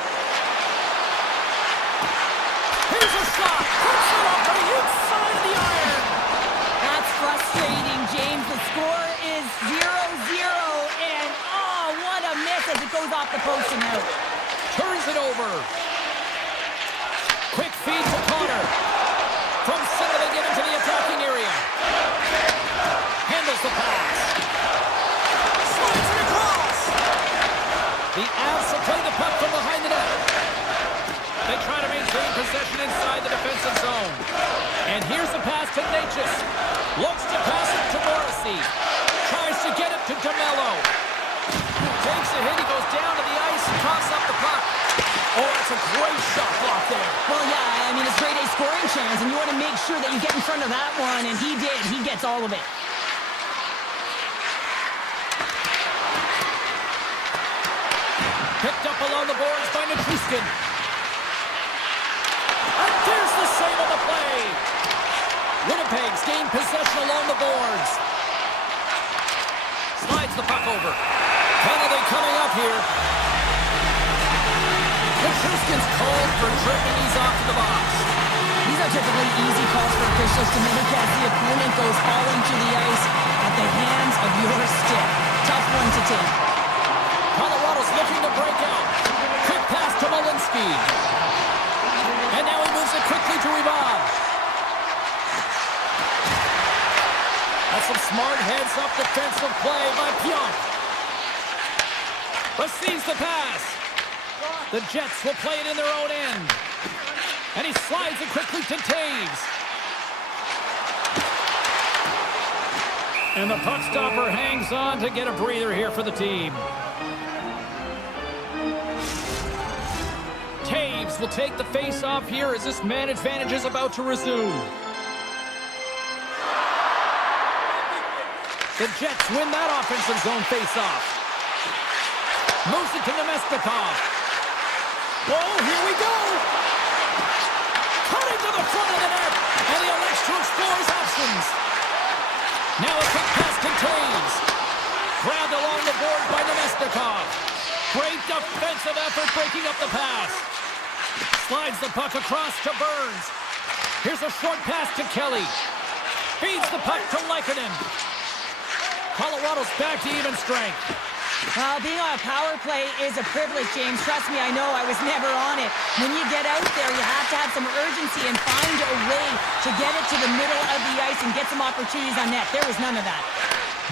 Here's a shot. Puts it off the inside of the iron. That's frustrating, James. The score is 0-0, and oh, what a miss as it goes off the post and out. Turns it over. Quick feed to Connor. From center they get into the attacking area. Handles the pass. Slides it across. The Avs will play the puck from behind the net. They try to maintain possession inside the defensive zone. And here's the pass to Natchez. Looks to pass it to Morrissey. Tries to get it to DeMello. Takes a hit. He goes down to the ice and tosses up the puck. Oh, that's a great shot block there. Well, yeah, I mean, it's grade A scoring chance, and you want to make sure that you get in front of that one, and he did. He gets all of it. Picked up along the boards by Nichushkin. And there's the save on the play. Winnipeg's gained possession along the boards. Slides the puck over. Penalty coming up here. Nichushkin's called for tripping. He's off to the box. These are typically easy calls for officials to make as the opponent goes falling to the ice at the hands of your stick. Tough one to take. Colorado's looking to break out. Quick pass to Malinsky. And now he moves it quickly to Ivan. That's some smart heads-up defensive play by Pionk. Receives the pass. The Jets will play it in their own end. And he slides it quickly to Taves. And the puck stopper hangs on to get a breather here for the team. Taves will take the face-off here as this man advantage is about to resume. The Jets win that offensive zone face-off. Moves it to Nemestikov. Oh, here we go! Cutting to the front of the net, and he elects to explore his options. Now a quick pass to Taves. Grabbed along the board by Nemestikov. Great defensive effort breaking up the pass. Slides the puck across to Burns. Here's a short pass to Kelly. Feeds the puck to Lehkonen. Colorado's back to even strength. Well, being on a power play is a privilege, James. Trust me, I know. I was never on it. When you get out there, you have to have some urgency and find a way to get it to the middle of the ice and get some opportunities on net. There was none of that.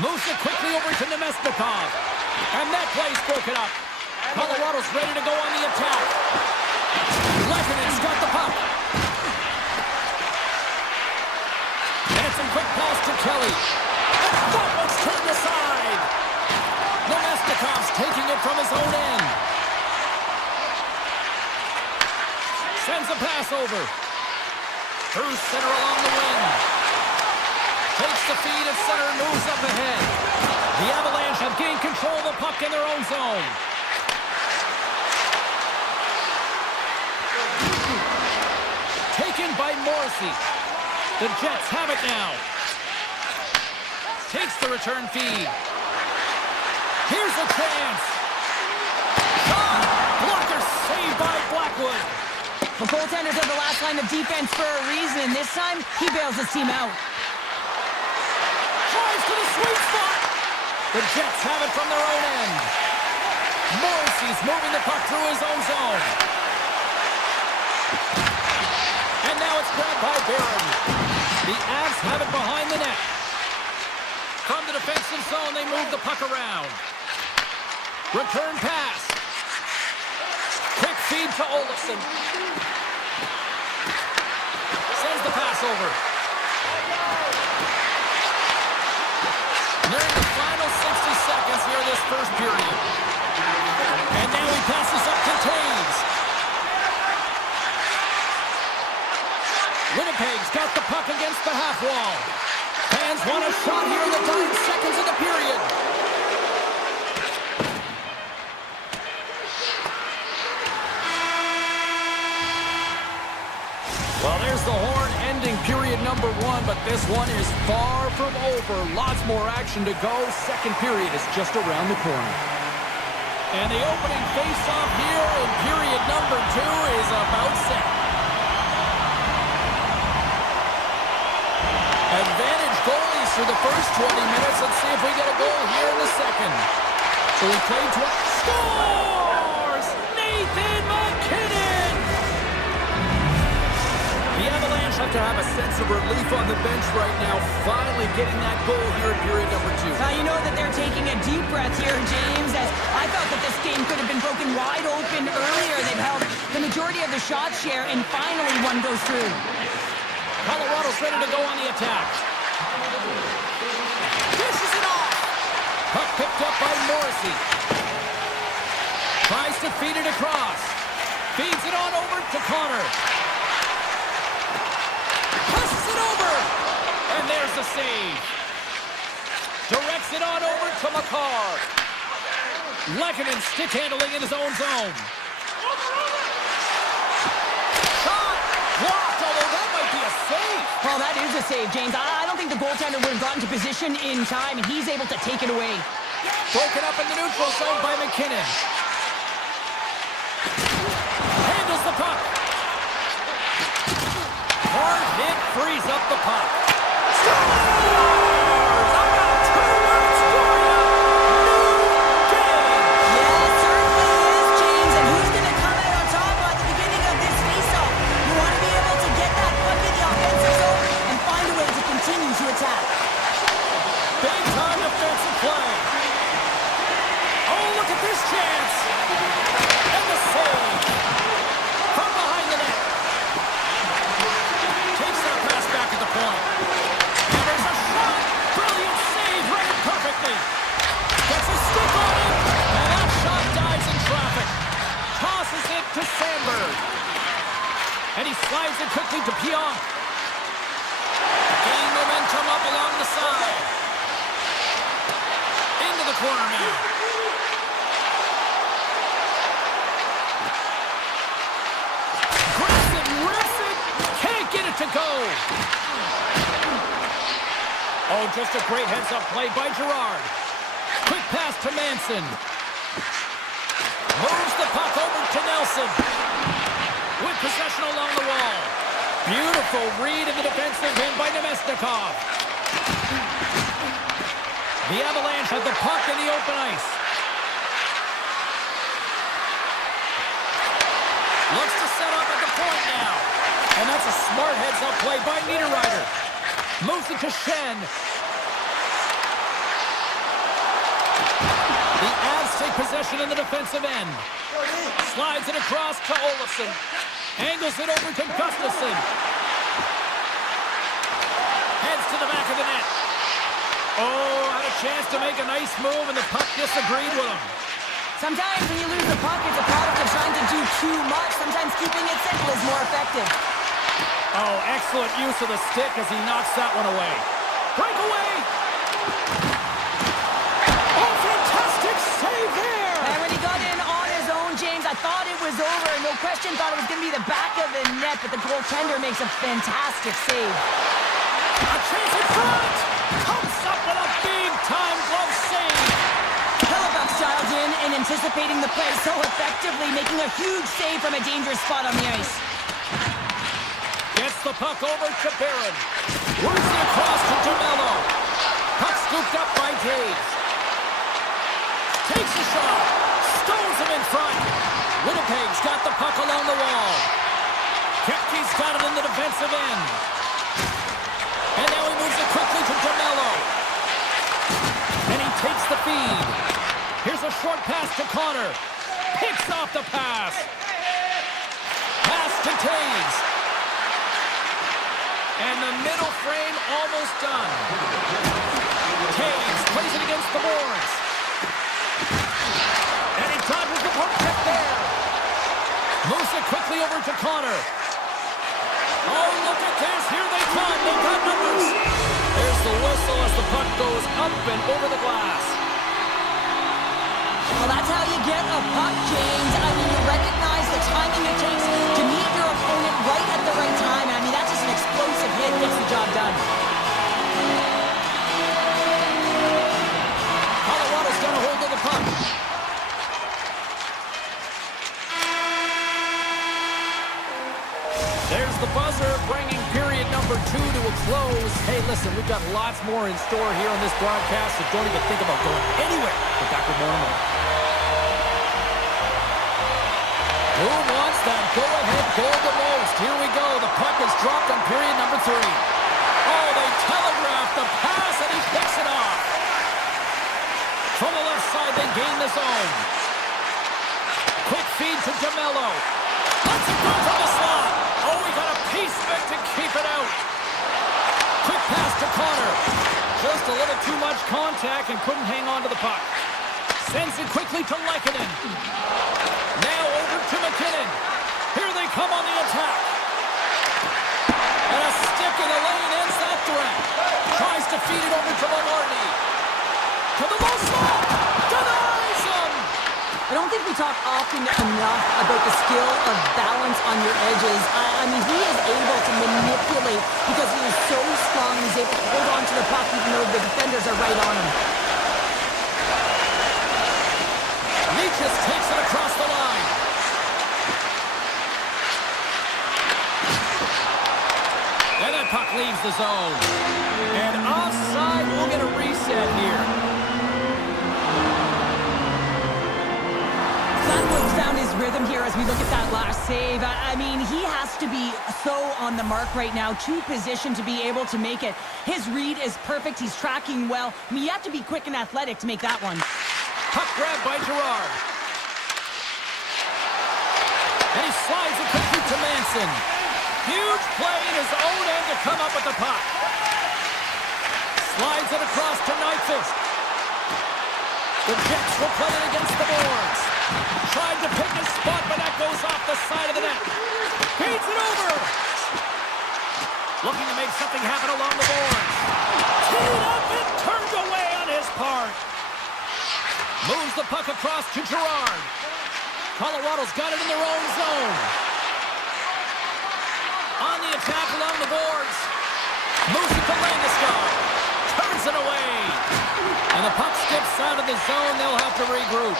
Moves it quickly over to Nemestikov. And that play's broken up. Colorado's ready to go on the attack. Lehkonen's got the puck. And it's a quick pass to Kelly. That one's turned aside. Nemestikov's taking it from his own end. Sends a pass over. Through center along the wing. Takes the feed at center and moves up ahead. The Avalanche have gained control of the puck in their own zone. Taken by Morrissey. The Jets have it now. Takes the return feed. Here's a chance. Shot! Blocker saved by Blackwood. The goaltenders are the last line of defense for a reason, and this time he bails his team out. Drives to the sweet spot. The Jets have it from their own end. Morrissey's moving the puck through his own zone. And now it's grabbed by Barron. The Avs have it behind the net. From the defensive zone, they move the puck around. Return pass. Quick feed to Olofsson. Sends the pass over. Nearing the final 60 seconds here this first period. And now he passes up Winnipeg's got the puck against the half wall. Fans want a shot here in the dying seconds of the period. Well, there's the horn ending period number 1, but this one is far from over. Lots more action to go. Second period is just around the corner. And the opening face-off here in period number 2 is about set. Advantage goalies for the first 20 minutes. Let's see if we get a goal here in the second. So we played scores! Nathan McKinnon! The Avalanche have to have a sense of relief on the bench right now, finally getting that goal here in period number 2. Now you know that they're taking a deep breath here, James, as I thought that this game could have been broken wide open earlier. They've held the majority of the shot share, and finally one goes through. Colorado's ready to go on the attack. Dishes it off. Puck picked up by Morrissey. Tries to feed it across. Feeds it on over to Connor. Pushes it over. And there's the save. Directs it on over to McCarr. Lehkonen stick handling in his own zone. Shot! Blocked, although that might be a save. Well, that is a save, James. I don't think the goaltender would have gotten to position in time, and he's able to take it away. Broken up in the neutral zone by McKinnon. Handles the puck. Hard hit, frees up the puck. Scores! I got 2 words for you. New game. Yeah, it certainly is, James. And who's going to come out on top at the beginning of this faceoff? You want to be able to get that puck in the offensive zone and find a way to continue to attack. Big time defensive play. Oh, look at this chance. And the save. From behind the net. Takes that pass back at the point. And there's a shot. Brilliant save, read it perfectly. Gets a stick on it. And that shot dives in traffic. Tosses it to Sandberg. And he slides it quickly to Pionk. Gain momentum up along the side. Into the corner now. Grips it, rips it. Can't get it to go. Oh, just a great heads-up play by Gerard. Quick pass to Manson. Moves the puck over to Nelson. With possession along the wall. Beautiful read in the defensive end by Nemesnikov. The Avalanche have the puck in the open ice. Looks to set up at the point now. And that's a smart heads-up play by Niederreiter. Moves it to Shen. The Avs take possession in the defensive end. Slides it across to Olofsson. Angles it over to Gustafsson. Heads to the back of the net. Oh, had a chance to make a nice move, and the puck disagreed with him. Sometimes when you lose the puck, it's a product of trying to do too much. Sometimes keeping it simple is more effective. Oh, excellent use of the stick as he knocks that one away. Breakaway! Oh, fantastic save there! And when he got in on his own, James, I thought it was over. No question, thought it was going to be the back of the net, but the goaltender makes a fantastic save. A chance in front! Comes up with a big-time glove save! Hellebuck's dialed in and anticipating the play so effectively, making a huge save from a dangerous spot on the ice. Gets the puck over to Barron. Works it across to DeMello. Puck scooped up by Taves. Takes a shot. Stones him in front. Winnipeg's got the puck along the wall. Kepke's got it in the defensive end. And now he moves it quickly to DeMello. And he takes the feed. Here's a short pass to Connor. Picks off the pass. Pass to Taves. And the middle frame almost done. Taves plays it against the boards. And he dodges the poke check there. Moves it quickly over to Connor. Oh, look at it is. Here they come. They've got numbers. There's the whistle as the puck goes up and over the glass. Well, that's how you get a puck, James. I mean, you recognize the timing it takes to meet your opponent right at the right time. I mean, that's just an explosive hit, gets the job done. Colorado's got a hold of the puck. There's the buzzer, bringing period number 2 to a close. Hey, listen, we've got lots more in store here on this broadcast, so don't even think about going anywhere. We're back with more in a moment. Who wants that go-ahead goal the most? Here we go. The puck is dropped on period number 3. Oh, they telegraph the pass, and he picks it off. From the left side, they gain the zone. Quick feed to DeMello. Let's it go from the slot. Oh, we got a piece of it to keep it out. Quick pass to Connor. Just a little too much contact and couldn't hang on to the puck. Sends it quickly to Lehkonen. Now over to McKinnon. Here they come on the attack. And a stick in the lane ends that threat. Tries to feed it over to Velarde. To the low slot. Denies him. I don't think we talk often enough about the skill of balance on your edges. I mean, he is able to manipulate because he is so strong. He's able to hold on to the puck even though the defenders are right on him. Leachus takes it across the line. And that puck leaves the zone. And offside, we'll get a reset here. Found his rhythm here as we look at that last save. I mean, he has to be so on the mark right now, to position to be able to make it. His read is perfect. He's tracking well. I mean, you have to be quick and athletic to make that one. Puck grab by Gerard. And he slides it quickly to Manson. Huge play in his own end to come up with the puck. Slides it across to Nyquist. The Jets will play it against the boards. Tried to pick his spot, but that goes off the side of the net. Feeds it over. Looking to make something happen along the boards. Teed up and turned away on his part. Moves the puck across to Gerard. Colorado's got it in their own zone. On the attack along the boards. Moves it to Landeskog. Turns it away. And the puck skips out of the zone. They'll have to regroup.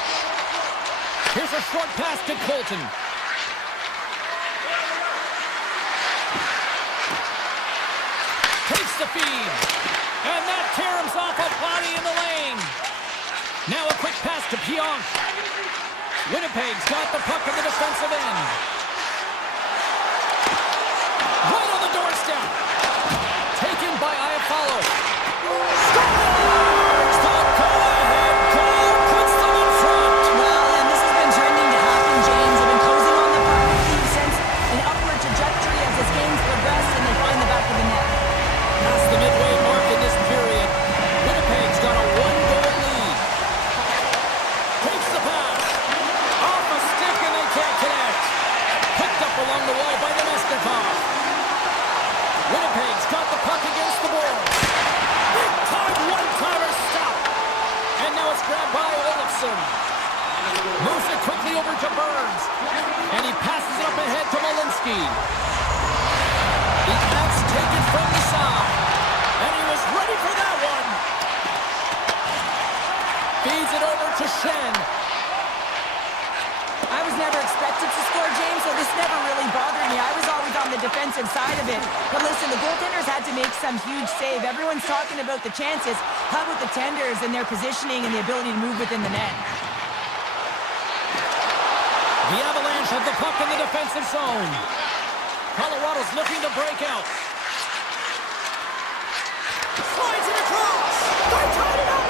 Here's a short pass to Colton. Takes the feed. And that caroms off a body in the lane. Now a quick pass to Pionk. Winnipeg's got the puck in the defensive end. Right on the doorstep. Taken by Iafallo. Scores! The go-ahead goal puts them in front. Well, and this has been trending to happen, James. They've been closing on the puck. We've sensed an upward trajectory as this game's progressed, and they find the back of the net. That's the midway mark in this period. Winnipeg's got a one-goal lead. Takes the pass. Off a stick, and they can't connect. Picked up along the wall by Nemesnikov. Winnipeg's got the puck against the boards. Big time one-timer stop. And now it's grabbed by Olofsson. Moves it quickly over to Burns. And he passes it up ahead to Malinsky. The Caps take it from the side. And he was ready for that one. Feeds it over to Shen. I was never expected to score, James, so this never really bothered me. I was always on the defensive side of it. But listen, the goaltenders had to make some huge save. Everyone's talking about the chances. How about the tenders and their positioning and the ability to move within the net? The Avalanche have the puck in the defensive zone. Colorado's looking to break out. Slides it across. They tied it up.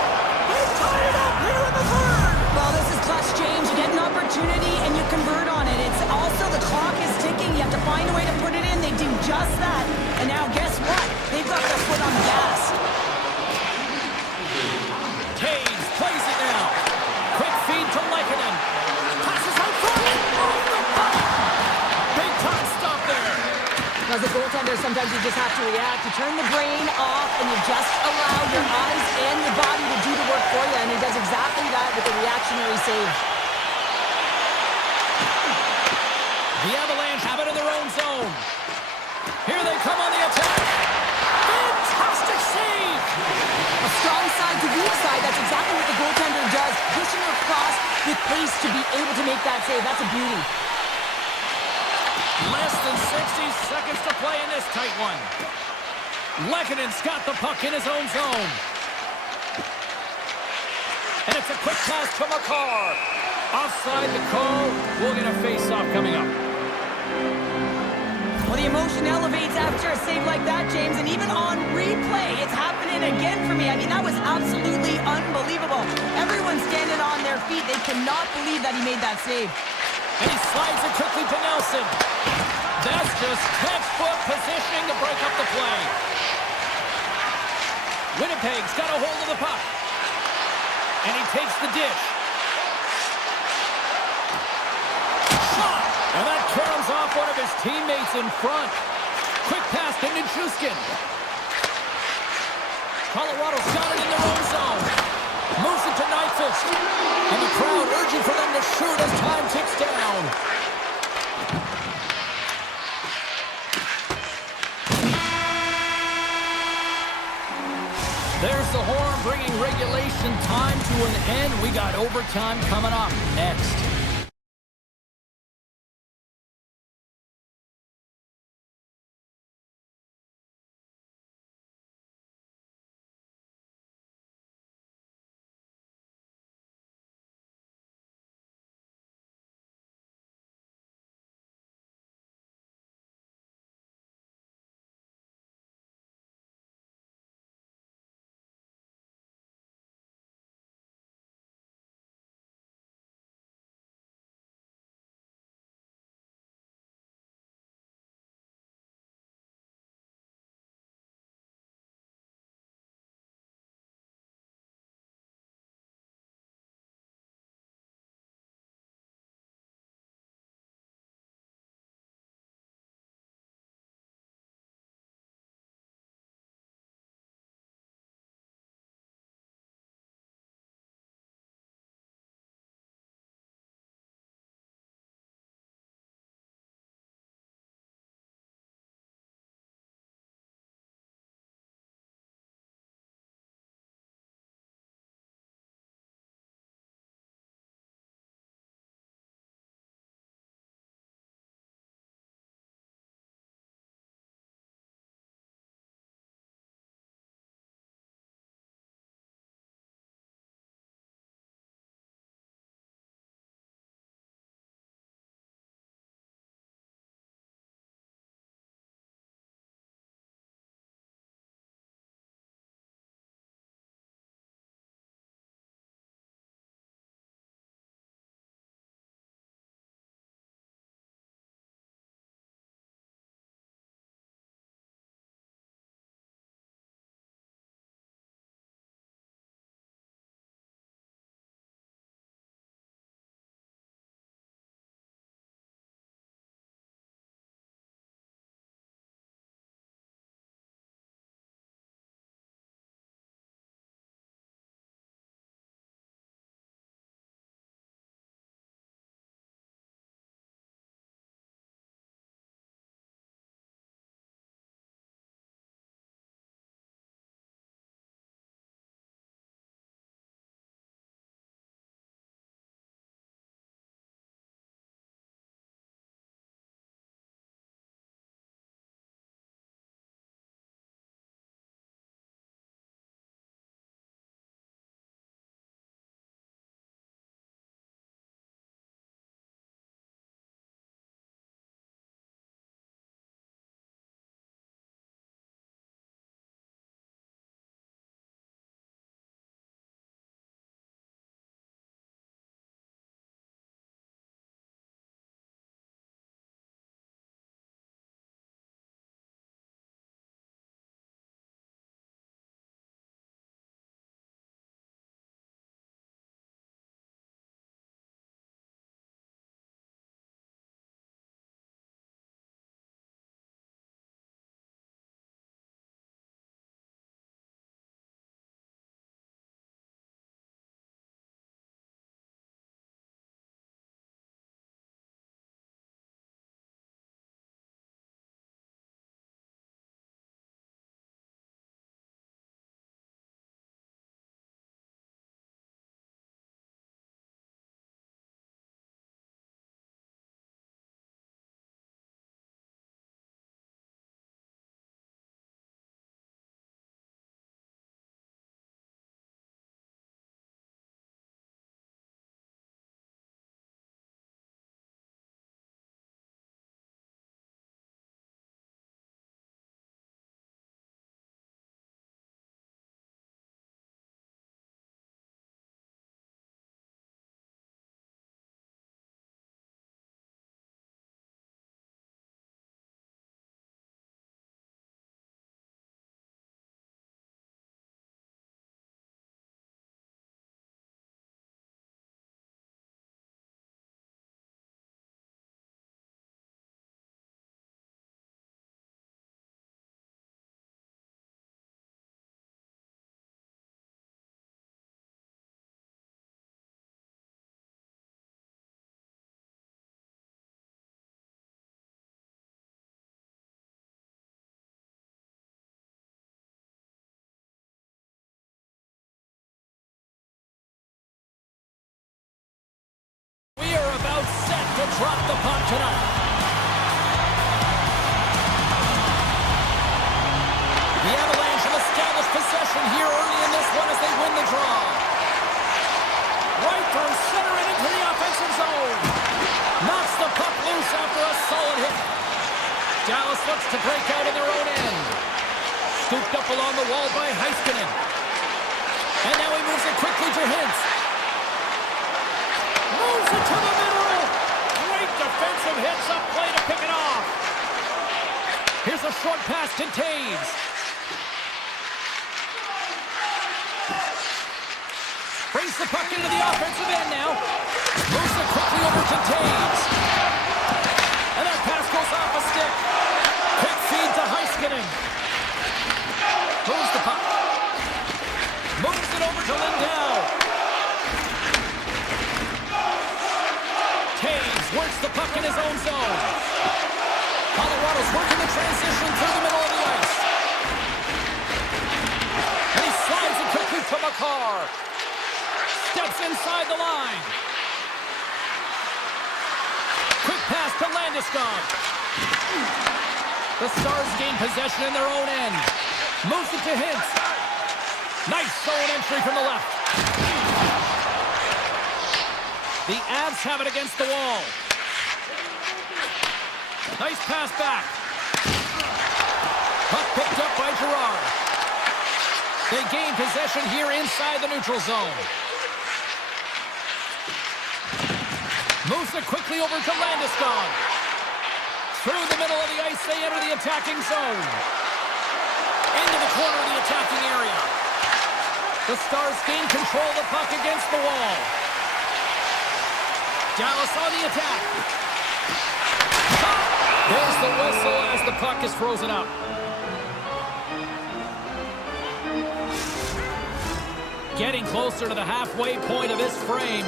They tied it up here in the third. Well, this is clutch, James. You get an opportunity and you convert on it. It's also the clock is ticking. You have to find a way to put it in. They do just that. And now guess what? They've got their foot on the gas. Taves plays it now. Quick feed to Lehkonen. Passes out front. Off the puck. Big time stop there. As a goaltender, sometimes sometimes you just have to react. You turn the brain off and you just allow your eyes and your body to do the work for you, and he does exactly that with a reactionary save. The Avalanche have it in their own zone. Here they come on the attack. Fantastic save! A strong side to weak side, that's exactly what the goaltender does, pushing across with pace to be able to make that save. That's a beauty. Less than 60 seconds to play in this tight one. Lekkonen's got the puck in his own zone. And it's a quick pass to Makar. Offside the call. We'll get a face-off coming up. Well, the emotion elevates after a save like that, James, and even on replay, it's happening again for me. I mean, that was absolutely unbelievable. Everyone's standing on their feet. They cannot believe that he made that save. And he slides it quickly to Nelson. That's just textbook positioning to break up the play. Winnipeg's got a hold of the puck. And he takes the dish. Shot! And that turns off one of his teammates in front. Quick pass to Nichushkin. Colorado's got it in their own zone. Moves it to Nyquist. And the crowd urging for them to shoot as time ticks down. There's the horn bringing regulation time to an end. We got overtime coming up next. puck loose after a solid hit. Dallas looks to break out in their own end. Scooped up along the wall by Heiskanen. And now he moves it quickly to Hintz. Moves it to the middle. Great defensive hits up play to pick it off. Here's a short pass to Taves. Brings the puck into the offensive end now. Moves it quickly over to Taves. And that pass goes off a stick. Quick feed to Heiskanen. Moves the puck. Moves it over to Lindell. Taves works the puck in his own zone. Colorado's working the transition through the middle of the ice. And he slides it quickly to McCarr. Steps inside the line. Quick pass to Landeskog. The Stars gain possession in their own end. Moves it to Hintz. Nice zone entry from the left. The Avs have it against the wall. Nice pass back. Puck picked up by Girard. They gain possession here inside the neutral zone. Moves it quickly over to Landeskog. Through the middle of the ice, they enter the attacking zone. Into the corner of the attacking area. The Stars gain control of the puck against the wall. Dallas on the attack. There's the whistle as the puck is frozen up. Getting closer to the halfway point of this frame.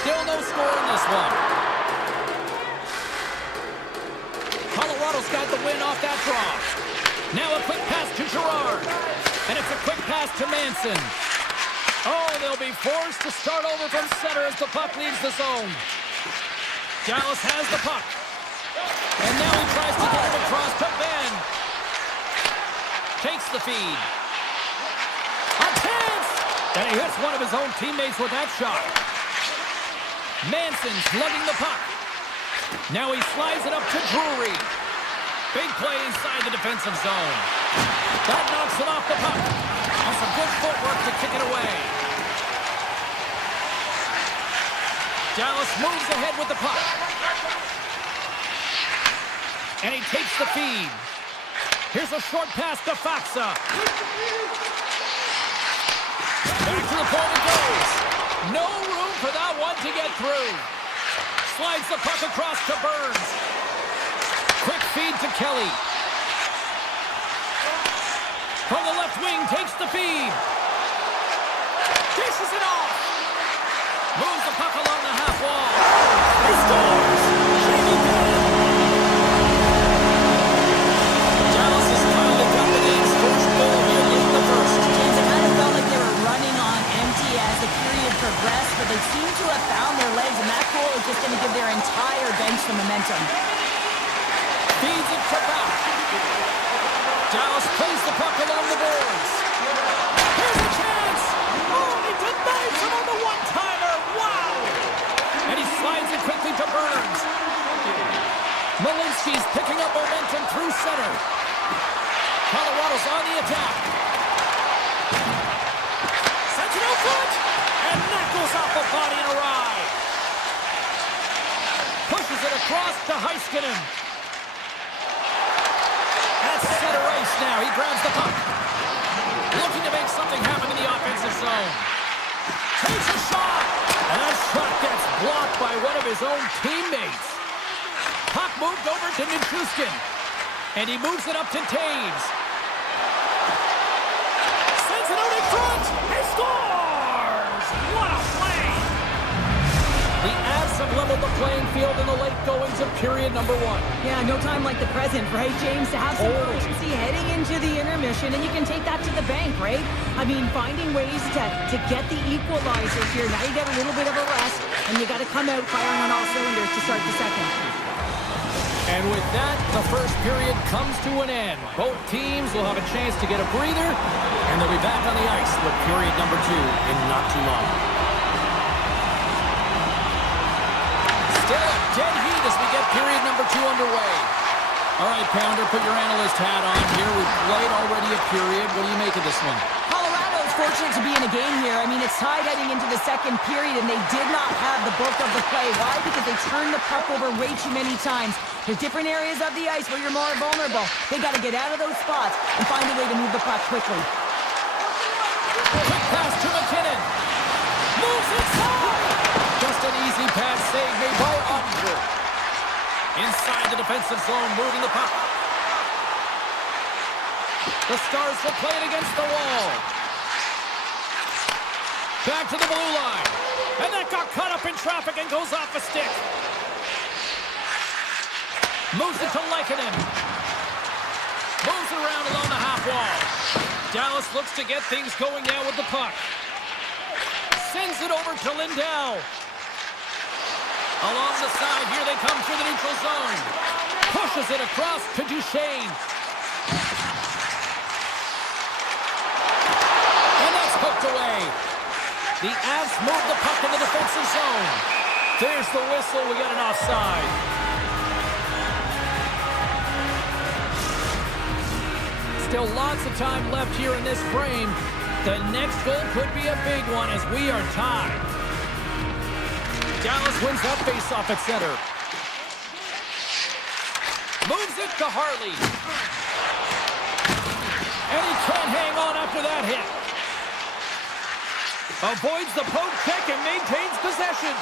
Still no score in this one. Colorado's got the win off that draw. Now a quick pass to Girard. And it's a quick pass to Manson. Oh, they'll be forced to start over from center as the puck leaves the zone. Dallas has the puck. And now he tries to get it across to Ben. Takes the feed. A chance! And he hits one of his own teammates with that shot. Manson's lugging the puck. Now he slides it up to Drury. Big play inside the defensive zone. That knocks it off the puck. And some good footwork to kick it away. Dallas moves ahead with the puck. And he takes the feed. Here's a short pass to Faksa. Back to the point it goes. No room for that one to get through. Slides the puck across to Burns. Quick feed to Kelly. From the left wing, takes the feed. Dishes it off. Moves the puck along the half wall. He scores! Dallas has finally got the game's first goal here in the first. James, it kind of felt like they were running on empty as the period progressed, but they seem to have found their legs, and that goal is just going to give their entire bench the momentum. Feeds it to back. Dallas plays the puck along the boards. Here's a chance! Oh, he denies him on the one-timer! Wow! And he slides it quickly to Burns. Malinsky's picking up momentum through center. Colorado's on the attack. Sends it out front! And that goes off the body and awry. Pushes it across to Heiskanen. At center ice now, he grabs the puck. Looking to make something happen in the offensive zone. Takes a shot. And that shot gets blocked by one of his own teammates. Puck moved over to Nichushkin. And he moves it up to Taves. Sends it out in front. He scores! What a play! The Avs have leveled the playing field in the late goings of period number one. Yeah, no time like the present, right, James? To have some urgency heading into the intermission, and you can take that to the bank, right? I mean, finding ways to get the equalizer here. Now you get a little bit of a rest, and you got to come out firing on all cylinders to start the second. And with that, the first period comes to an end. Both teams will have a chance to get a breather, and they'll be back on the ice with period number two in not too long. Still a dead heat as we get period number 2 underway. All right, Pounder, put your analyst hat on here. We've played already a period. What do you make of this one? Colorado's fortunate to be in a game here. I mean, it's tied heading into the second period, and they did not have the bulk of the play. Why? Because they turned the puck over way too many times. There's different areas of the ice where you're more vulnerable. They got to get out of those spots and find a way to move the puck quickly. Quick pass to McKinnon. Moves inside. Just an easy pass save made by Ottinger. Inside the defensive zone, moving the puck. The Stars will play it against the wall. Back to the blue line. And that got caught up in traffic and goes off a stick. Moves it to Lehkonen. Moves it around along the half wall. Dallas looks to get things going now with the puck. Sends it over to Lindell. Along the side, here they come through the neutral zone. Pushes it across to Duchesne. And that's hooked away. The Avs move the puck in the defensive zone. There's the whistle. We got an offside. Still lots of time left here in this frame. The next goal could be a big one as we are tied. Dallas wins that face-off at center. Moves it to Harley. And he can't hang on after that hit. Avoids the poke check and maintains possession.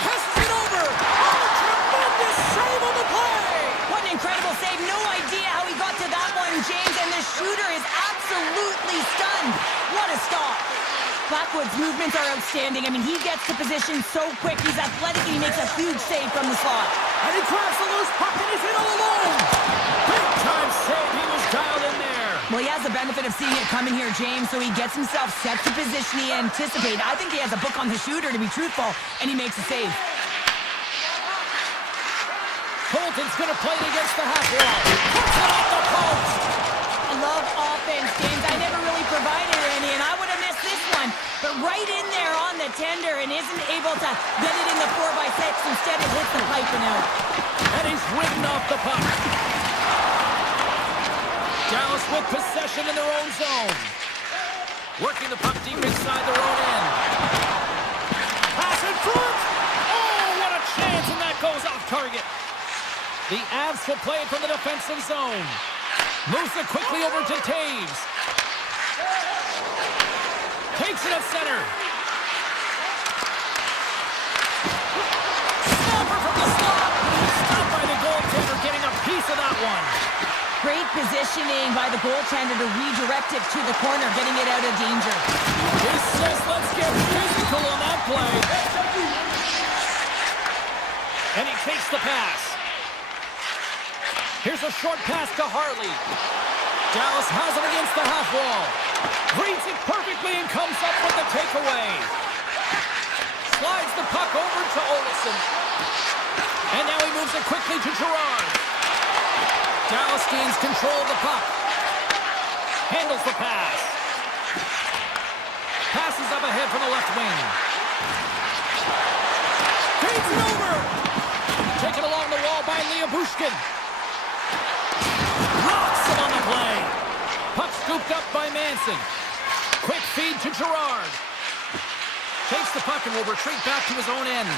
Passes it over. Oh, tremendous save on the play. What an incredible save. No idea how he got to that one, James, and the shooter is absolutely stunned. What a stop. Blackwood's movements are outstanding. I mean, he gets to position so quick. He's athletic and he makes a huge save from the slot. And he grabs the loose puck and he's in all alone. Big time save. He was dialed in there. Well, he has the benefit of seeing it coming here, James, so he gets himself set to position he anticipated. I think he has a book on the shooter, to be truthful, and he makes a save. Colton's going to play it against the half wall. Puts it off the post. I love offense, James. I never really provided any, and I would have missed this one. But right in there on the tender and isn't able to get it in the 4x6. Instead, it hits the pipe and out. And he's ridden off the puck. Dallas with possession in their own zone. Working the puck deep inside their own end. Pass in front. Oh, what a chance, and that goes off target. The Avs will play it from the defensive zone. Moves it quickly over to Taves. Takes it up center. Snapper from the slot. Stopped by the goaltender, getting a piece of that one. Great positioning by the goaltender to redirect it to the corner, getting it out of danger. He says, let's get physical on that play. And he takes the pass. Here's a short pass to Harley. Dallas has it against the half wall. Reads it perfectly and comes up with the takeaway. Slides the puck over to Olsen. And now he moves it quickly to Girard. Dallas gains control of the puck. Handles the pass. Passes up ahead from the left wing. Feeds it over. Taken along the wall by Bushkin. Rocks him on the play. Puck scooped up by Manson. Quick feed to Girard. Takes the puck and will retreat back to his own end.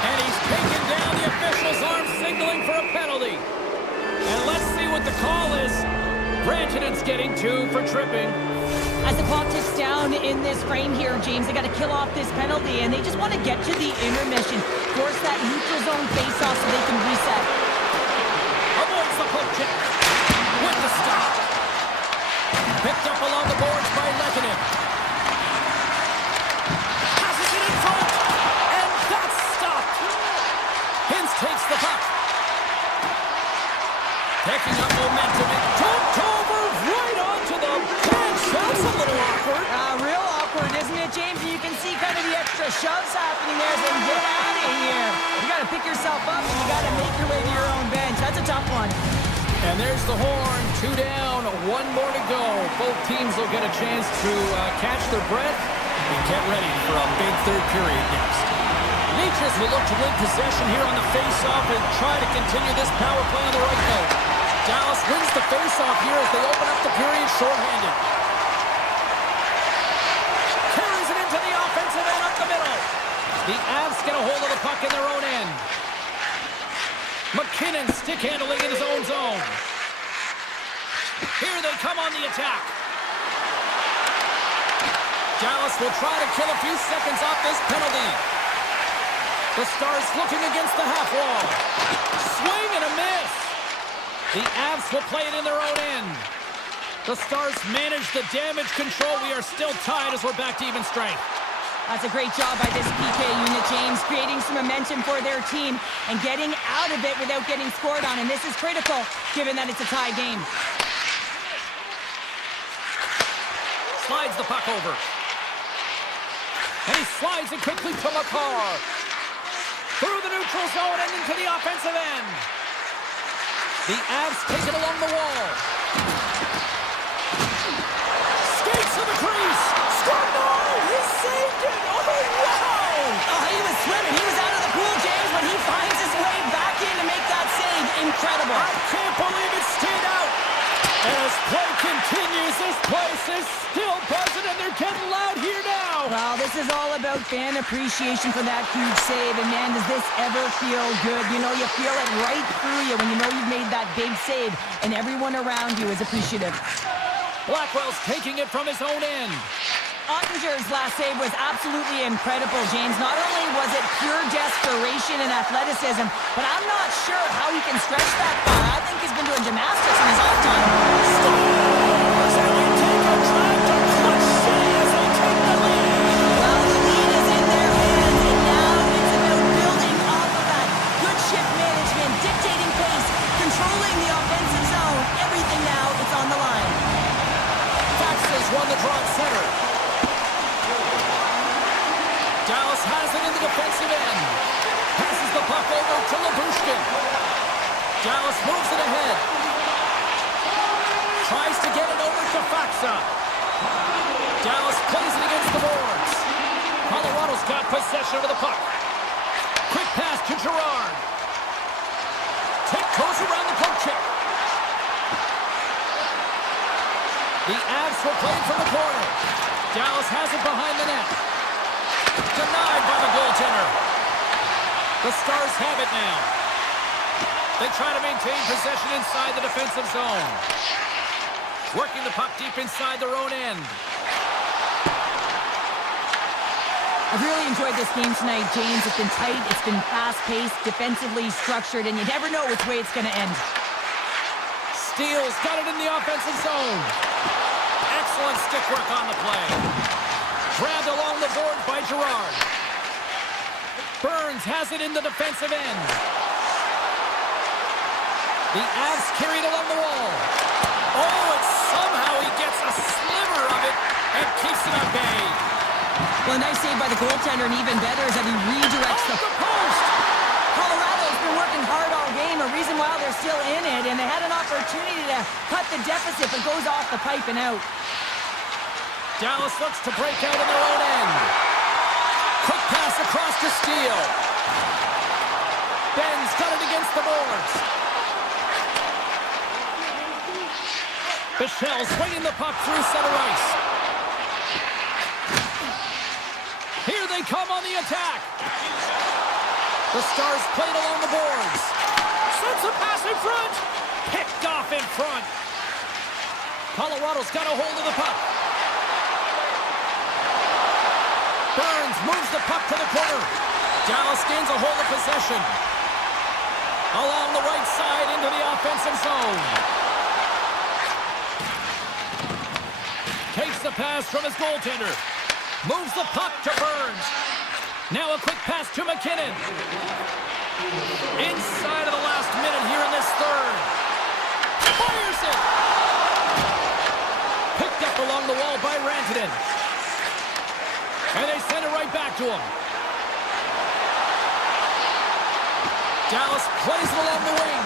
And he's taken down. The official's arm signaling for a penalty. And let's see what the call is. Granted, it's getting 2 for tripping. As the clock ticks down in this frame here, James, they got to kill off this penalty, and they just want to get to the intermission, force that neutral zone face-off so they can reset. Avoids the poke check. With the stop. Picked up along the boards by Lehkonen. Passes it in front. And that's stopped. Hintz takes the puck. Picking up momentum and jumped over right onto the bench. That's a little awkward. Real awkward, isn't it, James? You can see kind of the extra shoves happening there, saying, get out of here. You got to pick yourself up, and you got to make your way to your own bench. That's a tough one. And there's the horn. 2 down, 1 more to go. Both teams will get a chance to catch their breath and get ready for a big third period next. Beaches will look to win possession here on the face-off and try to continue this power play on the right note. Dallas wins the face-off here as they open up the period shorthanded. Carries it into the offensive end up the middle. The Avs get a hold of the puck in their own end. McKinnon stick handling in his own zone. Here they come on the attack. Dallas will try to kill a few seconds off this penalty. The Stars looking against the half wall. Swing and a miss. The Avs will play it in their own end. The Stars manage the damage control. We are still tied as we're back to even strength. That's a great job by this PK unit, James, creating some momentum for their team and getting out of it without getting scored on. And this is critical, given that it's a tie game. Slides the puck over. And he slides it quickly to McCarr. Through the neutral zone and into the offensive end. The Avs take it along the wall. Skates to the crease. Scored! No! He saved it! Oh, wow! Oh, he was swimming. He was out of the pool, James, but he finds his way back in to make that save. Incredible. I can't believe it stayed out. As play continues, this place is still buzzing, and they're getting loud here now. Well, this is all about fan appreciation for that huge save. And, man, does this ever feel good? You know, you feel it right through you when you know you've made that big save, and everyone around you is appreciative. Blackwell's taking it from his own end. Ottinger's last save was absolutely incredible, James. Not only was it pure desperation and athleticism, but I'm not sure how he can stretch that far. I think he's been doing gymnastics in his off time. Stars, and we take a drive to clutch city as they take the lead. Well, the lead is in their hands, and now it's about building off of that. Good shift management, dictating pace, controlling the offensive zone. Everything now, it's on the line. Faxes won the draw at center. Dallas has it in the defensive end. Passes the puck over to Labushkin. Dallas moves it ahead. Tries to get it over to Faxa. Dallas plays it against the boards. Colorado's got possession of the puck. Quick pass to Girard. Tick goes around the poke check. The Avs will play from the corner. Dallas has it behind the net. Denied by the goaltender. The Stars have it now. They try to maintain possession inside the defensive zone. Working the puck deep inside their own end. I've really enjoyed this game tonight, James. It's been tight, it's been fast-paced, defensively structured, and you never know which way it's going to end. Steele's got it in the offensive zone. Excellent stick work on the play. Grabbed along the board by Girard. Burns has it in the defensive end. The Avs carried along the wall. Oh, and somehow he gets a sliver of it and keeps it at bay. Well, a nice save by the goaltender, and even better is that he redirects Off the post. Colorado's been working hard all game, a reason why they're still in it, and they had an opportunity to cut the deficit, but goes off the pipe and out. Dallas looks to break out in their own end. Quick pass across to Steele. Ben's got it against the boards. Bichelle swinging the puck through center ice. Here they come on the attack. The Stars played along the boards. Sends a pass in front. Picked off in front. Colorado's got a hold of the puck. Burns moves the puck to the corner. Dallas gains a hold of possession. Along the right side into the offensive zone. Takes the pass from his goaltender. Moves the puck to Burns. Now a quick pass to McKinnon. Inside of the last minute here in this third. Fires it! Picked up along the wall by Rantanen. And they send it right back to him. Dallas plays it along the wing.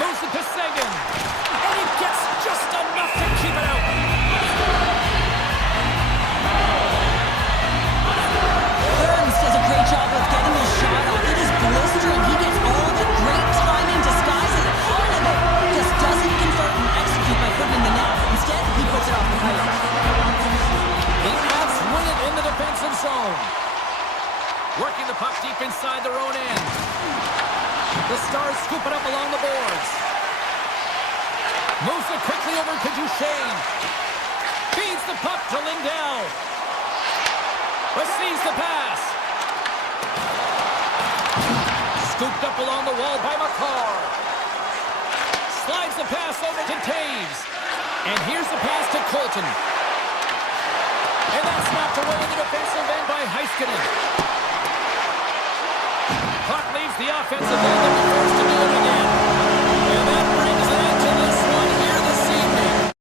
Moves it to Seguin. And he gets just enough to keep it out. Burns does a great job with zone. Working the puck deep inside their own end. The Stars scoop it up along the boards. Moves it quickly over to Duchesne. Feeds the puck to Lindell. Receives the pass. Scooped up along the wall by McCarr. Slides the pass over to Taves. And here's the pass to Colton. And that's snapped away in the defensive end by Heiskanen. Puck leaves the offensive end. They'll be forced to do it again. And that brings an end to this one here this evening.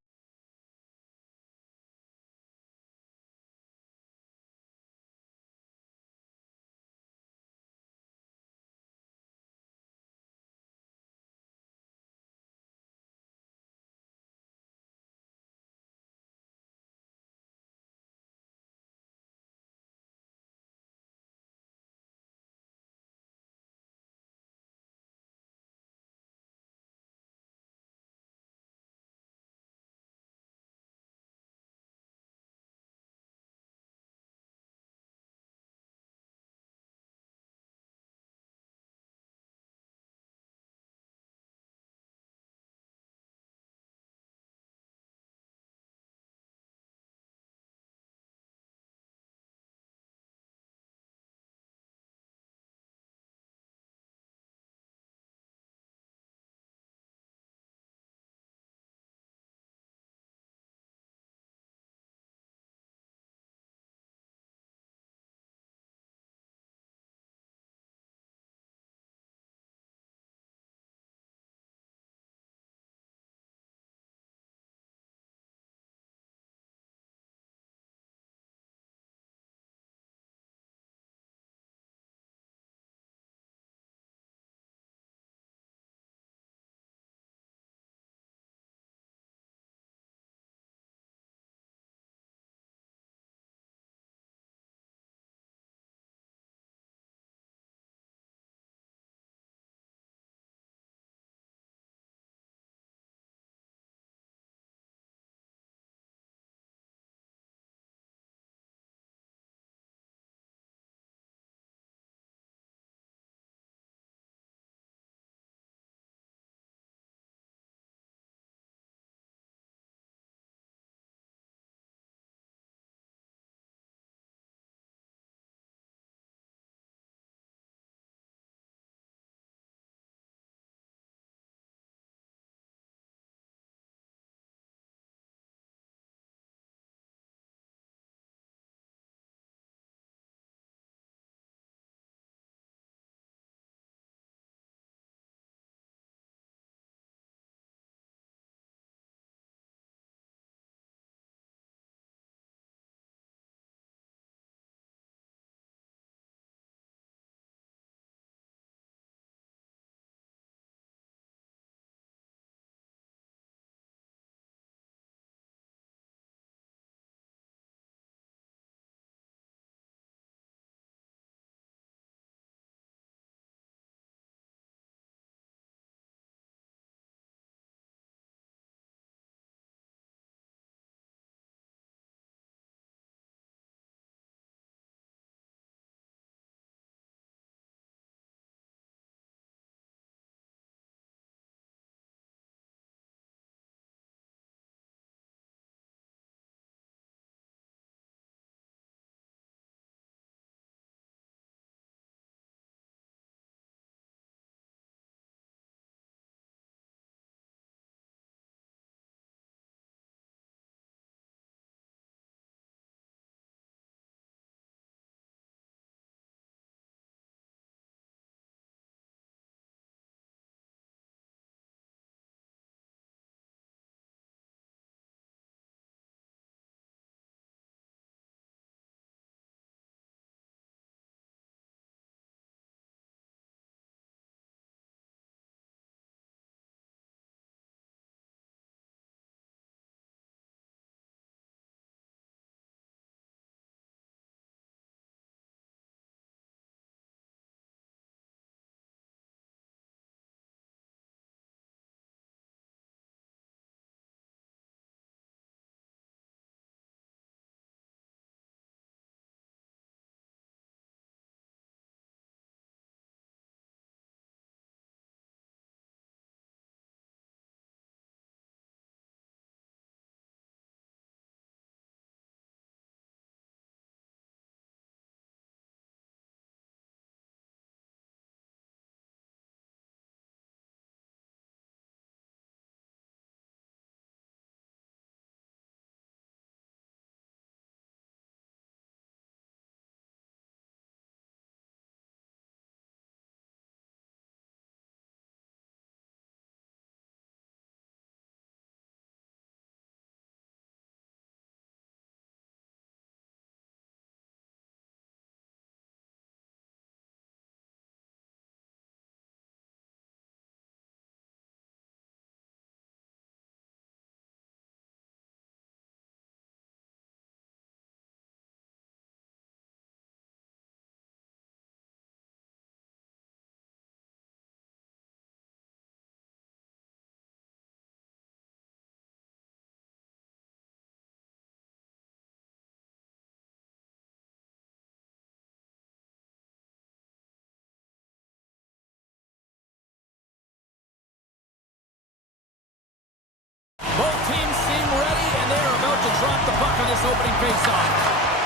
this opening face-off.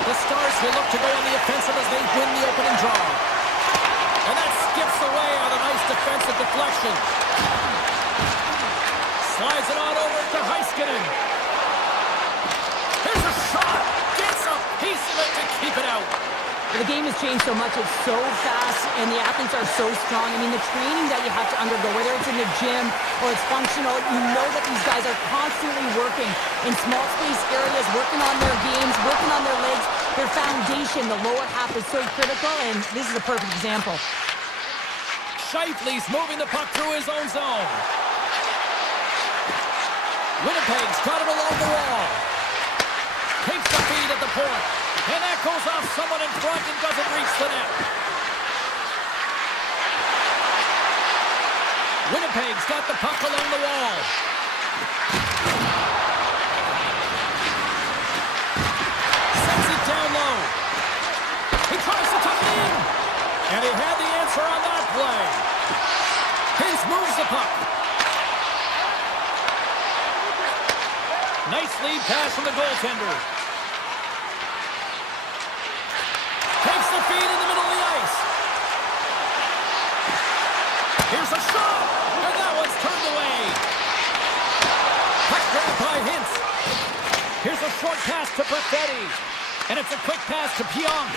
The Stars will look to go on the offensive as they win the opening draw. And that skips away on a nice defensive deflection. Slides it on over to Heiskanen. Here's a shot. Gets a piece of it to keep it out. The game has changed so much. It's so fast, and the athletes are so strong. I mean, the training that you have to undergo, whether it's in the gym or it's functional, you know that these guys are constantly working in small space areas, working on their games, working on their legs. Their foundation, the lower half, is so critical, and this is a perfect example. Scheifele's moving the puck through his own zone. Winnipeg's got it along the wall. Takes the feed at the point. And that goes off someone in front and doesn't reach the net. Winnipeg's got the puck along the wall. Sends it down low. He tries to tuck it in. And he had the answer on that play. Hintz moves the puck. Nice lead pass from the goaltender. Takes the feed in the middle of the ice. Here's a shot, and that one's turned away. Puck grabbed by Hintz. Here's a short pass to Perfetti, and it's a quick pass to Pionk.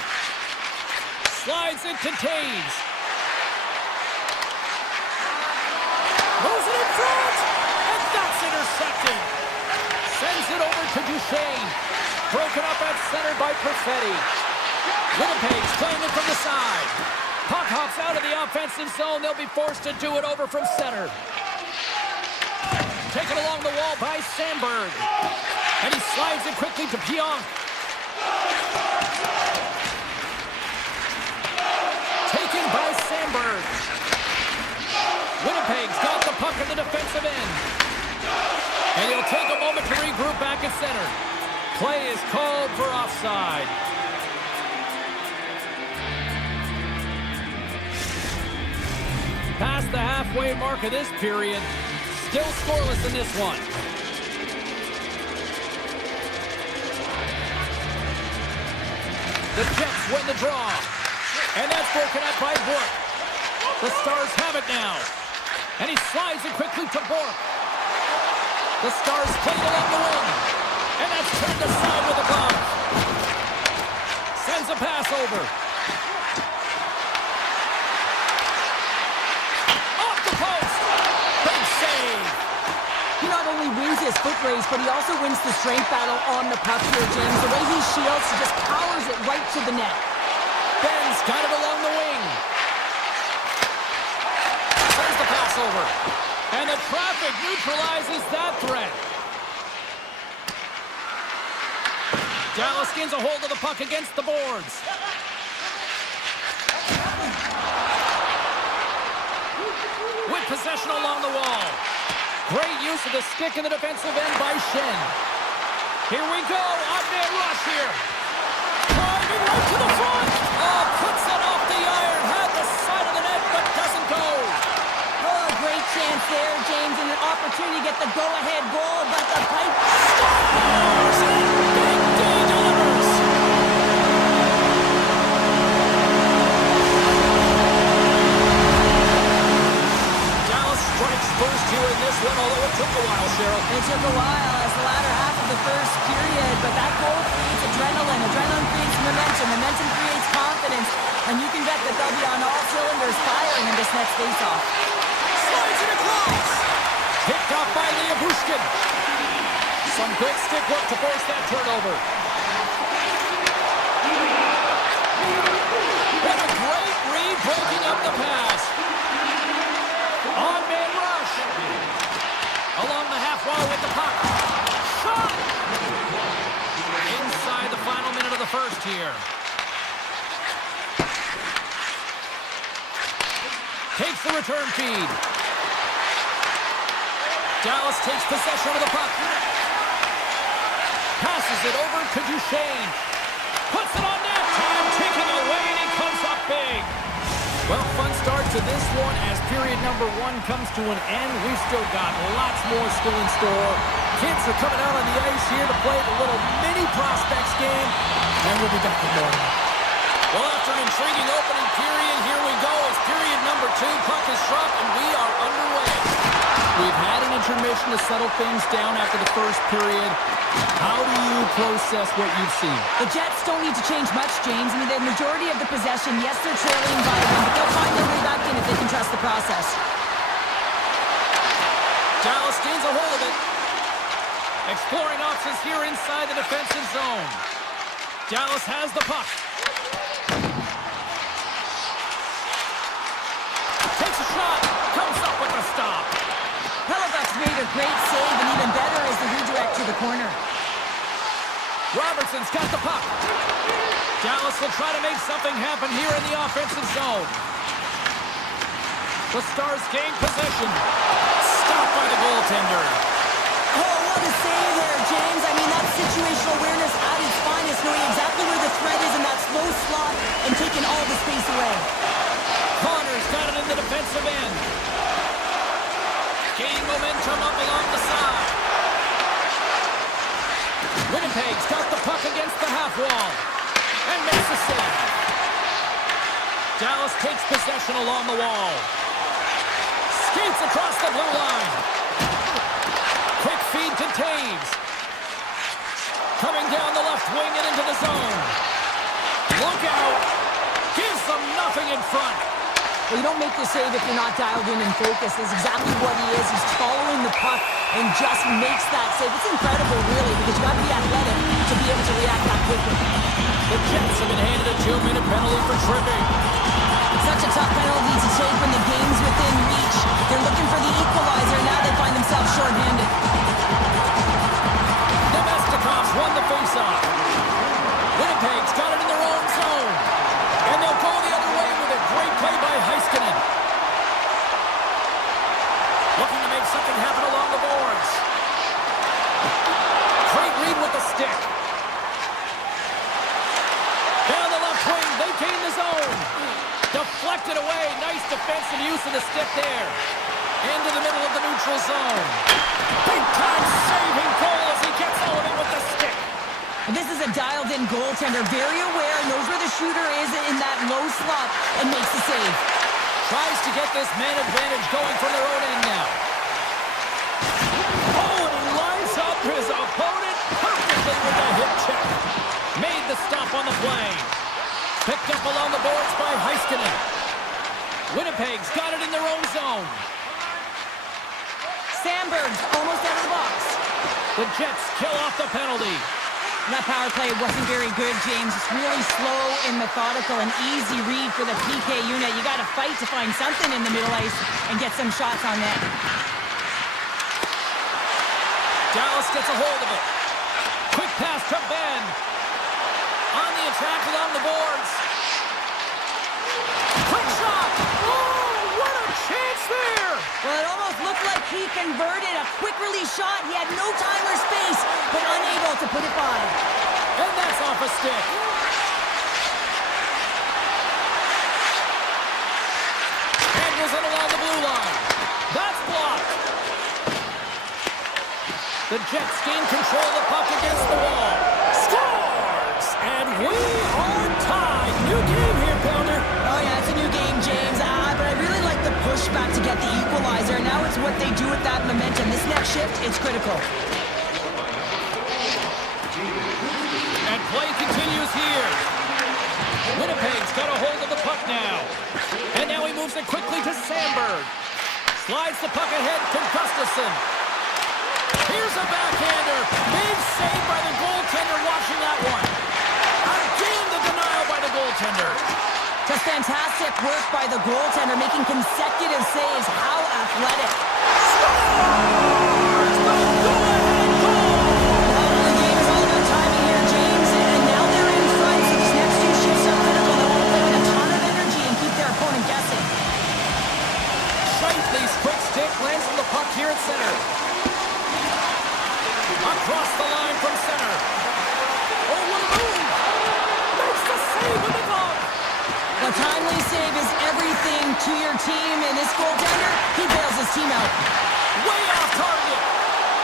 Slides it to Taves. Moves it in front, and that's intercepted. Sends it over to Duchesne. Broken up at center by Perfetti. Winnipeg's playing it from the side. Puck hops out of the offensive zone. They'll be forced to do it over from center. Taken along the wall by Sandberg. And he slides it quickly to Pionk. Taken by Sandberg. Winnipeg's got the puck in the defensive end. And he'll take a moment to regroup back at center. Play is called for offside. Past the halfway mark of this period. Still scoreless in this one. The Jets win the draw. And that's broken up by Bork. The Stars have it now. And he slides it quickly to Bork. The Stars play it along the wing. And that's turned aside with a glove. Sends a pass over. Off the post. Big save. He not only wins his foot race, but he also wins the strength battle on the puck here, James. The way he shields, he just powers it right to the net. Ben's got it along the wing. Sends the pass over. And the traffic neutralizes that threat. Dallas gains a hold of the puck against the boards. With possession along the wall. Great use of the stick in the defensive end by Shen. Here we go. Odd-man rush here. Driving right to the front. Oh, puts it off the iron. Had the side of the net, but doesn't go. Oh, great chance there, James, and an opportunity to get the go-ahead goal, but the pipe stops. Big D delivers. Dallas strikes first here in this one, although it took a while, Cheryl. It took a while as the latter half of the first period, but that goal creates adrenaline. Adrenaline creates momentum. Momentum creates confidence, and you can bet that they'll be on all cylinders firing in this next face-off. Slides it across. Picked off by Bushkin. Some good stick work to force that turnover. What a great read breaking up the pass. On-man rush. Along the half wall with the puck. Shot. Inside the final minute of the first here. Takes the return feed. Dallas takes possession of the puck. Passes it over to Duchesne. Puts it on net. Time ticking away, and he comes up big. Well, fun start to this one as period number 1 comes to an end. We've still got lots more still in store. Kids are coming out on the ice here to play the little mini prospects game, and we'll be back in the morning. Well, after an intriguing opening period, here we go as period number 2. Puck is dropped, and we are underway. We've had an intermission to settle things down after the first period. How do you process what you've seen? The Jets don't need to change much, James. I mean, the majority of the possession, yes, they're trailing by one, but they'll find their way back in if they can trust the process. Dallas gains a hold of it. Exploring options here inside the defensive zone. Dallas has the puck. Takes a shot. Comes up with a stop. Halifax made a great save, and even better is the redirect to the corner. Robertson's got the puck. Dallas will try to make something happen here in the offensive zone. The Stars gain possession. Stopped by the goaltender. Oh, what a save there, James. I mean, that's situational awareness at its finest, knowing exactly where the threat is in that slow slot and taking all the space away. Connor's got it in the defensive end. Gaining momentum up along the side. Winnipeg's got the puck against the half wall and makes a save. Dallas takes possession along the wall. Skates across the blue line. Quick feed to Taves. Coming down the left wing and into the zone. Look out. Gives them nothing in front. Well, you don't make the save if you're not dialed in and focused. That's exactly what he is. He's following the puck and just makes that save. It's incredible, really, because you got to be athletic to be able to react that quickly. The Jets have been handed a 2-minute penalty for tripping. Such a tough penalty to take when the game's within reach. They're looking for the equalizer. Now they find themselves shorthanded. Nemestikov's won the faceoff. Winnipeg's got it in their own zone. And they'll go the other way with a great play by Heiskanen. Looking to make something happen along the boards. Great read with the stick. Down the left wing, they gain the zone. Deflected away, nice defensive use of the stick there. Into the middle of the neutral zone. Big time saving goal as he gets all of it with the stick. This is a dialed-in goaltender, very aware, knows where the shooter is in that low slot, and makes the save. Tries to get this man advantage going from their own end now. Oh, and he lines up his opponent perfectly with a hip check. Made the stop on the play. Picked up along the boards by Heiskanen. Winnipeg's got it in their own zone. Sandberg's almost out of the box. The Jets kill off the penalty. That power play wasn't very good, James. It's really slow and methodical, an easy read for the PK unit. You got to fight to find something in the middle ice and get some shots on net. Dallas gets a hold of it. Quick pass to Ben. On the attack along the boards. Quick shot. Oh, what a chance there. Well, it almost looked like he converted a quick release shot. He had no time or space, but unable to put it by. And that's off a stick. Handles it along the blue line. That's blocked. The Jets gain control of the puck against the wall. Scores! And we are tied. New game here, Pounder. Oh, yeah, it's a new game, James. But I really like the pushback to get the equalizer. Now it's what they do with that momentum. This next shift, it's critical. And play continues here. Winnipeg's got a hold of the puck now. And now he moves it quickly to Sandberg. Slides the puck ahead to Gustafsson. Here's a backhander. Big save by the goaltender watching that one. Again, the denial by the goaltender. Just fantastic work by the goaltender, making consecutive saves. How athletic. Scores! The go-ahead goal! Well, the game is all about timing here, James. And now they're in front, so these next two shifts are critical. They want to play with a ton of energy and keep their opponent guessing. Shifley's quick stick lands on the puck here at center. Across the line from center. Oh, what a move! Makes the save with the glove! A timely save is everything to your team, and this goaltender, he bails his team out. Way off target.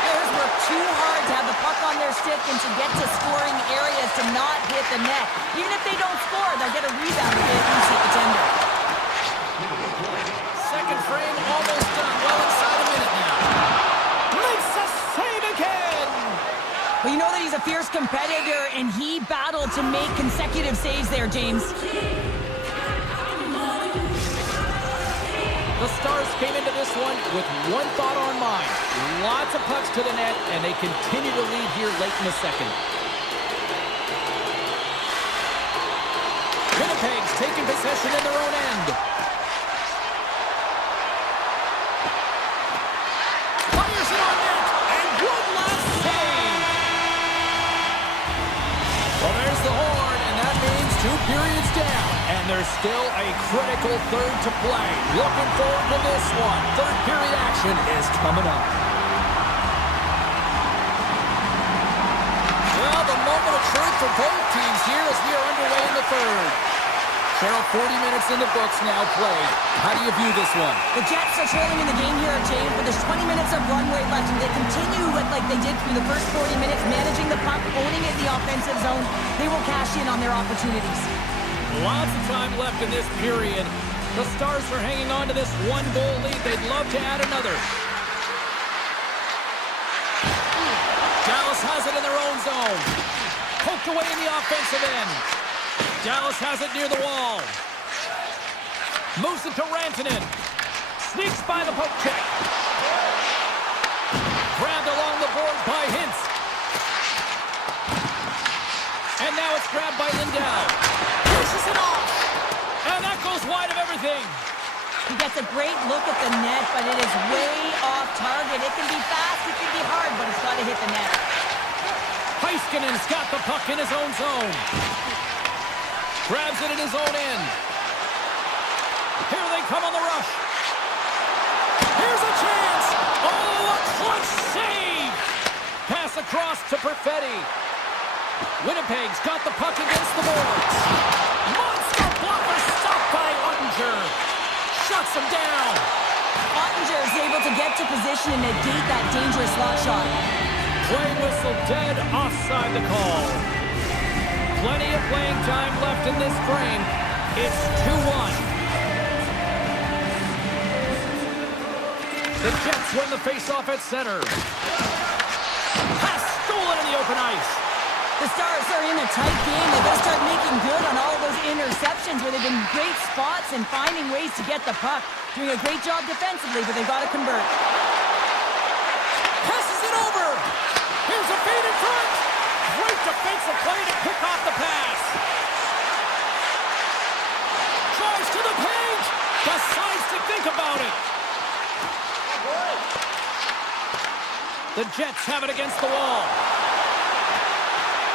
Players work too hard to have the puck on their stick and to get to scoring areas to not hit the net. Even if they don't score, they'll get a rebound if they lose the tender. Second frame almost done. Well inside a minute now. Makes a save again. Well, you know that he's a fierce competitor, and he battled to make consecutive saves there, James. The Stars came into this one with one thought on mind. Lots of pucks to the net, and they continue to lead here late in the second. Winnipeg's taking possession in their own end. Fires it on net, and one last save. Well, there's the horn, and that means 2 periods down. And there's still a critical third to play. Looking forward to this one. Third period action is coming up. Well, the moment of truth for both teams here as we are underway in the third. Cheryl, 40 minutes in the books now played. How do you view this one? The Jets are trailing in the game here, James, but there's 20 minutes of runway left, and they continue like they did through the first 40 minutes, managing the puck, owning it in the offensive zone. They will cash in on their opportunities. Lots of time left in this period. The Stars are hanging on to this one-goal lead. They'd love to add another. Dallas has it in their own zone. Poked away in the offensive end. Dallas has it near the wall. Moves it to Rantanen. Sneaks by the poke check. Grabbed along the board by Hintz. And now it's grabbed by Lindell. Pushes it off. And that goes wide of everything. He gets a great look at the net, but it is way off target. It can be fast, it can be hard, but it's got to hit the net. Heiskanen's got the puck in his own zone. Grabs it in his own end. Here they come on the rush. Here's a chance. Oh, a clutch save. Pass across to Perfetti. Winnipeg's got the puck against the boards. Monster blocker stopped by Ottinger. Shuts him down. Ottinger is able to get to position and negate that dangerous slot shot. Play whistle dead, offside the call. Plenty of playing time left in this frame. It's 2-1. The Jets win the faceoff at center. Pass stolen in the open ice. The Stars are in a tight game. They gotta start making good on all of those interceptions where they've been great spots and finding ways to get the puck. Doing a great job defensively, but they've got to convert. Passes it over. Here's a feed in front. Great defensive play to pick off the pass. Tries to the page. Decides to think about it. The Jets have it against the wall.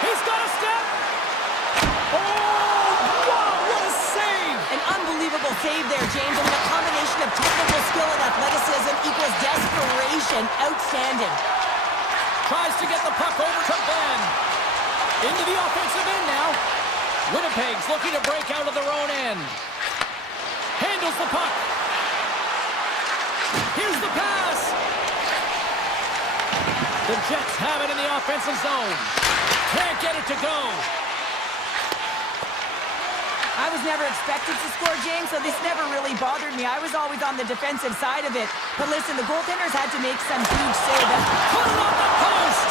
He's got a step. Oh, wow, what a save. An unbelievable save there, James. I mean, a combination of technical skill and athleticism equals desperation. Outstanding. Tries to get the puck over to Ben. Into the offensive end now. Winnipeg's looking to break out of their own end. Handles the puck. Here's the pass. The Jets have it in the offensive zone. Can't get it to go. I was never expected to score, James, so this never really bothered me. I was always on the defensive side of it. But listen, the goaltenders had to make some huge saves. Put it on the post.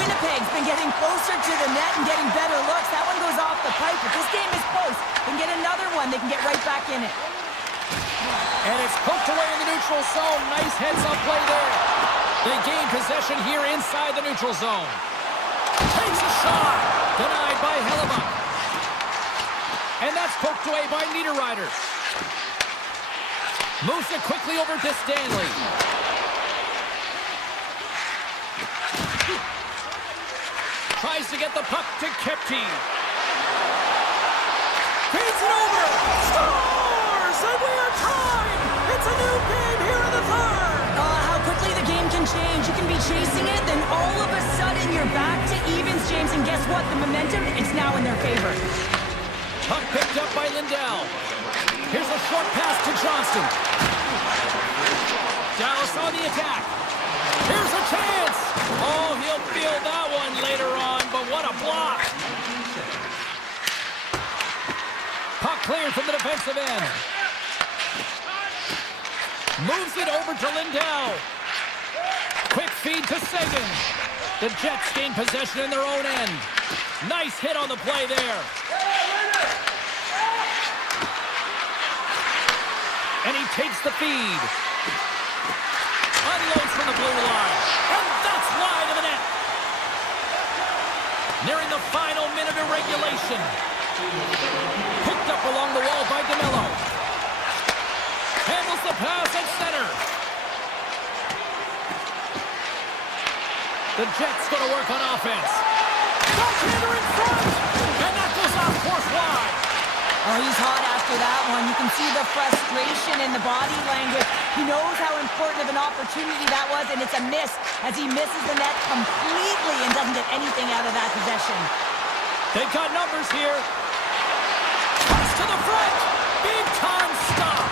Winnipeg's been getting closer to the net and getting better looks. That one goes off the pipe, but this game is close. They can get another one. They can get right back in it. And it's poked away in the neutral zone. Nice heads-up play there. They gain possession here inside the neutral zone. Takes a shot. Denied by Hellebuck. And that's poked away by Niederreiter. Moves it quickly over to Stanley. Tries to get the puck to Kepke. Feeds it over. Scores! And we are tied! It's a new game here in the third! How quickly the game can change. You can be chasing it, then all of a sudden you're back to evens, James. And guess what? The momentum, it's now in their favor. Puck picked up by Lindell. Here's a short pass to Johnston. Dallas on the attack. Here's a chance. Oh, he'll feel that one later on, but what a block. Puck cleared from the defensive end. Moves it over to Lindell. Quick feed to Sagan. The Jets gain possession in their own end. Nice hit on the play there. And he takes the feed. Unloads from the blue line. And that's wide of the net. Nearing the final minute of regulation. Picked up along the wall by DeMello. Handles the pass at center. The Jets going to work on offense. Goaltender in front! And that goes off course wide. Oh, he's hot after that one. You can see the frustration in the body language. He knows how important of an opportunity that was, and it's a miss as he misses the net completely and doesn't get anything out of that possession. They've got numbers here. Pass to the front. Big time stop.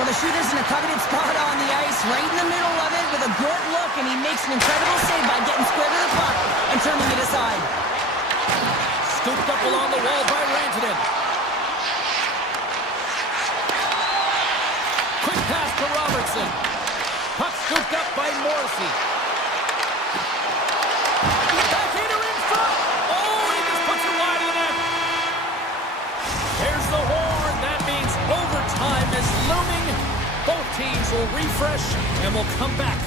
Well, the shooter's in a coveted spot on the ice, right in the middle of it with a good look, and he makes an incredible save by getting square to the puck and turning it aside. Scooped up along the wall by Rantanen. Quick pass to Robertson. Puck scooped up by Morrissey. Backhander in front. Oh, he just puts it wide of the net. There's the horn. That means overtime is looming. Both teams will refresh and will come back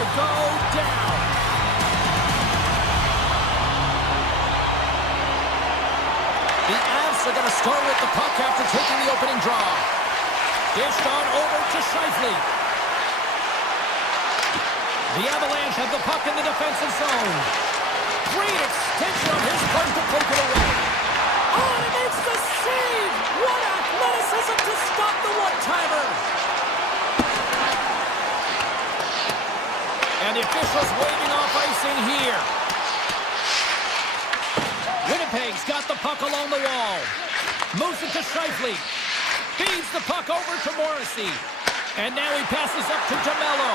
to go down. The Avs are going to start with the puck after taking the opening draw. Dished on over to Scheifele. The Avalanche have the puck in the defensive zone. Great extension on his part to take it away. Oh, and it makes the save! What athleticism to stop the one-timer! And the officials waving off icing here. Winnipeg's got the puck along the wall. Moves it to Scheifele. Feeds the puck over to Morrissey. And now he passes up to DeMello.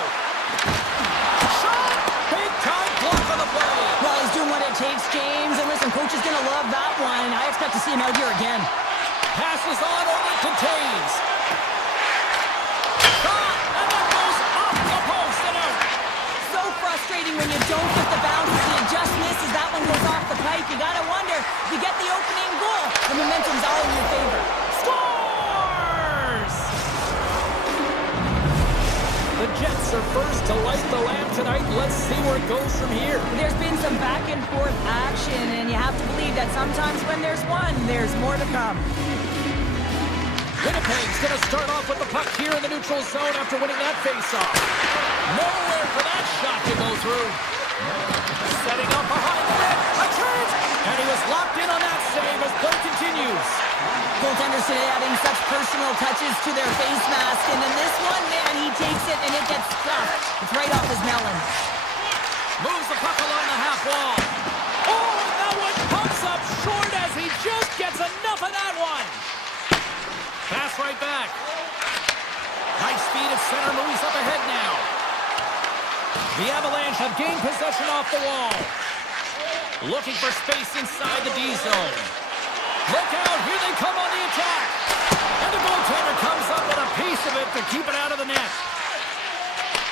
Shot! Big time block on the play. Well, he's doing what it takes, James. And listen, coach is going to love that one. I expect to see him out here again. Passes on over to Taves. Shot! And that goes off the post and out. So frustrating when you don't get the bounces and it just misses. That one goes off the pike. You got to wonder, if you get the opening goal, the momentum's all in your favor. Scores! The Jets are first to light the lamp tonight. Let's see where it goes from here. There's been some back and forth action, and you have to believe that sometimes when there's one, there's more to come. Winnipeg's going to start off with the puck here in the neutral zone after winning that faceoff. Nowhere for that shot to go through. Setting up behind the net. A chance! And he was locked in on that save as play continues. Goaltenders today adding such personal touches to their face mask, and in this one, man, he takes it and it gets stuffed. It's right off his melon. Moves the puck along the half wall. Oh, and that one pumps up short as he just gets enough of that one. Pass right back. Nice feed at center, moves up ahead now. The Avalanche have gained possession off the wall. Looking for space inside the D zone. Look out, here they come on the attack. And the goaltender comes up with a piece of it to keep it out of the net.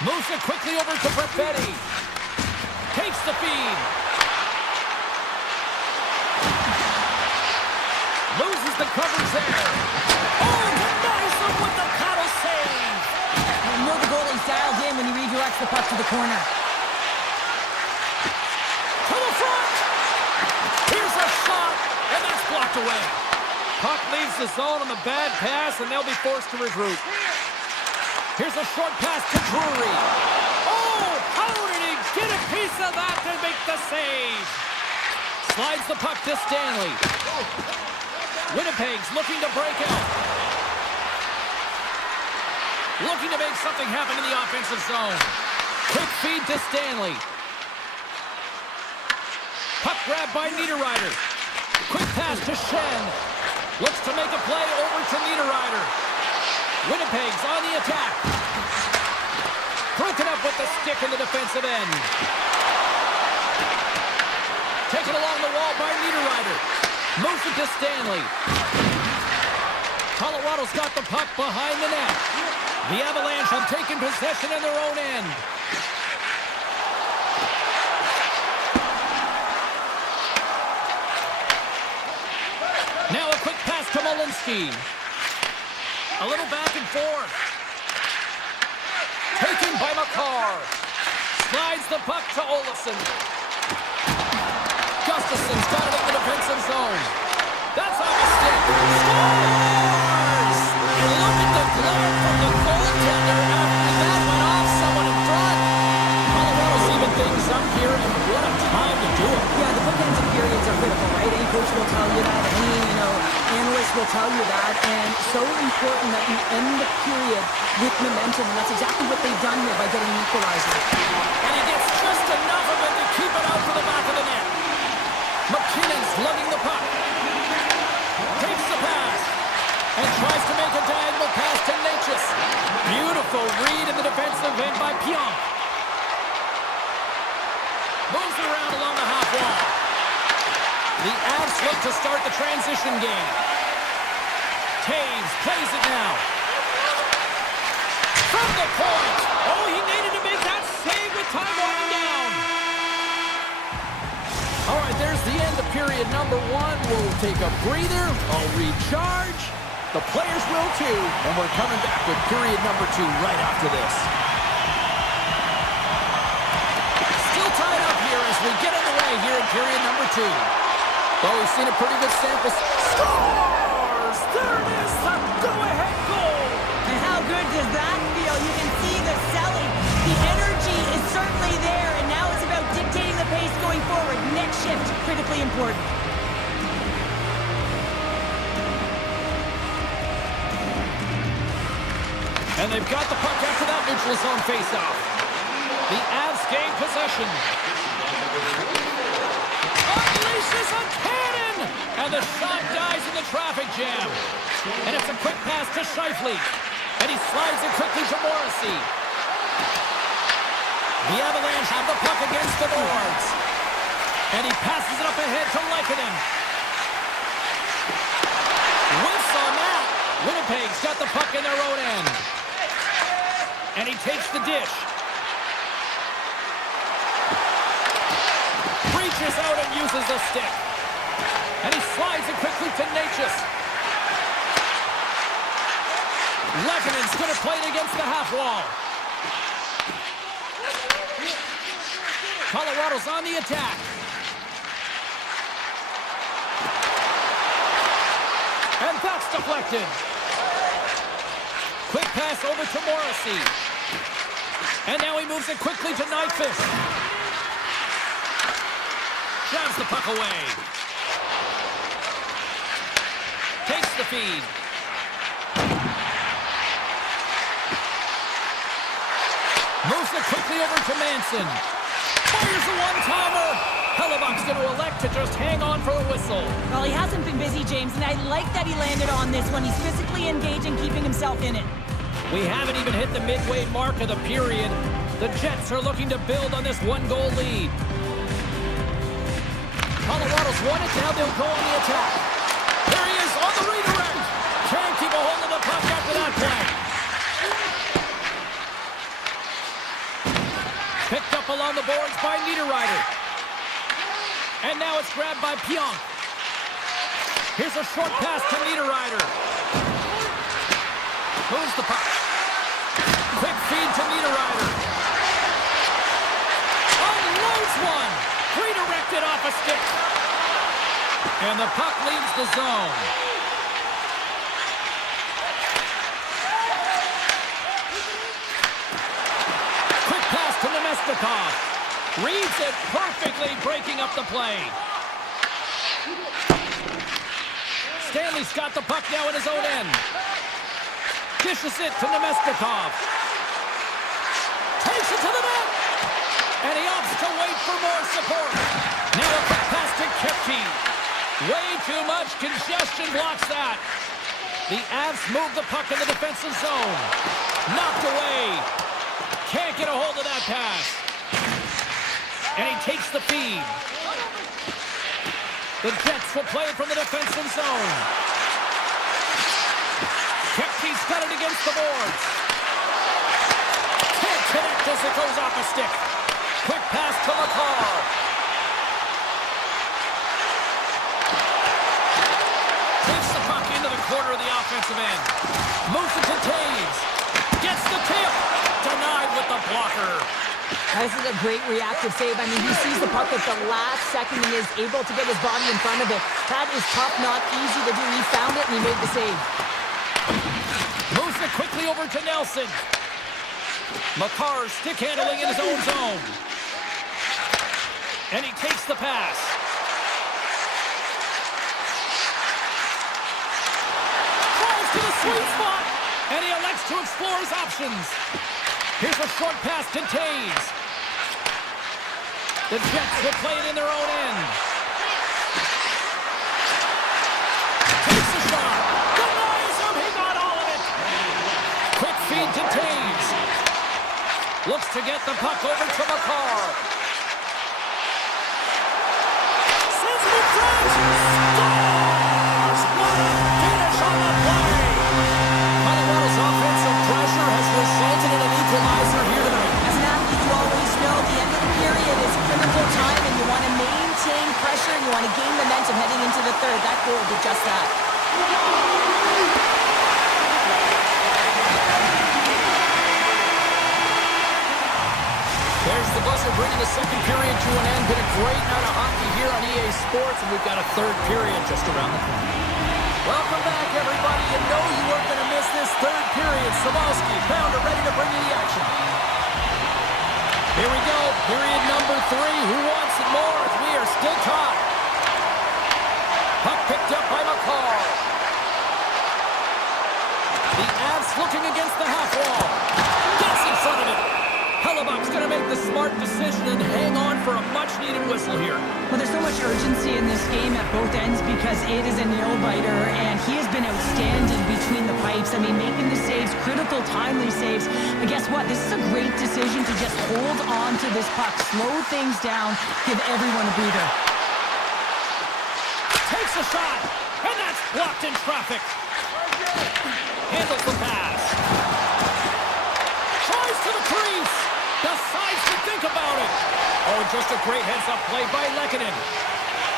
Moves it quickly over to Perfetti. Takes the feed. Loses the coverage there. Oh, denies him with the paddle save. And you know the goalie's dialed in when he redirects the puck to the corner. To the front. Here's a shot, and that's blocked away. Puck leaves the zone on the bad pass, and they'll be forced to regroup. Here's a short pass to Drury. Oh, how did he get a piece of that to make the save? Slides the puck to Stanley. Winnipeg's looking to break out. Looking to make something happen in the offensive zone. Quick feed to Stanley. Puck grab by Niederreiter. Quick pass to Shen. Looks to make a play over to Niederreiter. Winnipeg's on the attack. Broken up with the stick in the defensive end. Taken along the wall by Niederreiter. Moves it to Stanley. Colorado's got the puck behind the net. The Avalanche have taken possession in their own end. Now a quick pass to Malinsky. A little back and forth. Taken by McCarr. Slides the puck to Olofsson. Gustafson's got it in the defensive zone. That's off a stick. Scores! And look at the glare from the goaltender after that went off someone in front. Colorado's even things up here, and what a time to do it. Yeah, the bookends of periods are critical, right? Any coach will tell you that. Any, analyst will tell you that. And so important that you end the period with momentum, and that's exactly what they've done here by getting an equalizer. And he gets just enough of it to keep it out to the back of the net. McKinnon's lugging the puck. Takes the pass. And tries to make a diagonal pass to Natchez. Beautiful read in the defensive end by Pionk. Moves it around along the half wall. The Avs look to start the transition game. Taves plays it now. From the point. Oh, he needed to make that save with time winding down. All right, there's the end of period number one. We'll take a breather. I'll recharge. The players will too. And we're coming back with period number two right after this. we get underway here in period number 2. Well, we've seen a pretty good sample. Scores! There it is, the go-ahead goal! And how good does that feel? You can see the selling. The energy is certainly there, and now it's about dictating the pace going forward. Next shift, critically important. And they've got the puck after that neutral zone faceoff. The Avs gain possession. Unleashes a cannon! And the shot dies in the traffic jam. And it's a quick pass to Scheifele. And he slides it quickly to Morrissey. The Avalanche have the puck against the boards. And he passes it up ahead to Lehkonen. Whiffs on that. Winnipeg's got the puck in their own end. And he takes the dish. Reaches out and uses the stick. And he slides it quickly to Natchez. Lehkonen's going to play it against the half wall. Colorado's on the attack. And that's deflected. Quick pass over to Morrissey. And now he moves it quickly to Nyquist. Jabs the puck away. Takes the feed. Moves it quickly over to Manson. Fires a one-timer. Hellebuck's going to elect to just hang on for a whistle. Well, he hasn't been busy, James, and I like that he landed on this one. He's physically engaging, keeping himself in it. We haven't even hit the midway mark of the period. The Jets are looking to build on this one-goal lead. Colorado's won it, now they'll go on the attack. There he is on the redirect. Can't keep a hold of the puck after that play. Picked up along the boards by Niederreiter. And now it's grabbed by Pionk. Here's a short pass to Niederreiter. Moves the puck. Quick feed to Niederreiter. Unloads one. Redirected off a stick. And the puck leaves the zone. Quick pass to Nemestikov. Reads it perfectly, breaking up the play. Stanley's got the puck now in his own end. Dishes it to Nemestikov. Takes it to the net. And he opts to wait for more support. Now a quick pass to Kepke. Way too much congestion blocks that. The Avs move the puck in the defensive zone. Knocked away. Can't get a hold of that pass. And he takes the feed. The Jets will play it from the defensive zone. Kepke's got it against the boards. Can't connect as it goes off a stick. Quick pass to McCall. Takes the puck into the corner of the offensive end. Moves it to Taves. Gets the tip. Denied with the blocker. This is a great reactive save. I mean, he sees the puck at the last second and is able to get his body in front of it. That is tough, not easy to do. He found it and he made the save. Moves it quickly over to Nelson. Makar stick handling in his own zone. And he takes the pass. Drives to the sweet spot. And he elects to explore his options. Here's a short pass to Taves. The Jets will play it in their own end. Takes the shot. Denies him. He got all of it. Quick feed to Taves. Looks to get the puck over to Makar. Sends it in front. Scores! What a finish on the play. Colorado's offensive pressure has resulted in an equalizer here tonight. As an athlete, you always know the end of the period is critical time, and you want to maintain pressure, and you want to gain momentum heading into the third. That goal did just that. There's the Gus, we're bringing the second period to an end. Been a great night of hockey here on EA Sports, and we've got a third period just around the corner. Welcome back, everybody. You know you weren't going to miss this third period. Sabalski, Pounder, ready to bring you the action. Here we go, period number 3. Who wants it more as we are still tied? Puck picked up by McCall. The Avs looking against the half wall. Gets in front of it. Hellebuck's going to make the smart decision and hang on for a much-needed whistle here. Well, there's so much urgency in this game at both ends because it is a nail-biter, and he has been outstanding between the pipes. I mean, making the saves, critical, timely saves. But guess what? This is a great decision to just hold on to this puck, slow things down, give everyone a breather. Takes a shot, and that's blocked in traffic. Handles the pass. Tries to the crease. Decides to think about it. Oh, just a great heads-up play by Lehkonen.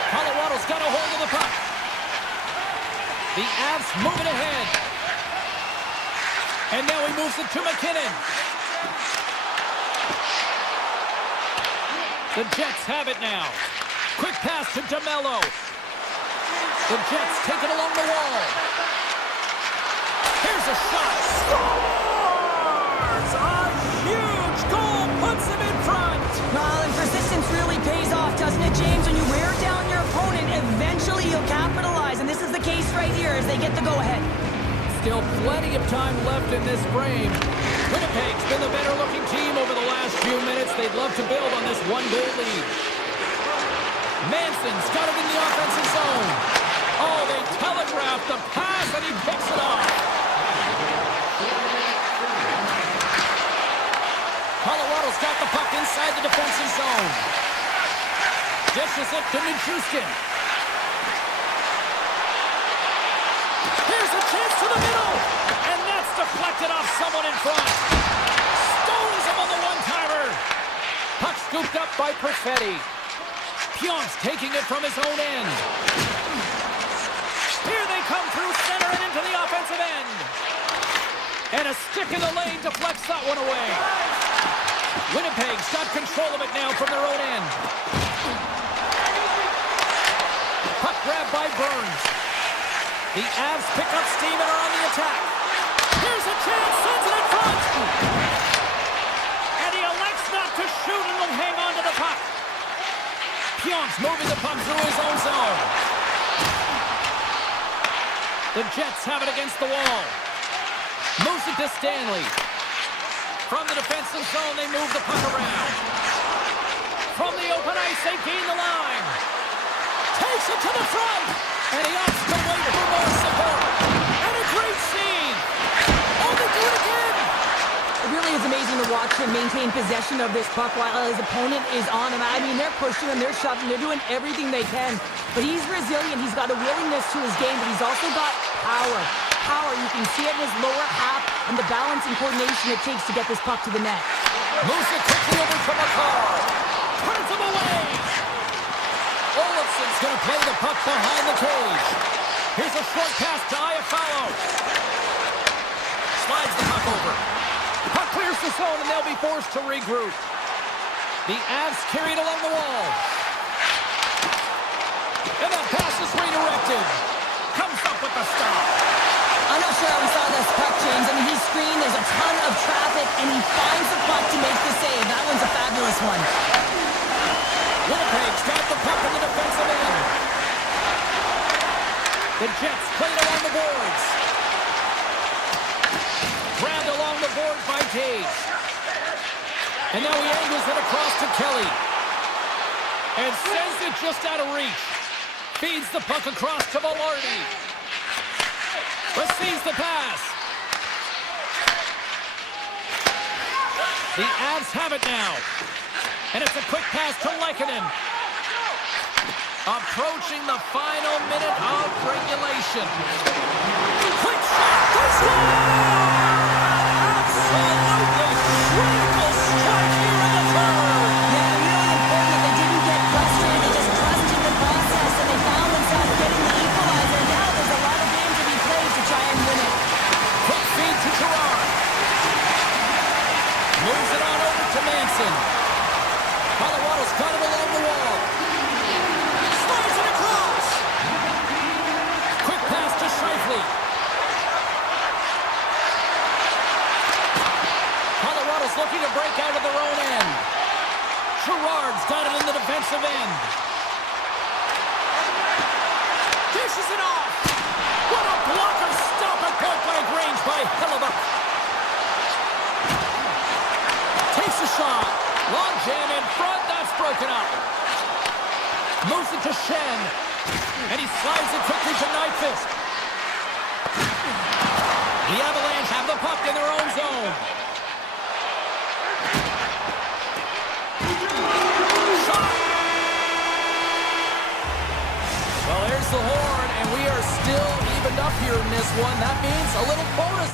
Colorado's got a hold of the puck. The Avs moving ahead. And now he moves it to McKinnon. The Jets have it now. Quick pass to DeMello. The Jets take it along the wall. Here's a shot. Scores! A huge goal puts him in front. Well, and persistence really pays off, doesn't it, James? When you wear down your opponent, eventually you'll capitalize. And this is the case right here as they get the go-ahead. Still plenty of time left in this frame. Winnipeg's been the better-looking team over the last few minutes. They'd love to build on this one-goal lead. Manson's got it in the offensive zone. Oh, they telegraphed the pass, and he picks it off. Colorado's got the puck inside the defensive zone. Dishes it to Nichushkin. Here's a chance to the middle, and that's deflected off someone in front. Stones him on the one-timer. Puck scooped up by Perfetti. Pion's taking it from his own end. Here they come through center and into the offensive end. And a stick in the lane deflects that one away. Winnipeg's got control of it now from their own end. Puck grab by Burns. The Avs pick up steam and are on the attack. Here's a chance, sends it in front. And he elects not to shoot and will hang on to the puck. Pion's moving the puck through his own zone. The Jets have it against the wall. Moves it to Stanley. From the defensive zone, they move the puck around. From the open ice, they gain the line. Takes it to the front. And he opts to wait for more support. And a great scene. Oh, they do it again. It really is amazing to watch him maintain possession of this puck while his opponent is on him. I mean, they're pushing him, they're shoving, they're doing everything they can. But he's resilient, he's got a willingness to his game, but he's also got power. Power, you can see it in his lower half and the balance and coordination it takes to get this puck to the net. Moves it quickly over from McCall. Turns him away. Olofsson's going to play the puck behind the cage. Here's a short pass to Iafallo. Slides the puck over. Puck clears the zone and they'll be forced to regroup. The Avs carried along the wall. And that pass is redirected. Comes up with the stop. I'm not sure how we saw this puck, James. I mean, he screened, there's a ton of traffic, and he finds the puck to make the save. That one's a fabulous one. Winnipeg's got the puck in the defensive end. The Jets played along the boards. Grabbed along the boards by Tage. And now he angles it across to Kelly. And sends it just out of reach. Feeds the puck across to Velarde. Receives the pass. The Avs have it now. And it's a quick pass to Lehkonen. Approaching the final minute of regulation. Quick shot. They score! Absolutely critical strike here in the third. Yeah, really important that they didn't get frustrated. They just trusted the process, and they found themselves getting the equalizer. Now there's a lot of game to be played to try and win it. Quick feed to Gerard. Moves it on over to Manson. Lays it off. What a blocker stop at point-blank range by Hellebuck. Takes a shot. Long jam in front. That's broken up. Moves it to Shen. And he slides it quickly to Nightfist. The Avalanche have the puck in their own zone. Shot! Well, there's the horn, and we are still evened up here in this one. That means a little bonus.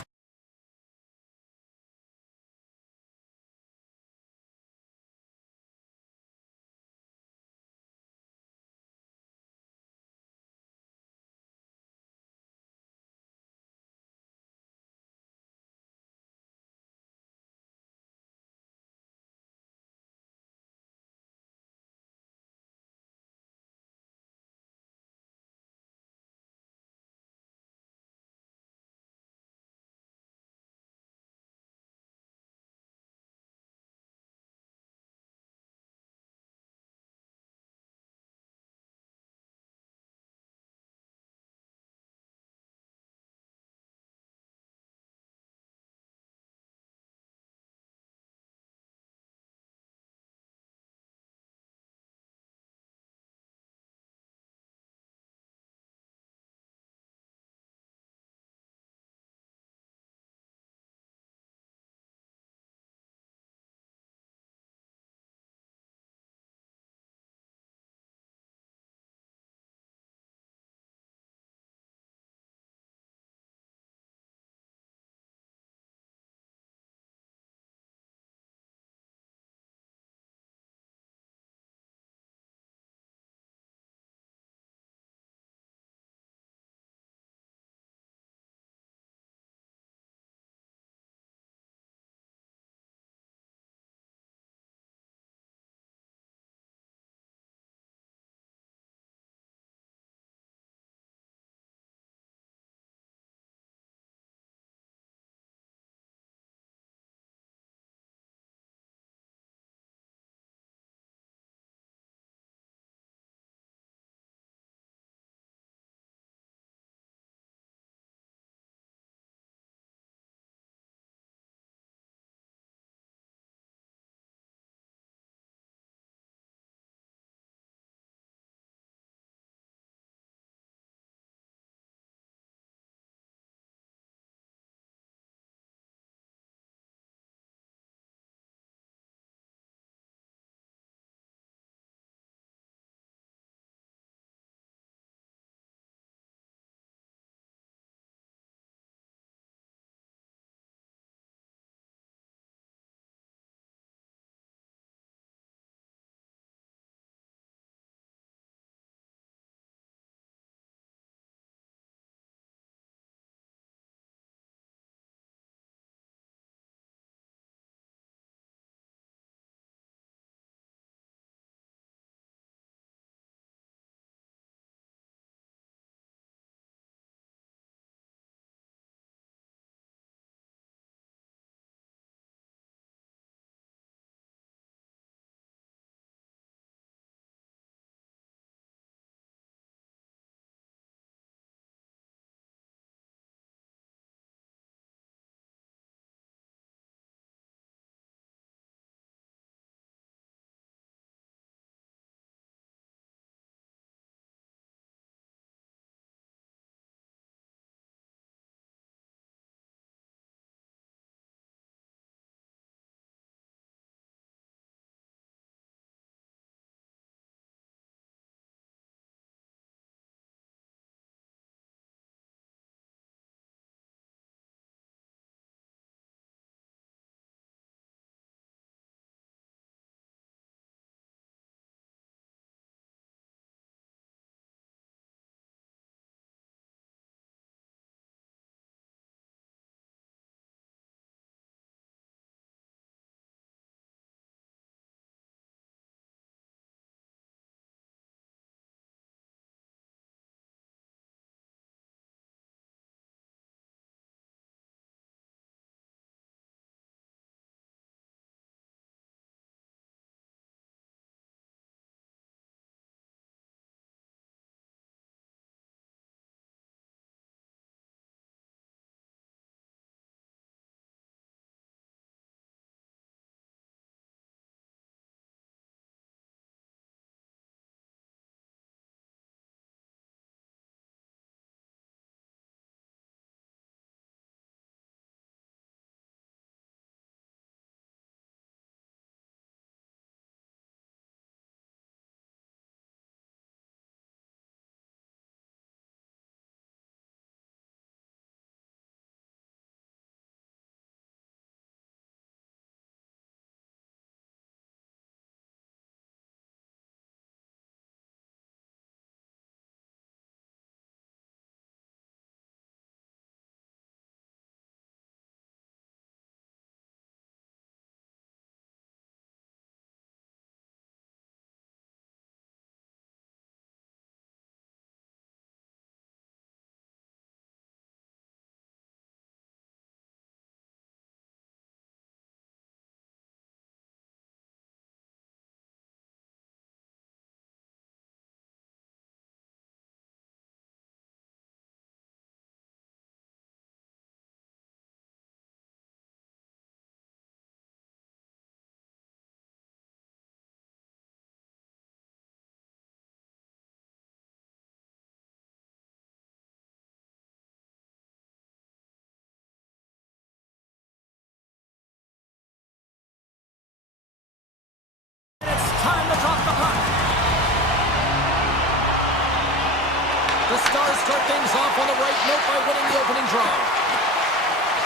The Stars start things off on the right note by winning the opening draw.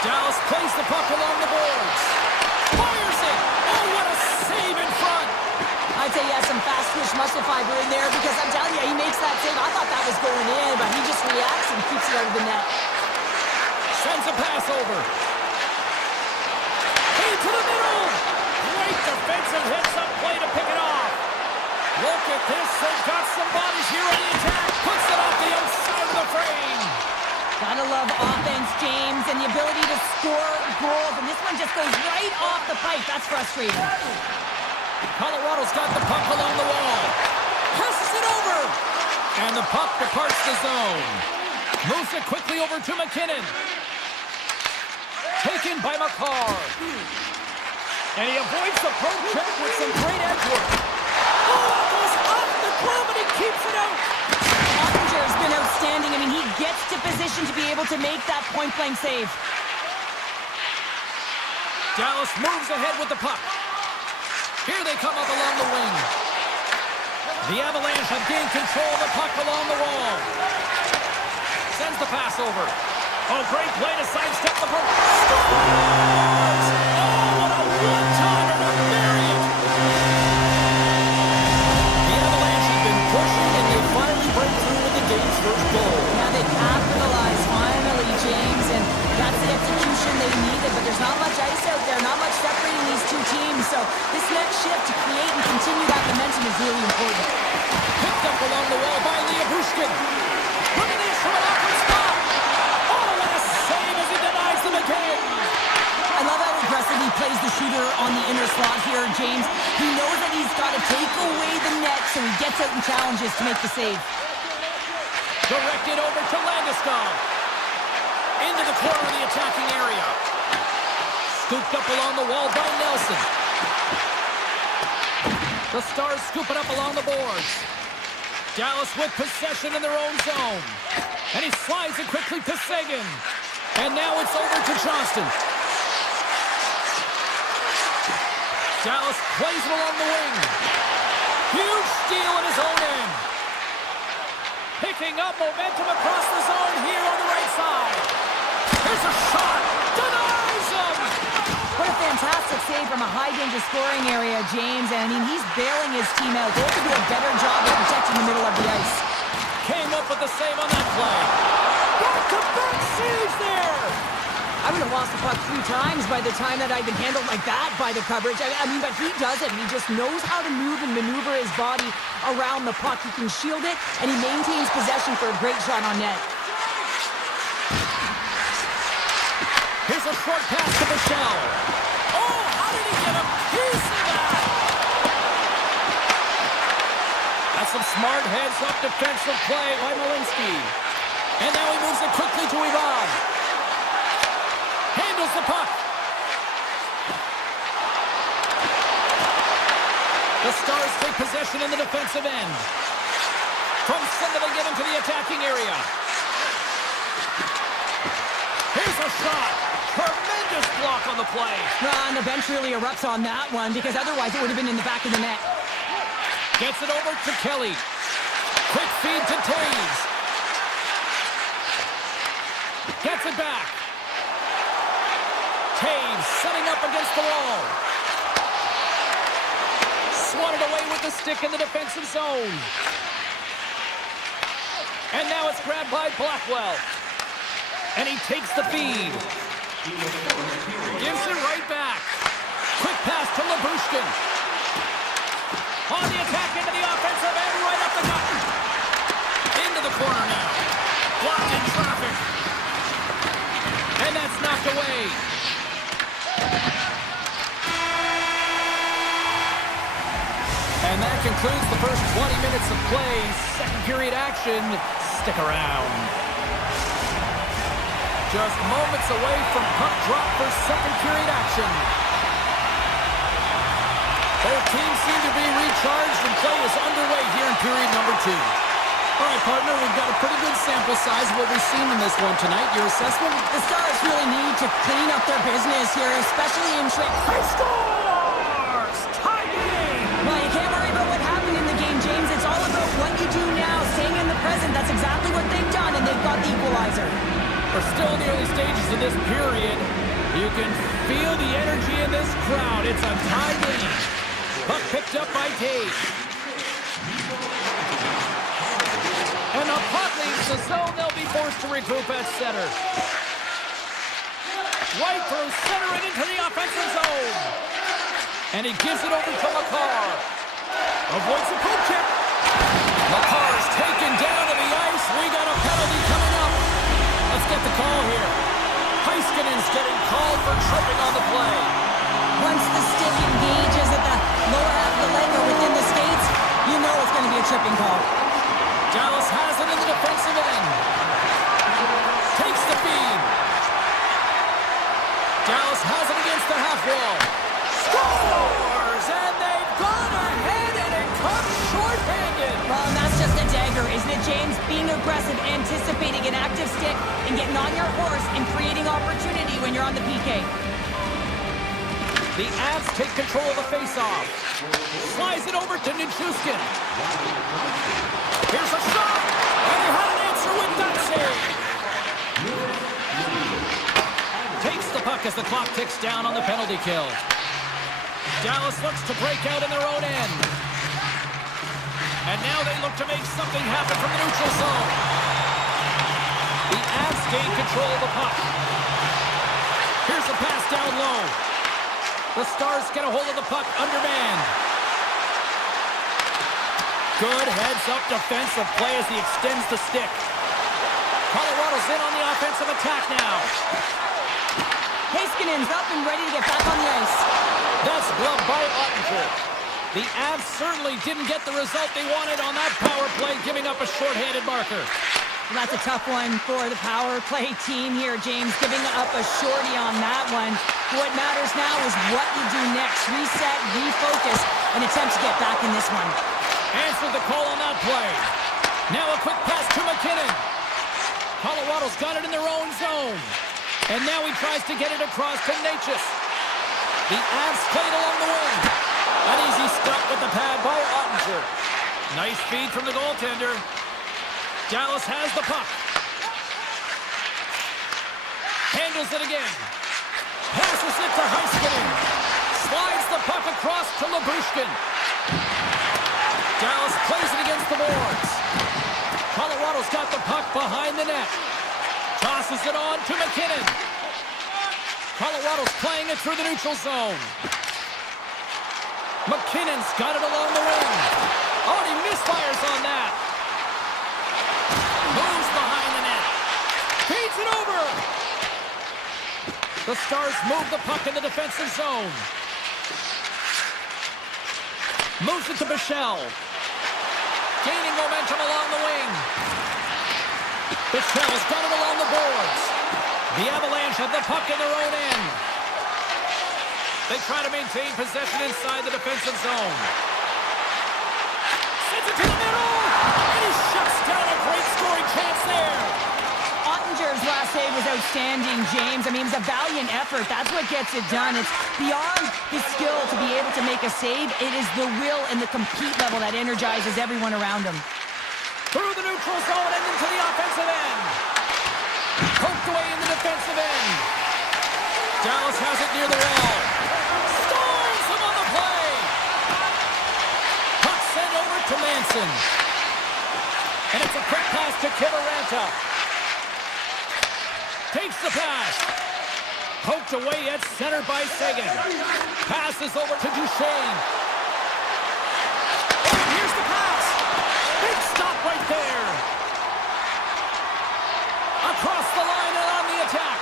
Dallas plays the puck along the boards. Fires it! Oh, what a save in front! I'd say he has some fast twitch muscle fiber in there because I'm telling you, he makes that save. I thought that was going in, but he just reacts and keeps it out of the net. Sends a pass over. Into the middle! Great defensive hits-up play to pick it off. Look at this, they've got some bodies here on the attack. Puts it off the outside of the frame. Gotta love offense, James, and the ability to score goals. And this one just goes right off the pipe. That's frustrating. Colorado's got the puck along the wall. Passes it over. And the puck departs the zone. Moves it quickly over to McKinnon. Taken by McCarr. And he avoids the poke check with some great edge work. Oh, it goes off the glove and he keeps it out. Ottinger has been outstanding. I mean, he gets to position to be able to make that point-blank save. Dallas moves ahead with the puck. Here they come up along the wing. The Avalanche have gained control of the puck along the wall. Sends the pass over. Oh, great play to sidestep the puck. Scores! Oh, what a one-timer to bury it! The Avalanche have been pushing, and they finally break through with the game's first goal. Now they capitalize finally, James, and that's the execution they needed, but there's not much ice out there, not much separating these two teams, so this next shift to create and continue that momentum is really important. Picked up along the wall by Bushkin. Look at this from an awkward spot. Oh, what a save as he denies them again. I love how aggressive he plays the shooter on the inner slot here, James. He knows that he's got to take away the net, so he gets out and challenges to make the save. Directed over to Landeskog. Into the corner of the attacking area. Scooped up along the wall by Nelson. The Stars scoop it up along the boards. Dallas with possession in their own zone. And he slides it quickly to Sagan. And now it's over to Johnston. Dallas plays it along the wing. Huge steal in his own end. Picking up momentum across the zone here on the right side. Here's a shot. Denies him. What a fantastic save from a high-danger scoring area, James. And I mean, he's bailing his team out. They have to do a better job of protecting the middle of the ice. Came up with the save on that play. Back-to-back saves there. I would have lost the puck 3 times by the time that I'd been handled like that by the coverage. I mean, but he does it. He just knows how to move and maneuver his body around the puck. He can shield it, and he maintains possession for a great shot on net. Here's a short pass to Michelle. Oh, how did he get a piece of that? That's some smart heads-up defensive play by Malinsky. And now he moves it quickly to Ivan. Handles the puck. The Stars take possession in the defensive end. From center they get into the attacking area. Here's a shot. Tremendous block on the play. And the bench really erupts on that one because otherwise it would have been in the back of the net. Gets it over to Kelly. Quick feed to Taves. Gets it back. Taves setting up against the wall. Swatted away with the stick in the defensive zone. And now it's grabbed by Blackwell. And he takes the feed. Gives it right back. Quick pass to Labushkin. On the attack into the offensive end, right up the gut. Into the corner now. Blocked in traffic. And that's knocked away. And that concludes the first 20 minutes of play. Second period action. Stick around. Just moments away from puck drop for second period action. Both teams seem to be recharged and play is underway here in period number 2. All right, partner, we've got a pretty good sample size of what we've seen in this one tonight. Your assessment? The Stars really need to clean up their business here, especially in He scores! Tie game! Well, you can't worry about what happened in the game, James. It's all about what you do now, staying in the present present, that's exactly what they've done, and they've got the equalizer. We're still in the early stages of this period. You can feel the energy in this crowd. It's a tie game. Puck picked up by Tate. And the puck leaves the zone. They'll be forced to regroup at center. Right through center and into the offensive zone. And he gives it over to Makar. Avoids the poke check. Makar is taken down to the ice. We got a penalty coming up. Let's get the call here. Heiskanen's getting called for tripping on the play. Once the stick engages at the lower half of the leg or within the skates, you know it's going to be a tripping call. Dallas has it in the defensive end. Takes the feed. Dallas has it against the half wall. Scores! And they've gone ahead and it comes short-handed. Well, and that's just a dagger, isn't it, James? Being aggressive, anticipating an active stick, and getting on your horse and creating opportunity when you're on the PK. The Avs take control of the face-off. Slides it over to Nichushkin. Here's a shot! And he had an answer with that save. Takes the puck as the clock ticks down on the penalty kill. Dallas looks to break out in their own end. And now they look to make something happen from the neutral zone. The Avs gain control of the puck. Here's the pass down low. The Stars get a hold of the puck undermanned. Good heads-up defensive play as he extends the stick. Colorado's in on the offensive attack now. Heiskanen's up and ready to get back on the ice. That's gloved by Ottinger. The Avs certainly didn't get the result they wanted on that power play, giving up a shorthanded marker. Well, that's a tough one for the power play team here, James, giving up a shorty on that one. What matters now is what you do next. Reset, refocus, and attempt to get back in this one. Answered the call on that play. Now a quick pass to McKinnon. Colorado's got it in their own zone. And now he tries to get it across to Natchez. The Avs played along the wing. An easy stop with the pad by Ottinger. Nice feed from the goaltender. Dallas has the puck. Handles it again. Passes it to Heiskanen. Slides the puck across to Labushkin. Dallas plays it against the boards. Colorado's got the puck behind the net. Tosses it on to McKinnon. Colorado's playing it through the neutral zone. McKinnon's got it along the wing. Oh, and he misfires on that. Moves behind the net. Feeds it over. The Stars move the puck in the defensive zone. Moves it to Bichelle. Gaining momentum along the wing. Bichelle's got it along the boards. The Avalanche have the puck in their own end. They try to maintain possession inside the defensive zone. Sends it to the middle! And he shuts down a great scoring chance there. Ottinger's last save was outstanding, James. I mean, it was a valiant effort. That's what gets it done. It's beyond his skill to be able to make a save. It is the will and the compete level that energizes everyone around him. Through the neutral zone and into the offensive end. Poked away in the defensive end. Dallas has it near the wall. Scores him on the play. Puck sent over to Manson. And it's a quick pass to Kivaranta. Takes the pass. Poked away at center by Seguin. Passes over to Duchesne. And here's the pass. Big stop right there. Across the line and on the attack.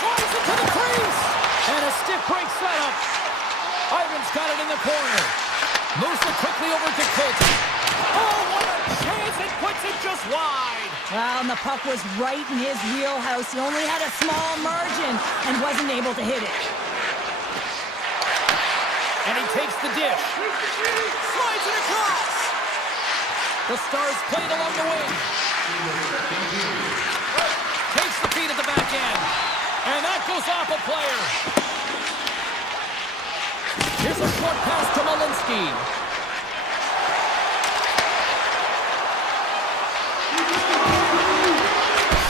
Flies it to the crease. And a stick break setup. Ivan's got it in the corner. Moves it quickly over to Colton. Oh, what a chance. It puts it just wide. Well, and the puck was right in his wheelhouse. He only had a small margin and wasn't able to hit it. And he takes the dish. Slides it across. The Stars played along the wing. Takes the feed at the back end. And that goes off a player. Here's a short pass to Malinsky.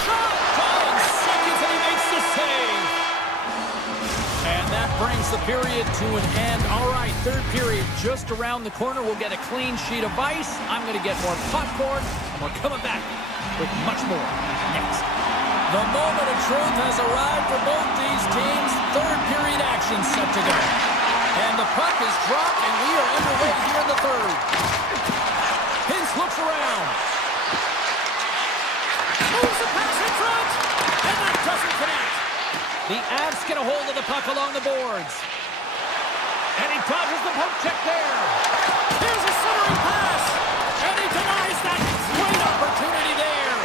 Shot! Down seconds and he makes the save. And that brings the period to an end. All right, third period just around the corner. We'll get a clean sheet of ice. I'm going to get more popcorn, and we're coming back with much more next. The moment of truth has arrived for both these teams. Third period action set to go. And the puck is dropped, and we are underway here in the third. Hintz looks around. Moves the pass in front, and that doesn't connect. The Avs get a hold of the puck along the boards. And he dodges the poke check there. Here's a centering pass, and he denies that. Great opportunity there.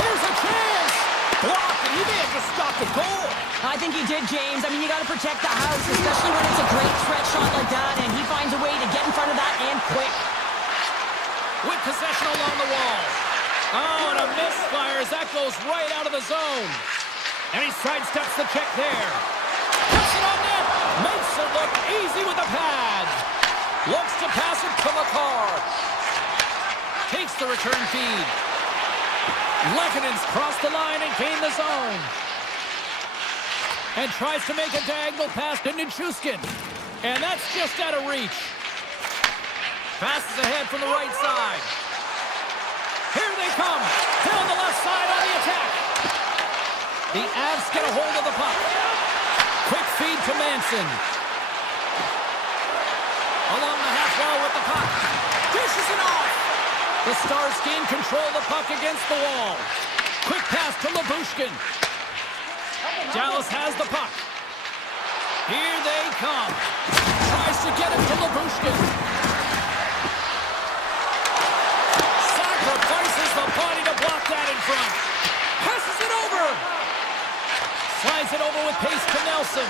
Here's a chance. Blocked, and he may have just stopped the goal. I think he did, James. I mean, you got to protect the house, especially when it's a great stretch shot like that, and he finds a way to get in front of that and quick. With possession along the wall. Oh, and a misfire as that goes right out of the zone. And he sidesteps the check there. Puts it on net. Makes it look easy with the pad. Looks to pass it to McCarr. Takes the return feed. Lekkonen's crossed the line and gained the zone. And tries to make a diagonal pass to Nichushkin. And that's just out of reach. Passes ahead from the right side. Here they come. Down the left side on the attack. The Avs get a hold of the puck. Quick feed to Manson. Along the half wall with the puck. Dishes it off. The Stars gain control of the puck against the wall. Quick pass to Labushkin. Dallas has the puck. Here they come. Tries to get it to Labushkin. Sacrifices the body to block that in front. Passes it over. Slides it over with pace to Nelson.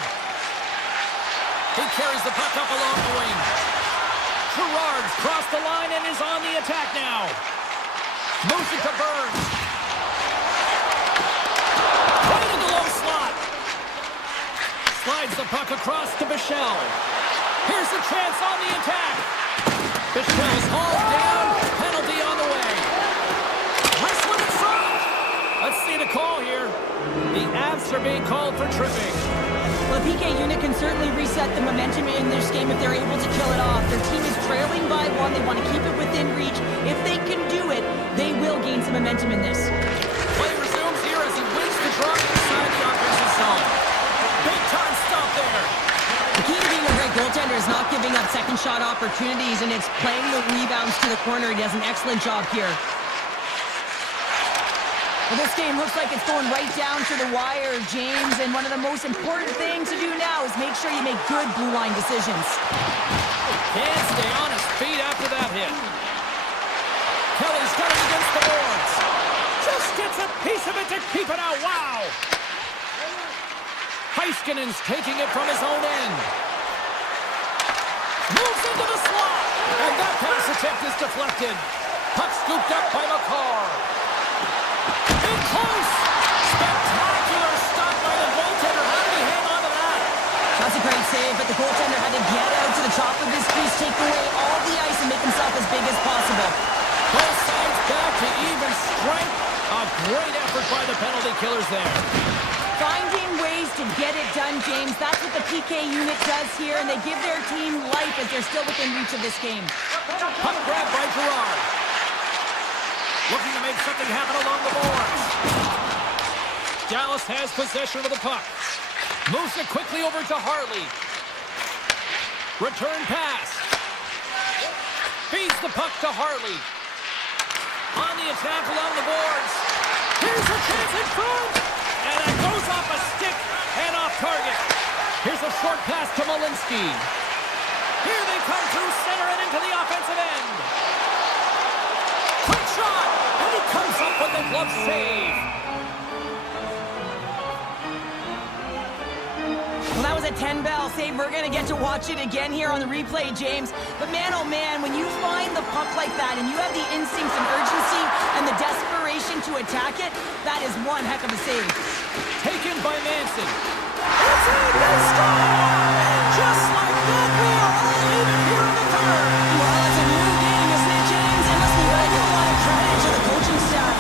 He carries the puck up along the wing. Gerard's crossed the line and is on the attack now. Moves it to Burns. Right in the low slot. Slides the puck across to Bichelle. Here's a chance on the attack. Bichelle's hauled down. Penalty on the way. Wrestling in front. Let's see the call here. The Avs are being called for tripping. Well, the PK unit can certainly reset the momentum in this game if they're able to kill it off. Their team is trailing by one. They want to keep it within reach. If they can do it, they will gain some momentum in this. Play resumes here as he wins the draw inside the offensive zone. Big time stop there. The key to being a great goaltender is not giving up second shot opportunities, and it's playing the rebounds to the corner. He does an excellent job here. Well, this game looks like it's going right down to the wire, James, and one of the most important things to do now is make sure you make good blue line decisions. Can't stay on his feet after that hit. Kelly's got it against the boards. Just gets a piece of it to keep it out. Wow! Heiskanen's taking it from his own end. Moves into the slot. And that pass attempt is deflected. Puck scooped up by McCarr. In close. Spectacular stop by the goaltender. How did he hang on to that? That's a great save, but the goaltender had to get out to the top of his crease, take away all the ice, and make himself as big as possible. Both sides back to even strength. A great effort by the penalty killers there. Finding ways to get it done, James. That's what the PK unit does here, and they give their team life as they're still within reach of this game. Puck grab by Gerard. Looking to make something happen along the boards. Dallas has possession of the puck. Moves it quickly over to Harley. Return pass. Feeds the puck to Harley. On the attack along the boards. Here's a chance in front. And it goes off a stick and off target. Here's a short pass to Malinsky. Here they come through center and into the offensive end. Quick shot. And he comes up with the glove save. Well, that was a 10-bell save. We're going to get to watch it again here on the replay, James. But man, oh man, when you find the puck like that and you have the instincts and urgency and the desperation to attack it, that is one heck of a save. Taken by Manson. It's in, they score! Just like that, we are all even here in the third. Well, it's a new game, isn't it, James? And listen, you got to give a lot of credit to the coaching staff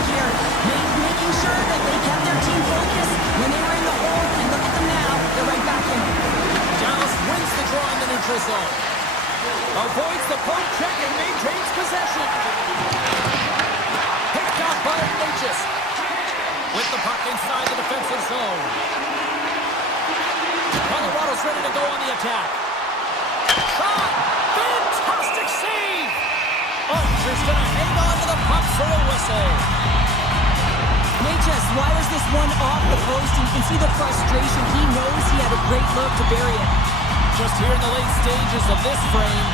inside the defensive zone. Colorado's ready to go on the attack. Shot! Fantastic save! Archer's gonna hang on to the puck for a whistle. Natchez wires this one off the post, and you can see the frustration. He knows he had a great look to bury it. Just here in the late stages of this frame,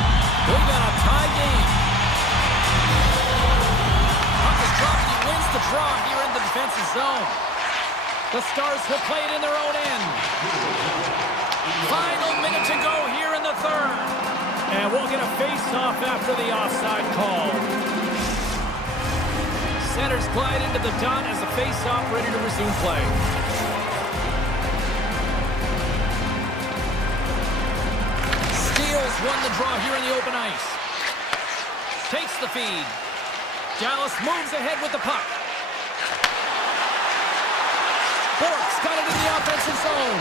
we got a tie game. Puck is dropped, and he wins the draw here in the defensive zone. The Stars will play it in their own end. Final minute to go here in the third. And we'll get a face-off after the offside call. Centers glide into the dot as the face-off ready to resume play. Steals won the draw here in the open ice. Takes the feed. Dallas moves ahead with the puck. Bork's got it in the offensive zone.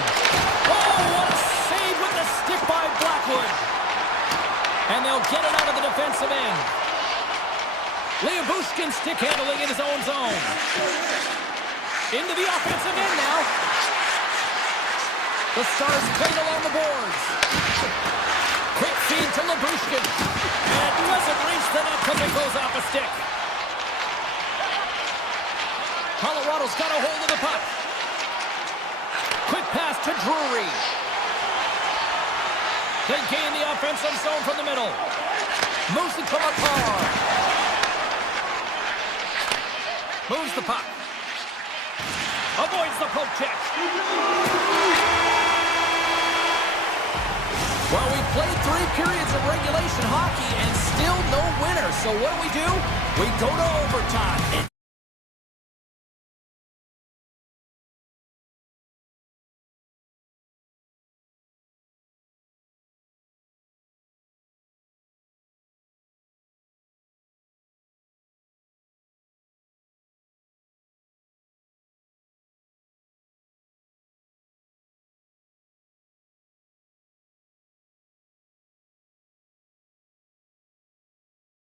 Oh, what a save with the stick by Blackwood. And they'll get it out of the defensive end. Liabushkin stick handling in his own zone. Into the offensive end now. The Stars played along the boards. Quick feed to Liabushkin. And it doesn't reach the net because it goes off a stick. Colorado's got a hold of the puck. Quick pass to Drury. They gain the offensive zone from the middle. Moves it to Makar. Moves the puck. Avoids the poke check. Well, we played 3 periods of regulation hockey and still no winner. So what do? We go to overtime.